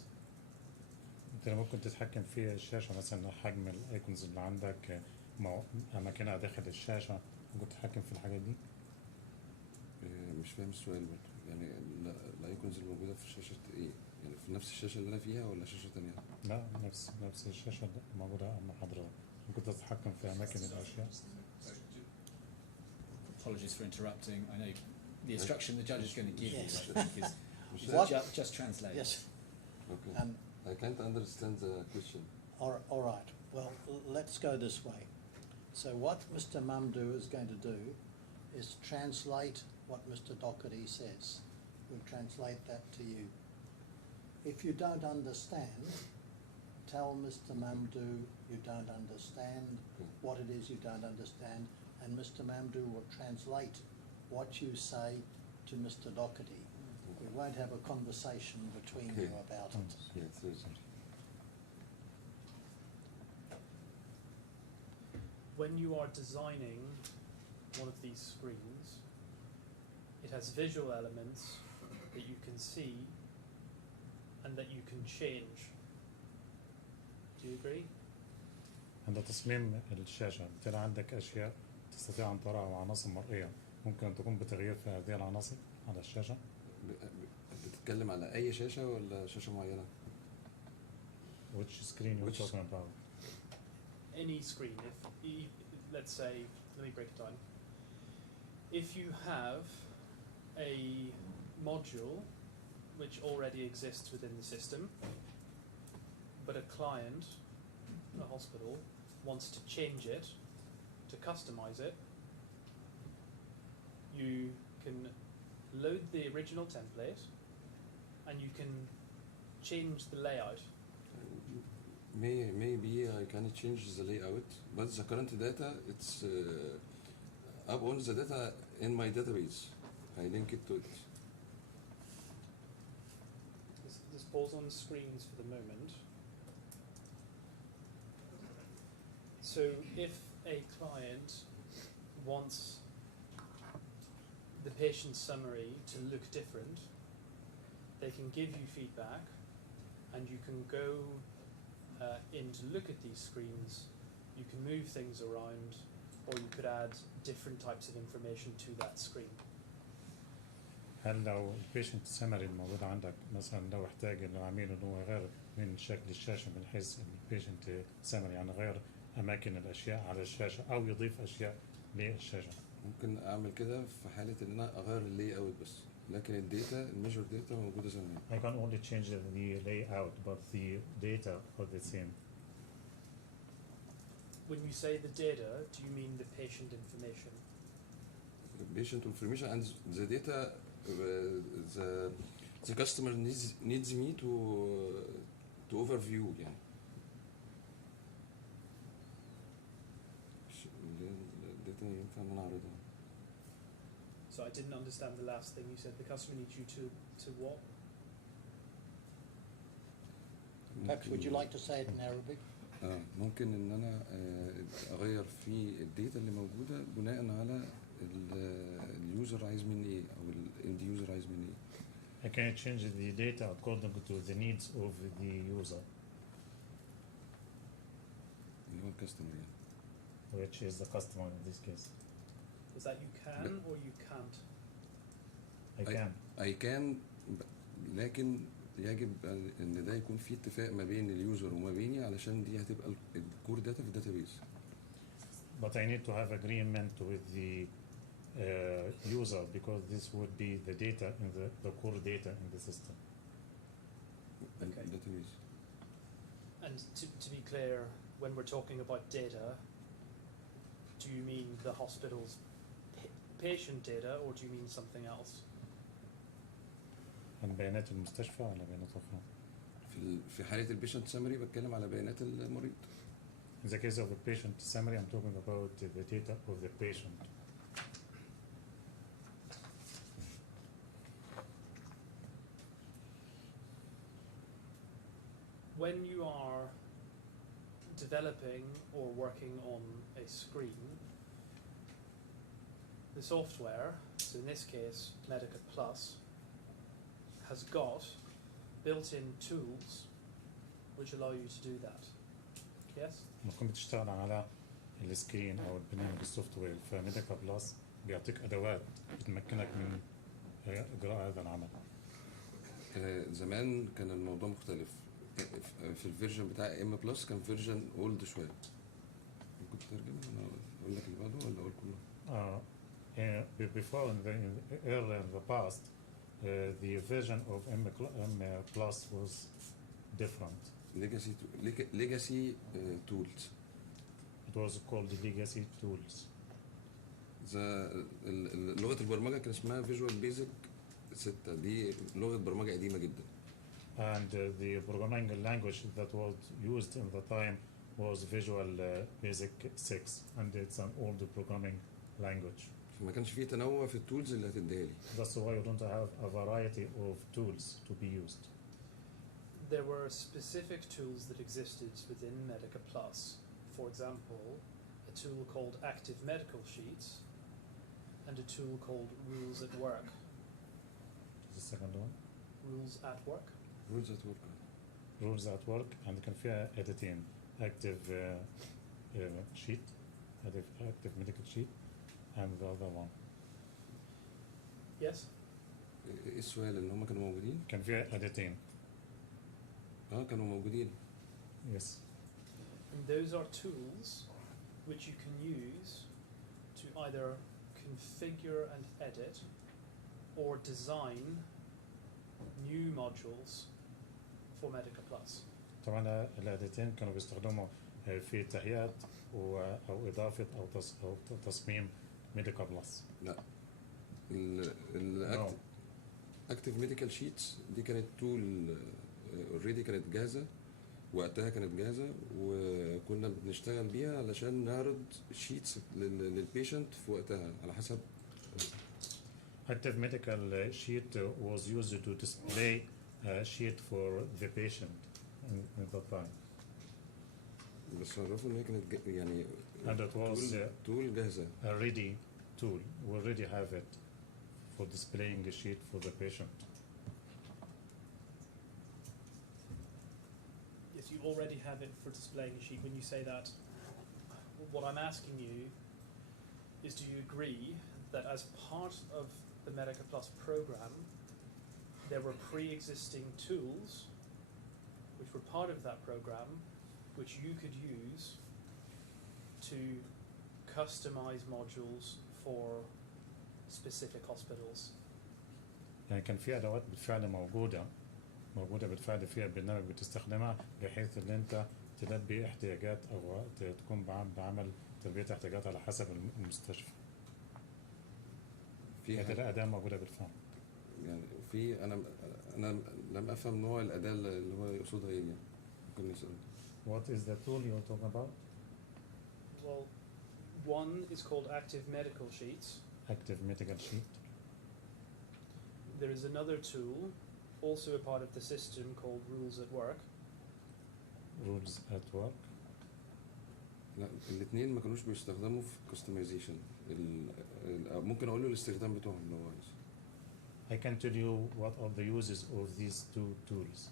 انت ممكن تتحكم في الشاشة مثلا حجم الايكونز اللي عندك، أماكنها داخل الشاشة، ممكن تتحكم في الحاجات دي؟ مش فاهم السؤال برضه يعني الايكونز اللي موجوده في شاشه ايه؟ يعني في نفس الشاشه اللي انا فيها ولا شاشه تانية؟ لا، نفس الشاشة موجودة أمام حضرتك. ممكن تتحكم في أماكن الأشياء. Apologies for interrupting. I know the instruction the judge is going to give Yes. you, I think, is What? just translate. Yes. Okay. Um, I can't understand the question. all right. Well, let's go this way. So what Mr. Mamdou is going to do is translate what Mr. Doherty says. We'll translate that to you. If you don't understand, tell Mr. Mamdou you don't understand what it is you don't understand, and Mr. Mamdou will translate what you say to Mr. Doherty. We won't have a conversation between you about it. Yeah, sorry. When you are designing one of these screens, it has visual elements that you can see and that you can change. Do you agree? عند تصميم الشاشة بالتالي عندك أشياء تستطيع أن تراها وعناصر مرئية ممكن أن تقوم بتغيير في هذه العناصر على الشاشة. بتتكلم على اي شاشه ولا شاشه معينه؟ Which screen you're Which- talking about? Any screen, let's say, let me break it down. If you have a module which already exists within the system, but a client, a hospital, wants to change it, to customize it, you can load the original template and you can change the layout. Maybe I can change the layout, but the current data, it's up on the data in my database. I link it to it. Let's pause on the screens for the moment. So if a client wants the patient summary to look different, they can give you feedback and you can go in to look at these screens. You can move things around, or you could add different types of information to that screen. هل لو البيشنت سمري الموجود عندك مثلا لو احتاج العميل إنه هو يغير من شكل الشاشة من حيث البيشنت سمري يعني غير أماكن الأشياء على الشاشة أو يضيف أشياء للشاشة. ممكن اعمل كده في حاله ان انا اغير اللاي اوت بس، لكن الداتا الميجر داتا موجوده زي ما هي. I can only change the layout but the data are the same. When you say the data, do you mean the patient information? Patient information and the data the customer needs me to overview يعني. الداتا ينفع ان انا اعرضها. So I didn't understand the last thing you said. The customer needs you to what? Perhaps would you like to say it in Arabic? ممكن ان انا اغير في الداتا اللي موجوده بناء على اليوزر عايز مني ايه او الاند يوزر عايز مني ايه. I can change the data according to the needs of the user, اللي هو الكاستمر يعني. which is the customer in this case. Is that you can or you can't? I can. لكن يجب ان ده يكون في اتفاق ما بين اليوزر وما بيني علشان دي هتبقى الكور داتا في الداتابيز. But I need to have agreement with the user because this would be the data in the core data in the system. Okay. Database. And to be clear, when we're talking about data, do you mean the hospital's patient data or do you mean something else? عن بيانات المستشفى ولا بيانات أخرى؟ في حالة البيشنت سامري بتكلم على بيانات المريض. In the case of a patient summary, I'm talking about the data of the patient. When you are developing or working on a screen, the software, so in this case Medica Plus, has got built-in tools which allow you to do that. Yes? لما تكون بتشتغل على السكرين او البرنامج السوفت وير، فميديكا بلس بيعطيك ادوات بتمكنك من اجراء هذا العمل. زمان كان الموضوع مختلف. في الفيرجن بتاع ام بلس كان فيرجن اولد شويه. ممكن تترجم ولا اقول لك اللي بعده ولا اقول كله؟ Before earlier in the past, the version of M Plus was different. legacy tools. It was called legacy tools. لغه البرمجه كان اسمها فيجوال بيزك 6. دي لغه برمجه قديمه جدا. And the programming language that was used in the time was Visual Basic 6, and it's an old programming language. ما كانش فيه تنوع في التولز اللي هتديها لي. That's why you don't have a variety of tools to be used. There were specific tools that existed within Medica Plus. For example, a tool called Active Medical Sheets and a tool called Rules at Work. The second one? Rules at Work? Rules at Work. Rules at Work, and كان فيها editing active sheet, active medical sheet, and the other one. Yes? ايه السؤال؟ ان هم كانوا موجودين؟ كان فيها editing. كانوا موجودين. Yes. And those are tools which you can use to either configure and edit or design new modules for Medica Plus. طبعا الاديتين كانوا بيستخدموا في تهيئة او اضافة او تصميم ميديكا بلس. لا. الاكتيف ميديكال شيتس دي كانت تول اوريدي كانت جاهزه، وقتها كانت جاهزه وكنا بنشتغل بيها علشان نعرض شيتس للبيشنت في وقتها على حسب. Active medical sheet was used to display a sheet for the patient in that time. بس عرفوا ان هي كانت يعني And it was تول جاهزه. a ready tool. We already have it for displaying a sheet for the patient. Yes, you already have it for displaying a sheet. When you say that, what I'm asking you is, do you agree that as part of the Medica Plus program, there were pre-existing tools which were part of that program which you could use to customize modules for specific hospitals? يعني كان في ادوات بالفعل موجودة بالفعل فيها برنامج بتستخدمها بحيث ان انت تلبي احتياجات او تقوم بعمل تلبية احتياجات على حسب المستشفى. في هذه الأداة موجودة بالفعل. يعني في انا لم افهم نوع الاداة اللي هو يقصدها ايه يعني. ممكن نسأل. What is the tool you're talking about? Well, one is called Active Medical Sheets. Active medical sheet. There is another tool, also a part of the system, called Rules at Work. Rules at Work. لا الاثنين ما كانوش بيستخدموا في كاستمايزيشن. ممكن اقول له الاستخدام بتوعهم لو عايز. I can tell you what are the uses of these two tools.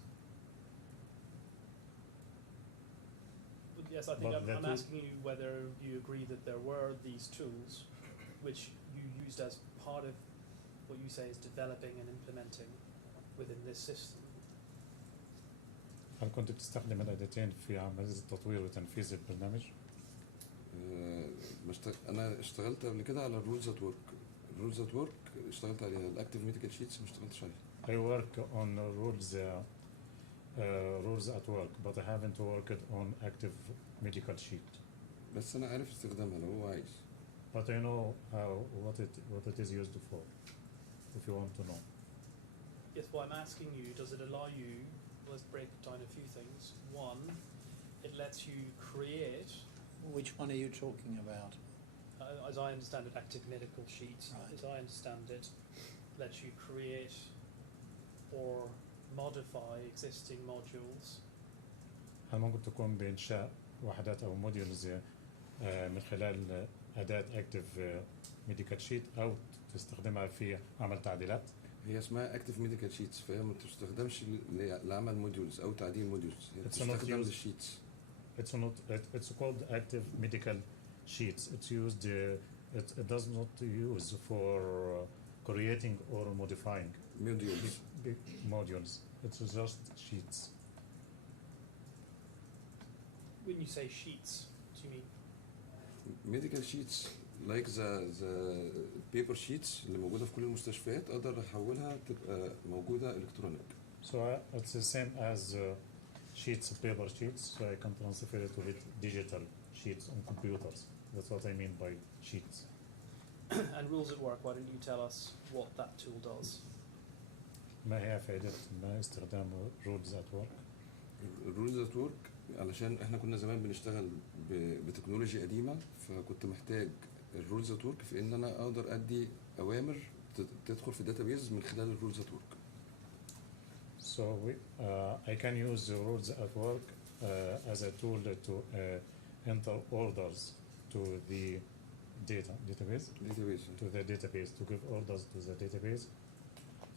But yes, I think I'm asking you whether you agree that there were these tools which you used as part of what you say is developing and implementing within this system. هل كنت بتستخدم الأداتين في عملية التطوير وتنفيذ البرنامج؟ انا اشتغلت قبل كده على الرولز ات ورك. الرولز ات ورك اشتغلت عليها. الاكتيف ميديكال شيتس ما اشتغلتش عليها. I work on rules at work, but I haven't worked on active medical sheet. بس انا عارف استخدامها لو هو عايز. But I know what it is used for, if you want to know. Yes, well, I'm asking you, does it allow you, let's break down a few things. One, it lets you create. Which one are you talking about? As I understand it, active medical sheets, right. As I understand it, lets you create or modify existing modules. هل ممكن تكون بإنشاء وحدات أو موديولز من خلال أداة Active Medical Sheet أو تستخدمها في عمل تعديلات؟ هي اسمها اكتيف ميديكال شيتس، فهي ما بتستخدمش لعمل موديولز او تعديل موديولز، هي بتستخدم للشيتس. It's called Active Medical sheets. It's used. It does not use for creating or modifying modules. big modules. It's just sheets. When you say sheets, do you mean? medical sheets like the paper sheets اللي موجودة في كل المستشفيات أقدر أحولها تبقى موجودة إلكترونيك. So it's the same as sheets, paper sheets. So I can transfer it to digital sheets on computers. That's what I mean by sheets. And rules at work, why don't you tell us what that tool does? ما هي فائدة ما استخدام rules at work؟ الرولز ات ورك علشان احنا كنا زمان بنشتغل بتكنولوجيا قديمة، فكنت محتاج الرولز ات ورك في ان انا اقدر ادي اوامر تدخل في الداتابيز من خلال الرولز ات ورك. So I can use the rules at work as a tool to enter orders to the database to the database to give orders to the database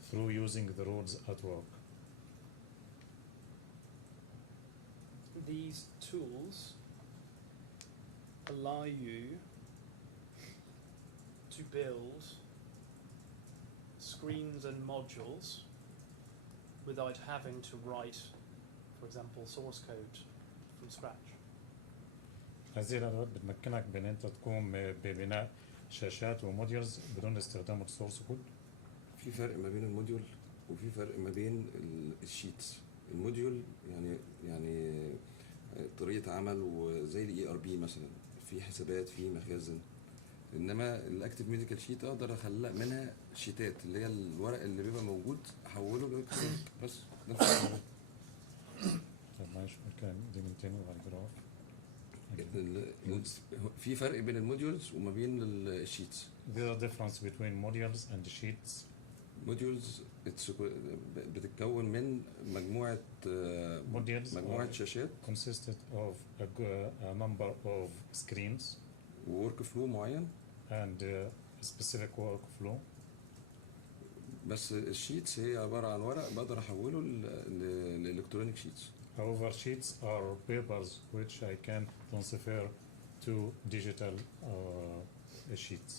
through using the rules at work. These tools allow you to build screens and modules without having to write, for example, source code from scratch. هذه الأدوات بتمكنك بأن أنت تقوم ببناء شاشات وموديولز بدون استخدام السورس كود. في فرق ما بين الموديول وفي فرق ما بين الشيتس. الموديول يعني طريقة عمل وزي الاي ار بي مثلا، في حسابات في مخازن، انما الاكتيف ميديكال شيت اقدر اخلق منها شيتات اللي هي الورق اللي بيبقى موجود احوله لإكسل بس. ده الفرق. طب معلش ممكن دي من تاني وبعد كده في فرق بين الموديولز وما بين الشيتس. There are difference between modules and sheets. موديولز بتتكون من مجموعة شاشات consisted of a number of screens وورك فلو معين and a specific workflow. بس الشيتس هي عبارة عن ورق بقدر أحوله لإلكترونيك شيتس. However, sheets are papers which I can transfer to digital sheets.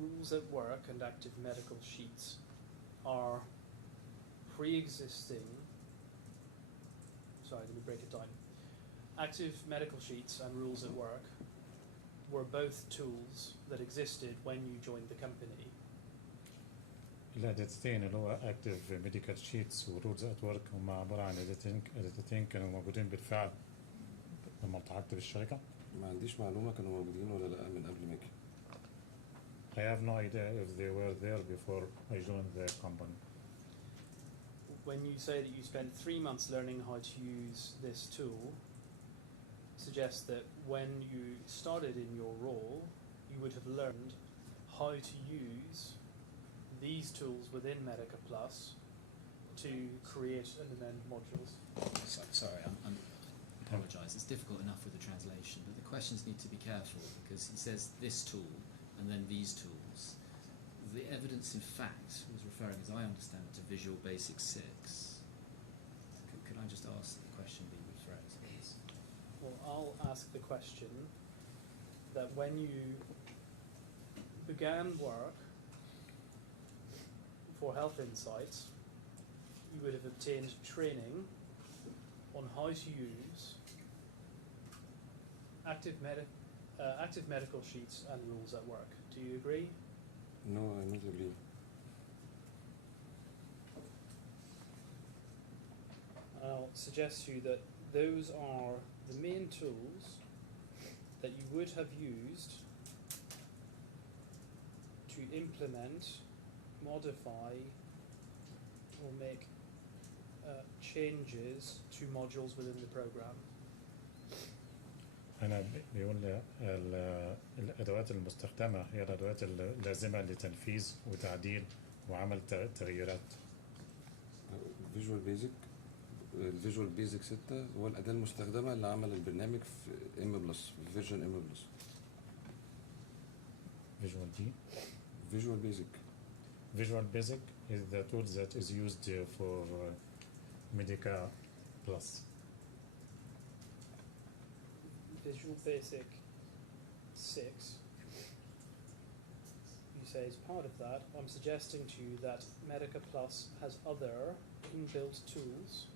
Rules at work and active medical sheets are pre-existing. Sorry, let me break it down. Active medical sheets and rules at work were both tools that existed when you joined the company. الأداتين اللي هو active medical sheets و rules at work هم عبارة عن أداتين كانوا موجودين بالفعل لما التحقت بالشركة. ما عنديش معلومة كانوا موجودين ولا لا من قبل ما أجي. I have no idea if they were there before I joined the company. When you say that you spent 3 months learning how to use this tool, suggests that when you started in your role, you would have learned how to use these tools within Medica Plus to create and amend modules. Sorry, I apologise. It's difficult enough with the translation, but the questions need to be careful because he says this tool and then these tools. The evidence, in fact, was referring, as I understand it, to Visual Basic 6. Could I just ask that the question be rephrased, please? Well, I'll ask the question that when you began work for Health Insights, you would have obtained training on how to use active medical sheets and rules at work. Do you agree? No, I don't agree. I'll suggest to you that those are the main tools that you would have used to implement, modify, or make changes to modules within the program. أنا بيقول لي الأدوات المستخدمة هي الأدوات اللازمة لتنفيذ وتعديل وعمل تغييرات. فيجوال بيزك، الفيجوال بيزك 6 هو الأداة المستخدمة اللي عمل البرنامج في ام بلس، في فيرجن ام بلس. Visual Basic is the tool that is used for Medica Plus. Visual Basic 6, you say as part of that, I'm suggesting to you that Medica Plus has other inbuilt tools,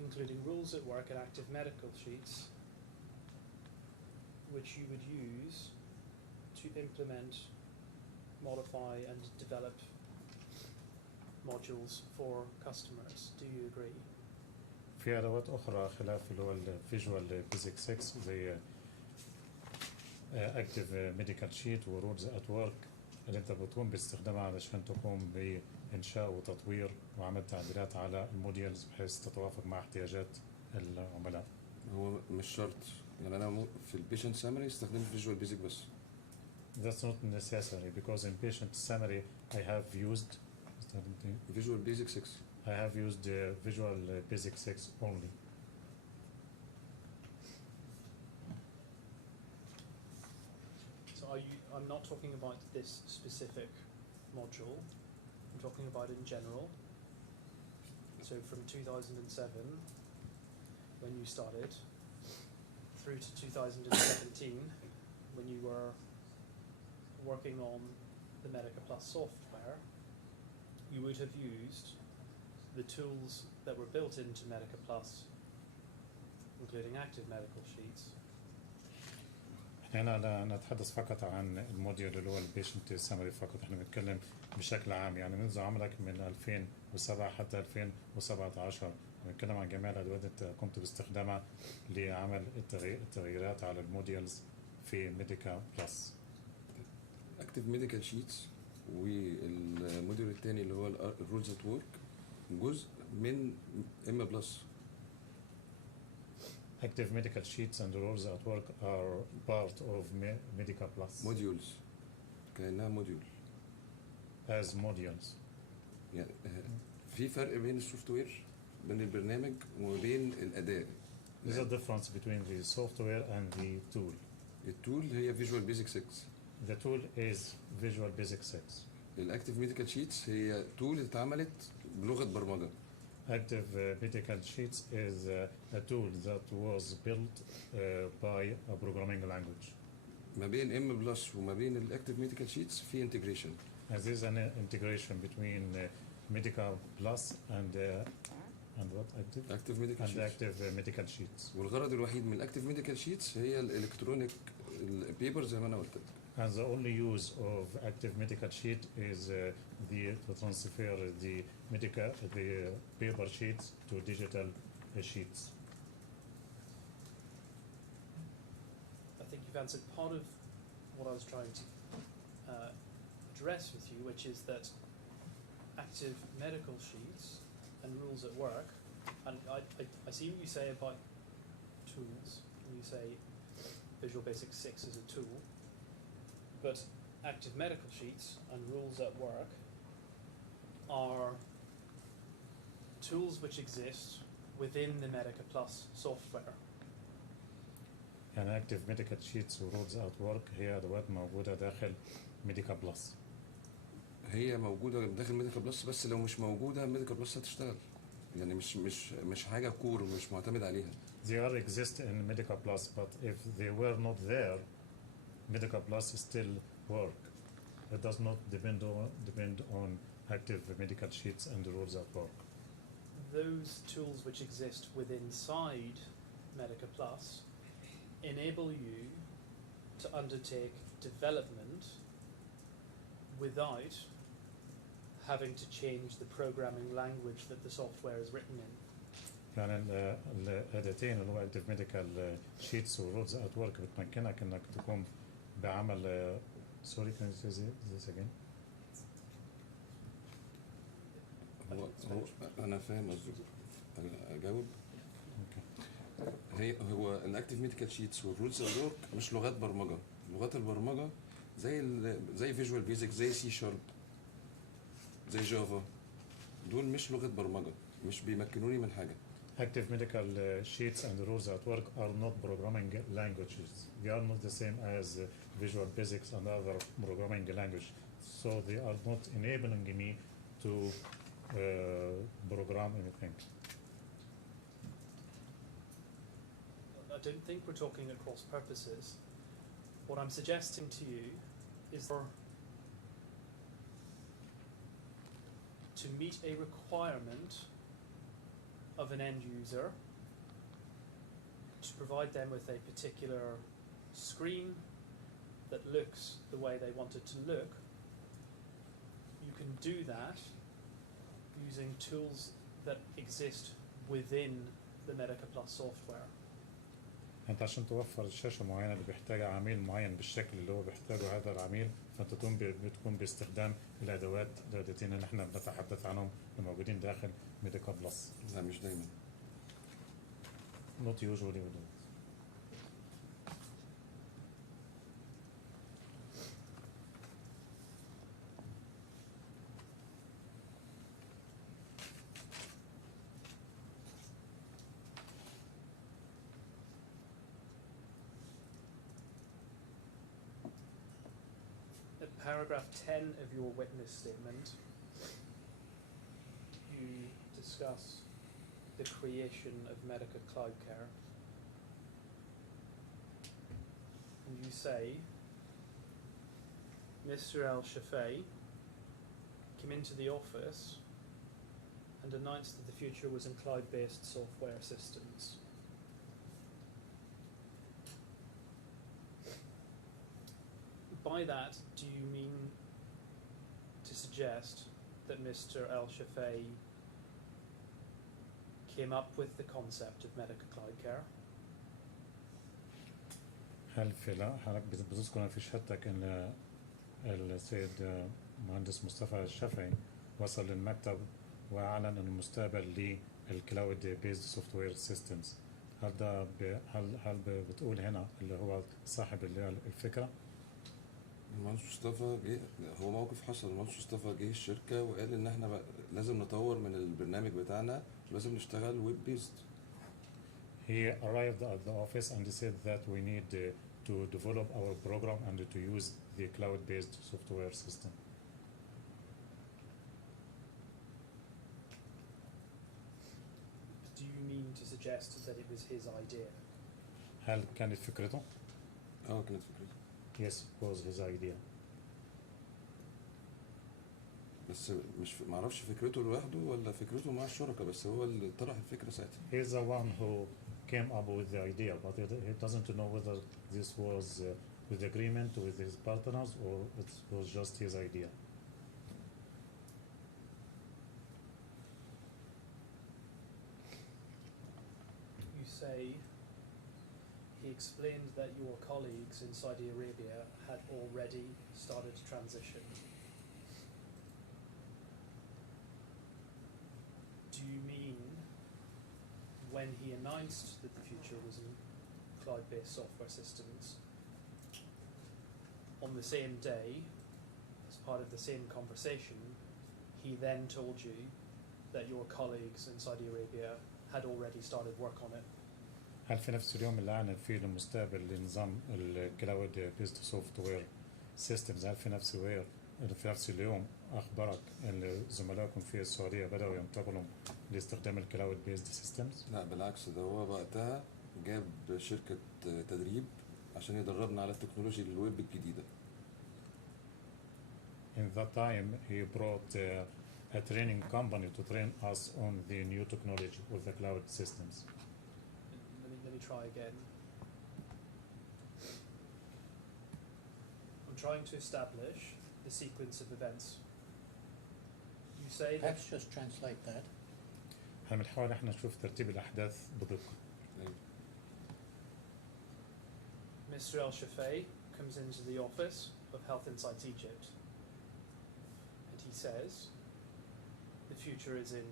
including rules at work and active medical sheets, which you would use to implement, modify and develop modules for customers. Do you agree? في أدوات أخرى خلاف اللي هو الفيجوال بيزك 6 زي اكتف ميديكال شيت ورولز ات ورك اللي انت بتقوم باستخدامها علشان تقوم بانشاء وتطوير وعمل تعديلات على الموديلز بحيث تتوافق مع احتياجات العملاء. هو مش شرط، يعني انا في البيشنت سامري استخدمت فيجوال بيزك بس. That's not necessary because in patient summary I have used فيجوال بيزك 6. I have used Visual Basic 6 only. So I'm not talking about this specific module, I'm talking about in general. So from 2007, when you started, through to 2017, when you were working on the Medica Plus software, you would have used the tools that were built into Medica Plus, including active medical sheets. هنا لا نتحدث فقط عن الموديول اللي هو البيشنت سامري فقط، احنا بنتكلم بشكل عام يعني منذ عملك من 2007 حتى 2017 بنتكلم عن جميع الادوات اللي انت قمت باستخدامها لعمل التغييرات على الموديولز في ميديكا بلس. اكتف ميديكال شيتس والموديول الثاني اللي هو الرولز ات ورك جزء من ام بلس. Active medical sheets and rules at work are part of Medica Plus. موديولز كانها موديول As modules. يعني في فرق بين السوفت وير بين البرنامج وبين الاداء. There's a difference between the software and the tool. التول هي فيجوال بيزك 6. The tool is Visual Basic 6. الاكتف ميديكال شيتس هي تول اتعملت بلغه برمجه. Active medical sheets is a tool that was built by a programming language. ما بين ام بلس وما بين الاكتف ميديكال شيتس في انتجريشن. As there is an integration between Medica Plus and what active? اكتف ميديكال And شيتس. active medical sheets. والغرض الوحيد من الاكتف ميديكال شيتس هي الالكترونيك البيبر زي ما انا قلت لك. And the only use of active medical sheet is to transfer the paper sheets to digital sheets. I think you've answered part of what I was trying to address with you, which is that active medical sheets and rules at work, and I see what you say about tools, and you say Visual Basic 6 is a tool, but active medical sheets and rules at work are tools which exist within the Medica Plus software. يعني active medical sheets و rules at work هي أدوات موجودة داخل Medica Plus. هي موجوده داخل ميديكال بلس، بس لو مش موجوده ميديكال بلس هتشتغل، يعني مش حاجه كور ومش معتمد عليها. They are exist in Medica Plus, but if they were not there, Medica Plus still work. It does not depend on active medical sheets and rules at work. Those tools which exist within inside Medica Plus enable you to undertake development without having to change the programming language that the software is written in. يعني الأداتين اللي هو active medical sheets و rules at work بتمكنك إنك تقوم بعمل sorry can you say this again? هو انا فاهم قصدك، اجاوب. هو الاكتيف ميديكال شيتس والرولز ات ورك مش لغات برمجه. لغات البرمجه زي فيجوال بيزك، زي سي شارب، زي جافا، دول مش لغه برمجه، مش بيمكنوني من حاجه. Active medical sheets and rules at work are not programming languages. They are not the same as Visual Basics and other programming language. So they are not enabling me to program anything. I don't think we're talking at cross purposes. What I'm suggesting to you is to meet a requirement of an end user, to provide them with a particular screen that looks the way they want it to look. You can do that using tools that exist within the Medica Plus software. انت عشان توفر الشاشه معينه اللي بيحتاجها عميل معين بالشكل اللي هو بيحتاجه هذا العميل، فانت بتقوم باستخدام الادواتين اللي احنا بنتحدث عنهم الموجودين داخل ميديكا بلس. لا مش دايما. Not usually we do it. At paragraph 10 of your witness statement, you discuss the creation of Medica Cloud Care. And you say, Mr. Al-Shafei came into the office and announced that the future was in cloud-based software systems. By that, do you mean to suggest that Mr. Al-Shafei came up with the concept of Medica Cloud Care? هل حضرتك بتذكر في شهادتك ان السيد مهندس مصطفى الشافعي وصل للمكتب واعلن ان المستقبل للكلاود بيزد سوفت وير سيستمز؟ هل بتقول هنا اللي هو صاحب الفكره؟ المهندس مصطفى جه، هو موقف حصل. المهندس مصطفى جه الشركه وقال ان احنا لازم نطور من البرنامج بتاعنا ولازم نشتغل ويب بيزد. He arrived at the office and he said that we need to develop our program and to use the cloud-based software system. Do you mean to suggest that it was his idea? هل كانت فكرته؟ كانت فكرته. Yes, it was his idea. بس مش معرفش فكرته لوحده ولا فكرته مع الشركاء، بس هو اللي طرح الفكره ساعتها. He's the one who came up with the idea, but he doesn't know whether this was with agreement with his partners or it was just his idea. You say he explained that your colleagues in Saudi Arabia had already started transition. Do you mean when he announced that the future was in cloud-based software systems, on the same day, as part of the same conversation, he then told you that your colleagues in Saudi Arabia had already started work on it? هل في نفس اليوم اللي أعلن فيه المستقبل لنظام الكلاود بيزد سوفت وير سيستمز، هل في نفس اليوم أخبرك أن زملائكم في السعودية بدأوا ينتقلوا لاستخدام الكلاود بيزد سيستمز؟ لا بالعكس، ده هو وقتها جاب شركة تدريب عشان يدربنا على التكنولوجيا الويب الجديدة. In that time he brought a training company to train us on the new technology with the cloud systems. Let me try again. I'm trying to establish the sequence of events. You say that Perhaps just translate that. احنا بنحاول احنا نشوف ترتيب الأحداث بدقة. Mr. Al-Shafei comes into the office of Health Insights Egypt and he says the future is in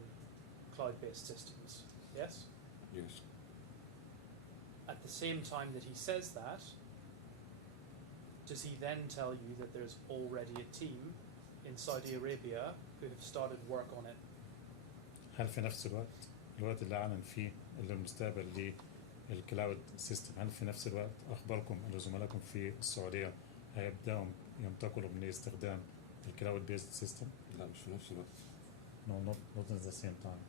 cloud-based systems. Yes? Yes. At the same time that he says that, does he then tell you that there's already a team in Saudi Arabia who have started work on it? هل في نفس الوقت اللي أعلن فيه المستقبل للكلاود سيستم، هل في نفس الوقت أخبركم أن زملائكم في السعودية هيبدأوا ينتقلوا من استخدام الكلاود بيزد سيستم؟ لا مش في نفس الوقت. No, not at the same time.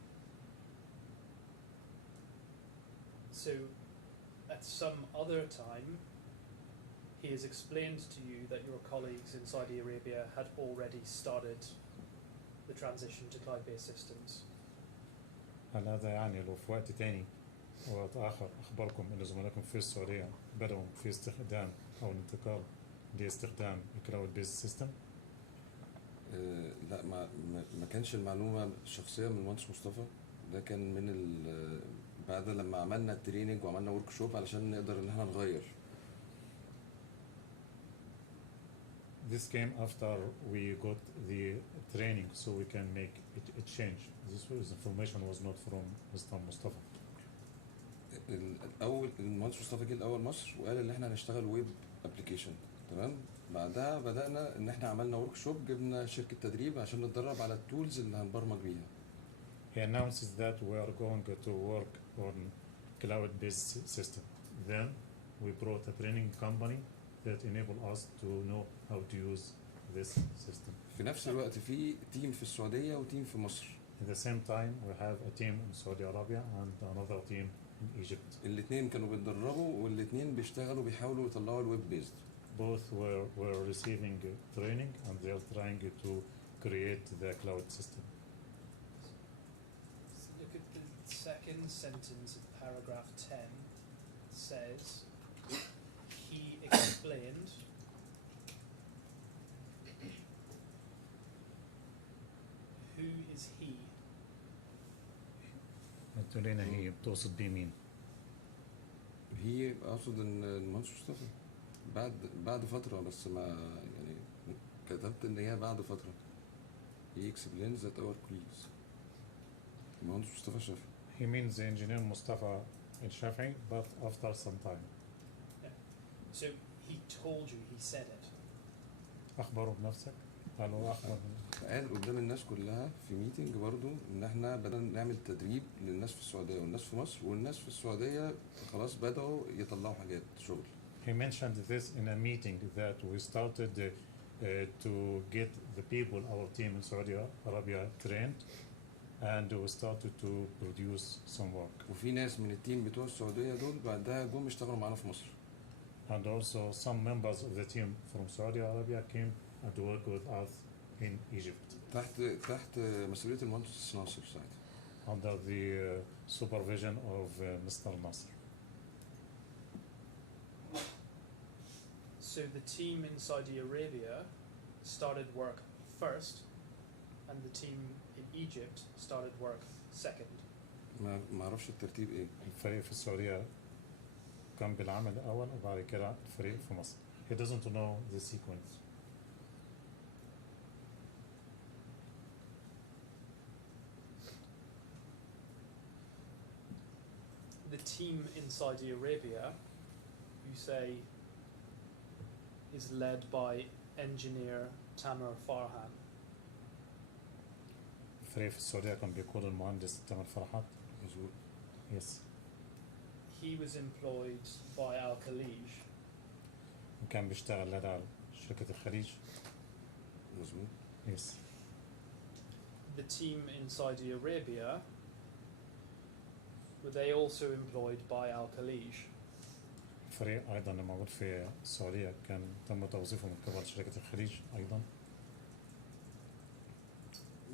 So at some other time, he has explained to you that your colleagues in Saudi Arabia had already started the transition to cloud-based systems. هل هذا يعني لو في وقت تاني وقت آخر أخبركم إن زملائكم في السعودية بدأوا في استخدام أو الانتقال لاستخدام الكلاود بيز سيستم؟ لا، ما كانش المعلومة شخصية من المهندس مصطفى. ده كان من بعد لما عملنا التريننج وعملنا ورك شوب علشان نقدر ان احنا نغير. This came after we got the training so we can make a change. This information was not from Mr. Mustafa. الاول المهندس مصطفى جه الاول مصر وقال ان احنا هنشتغل ويب ابلكيشن، تمام. بعدها بدأنا ان احنا عملنا ورك شوب، جبنا شركة تدريب عشان نتدرب على التولز اللي هنبرمج بيها. He announces that we are going to work on cloud-based system. Then we brought a training company that enable us to know how to use this system. في نفس الوقت في تيم في السعودية وتيم في مصر. At the same time, we have a team in Saudi Arabia and another team in Egypt. الاثنين كانوا بيتدربوا والاثنين بيشتغلوا بيحاولوا يطلعوا الويب بيزد. Both were receiving training and they are trying to create the cloud system. So look at the second sentence of paragraph 10. It says, he explained who is he? انتوا لينا هي بتقصد بمين؟ هي اقصد ان المهندس مصطفى بعد فترة، بس ما يعني كتبت ان هي بعد فترة. he explains that our colleagues. المهندس مصطفى شافعي. He means the engineer Mustafa al-Shafi'i, but after some time. So he told you, he said it. أخبره بنفسك؟ قالوا أخبر. قال قدام الناس كلها في ميتنج برضو ان احنا بدأنا نعمل تدريب للناس في السعودية والناس في مصر، والناس في السعودية خلاص بدأوا يطلعوا حاجات شغل. He mentioned this in a meeting that we started to get the people, our team in Saudi Arabia trained, and we started to produce some work. وفي ناس من التيم بتوع السعودية دول بعدها جم اشتغلوا معانا في مصر. And also some members of the team from Saudi Arabia came and worked with us in Egypt. تحت مسؤولية المهندس ناصر ساعتها. Under the supervision of Mr. Nasser. So the team in Saudi Arabia started work first, and the team in Egypt started work second. ما اعرفش الترتيب ايه. الفريق في السعودية كان بالعمل الأول وبعد كده الفريق في مصر. He doesn't know the sequence. The team in Saudi Arabia, you say, is led by engineer Thamer Farhan. الفريق في السعودية كان بيقود المهندس تامر فرحات. مظبوط. Yes. He was employed by Al Khalij. وكان بيشتغل لدى شركة الخليج. مظبوط. Yes. The team in Saudi Arabia, were they also employed by Al Khalij? الفريق أيضا اللي موجود في السعودية كان تم توظيفه من قبل شركة الخليج أيضا.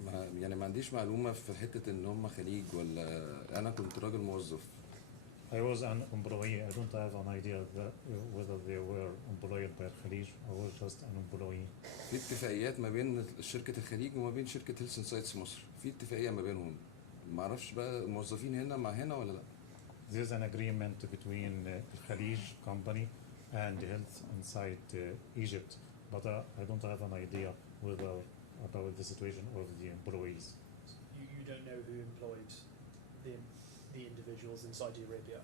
ما عنديش معلومة في حتة إن هم خليج ولا أنا كنت راجل موظف. I was an employee. I don't have an idea that whether they were employed by الخليج. I was just an employee. في اتفاقيات ما بين شركة الخليج وما بين شركة هيلث انسايتس مصر. في اتفاقية ما بينهم. ما اعرفش بقى الموظفين هنا مع هنا ولا لا. There's an agreement between the Khalij company and Health Insight Egypt, but I don't have an idea whether about the situation of the employees. You don't know who employed the individuals in Saudi Arabia?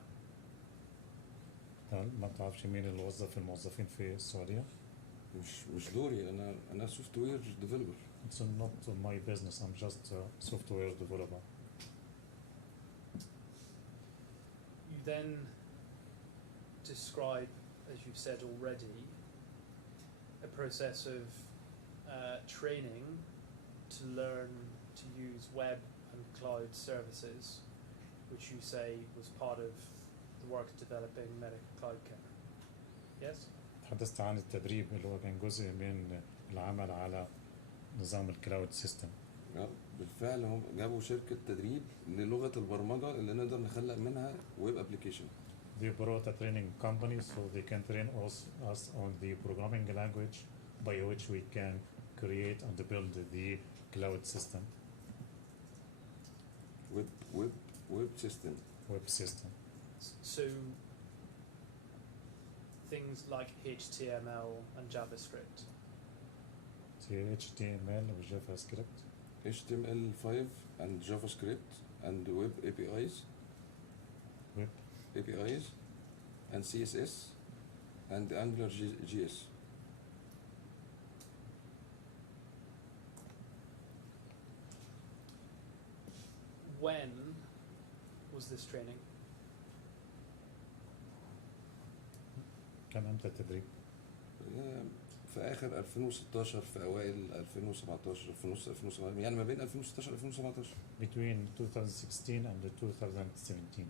ما تعرفش مين اللي وظف الموظفين في السعودية؟ مش دوري، أنا سوفت وير ديفلوبر. It's not my business. I'm just a software developer. You then describe, as you've said already, a process of training to learn to use web and cloud services, which you say was part of the work developing medical cloud care. Yes? تحدثت عن التدريب اللي هو كان جزء من العمل على نظام الكلاود سيستم. بالفعل هم جابوا شركة تدريب للغة البرمجة اللي نقدر نخلق منها ويب ابلكيشن. They brought a training company so they can train us on the programming language by which we can create and build the cloud system. Web system. Web system. So things like HTML and JavaScript. HTML و JavaScript. HTML5 and JavaScript and web APIs. Web APIs and CSS and Angular JS. When was this training? كان امتى التدريب؟ في اخر 2016 في اوائل 2017 في نص 2017 يعني ما بين 2016 و 2017. Between 2016 and 2017.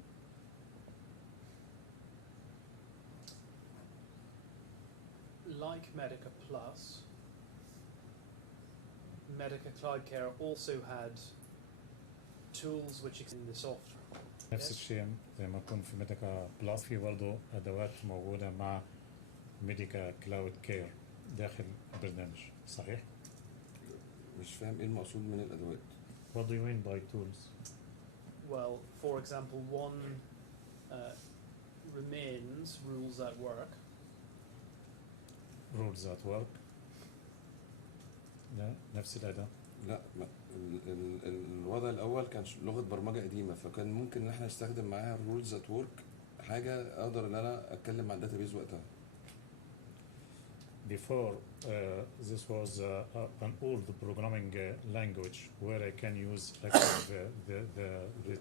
Like Medica Plus, Medica Cloud Care also had tools which in the software. نفس الشيء زي ما يكون في ميديكا بلس في برضه ادوات موجوده مع ميديكا كلاود كير داخل البرنامج، صحيح؟ مش فاهم ايه المقصود من الادوات. What do you mean by tools? Well, for example, one remains rules at work. Rules at work. لا نفس الأداة. لا الوضع الاول كان لغه برمجه قديمه فكان ممكن ان احنا نستخدم معاها الرولز ات ورك حاجه اقدر ان انا اتكلم مع الداتابيز وقتها. Before this was an old programming language where I can use the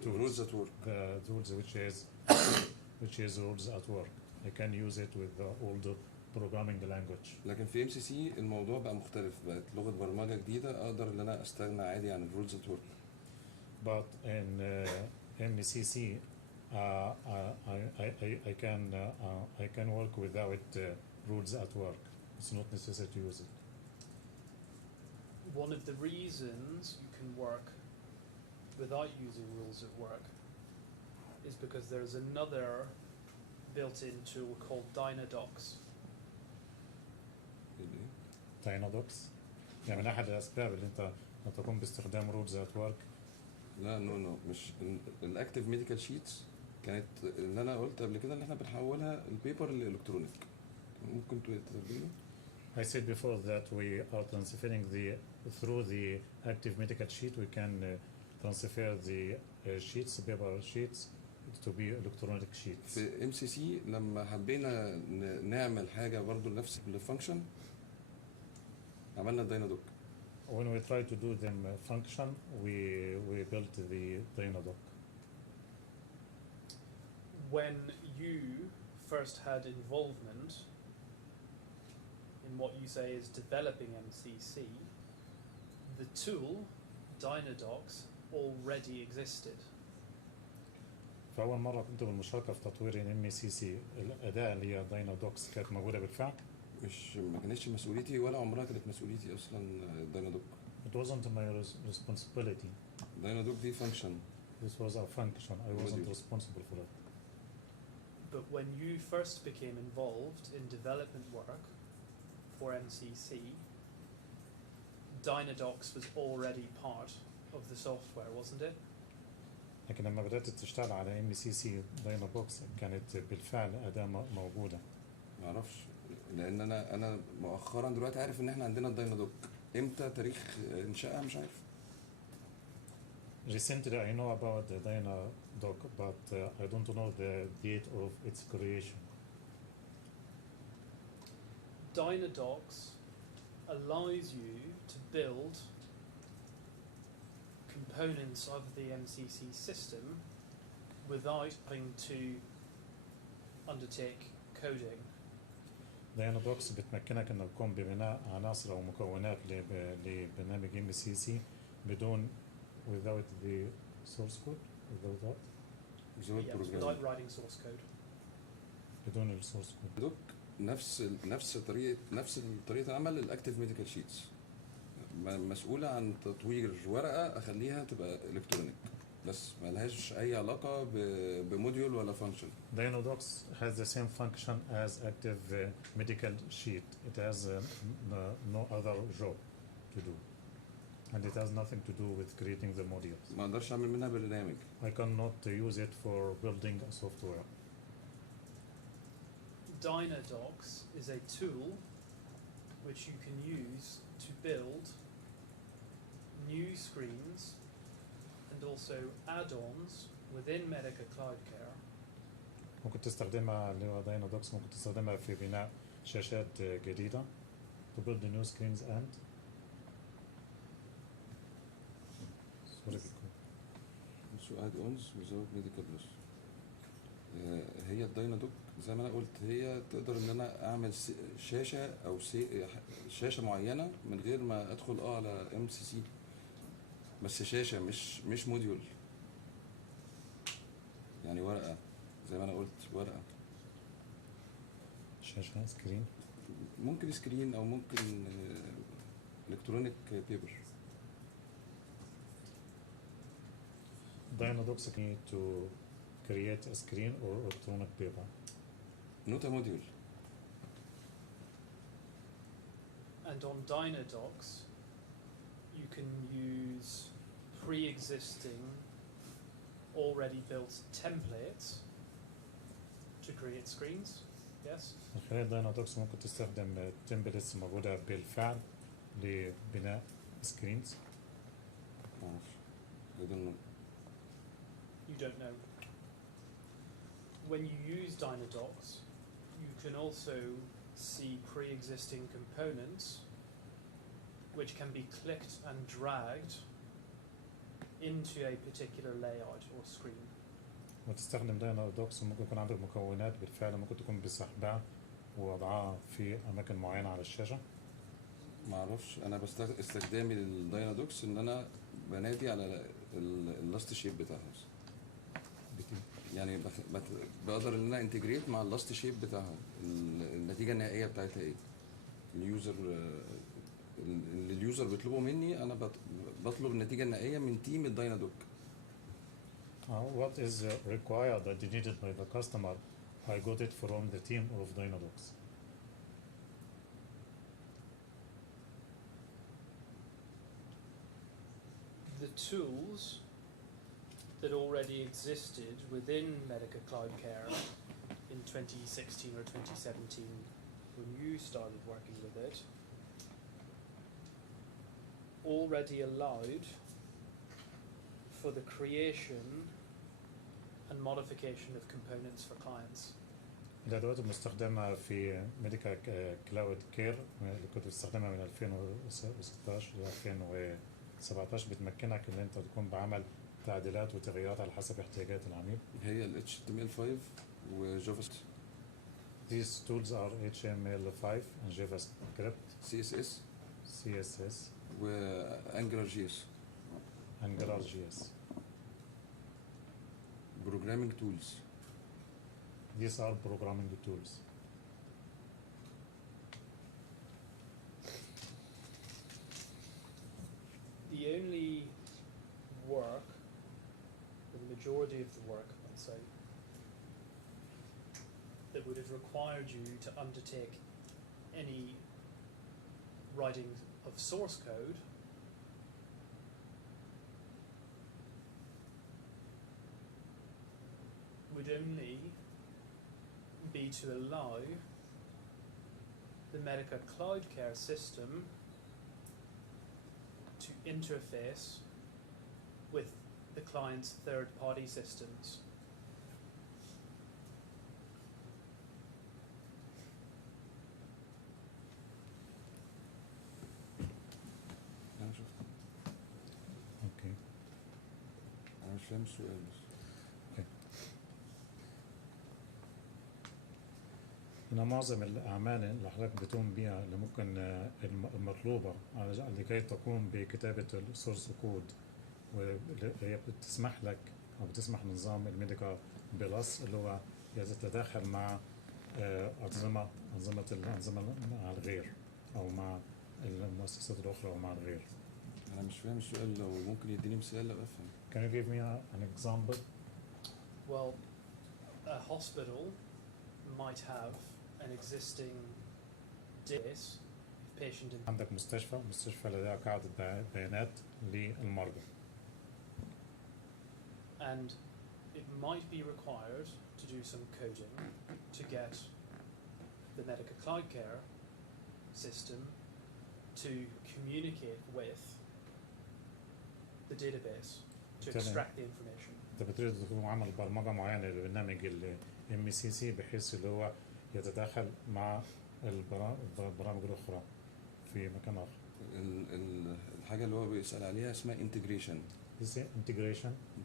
tools. Rules at work. The tools which is rules at work. I can use it with the old programming language. لكن في MCC الموضوع بقى مختلف، بقت لغه برمجه جديده اقدر ان انا استغنى عادي عن الرولز ات ورك. But in MCC I can work without rules at work. It's not necessary to use it. One of the reasons you can work without using rules at work is because there's another built-in tool called Dynadocs. Dynadocs يعني من أحد الأسباب اللي أنت تقوم باستخدام rules at work. لا نو مش الاكتيف ميديكال شيتس كانت اللي انا قلت قبل كده ان احنا بنحولها البيبر لالكترونيك. ممكن تترجمه؟ I said before that we are transferring through the active medical sheet we can transfer the sheets, paper sheets to be electronic sheets. في MCC لما حبينا نعمل حاجة برضو نفس الفانكشن عملنا الداينادوك. When we try to do them function we built the Dynadoc. When you first had involvement in what you say is developing MCC, the tool Dynadocs already existed. فأول مرة كنت بالمشاركة في تطوير MCC الأداة اللي هي Dynadocs كانت موجودة بالفعل. ما كانتش مسؤوليتي ولا عمرها كانت مسؤوليتي اصلا داينادوك. It wasn't my responsibility. داينادوك دي function. This was a function. I wasn't responsible for it. But when you first became involved in development work for MCC, Dynadocs was already part of the software, wasn't it? لكن لما بدأت تشتغل على MCC Dynadocs كانت بالفعل أداة موجودة. ما اعرفش لان انا مؤخرا دلوقتي عارف ان احنا عندنا الداينادوك. امتى تاريخ انشائها مش عارف. Recently I know about the Dynadoc but I don't know the date of its creation. Dynadocs allows you to build components of the MCC system without having to undertake coding. Dynadocs بتمكنك انك تقوم ببناء عناصر او مكونات لبرنامج MCC بدون without the source code without Without writing source code. بدون السورس كود. دوك نفس طريقه عمل الاكتيف ميديكال شيتس، مسؤوله عن تطوير ورقه اخليها تبقى الكترونيك، بس ملهاش اي علاقه بموديول ولا فانكشن. Dynadocs has the same function as active medical sheet. It has no other job to do. And it has nothing to do with creating the modules. ما اقدرش اعمل منها برنامج. I cannot use it for building a software. Dynadocs is a tool which you can use to build new screens and also add-ons within Medica Cloud Care. ممكن تستخدمها اللي هو Dynadocs ممكن تستخدمها في بناء شاشات جديدة to build the new screens and So add-ons without medical loss. هي الداينادوك زي ما انا قلت هي تقدر ان انا اعمل شاشه او شاشه معينه من غير ما ادخل على MCC، بس شاشه مش موديول، يعني ورقه زي ما انا قلت ورقه. شاشة سكرين. ممكن سكرين او ممكن الكترونيك بيبر. Dynadocs need to create a screen or electronic paper. Not a module. And on Dynadocs, you can use pre-existing, already built templates to create screens. Yes? من خلال Dynadocs ممكن تستخدم templates موجودة بالفعل لبناء screens. معرفش. I don't know. You don't know. When you use Dynadocs, you can also see pre-existing components which can be clicked and dragged into a particular layout or screen. وتستخدم Dynadocs ممكن يكون عندك مكونات بالفعل ممكن تكون بسحبها ووضعها في أماكن معينة على الشاشة. معرفش، انا استخدامي للداينادوكس ان انا بنادي على اللاست شيب بتاعها، يعني بقدر ان انا انتجريت مع اللاست شيب بتاعها، النتيجه النهائيه بتاعتها ايه، اللي اليوزر بيطلبه مني، انا بطلب النتيجه النهائيه من تيم الداينادوك. What is required that is needed by the customer? I got it from the team of Dynadocs. The tools that already existed within Medica Cloud Care in 2016 or 2017 when you started working with it already allowed for the creation and modification of components for clients. الأدوات المستخدمة في ميديكا كلاود كير اللي كنت بستخدمها من 2016 ل 2017 بتمكنك ان انت تكون بعمل تعديلات وتغييرات على حسب احتياجات العميل. هي ال HTML5 وجافا سكريبت. These tools are HTML5 and JavaScript, CSS وانجلر جي اس. Angular JS. Programming tools. These are programming tools. The only work, the majority of the work, I'd say, that would have required you to undertake any writing of source code would only be to allow the Medica Cloud Care system to interface with the client's third-party systems. انا شفت، Okay. انا مش فاهم السؤال بس. هنا معظم الأعمال اللي حضرتك بتقوم بها اللي ممكن المطلوبة لكي تقوم بكتابة السورس كود وهي بتسمح لك أو بتسمح نظام الميديكا بلس اللي هو يتداخل مع أنظمة مع الغير أو مع المؤسسات الأخرى أو مع الغير. أنا مش فاهم السؤال، لو ممكن يديني مثال أفهم. Can you give me an example? Well, a hospital might have an existing database of patient information. عندك مستشفى لديها قاعدة بيانات للمرضى. And it might be required to do some coding to get the Medica Cloud Care system to communicate with the database to extract the information. أنت بتريد تكون عمل برمجة معينة لبرنامج ال MCC بحيث اللي هو يتداخل مع البرامج الأخرى في مكان آخر. الحاجة اللي هو بيسأل عليها اسمها integration.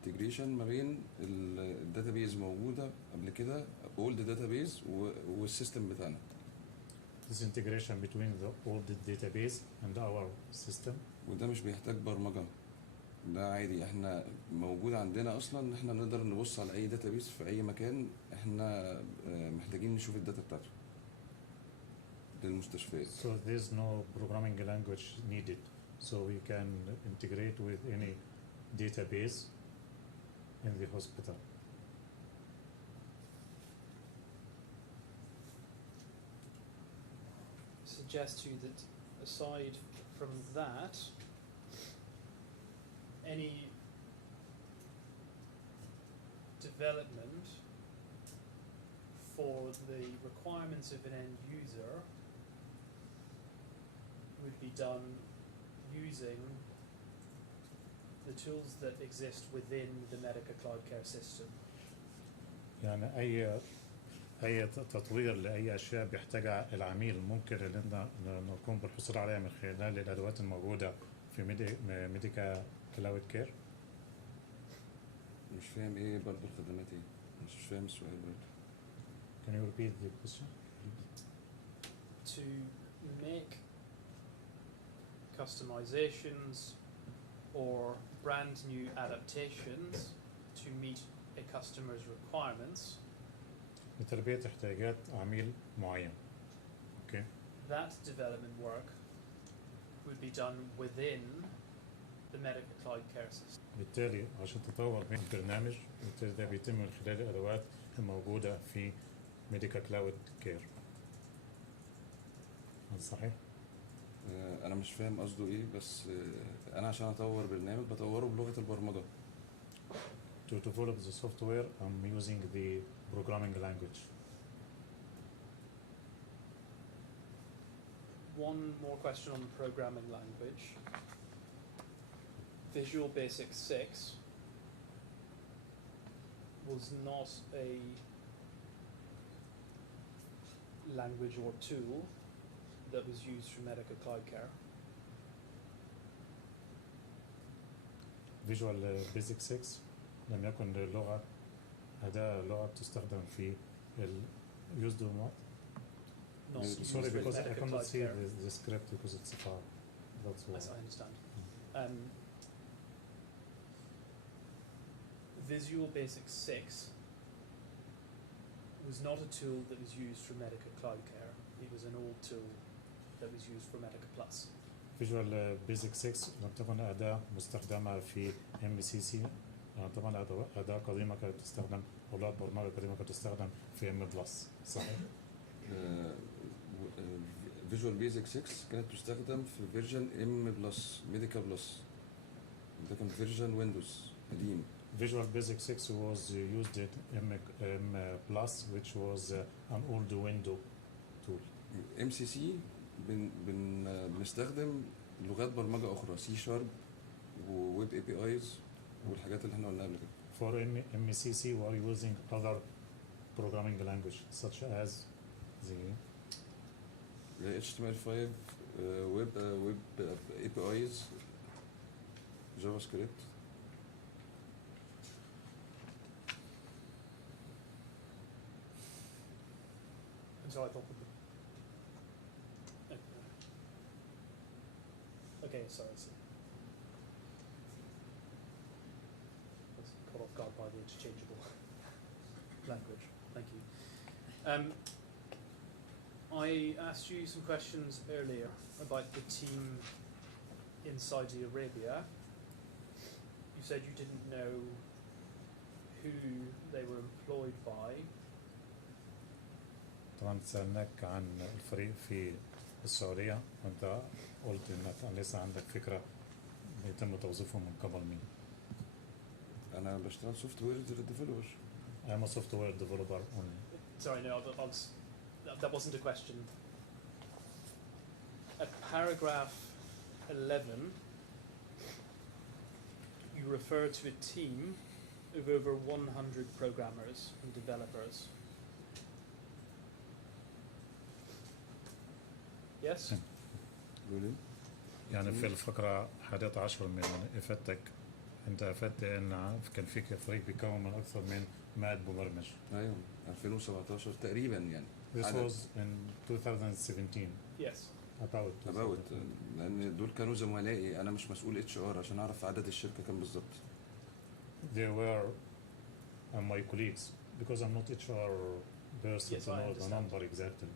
integration ما بين الداتابيز موجودة قبل كده old database والسيستم بتاعنا. This integration between the old database and our system. وده مش بيحتاج برمجة، ده عادي، احنا موجود عندنا اصلا ان احنا نقدر نبص على اي داتابيس في اي مكان احنا محتاجين نشوف الداتا بتاعته للمستشفيات. So there's no programming language needed, so we can integrate with any database in the hospital. Suggest to you that aside from that, any development for the requirements of an end user would be done using the tools that exist within the Medica Cloud Care system. يعني أي تطوير لأي أشياء بيحتاجها العميل ممكن إن نقوم بالحصول عليها من خلال الأدوات الموجودة في ميديكا كلاود كير. مش فاهم ايه برضه الخدمات ايه، مش فاهم السؤال برضه. Can you repeat the question? To make customizations or brand new adaptations to meet a customer's requirements. لتلبية احتياجات عميل معين. Okay. That development work would be done within the Medica Cloud Care system. بالتالي عشان تطور من البرنامج بالتالي ده بيتم من خلال الأدوات الموجودة في ميديكا كلاود كير. صحيح؟ أنا مش فاهم قصده إيه، بس أنا عشان أطور برنامج بطوره بلغة البرمجة. To develop the software, I'm using the programming language. One more question on the programming language. Visual Basic 6 was not a language or tool that was used for Medica Cloud Care. Visual Basic 6 لم يكن لغة تستخدم في used in what? Not Sorry, used because with I Medica cannot Cloud see Care. the script because it's far. That's why. As I understand. Visual Basic 6 was not a tool that was used for Medica Cloud Care. It was an old tool that was used for Medica Plus. Visual Basic 6 لم تكن أداة مستخدمة في MCC. طبعا أداة قديمة كانت تستخدم أو لغة برمجة قديمة كانت تستخدم في M Plus. صحيح؟ Visual Basic 6 كانت تستخدم في فيرجن M Plus Medica Plus. ده كان فيرجن ويندوز قديم. Visual Basic 6 was used in M Plus, which was an old window tool. MCC بنستخدم لغات برمجة أخرى C# وويب APIs والحاجات اللي احنا قلناها قبل كده. For MCC, we are using other programming language such as the HTML5, web APIs, JavaScript. And so I thought okay, sorry, I see. I was caught off guard by the interchangeable language. Thank you. I asked you some questions earlier about the team in Saudi Arabia. You said you didn't know who they were employed by. طبعا سألناك عن الفريق في السعودية وأنت قلت إنك لسه عندك فكرة بيتم توظيفهم من قبل مين. انا بشتغل سوفت وير ديفلوبر. I'm a software developer only. Sorry, no, that wasn't a question. At paragraph 11, you refer to a team of over 100 programmers and developers. Yes? really? يعني في الفقرة 11 من إفادتك أنت أفدت إن كان في فريق بيكون من أكثر من 100 مبرمج. ايوه 2017 تقريبا يعني. This عدد. was in 2017. Yes. About لان دول كانوا زملائي، انا مش مسؤول اتش ار عشان اعرف عدد الشركه كام بالظبط. They were my colleagues because I'm not HR person Yes, to I know the understand. number exactly.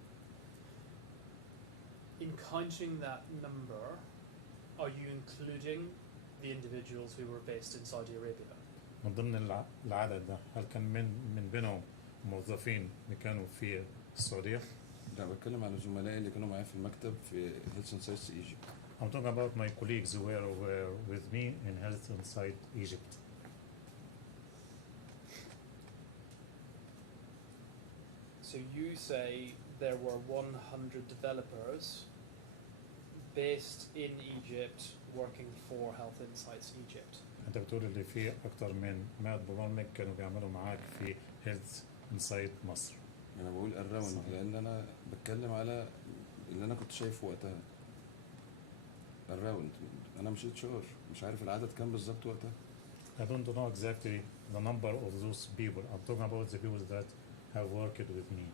In counting that number, are you including the individuals who were based in Saudi Arabia? من ضمن العدد ده هل كان من بينهم موظفين اللي كانوا في السعودية؟ لا بتكلم على زملائي اللي كانوا معايا في المكتب في هيلث اند ساينس ايجيبت. I'm talking about my colleagues who were with me in Health Inside Egypt. So you say there were 100 developers based in Egypt working for Health Insights Egypt. أنت بتقول اللي في أكثر من 100 مبرمج كانوا بيعملوا معاك في Health Inside مصر. انا بقول الراوند لان انا بتكلم على اللي انا كنت شايفه وقتها. الراوند انا مش اتش ار، مش عارف العدد كام بالظبط وقتها. I don't know exactly the number of those people. I'm talking about the people that have worked with me.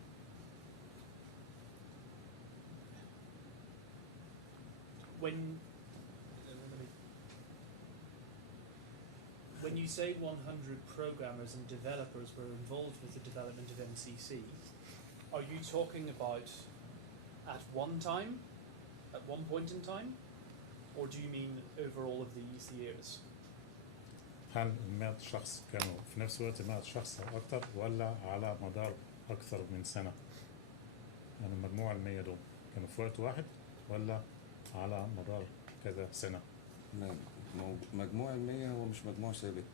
When you say 100 programmers and developers were involved with the development of MCC, are you talking about at one time, at one point in time, or do you mean over all of these years? هل 100 شخص كانوا في نفس الوقت 100 شخص أو أكثر ولا على مدار أكثر من سنة؟ يعني المجموعة 100 دول كانوا في وقت واحد ولا على مدار كذا سنة؟ لا مجموع المية هو مش مجموع ثابت،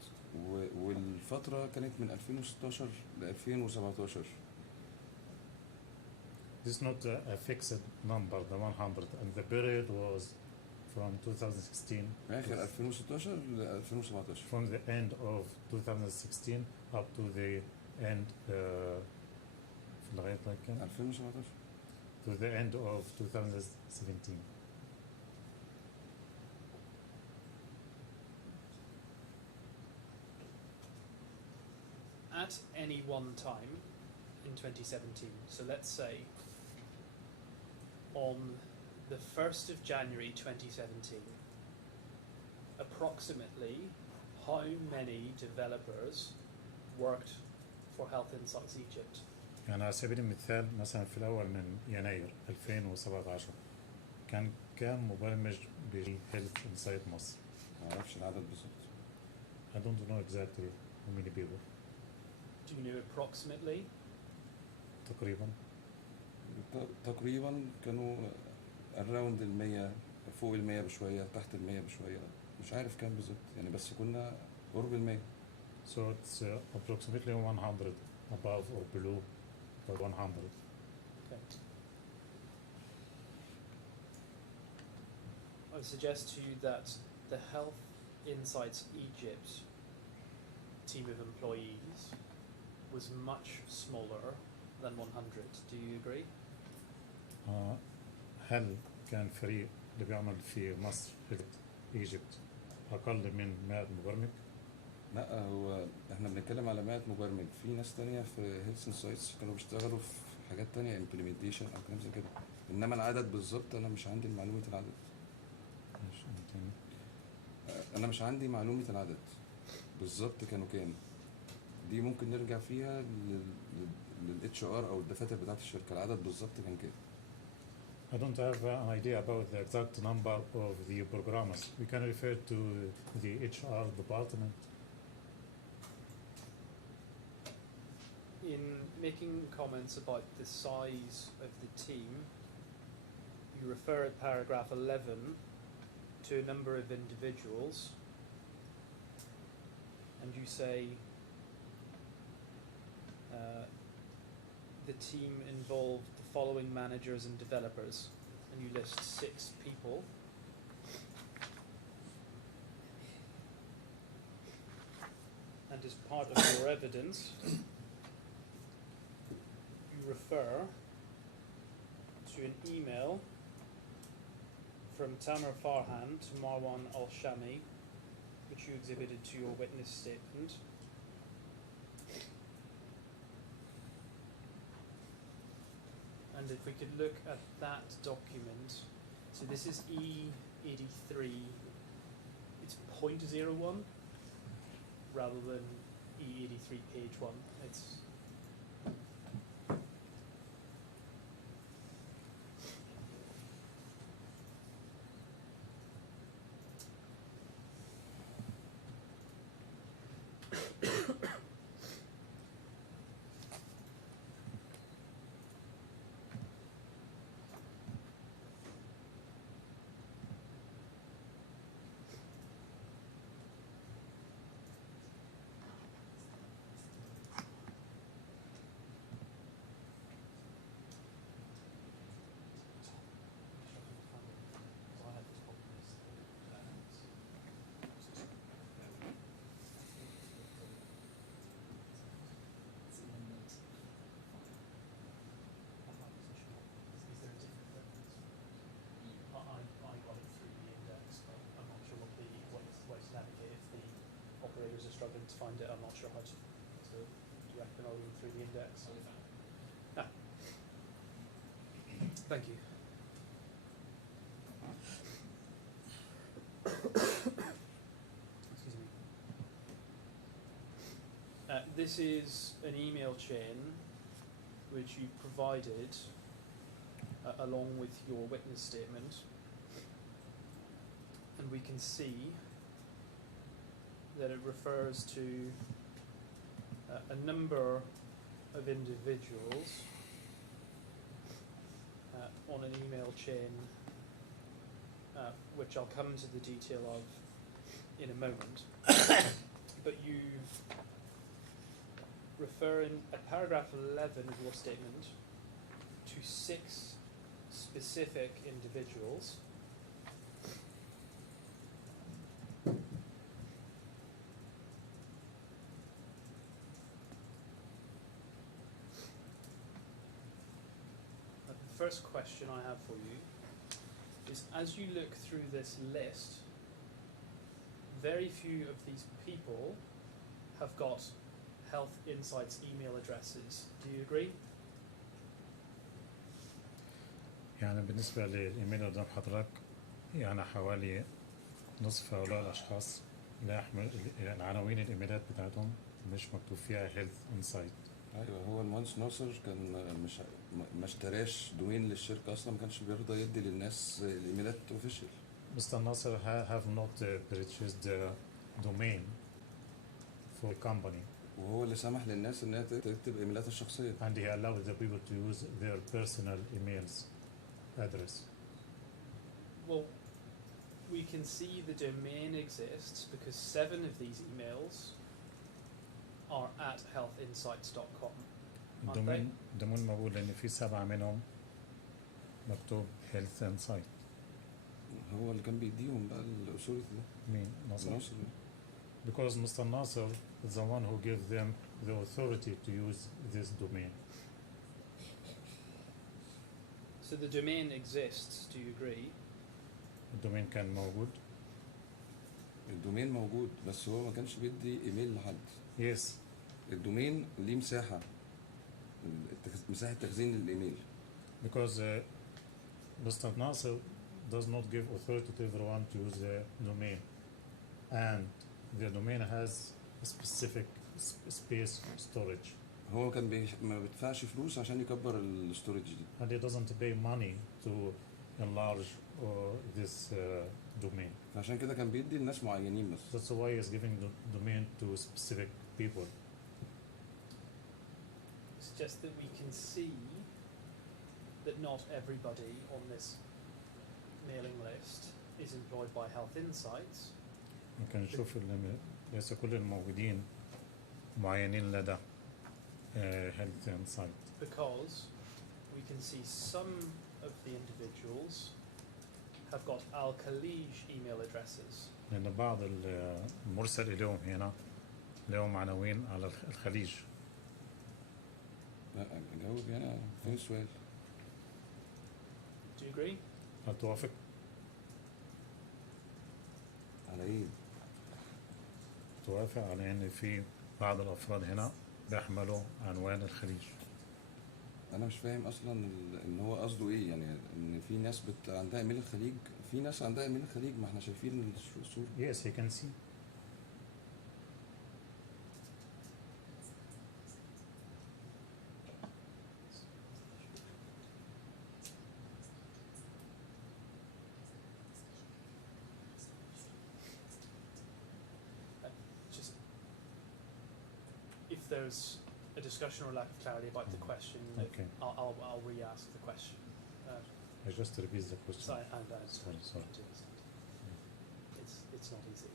والفترة كانت من 2016 ل 2017. This is not a fixed number, the 100, and the period was from 2016. آخر 2016 ل 2017. From the end of 2016 up to the end في لغاية كام؟ 2017. To the end of 2017. At any one time in 2017, so let's say on the 1st of January 2017, approximately how many developers worked for Health Insights Egypt? يعني على سبيل المثال مثلا في الأول من يناير 2017 كان كام مبرمج بهيلث انسايد مصر؟ ما اعرفش العدد بالظبط. I don't know exactly how many people. Do you know approximately? تقريبا كانوا الراوند 100، فوق 100 بشوية، تحت 100 بشوية، مش عارف كام بالظبط يعني، بس كنا قرب 100. So it's approximately 100 above or below 100. Okay. I would suggest to you that the Health Insights Egypt team of employees was much smaller than 100. Do you agree? هل كان فريق اللي بيعمل في مصر ايجيبت اقل من 100 مبرمج؟ لا هو احنا بنتكلم على 100 مبرمج، في ناس تانية في هيلث انسايتس كانوا بيشتغلوا في حاجات تانية امبلمنتيشن او كلام زي كده، انما العدد بالظبط انا مش عندي معلومة العدد. انا مش عندي معلومة العدد بالظبط كانوا كام، دي ممكن نرجع فيها للاتش ار او الدفاتر بتاعت الشركة، العدد بالظبط كان كام. I don't have an idea about the exact number of the programmers. We can refer to the HR department. In making comments about the size of the team, you refer at paragraph 11 to a number of individuals, and you say the team involved the following managers and developers, and you list 6 people. And as part of your evidence, you refer to an email from Thamer Farhan to Marwan Al-Shami, which you exhibited to your witness statement. And if we could look at that document, so this is E83, it's 0.01 rather than E83 page 1. It's operators are struggling to find it. I'm not sure how to recommend through the index. Ah. Thank you. Excuse me. This is an email chain which you provided along with your witness statement, and we can see that it refers to a number of individuals on an email chain, which I'll come to the detail of in a moment. But you refer in paragraph 11 of your statement to 6 specific individuals. The first question I have for you is, as you look through this list, very few of these people have got Health Insights email addresses. Do you agree? يعني بالنسبة للإيميل قدام حضرتك يعني حوالي نصف هؤلاء الأشخاص لا يحمل العناوين الإيميلات بتاعتهم مش مكتوب فيها Health Insight. ايوه، هو المهندس ناصر كان مش ما اشتراش دومين للشركه اصلا، ما كانش بيرضى يدي للناس الايميلات اوفيشال. Mr. Nasser have not purchased the domain for company, وهو اللي سمح للناس انها تكتب ايميلاتها الشخصيه. and he allowed the people to use their personal emails address. Well, we can see the domain exists because 7 of these emails are at healthinsights.com. الدومين موجود لأن في 7 منهم مكتوب Health Insight. هو اللي كان بيديهم بقى الاثوريتي ده. مين؟ ناصر. ناصر. Because Mr. Nasser is the one who gave them the authority to use this domain. So the domain exists, do you agree? الدومين كان موجود. الدومين موجود بس هو ما كانش بيدي ايميل لحد. Yes. الدومين ليه مساحه، مساحه تخزين الايميل. Because Mr. Nasser does not give authority to everyone to use the domain, and the domain has a specific space storage هو كان ما بيدفعش فلوس عشان يكبر الستورج دي. and he doesn't pay money to enlarge this domain. فعشان كده كان بيدي لناس معينين بس. That's why he's giving the domain to specific people. It's just that we can see that not everybody on this mailing list is employed by Health Insights. ممكن نشوف ليس كل الموجودين معينين لدى Health Insight. Because we can see some of the individuals have got Al-Khalij email addresses. لأن بعض المرسل إليهم هنا لهم عناوين على الخليج. لا جاوب هنا فين السؤال؟ Do you agree? هل توافق؟ على ايه؟ توافق على أن في بعض الأفراد هنا بيحملوا عنوان الخليج. انا مش فاهم اصلا ان هو قصده ايه، يعني ان في ناس عندها ايميل الخليج، في ناس عندها ايميل الخليج، ما احنا شايفين الصورة. Yes, you can see. Just if there's a discussion or lack of clarity about the question, Okay. I'll re-ask the question. I just repeat the question. So and Sorry. it's not easy.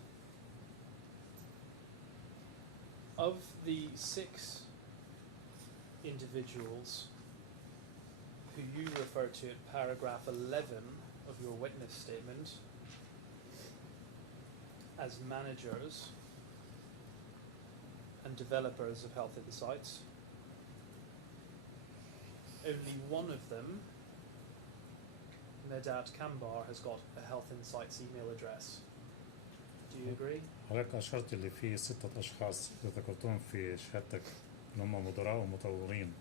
Of the 6 individuals who you refer to in paragraph 11 of your witness statement as managers and developers of Health Insights, only one of them, Medat Kambar, has got a Health Insights email address. Do you agree? حضرتك أشرت اللي فيه 6 أشخاص ذكرتهم في شهادتك إن هم مدراء ومطورين،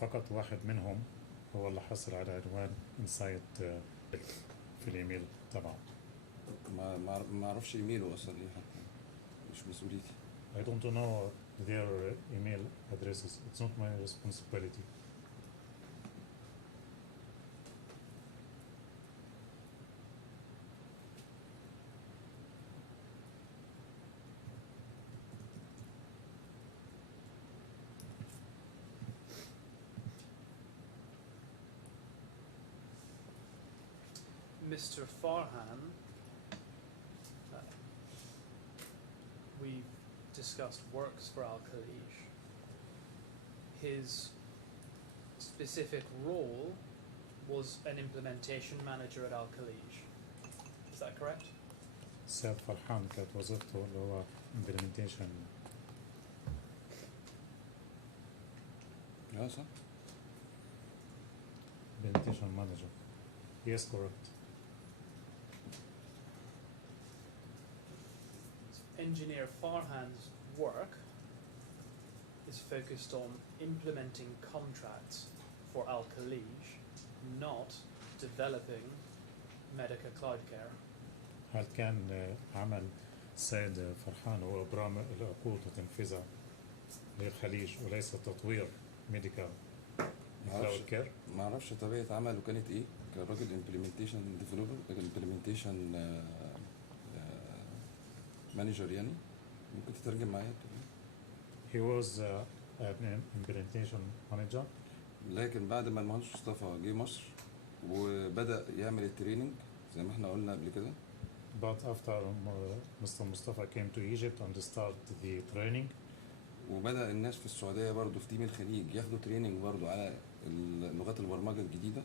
فقط واحد منهم هو اللي حصل على عنوان إنسايت في الإيميل تبعه. ما اعرفش ايميله اصلا ايه، حتى مش مسؤوليتي. I don't know their email addresses. It's not my responsibility. Mr. Farhan, we've discussed works for Al-Khalij. His specific role was an implementation manager at Al-Khalij. Is that correct? سيد فرحان كانت وظيفته اللي هو implementation. صح. Implementation manager. Yes, correct. Engineer Farhan's work is focused on implementing contracts for Al-Khalij, not developing Medica Cloud Care. هل كان عمل السيد فرحان هو إبرام العقود وتنفيذها للخليج وليس تطوير ميديكال كلاود كير؟ ما اعرفش طبيعه عمله كانت ايه، كان راجل implementation developer، implementation manager يعني، ممكن تترجم معايا؟ He was an implementation manager. لكن بعد ما المهندس مصطفى جه مصر وبدأ يعمل التريننج زي ما احنا قلنا قبل كده. But after Mr. Mustafa came to Egypt and started the training, وبدأ الناس في السعودية برضو في تيم الخليج ياخدوا تريننج برضو على لغات البرمجة الجديدة.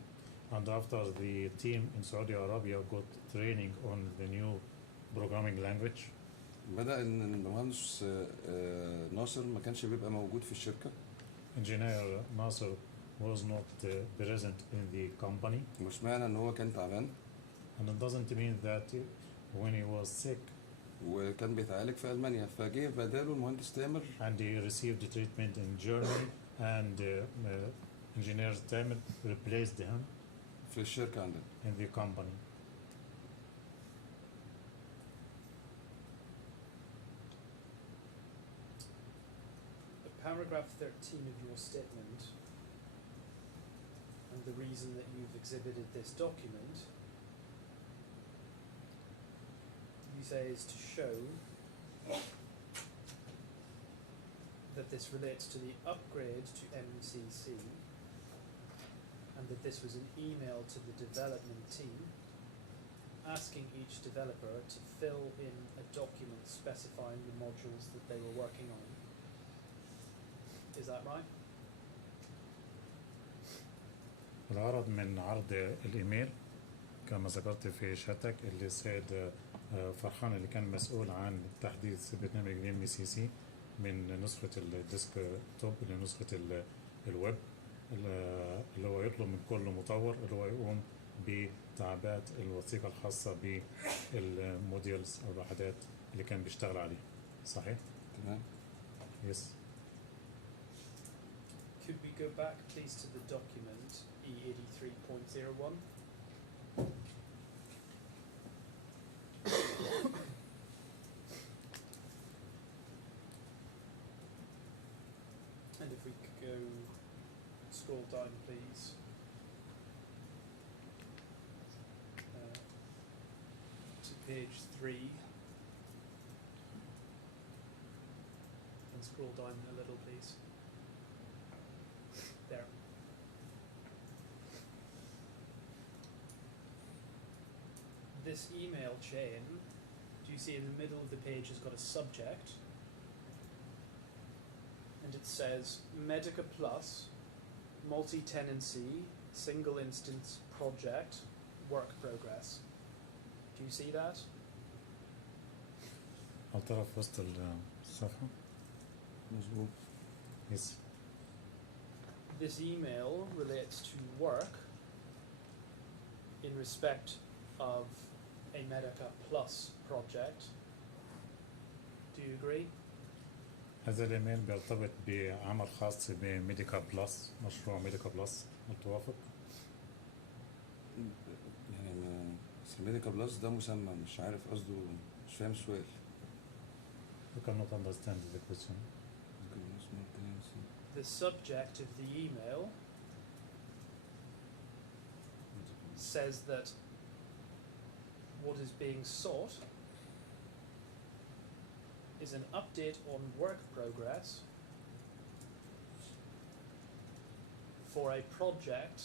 and after the team in Saudi Arabia got training on the new programming language, بدأ ان المهندس ناصر ما كانش بيبقى موجود في الشركة. engineer Nasser was not present in the company. مش معنى ان هو كان تعبان. And it doesn't mean that when he was sick وكان بيتعالج في ألمانيا فجه بداله المهندس تامر. and he received treatment in Germany and engineer Thamer replaced him في الشركة عندنا. in the company. paragraph 13 of your statement, and the reason that you've exhibited this document, you say is to show that this relates to the upgrade to MCC, and that this was an email to the development team asking each developer to fill in a document specifying the modules that they were working on. Is that right? الغرض من عرض الإيميل كما ذكرت في شاتك اللي السيد فرحان اللي كان مسؤول عن تحديث برنامج MCC من نسخة الديسك توب لنسخة الويب اللي هو يطلب من كل مطور اللي هو يقوم بتعبئة الوثيقة الخاصة بالموديلز أو الوحدات اللي كان بيشتغل عليها. صحيح؟ تمام. Yes. Could we go back please to the document E83.01? And if we could go scroll down please to page 3 and scroll down a little please. There. This email chain, do you see in the middle of the page has got a subject, and it says Medica Plus, multi-tenancy, single instance project, work progress. Do you see that? هل ترى في وسط الصفحة؟ مظبوط. Yes. This email relates to work in respect of a Medica Plus project. Do you agree? هذا الإيميل بيرتبط بعمل خاص بميديكا بلس، مشروع ميديكا بلس. هل توافق؟ يعني ميديكا بلس ده مسمى، مش عارف قصده، مش فاهم السؤال. You cannot understand the question. The subject of the email says that what is being sought is an update on work progress for a project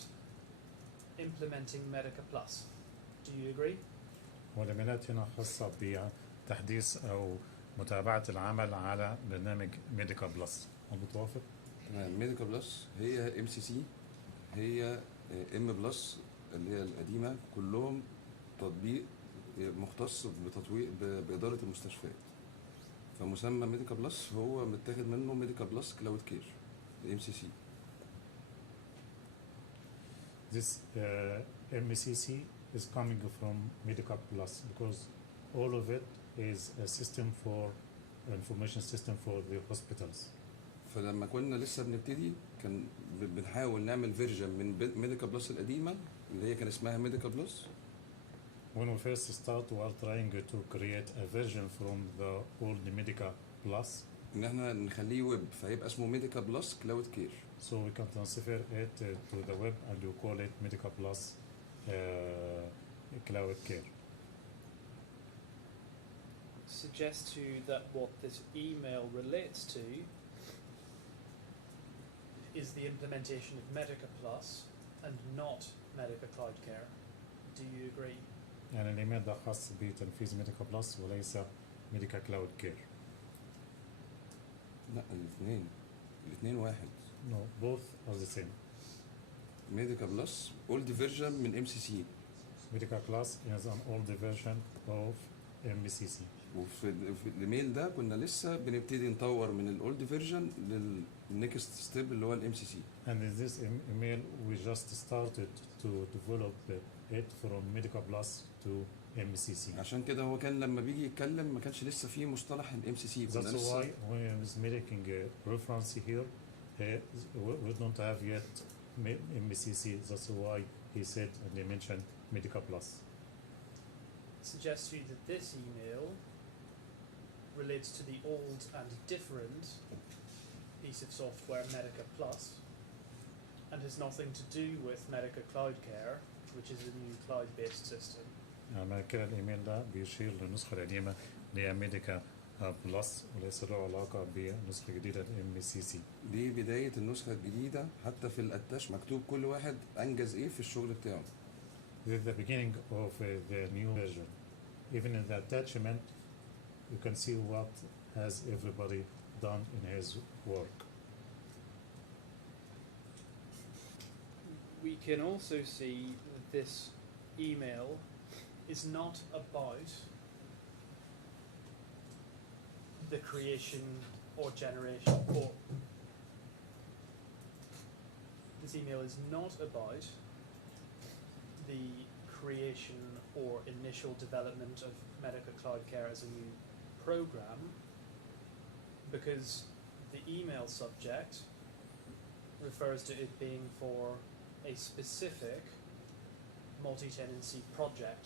implementing Medica Plus. Do you agree? والإيميلات هنا خاصة بتحديث أو متابعة العمل على برنامج ميديكا بلس. هل متوافق؟ تمام. ميديكا بلس هي MCC، هي M بلس اللي هي القديمة، كلهم تطبيق مختص بتطوير بإدارة المستشفيات. فمسمى ميديكا بلس هو متاخد منه ميديكا بلس كلاود كير MCC. This MCC is coming from Medica Plus because all of it is a system for information system for the hospitals. فلما كنا لسه بنبتدي كان بنحاول نعمل فيرجن من ميديكا بلس القديمة اللي هي كان اسمها ميديكا بلس. When we first start, we are trying to create a version from the old Medica Plus, ان احنا نخليه ويب فيبقى اسمه ميديكا بلس كلاود كير. so we can transfer it to the web and you call it Medica Plus Cloud Care. Suggest to you that what this email relates to is the implementation of Medica Plus and not Medica Cloud Care. Do you agree? يعني الإيميل ده خاص بتنفيذ ميديكا بلس وليس ميديكا كلاود كير. لا الاثنين واحد. No, both are the same. ميديكا بلس اولد فيرجن من MCC. Medica Plus is an old version of MCC. وفي الايميل ده كنا لسه بنبتدي نطور من الاولد فيرجن للنكست ستيب اللي هو الMCC. And in this email we just started to develop it from Medica Plus to MCC. عشان كده هو كان لما بيجي يتكلم ما كانش لسه فيه مصطلح الMCC. That's why when I was making a reference here, we don't have yet MCC. That's why he said and they mentioned Medica Plus. Suggest to you that this email relates to the old and different piece of software, Medica Plus, and has nothing to do with Medica Cloud Care, which is a new cloud-based system. يعني كده الإيميل ده بيشير للنسخة القديمة اللي هي ميديكا بلس وليس له علاقة بنسخة جديدة MCC. دي بداية النسخة الجديدة، حتى في الاتاش مكتوب كل واحد انجز ايه في الشغل بتاعه. This is the beginning of the new version. Even in the attachment, you can see what has everybody done in his work. We can also see that this email is not about the creation or generation, or this email is not about the creation or initial development of Medica Cloud Care as a new program, because the email subject refers to it being for a specific multi-tenancy project.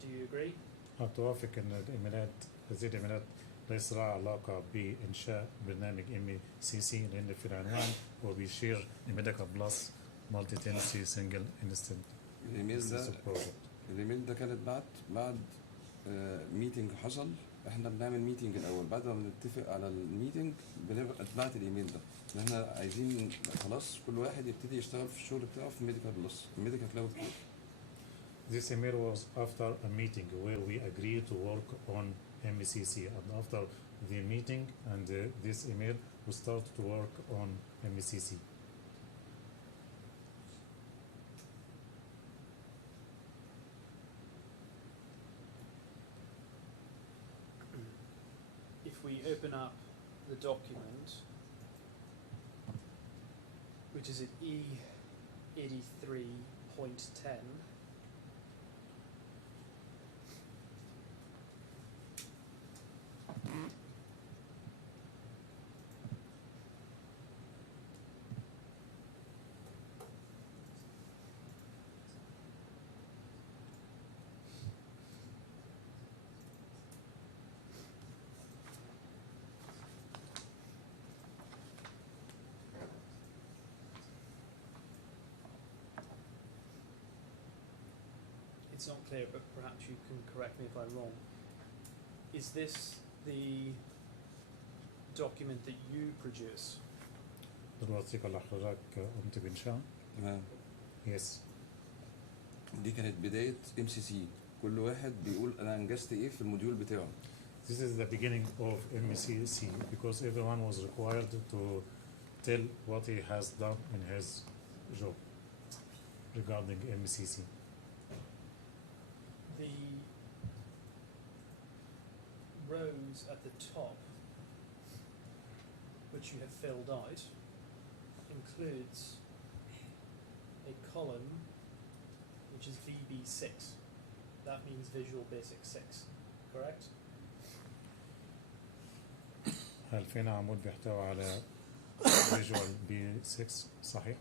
Do you agree? أتوافق أن هذه الإيميلات ليس لها علاقة بإنشاء برنامج MCC لأن في العنوان هو بيشير لميديكا بلس مالتي تنسي سنجل انستنت. الايميل ده كانت بعد ميتنج حصل. احنا بنعمل ميتنج الاول، بعد ما بنتفق على الميتنج بنبعت الايميل ده ان احنا عايزين خلاص كل واحد يبتدي يشتغل في الشغل بتاعه في ميديكال بلس، ميديكال كلاود كير. This email was after a meeting where we agreed to work on MCC, and after the meeting and this email we start to work on MCC. If we open up the document, which is at E83.10, it's not clear, but perhaps you can correct me if I'm wrong. Is this the document that you produce? الوثيقة اللي حضرتك قمت بإنشائها. تمام. Yes. دي كانت بداية MCC، كل واحد بيقول أنا أنجزت إيه في الموديول بتاعه. This is the beginning of MCC because everyone was required to tell what he has done in his job regarding MCC. The rows at the top, which you have filled out, includes a column which is VB6. That means Visual Basic 6, correct? هل فينا عمود بيحتوي على Visual B6 صحيح؟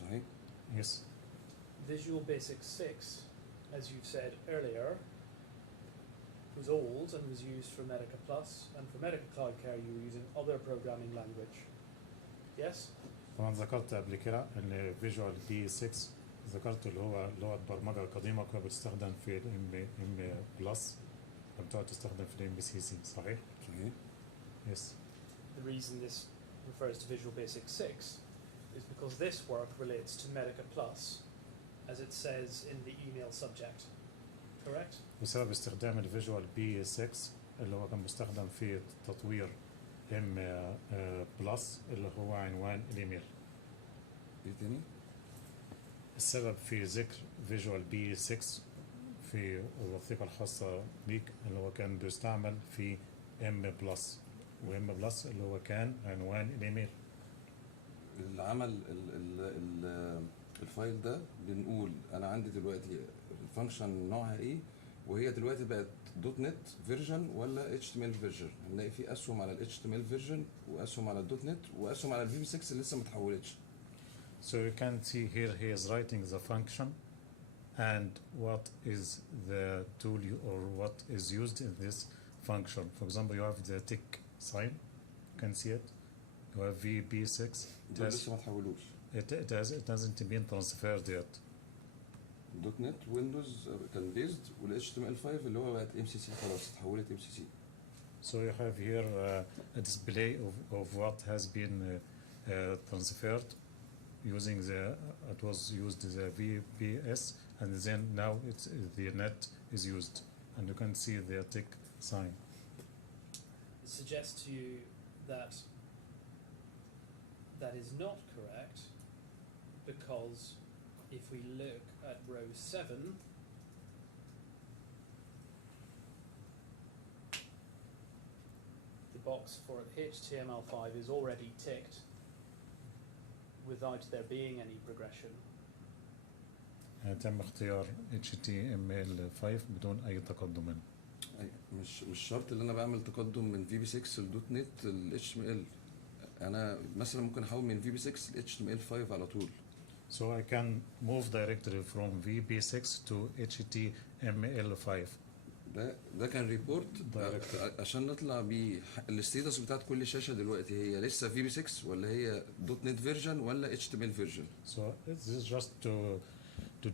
صحيح؟ Yes. Visual Basic 6, as you've said earlier, was old and was used for Medica Plus, and for Medica Cloud Care you were using other programming language. Yes? طبعا ذكرت قبل كده ان Visual B6 ذكرت اللي هو لغة برمجة قديمة كانت بتستخدم في ال M+ بتقعد تستخدم في ال MCC صحيح؟ صحيح. Yes. The reason this refers to Visual Basic 6 is because this work relates to Medica Plus, as it says in the email subject. Correct? بسبب استخدام ال Visual B6 اللي هو كان بيستخدم في تطوير M+ اللي هو عنوان الإيميل. إيه تاني؟ السبب في ذكر Visual B6 في الوثيقة الخاصة بيك اللي هو كان بيستعمل في M+، و M+ اللي هو كان عنوان الإيميل. العمل الفايل ده بنقول أنا عندي دلوقتي الفانكشن نوعها إيه، وهي دلوقتي بقت .NET فيرجن ولا HTML فيرجن. هنلاقي في أسهم على ال HTML فيرجن وأسهم على ال .NET وأسهم على ال VB6 اللي لسه ما اتحولتش. So you can see here he is writing the function and what is the tool or what is used in this function. For example, you have the tick sign. You can see it. You have VB6. دول لسه ما تحولوش. It hasn't been transferred yet. دوت نت ويندوز كان بيزد وال HTML5 اللي هو بقت ام سي سي خلاص اتحولت ام سي سي. So you have here a display of what has been transferred using it was used the VPS, and then now the net is used, and you can see the tick sign. It suggests to you that that is not correct, because if we look at row 7, the box for HTML5 is already ticked without there being any progression. تم اختيار HTML5 بدون أي تقدم منه. مش شرط ان انا بعمل تقدم من VB6 لدوت نت ل HTML. انا مثلا ممكن احول من VB6 ل HTML5 على طول. So I can move directly from VB6 to HTML5. ده كان ريبورت عشان نطلع بيه الستيتس بتاعت كل شاشه دلوقتي هي لسه VB6 ولا هي دوت نت فيرجن ولا HTML فيرجن. So this is just to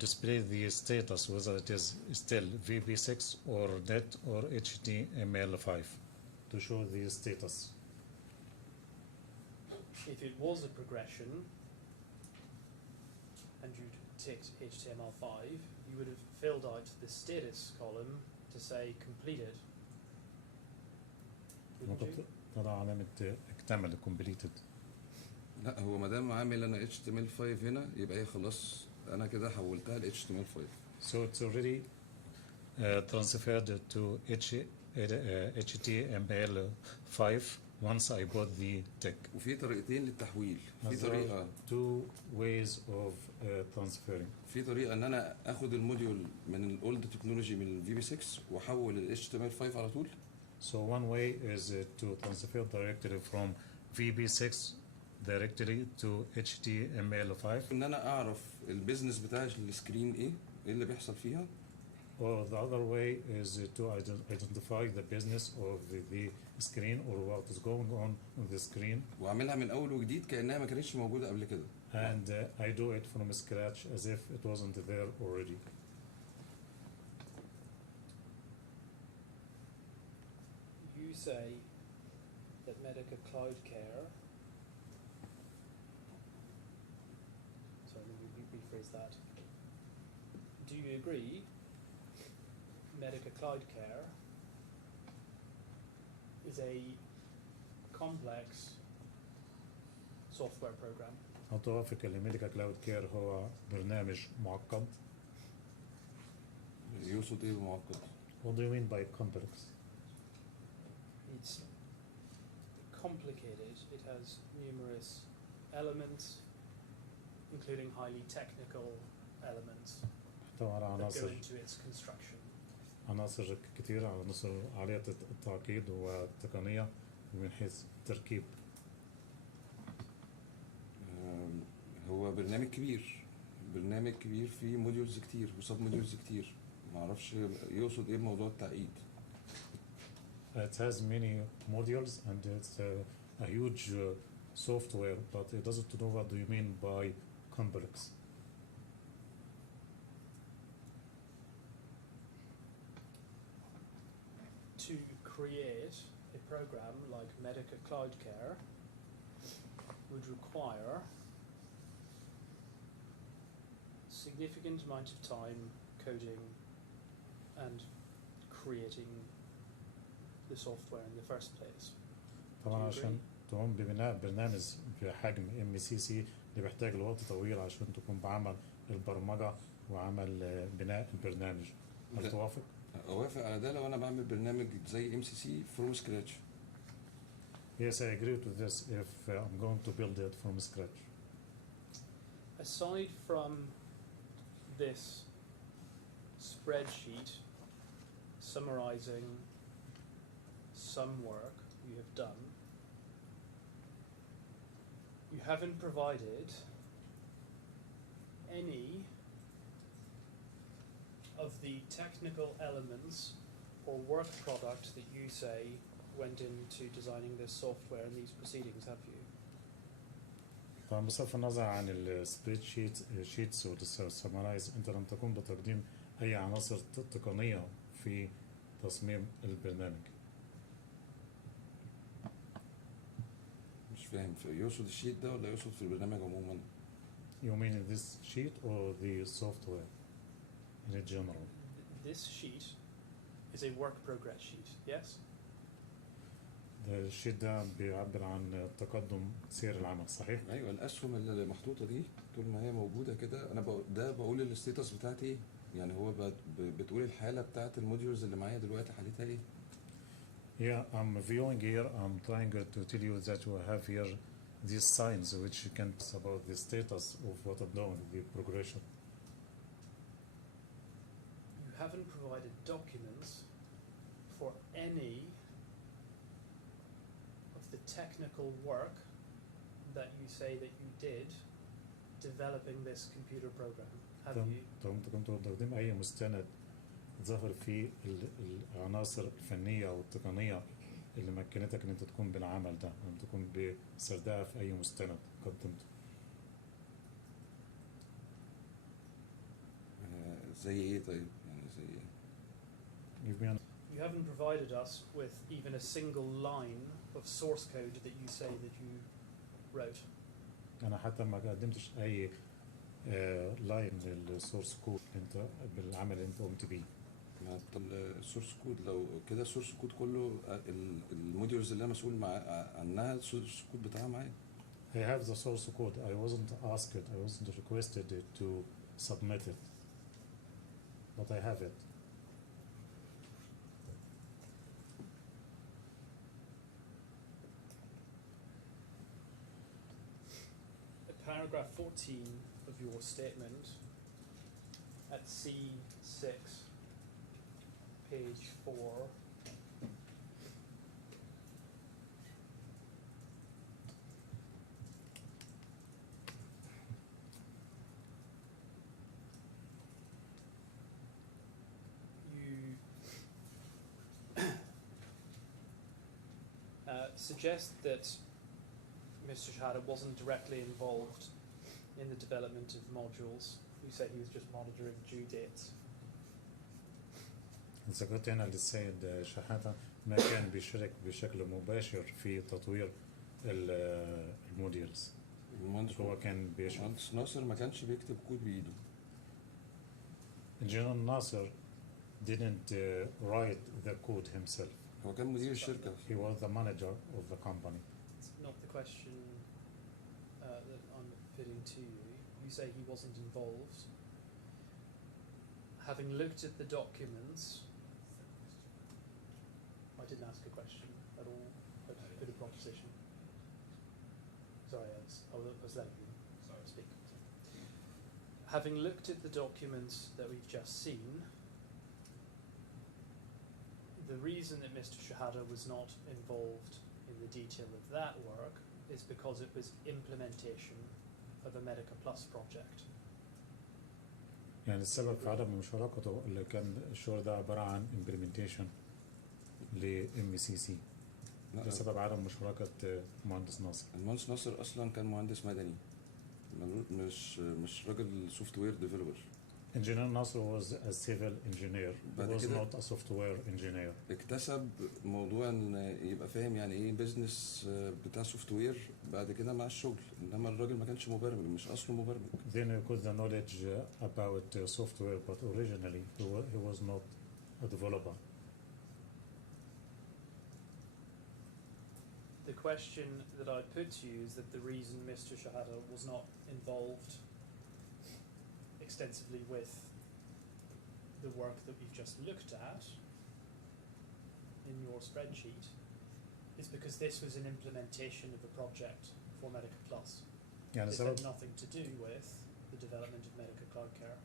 display the status whether it is still VB6 or net or HTML5 to show the status. If it was a progression and you'd ticked HTML5, you would have filled out the status column to say completed. Wouldn't you? تضع علامة اكتمل completed. لا هو ما دام عامل انا HTML5 هنا يبقى هي خلاص انا كده حولتها ل HTML5. So it's already transferred to HTML5 once I got the tick. وفي طريقتين للتحويل. في There طريقه are two ways of transferring. في طريقه ان انا اخد الموديول من الاولد تكنولوجي من VB6 واحول ال HTML5 على طول. So one way is to transfer directly from VB6 directly to HTML5. ان انا اعرف البيزنس بتاع السكرين ايه اللي بيحصل فيها. Or the other way is to identify the business of the screen or what is going on the screen. واعملها من اول وجديد كانها ما كانتش موجوده قبل كده. And I do it from scratch as if it wasn't there already. You say that Medica Cloud Care. Sorry, let me rephrase that. Do you agree Medica Cloud Care is a complex software program? هل توافق ان ميديكا كلاود كير هو برنامج معقد؟ يقصد ايه بمعقد؟ What do you mean by complex? It's complicated. It has numerous elements, including highly technical elements احتوى على that go عناصر into its construction. عناصر كثيرة، عناصر عالية التعقيد والتقنية من حيث التركيب. هو برنامج كبير فيه موديولز كتير وسب موديولز كتير. ما اعرفش يقصد ايه بموضوع التعقيد. It has many modules and it's a huge software, but it doesn't know what do you mean by complex. To create a program like Medica Cloud Care would require significant amount of time coding and creating the software in the first place. طبعا عشان تقوم ببناء برنامج بحجم MCC اللي بيحتاج لوقت طويل عشان تقوم بعمل البرمجة وعمل بناء البرنامج. هل توافق؟ اوافق على ده لو انا بعمل برنامج زي MCC from scratch. Yes, I agree to this if I'm going to build it from scratch. Aside from this spreadsheet summarizing some work you have done, you haven't provided any of the technical elements or work product that you say went into designing this software and these proceedings, have you? طبعا بصرف النظر عن السبريد شيتس والسمرايز، انت لم تقم بتقديم اي عناصر تقنيه في تصميم البرنامج. مش فاهم، يقصد الشيت ده ولا يقصد في البرنامج عموما؟ You mean in this sheet or the software in general? This sheet is a work progress sheet, yes? الشيت ده بيعبر عن تقدم سير العمل، صحيح؟ ايوه، الاسهم اللي محطوطه دي طول ما هي موجوده كده انا بقول الستيتس بتاعتي ايه، يعني هو بتقول الحاله بتاعت الموديولز اللي معايا دلوقتي حالتها ايه. Yeah, I'm viewing here. I'm trying to tell you that you have here these signs which can tell about the status of what I'm doing, the progression. You haven't provided documents for any of the technical work that you say that you did developing this computer program, have you? كنت تقدم أي مستند ظهر فيه العناصر الفنية والتقنية اللي مكنتك إن أنت تكون بالعمل ده، أن تكون بسردها في أي مستند قدمته. زي ايه طيب؟ يعني زي ايه؟ Give me an You haven't provided us with even a single line of source code that you say that you wrote. أنا حتى ما قدمتش أي لاين للسورس كود أنت بالعمل اللي أنت قمت بيه. السورس كود لو كده السورس كود كله الموديولز اللي انا مسؤول عنها السورس كود بتاعها معايا. I have the source code. I wasn't asked, I wasn't requested to submit it, but I have it. Paragraph 14 of your statement at C6, page 4. Suggest that Mr. Shehata wasn't directly involved in the development of modules. You said he was just monitoring due dates. ذكرت هنا للسيد شحاتة ما كان بيشارك بشكل مباشر في تطوير الموديلز. هو كان بيشرف. المهندس ناصر ما كانش بيكتب كود بإيده. Engineer Nasser didn't write the code himself. هو كان مدير الشركة. He was the manager of the company. It's not the question that I'm putting to you. You say he wasn't involved. Having looked at the documents, I didn't ask a question at all. I just put a proposition. Sorry, I was letting you speak. Having looked at the documents that we've just seen, the reason that Mr. Shehata was not involved in the detail of that work is because it was implementation of a Medica Plus project. يعني السبب في عدم مشاركته اللي كان الشغل ده عبارة عن implementation ل MCC. ده سبب عدم مشاركة مهندس ناصر. المهندس ناصر أصلا كان مهندس مدني، مش راجل سوفت وير ديفلوبر. Engineer Nasser was a civil engineer. He was not a software engineer. اكتسب موضوع ان يبقى فاهم يعني ايه بيزنس بتاع سوفت وير بعد كده مع الشغل، انما الراجل ما كانش مبرمج، مش اصله مبرمج. Then he got the knowledge about software, but originally he was not a developer. The question that I put to you is that the reason Mr. Shehata was not involved extensively with the work that we've just looked at in your spreadsheet is because this was an implementation of a project for Medica Plus. يعني This سبب had nothing to do with the development of Medica Cloud Care.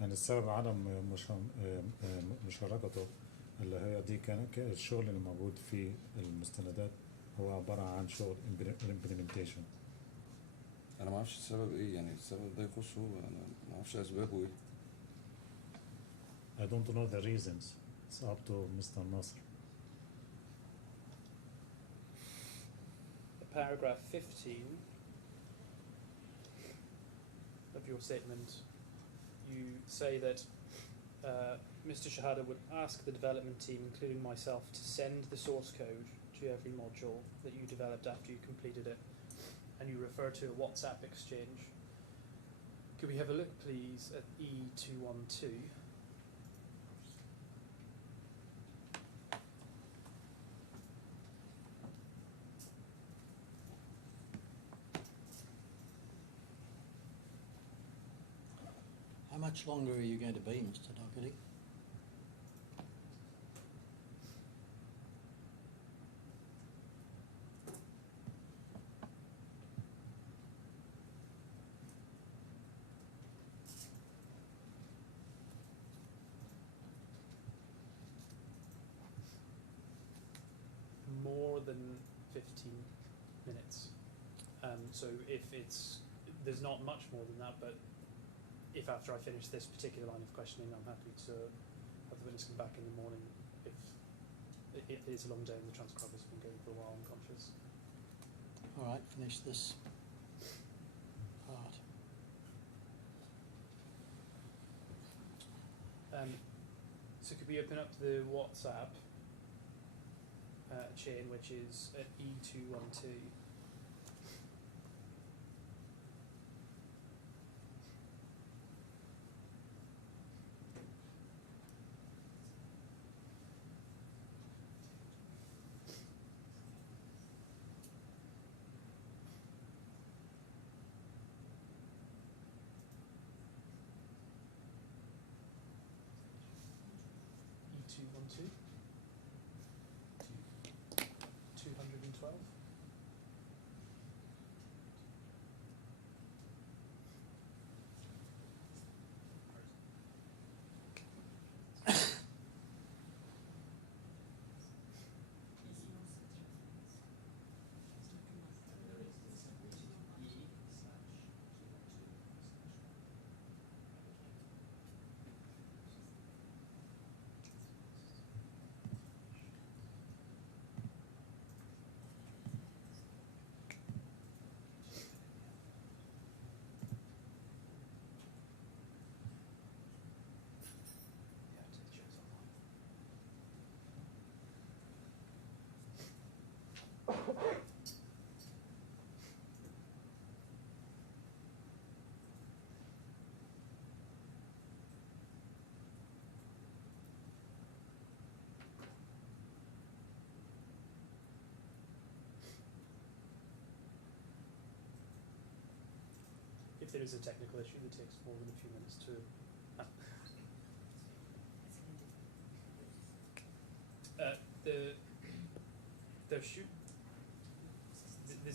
يعني السبب عدم مشاركته اللي هي دي كان الشغل اللي موجود في المستندات هو عبارة عن شغل implementation. انا ما اعرفش السبب ايه، يعني السبب ده يخصه هو، انا ما اعرفش اسبابه ايه. I don't know the reasons. It's up to Mr. Nasser. paragraph 15 of your statement, you say that Mr. Shehata would ask the development team, including myself, to send the source code to every module that you developed after you completed it, and you refer to a WhatsApp exchange. Could we have a look, please, at E212? How much longer are you going to be, Mr. Doherty? More than 15 minutes. So if there's not much more than that, but if after I finish this particular line of questioning, I'm happy to have the witness come back in the morning if it is a long day and the transcriber's been going for a while, I'm conscious. All right, finish this part. So could we open up the WhatsApp chain, which is at E212? E212? 212? If there is a technical issue that takes more than a few minutes to... there should...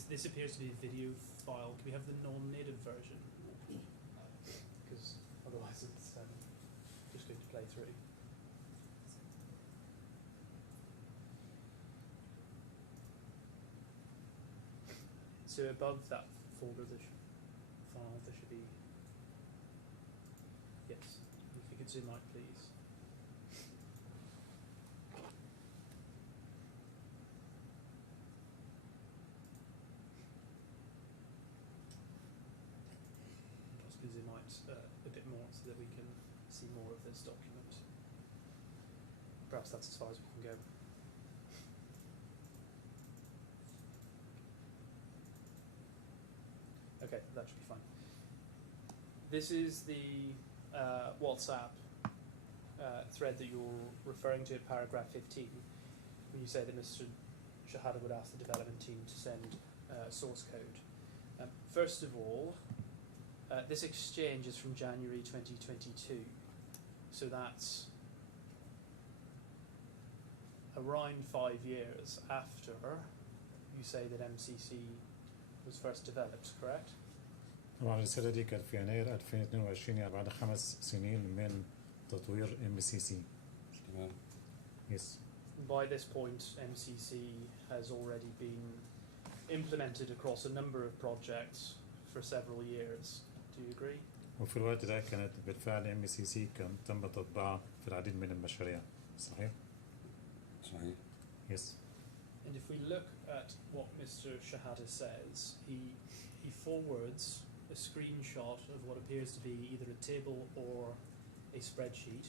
This appears to be a video file. Can we have the non-native version? Because otherwise it's just going to play through. So above that folder, there should be... Yes, if you could zoom out, please. Possibly zoom out a bit more so that we can see more of this document. Perhaps that's as far as we can go. Okay, that should be fine. This is the WhatsApp thread that you're referring to at paragraph 15, when you say that Mr. Shehata would ask the development team to send source code. First of all, this exchange is from January 2022, so that's around 5 years after you say that MCC was first developed, correct? طبعا الرسالة دي كانت في يناير 2022 يعني بعد 5 سنين من تطوير MCC. تمام. Yes. By this point, MCC has already been implemented across a number of projects for several years. Do you agree? وفي الوقت ده كانت بالفعل MCC كان تم تطبيقها في العديد من المشاريع. صحيح؟ صحيح. Yes. And if we look at what Mr. Shehata says, he forwards a screenshot of what appears to be either a table or a spreadsheet,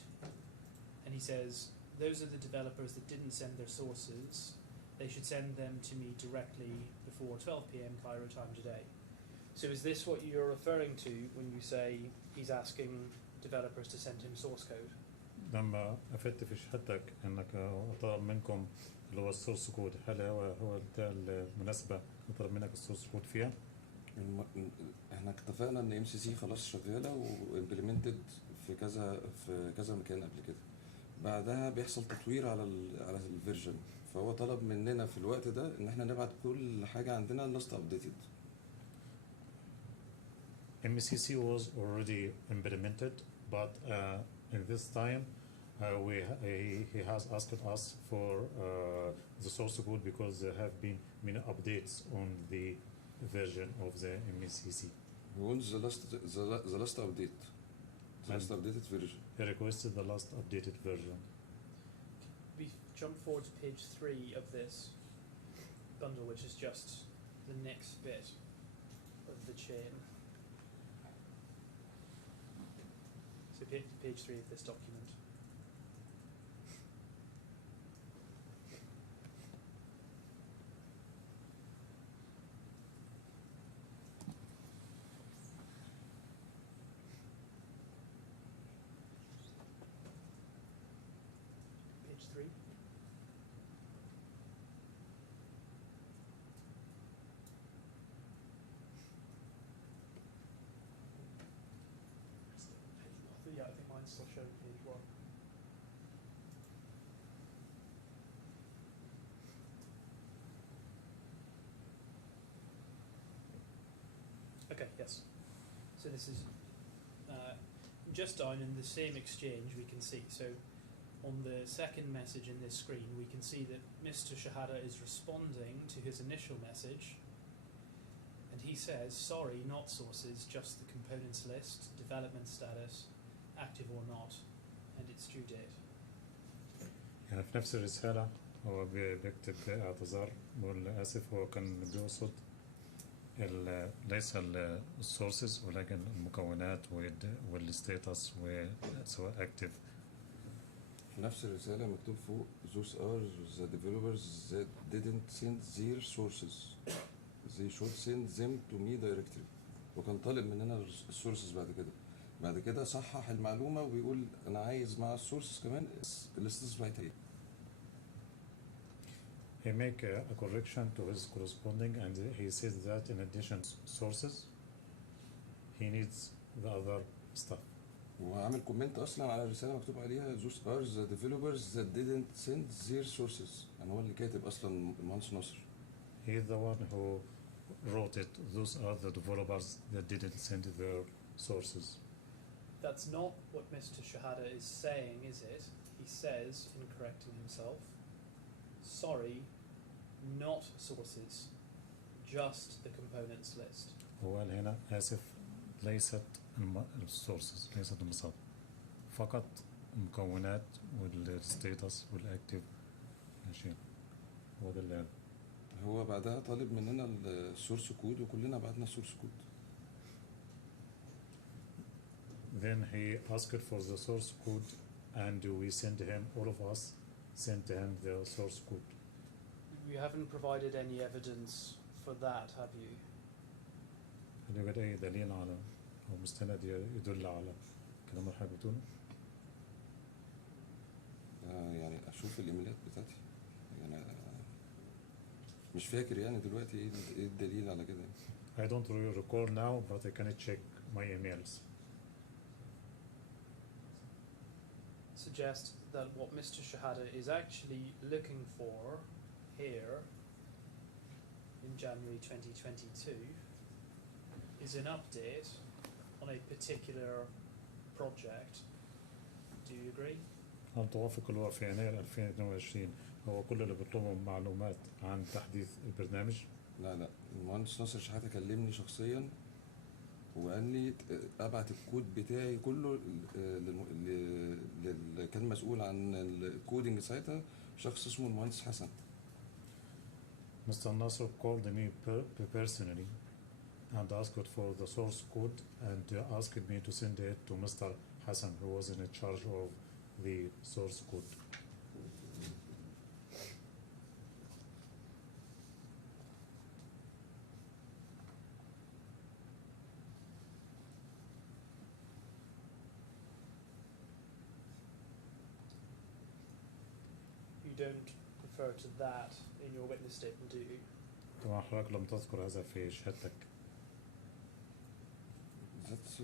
and he says, those are the developers that didn't send their sources. They should send them to me directly before 12 p.m. Cairo time today. So is this what you're referring to when you say he's asking developers to send him source code? لما أفدت في شهادتك إنك طلب منكم اللي هو السورس كود، هل هو ده المناسبة نطلب منك السورس كود فيها؟ احنا اتفقنا ان MCC خلاص شغاله وامبلمنتد في كذا مكان قبل كده. بعدها بيحصل تطوير على الفيرجن، فهو طلب مننا في الوقت ده ان احنا نبعت كل حاجه عندنا لاست ابديتد. MCC was already implemented, but in this time he has asked us for the source code because there have been many updates on the version of the MCC. We want the last update, the last updated version. He requested the last updated version. We jump forward to page 3 of this bundle, which is just the next bit of the chain. So page 3 of this document. Page 3. Yeah, I think mine's still showing page 1. Okay, yes. So this is just down in the same exchange we can see. So on the second message in this screen, we can see that Mr. Shehata is responding to his initial message, and he says, sorry, not sources, just the components list, development status, active or not, and its due date. يعني في نفس الرسالة هو بيكتب اعتذار بيقول آسف، هو كان بيقصد ليس السورسز ولكن المكونات والستاتس وسواء active. في نفس الرسالة مكتوب فوق those are the developers that didn't send their sources. They should send them to me directly. وكان طالب مننا السورسز بعد كده صحح المعلومة وبيقول أنا عايز مع السورسز كمان الليستس بتاعتها. He make a correction to his corresponding, and he says that in addition to sources, he needs the other stuff. وعامل كومنت أصلا على الرسالة مكتوب عليها those are the developers that didn't send their sources. يعني هو اللي كاتب أصلا المهندس ناصر. He is the one who wrote it. Those are the developers that didn't send their sources. That's not what Mr. Shehata is saying, is it? He says, in correcting himself, sorry, not sources, just the components list. هو قال هنا آسف ليست السورسز، ليست المصادر، فقط المكونات والستاتس والاكتيف ماشي. هو ده اللي قال. هو بعدها طالب مننا السورس كود وكلنا بعتنا السورس كود. Then he asked for the source code and we sent him, all of us sent him the source code. You haven't provided any evidence for that, have you? هل يوجد أي دليل على أو مستند يدل على كلام اللي حضرتك بتقوله؟ يعني أشوف الإيميلات بتاعتي، يعني مش فاكر يعني دلوقتي إيه الدليل على كده. I don't really recall now, but I can check my emails. Suggest that what Mr. Shehata is actually looking for here in January 2022 is an update on a particular project. Do you agree? هل توافق الوقت في يناير 2022 هو كل اللي بيطلبه معلومات عن تحديث البرنامج؟ لا المهندس ناصر شحاتة كلمني شخصيا وقال لي ابعت الكود بتاعي كله اللي كان مسؤول عن الكودينج ساعتها شخص اسمه المهندس حسن. Mr. Nasser called me personally and asked for the source code and asked me to send it to Mr. Hassan, who was in charge of the source code. You don't refer to that in your witness statement, do you? طبعا حضرتك لم تذكر هذا في شهادتك. That's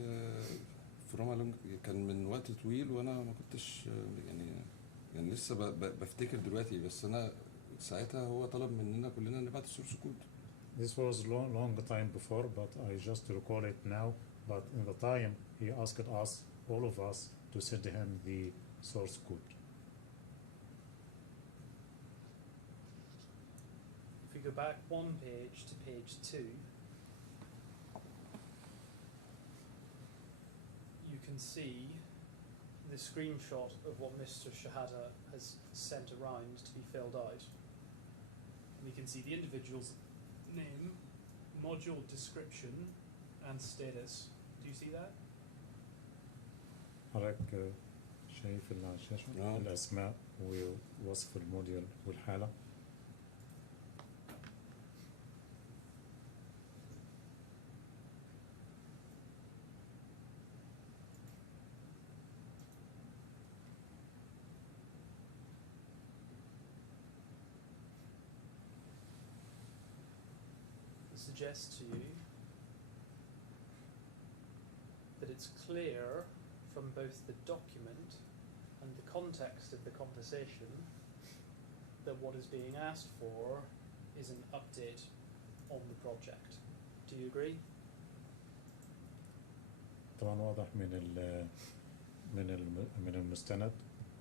from a long كان من وقت طويل وانا ما كنتش يعني لسه بفتكر دلوقتي، بس انا ساعتها هو طلب مننا كلنا نبعت السورس كود. This was long time before, but I just recall it now. But in the time, he asked us, all of us, to send him the source code. If we go back one page to page 2, you can see the screenshot of what Mr. Shehata has sent around to be filled out. And you can see the individual's name, module description, and status. Do you see that? حضرتك شايف اللي على الشاشة الأسماء ووصف الموديل والحالة. Suggest to you that it's clear from both the document and the context of the conversation that what is being asked for is an update on the project. Do you agree? طبعا واضح من المستند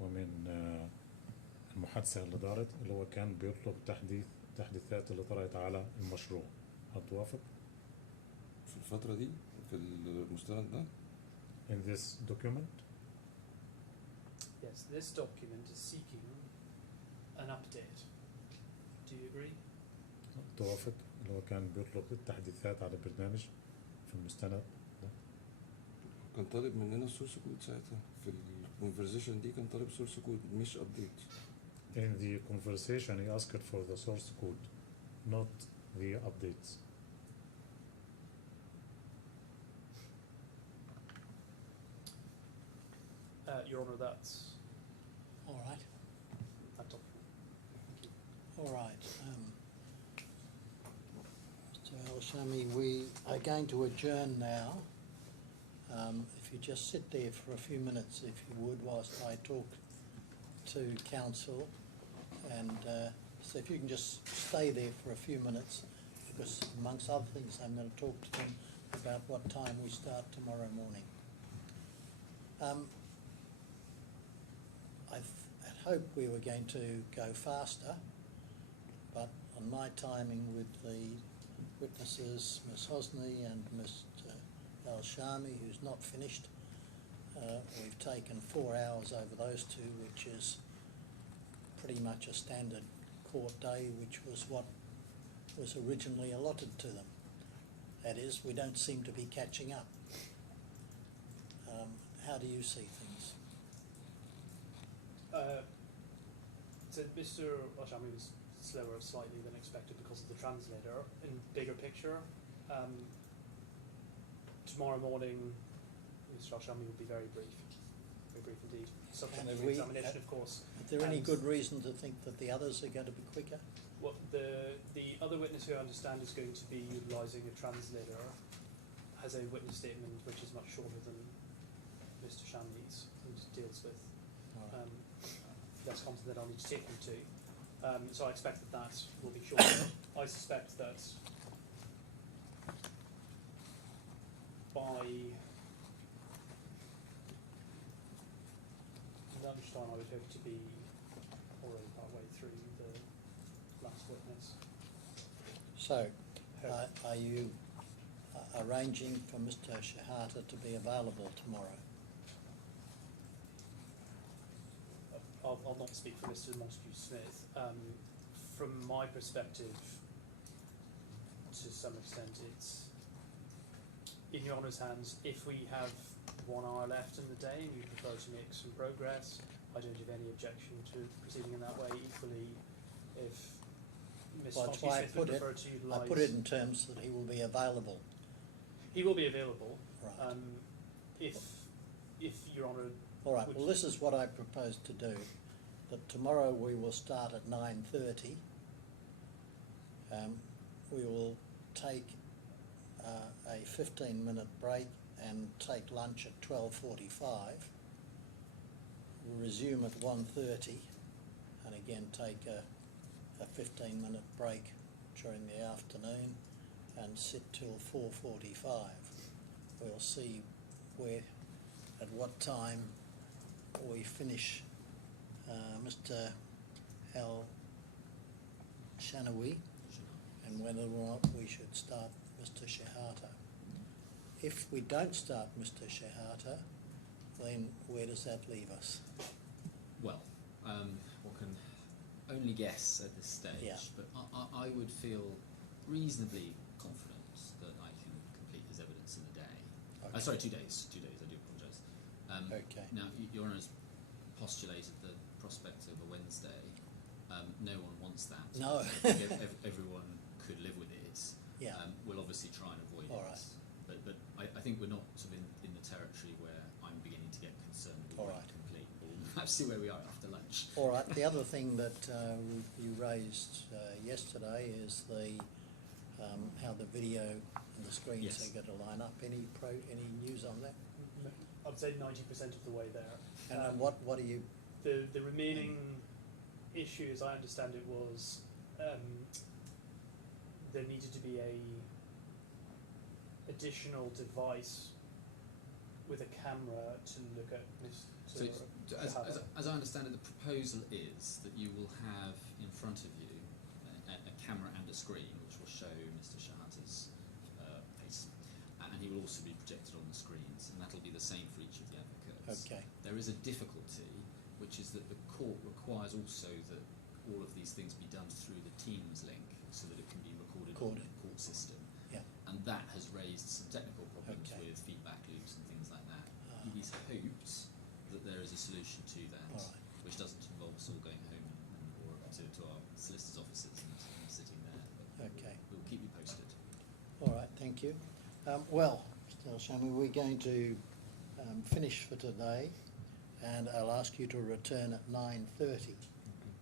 ومن المحادثة اللي دارت اللي هو كان بيطلب تحديثات اللي طرأت على المشروع. هل توافق؟ في الفترة دي في المستند ده؟ In this document? Yes, this document is seeking an update. Do you agree? توافق اللي هو كان بيطلب التحديثات على البرنامج في المستند ده. كان طالب مننا السورس كود ساعتها في الكونفرزيشن دي، كان طالب سورس كود مش ابديت. In the conversation he asked for the source code, not the updates. Your Honour, that's All right. that document. Thank you. All right. Mr. Al-Shami, we are going to adjourn now. If you just sit there for a few minutes, if you would, whilst I talk to counsel. And so if you can just stay there for a few minutes, because amongst other things, I'm going to talk to them about what time we start tomorrow morning. I had hoped we were going to go faster, but on my timing with the witnesses, Ms. Hosni and Mr. Al-Shami, who's not finished, we've taken 4 hours over those two, which is pretty much a standard court day, which was what was originally allotted to them. That is, we don't seem to be catching up. How do you see things? So Mr. Al-Shami was slower slightly than expected because of the translator. In bigger picture, tomorrow morning, Mr. Al-Shami will be very brief indeed. Subject to examination, of course. Is there any good reason to think that the others are going to be quicker? Well, the other witness who I understand is going to be utilising a translator has a witness statement which is much shorter than Mr. Shami's, and deals with less content that I'll need to take them to. So I expect that will be shorter. I suspect that by lunchtime I would hope to be already partway through the last witness. So, are you arranging for Mr. Shehata to be available tomorrow? I'll not speak for Mr. Montague-Smith. From my perspective, to some extent it's in your Honour's hands. If we have 1 hour left in the day and you prefer to make some progress, I don't have any objection to proceeding in that way. Equally, if Ms. Well, that's Foxy why I Smith would put it, prefer to utilise... I put it in terms that he will be available. He will be available. Right. If Your Honour... All right, would- well, this is what I propose to do, that tomorrow we will start at 9:30. We will take a 15-minute break and take lunch at 12:45. We'll resume at 1:30 and again take a 15-minute break during the afternoon and sit till 4:45. We'll see at what time we finish Mr. Al-Shanawi and whether or not we should start Mr. Shehata. If we don't start Mr. Shehata, then where does that leave us? Well, one can only guess at this stage, Yeah. but I would feel reasonably confident that I can complete his evidence in a day. Okay. Sorry, 2 days. 2 days. I do apologise. Okay. Now, Your Honour's postulated the prospect of a Wednesday. No one wants that. No. Everyone could live with it. Yeah. We'll obviously try and avoid All it. right. But I think we're not sort of in the territory where I'm beginning to get concerned we All won't right. complete. We'll perhaps see where we are after lunch. All right, the other thing that you raised yesterday is how the video and the screens Yes. are going to line up. Any news on that? I'd say 90% of the way there. And what do you? The remaining issue, as I understand it, was there needed to be a additional device with a camera to look at Mr. So, as I understand it, the proposal is that you will have in front of you a camera and a screen which will show Mr. Shehata's face, and he will also be projected on the screens, and that will be the same for each of the advocates. Okay. There is a difficulty, which is that the court requires also that all of these things be done through the Teams link, so that it can be recorded on the court system. Yeah. And that has raised some technical problems Okay. with feedback loops and things like that. Ah. It is hoped that there is a solution to that, All right. which doesn't involve us all going home or to our solicitors' offices and sitting there. But Okay. we'll keep you posted. All right, thank you. Well, Mr. Al-Shami, we're going to finish for today, and I'll ask you to return at 9:30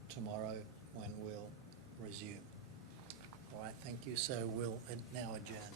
tomorrow when we'll resume. All right, thank you. So we'll now adjourn.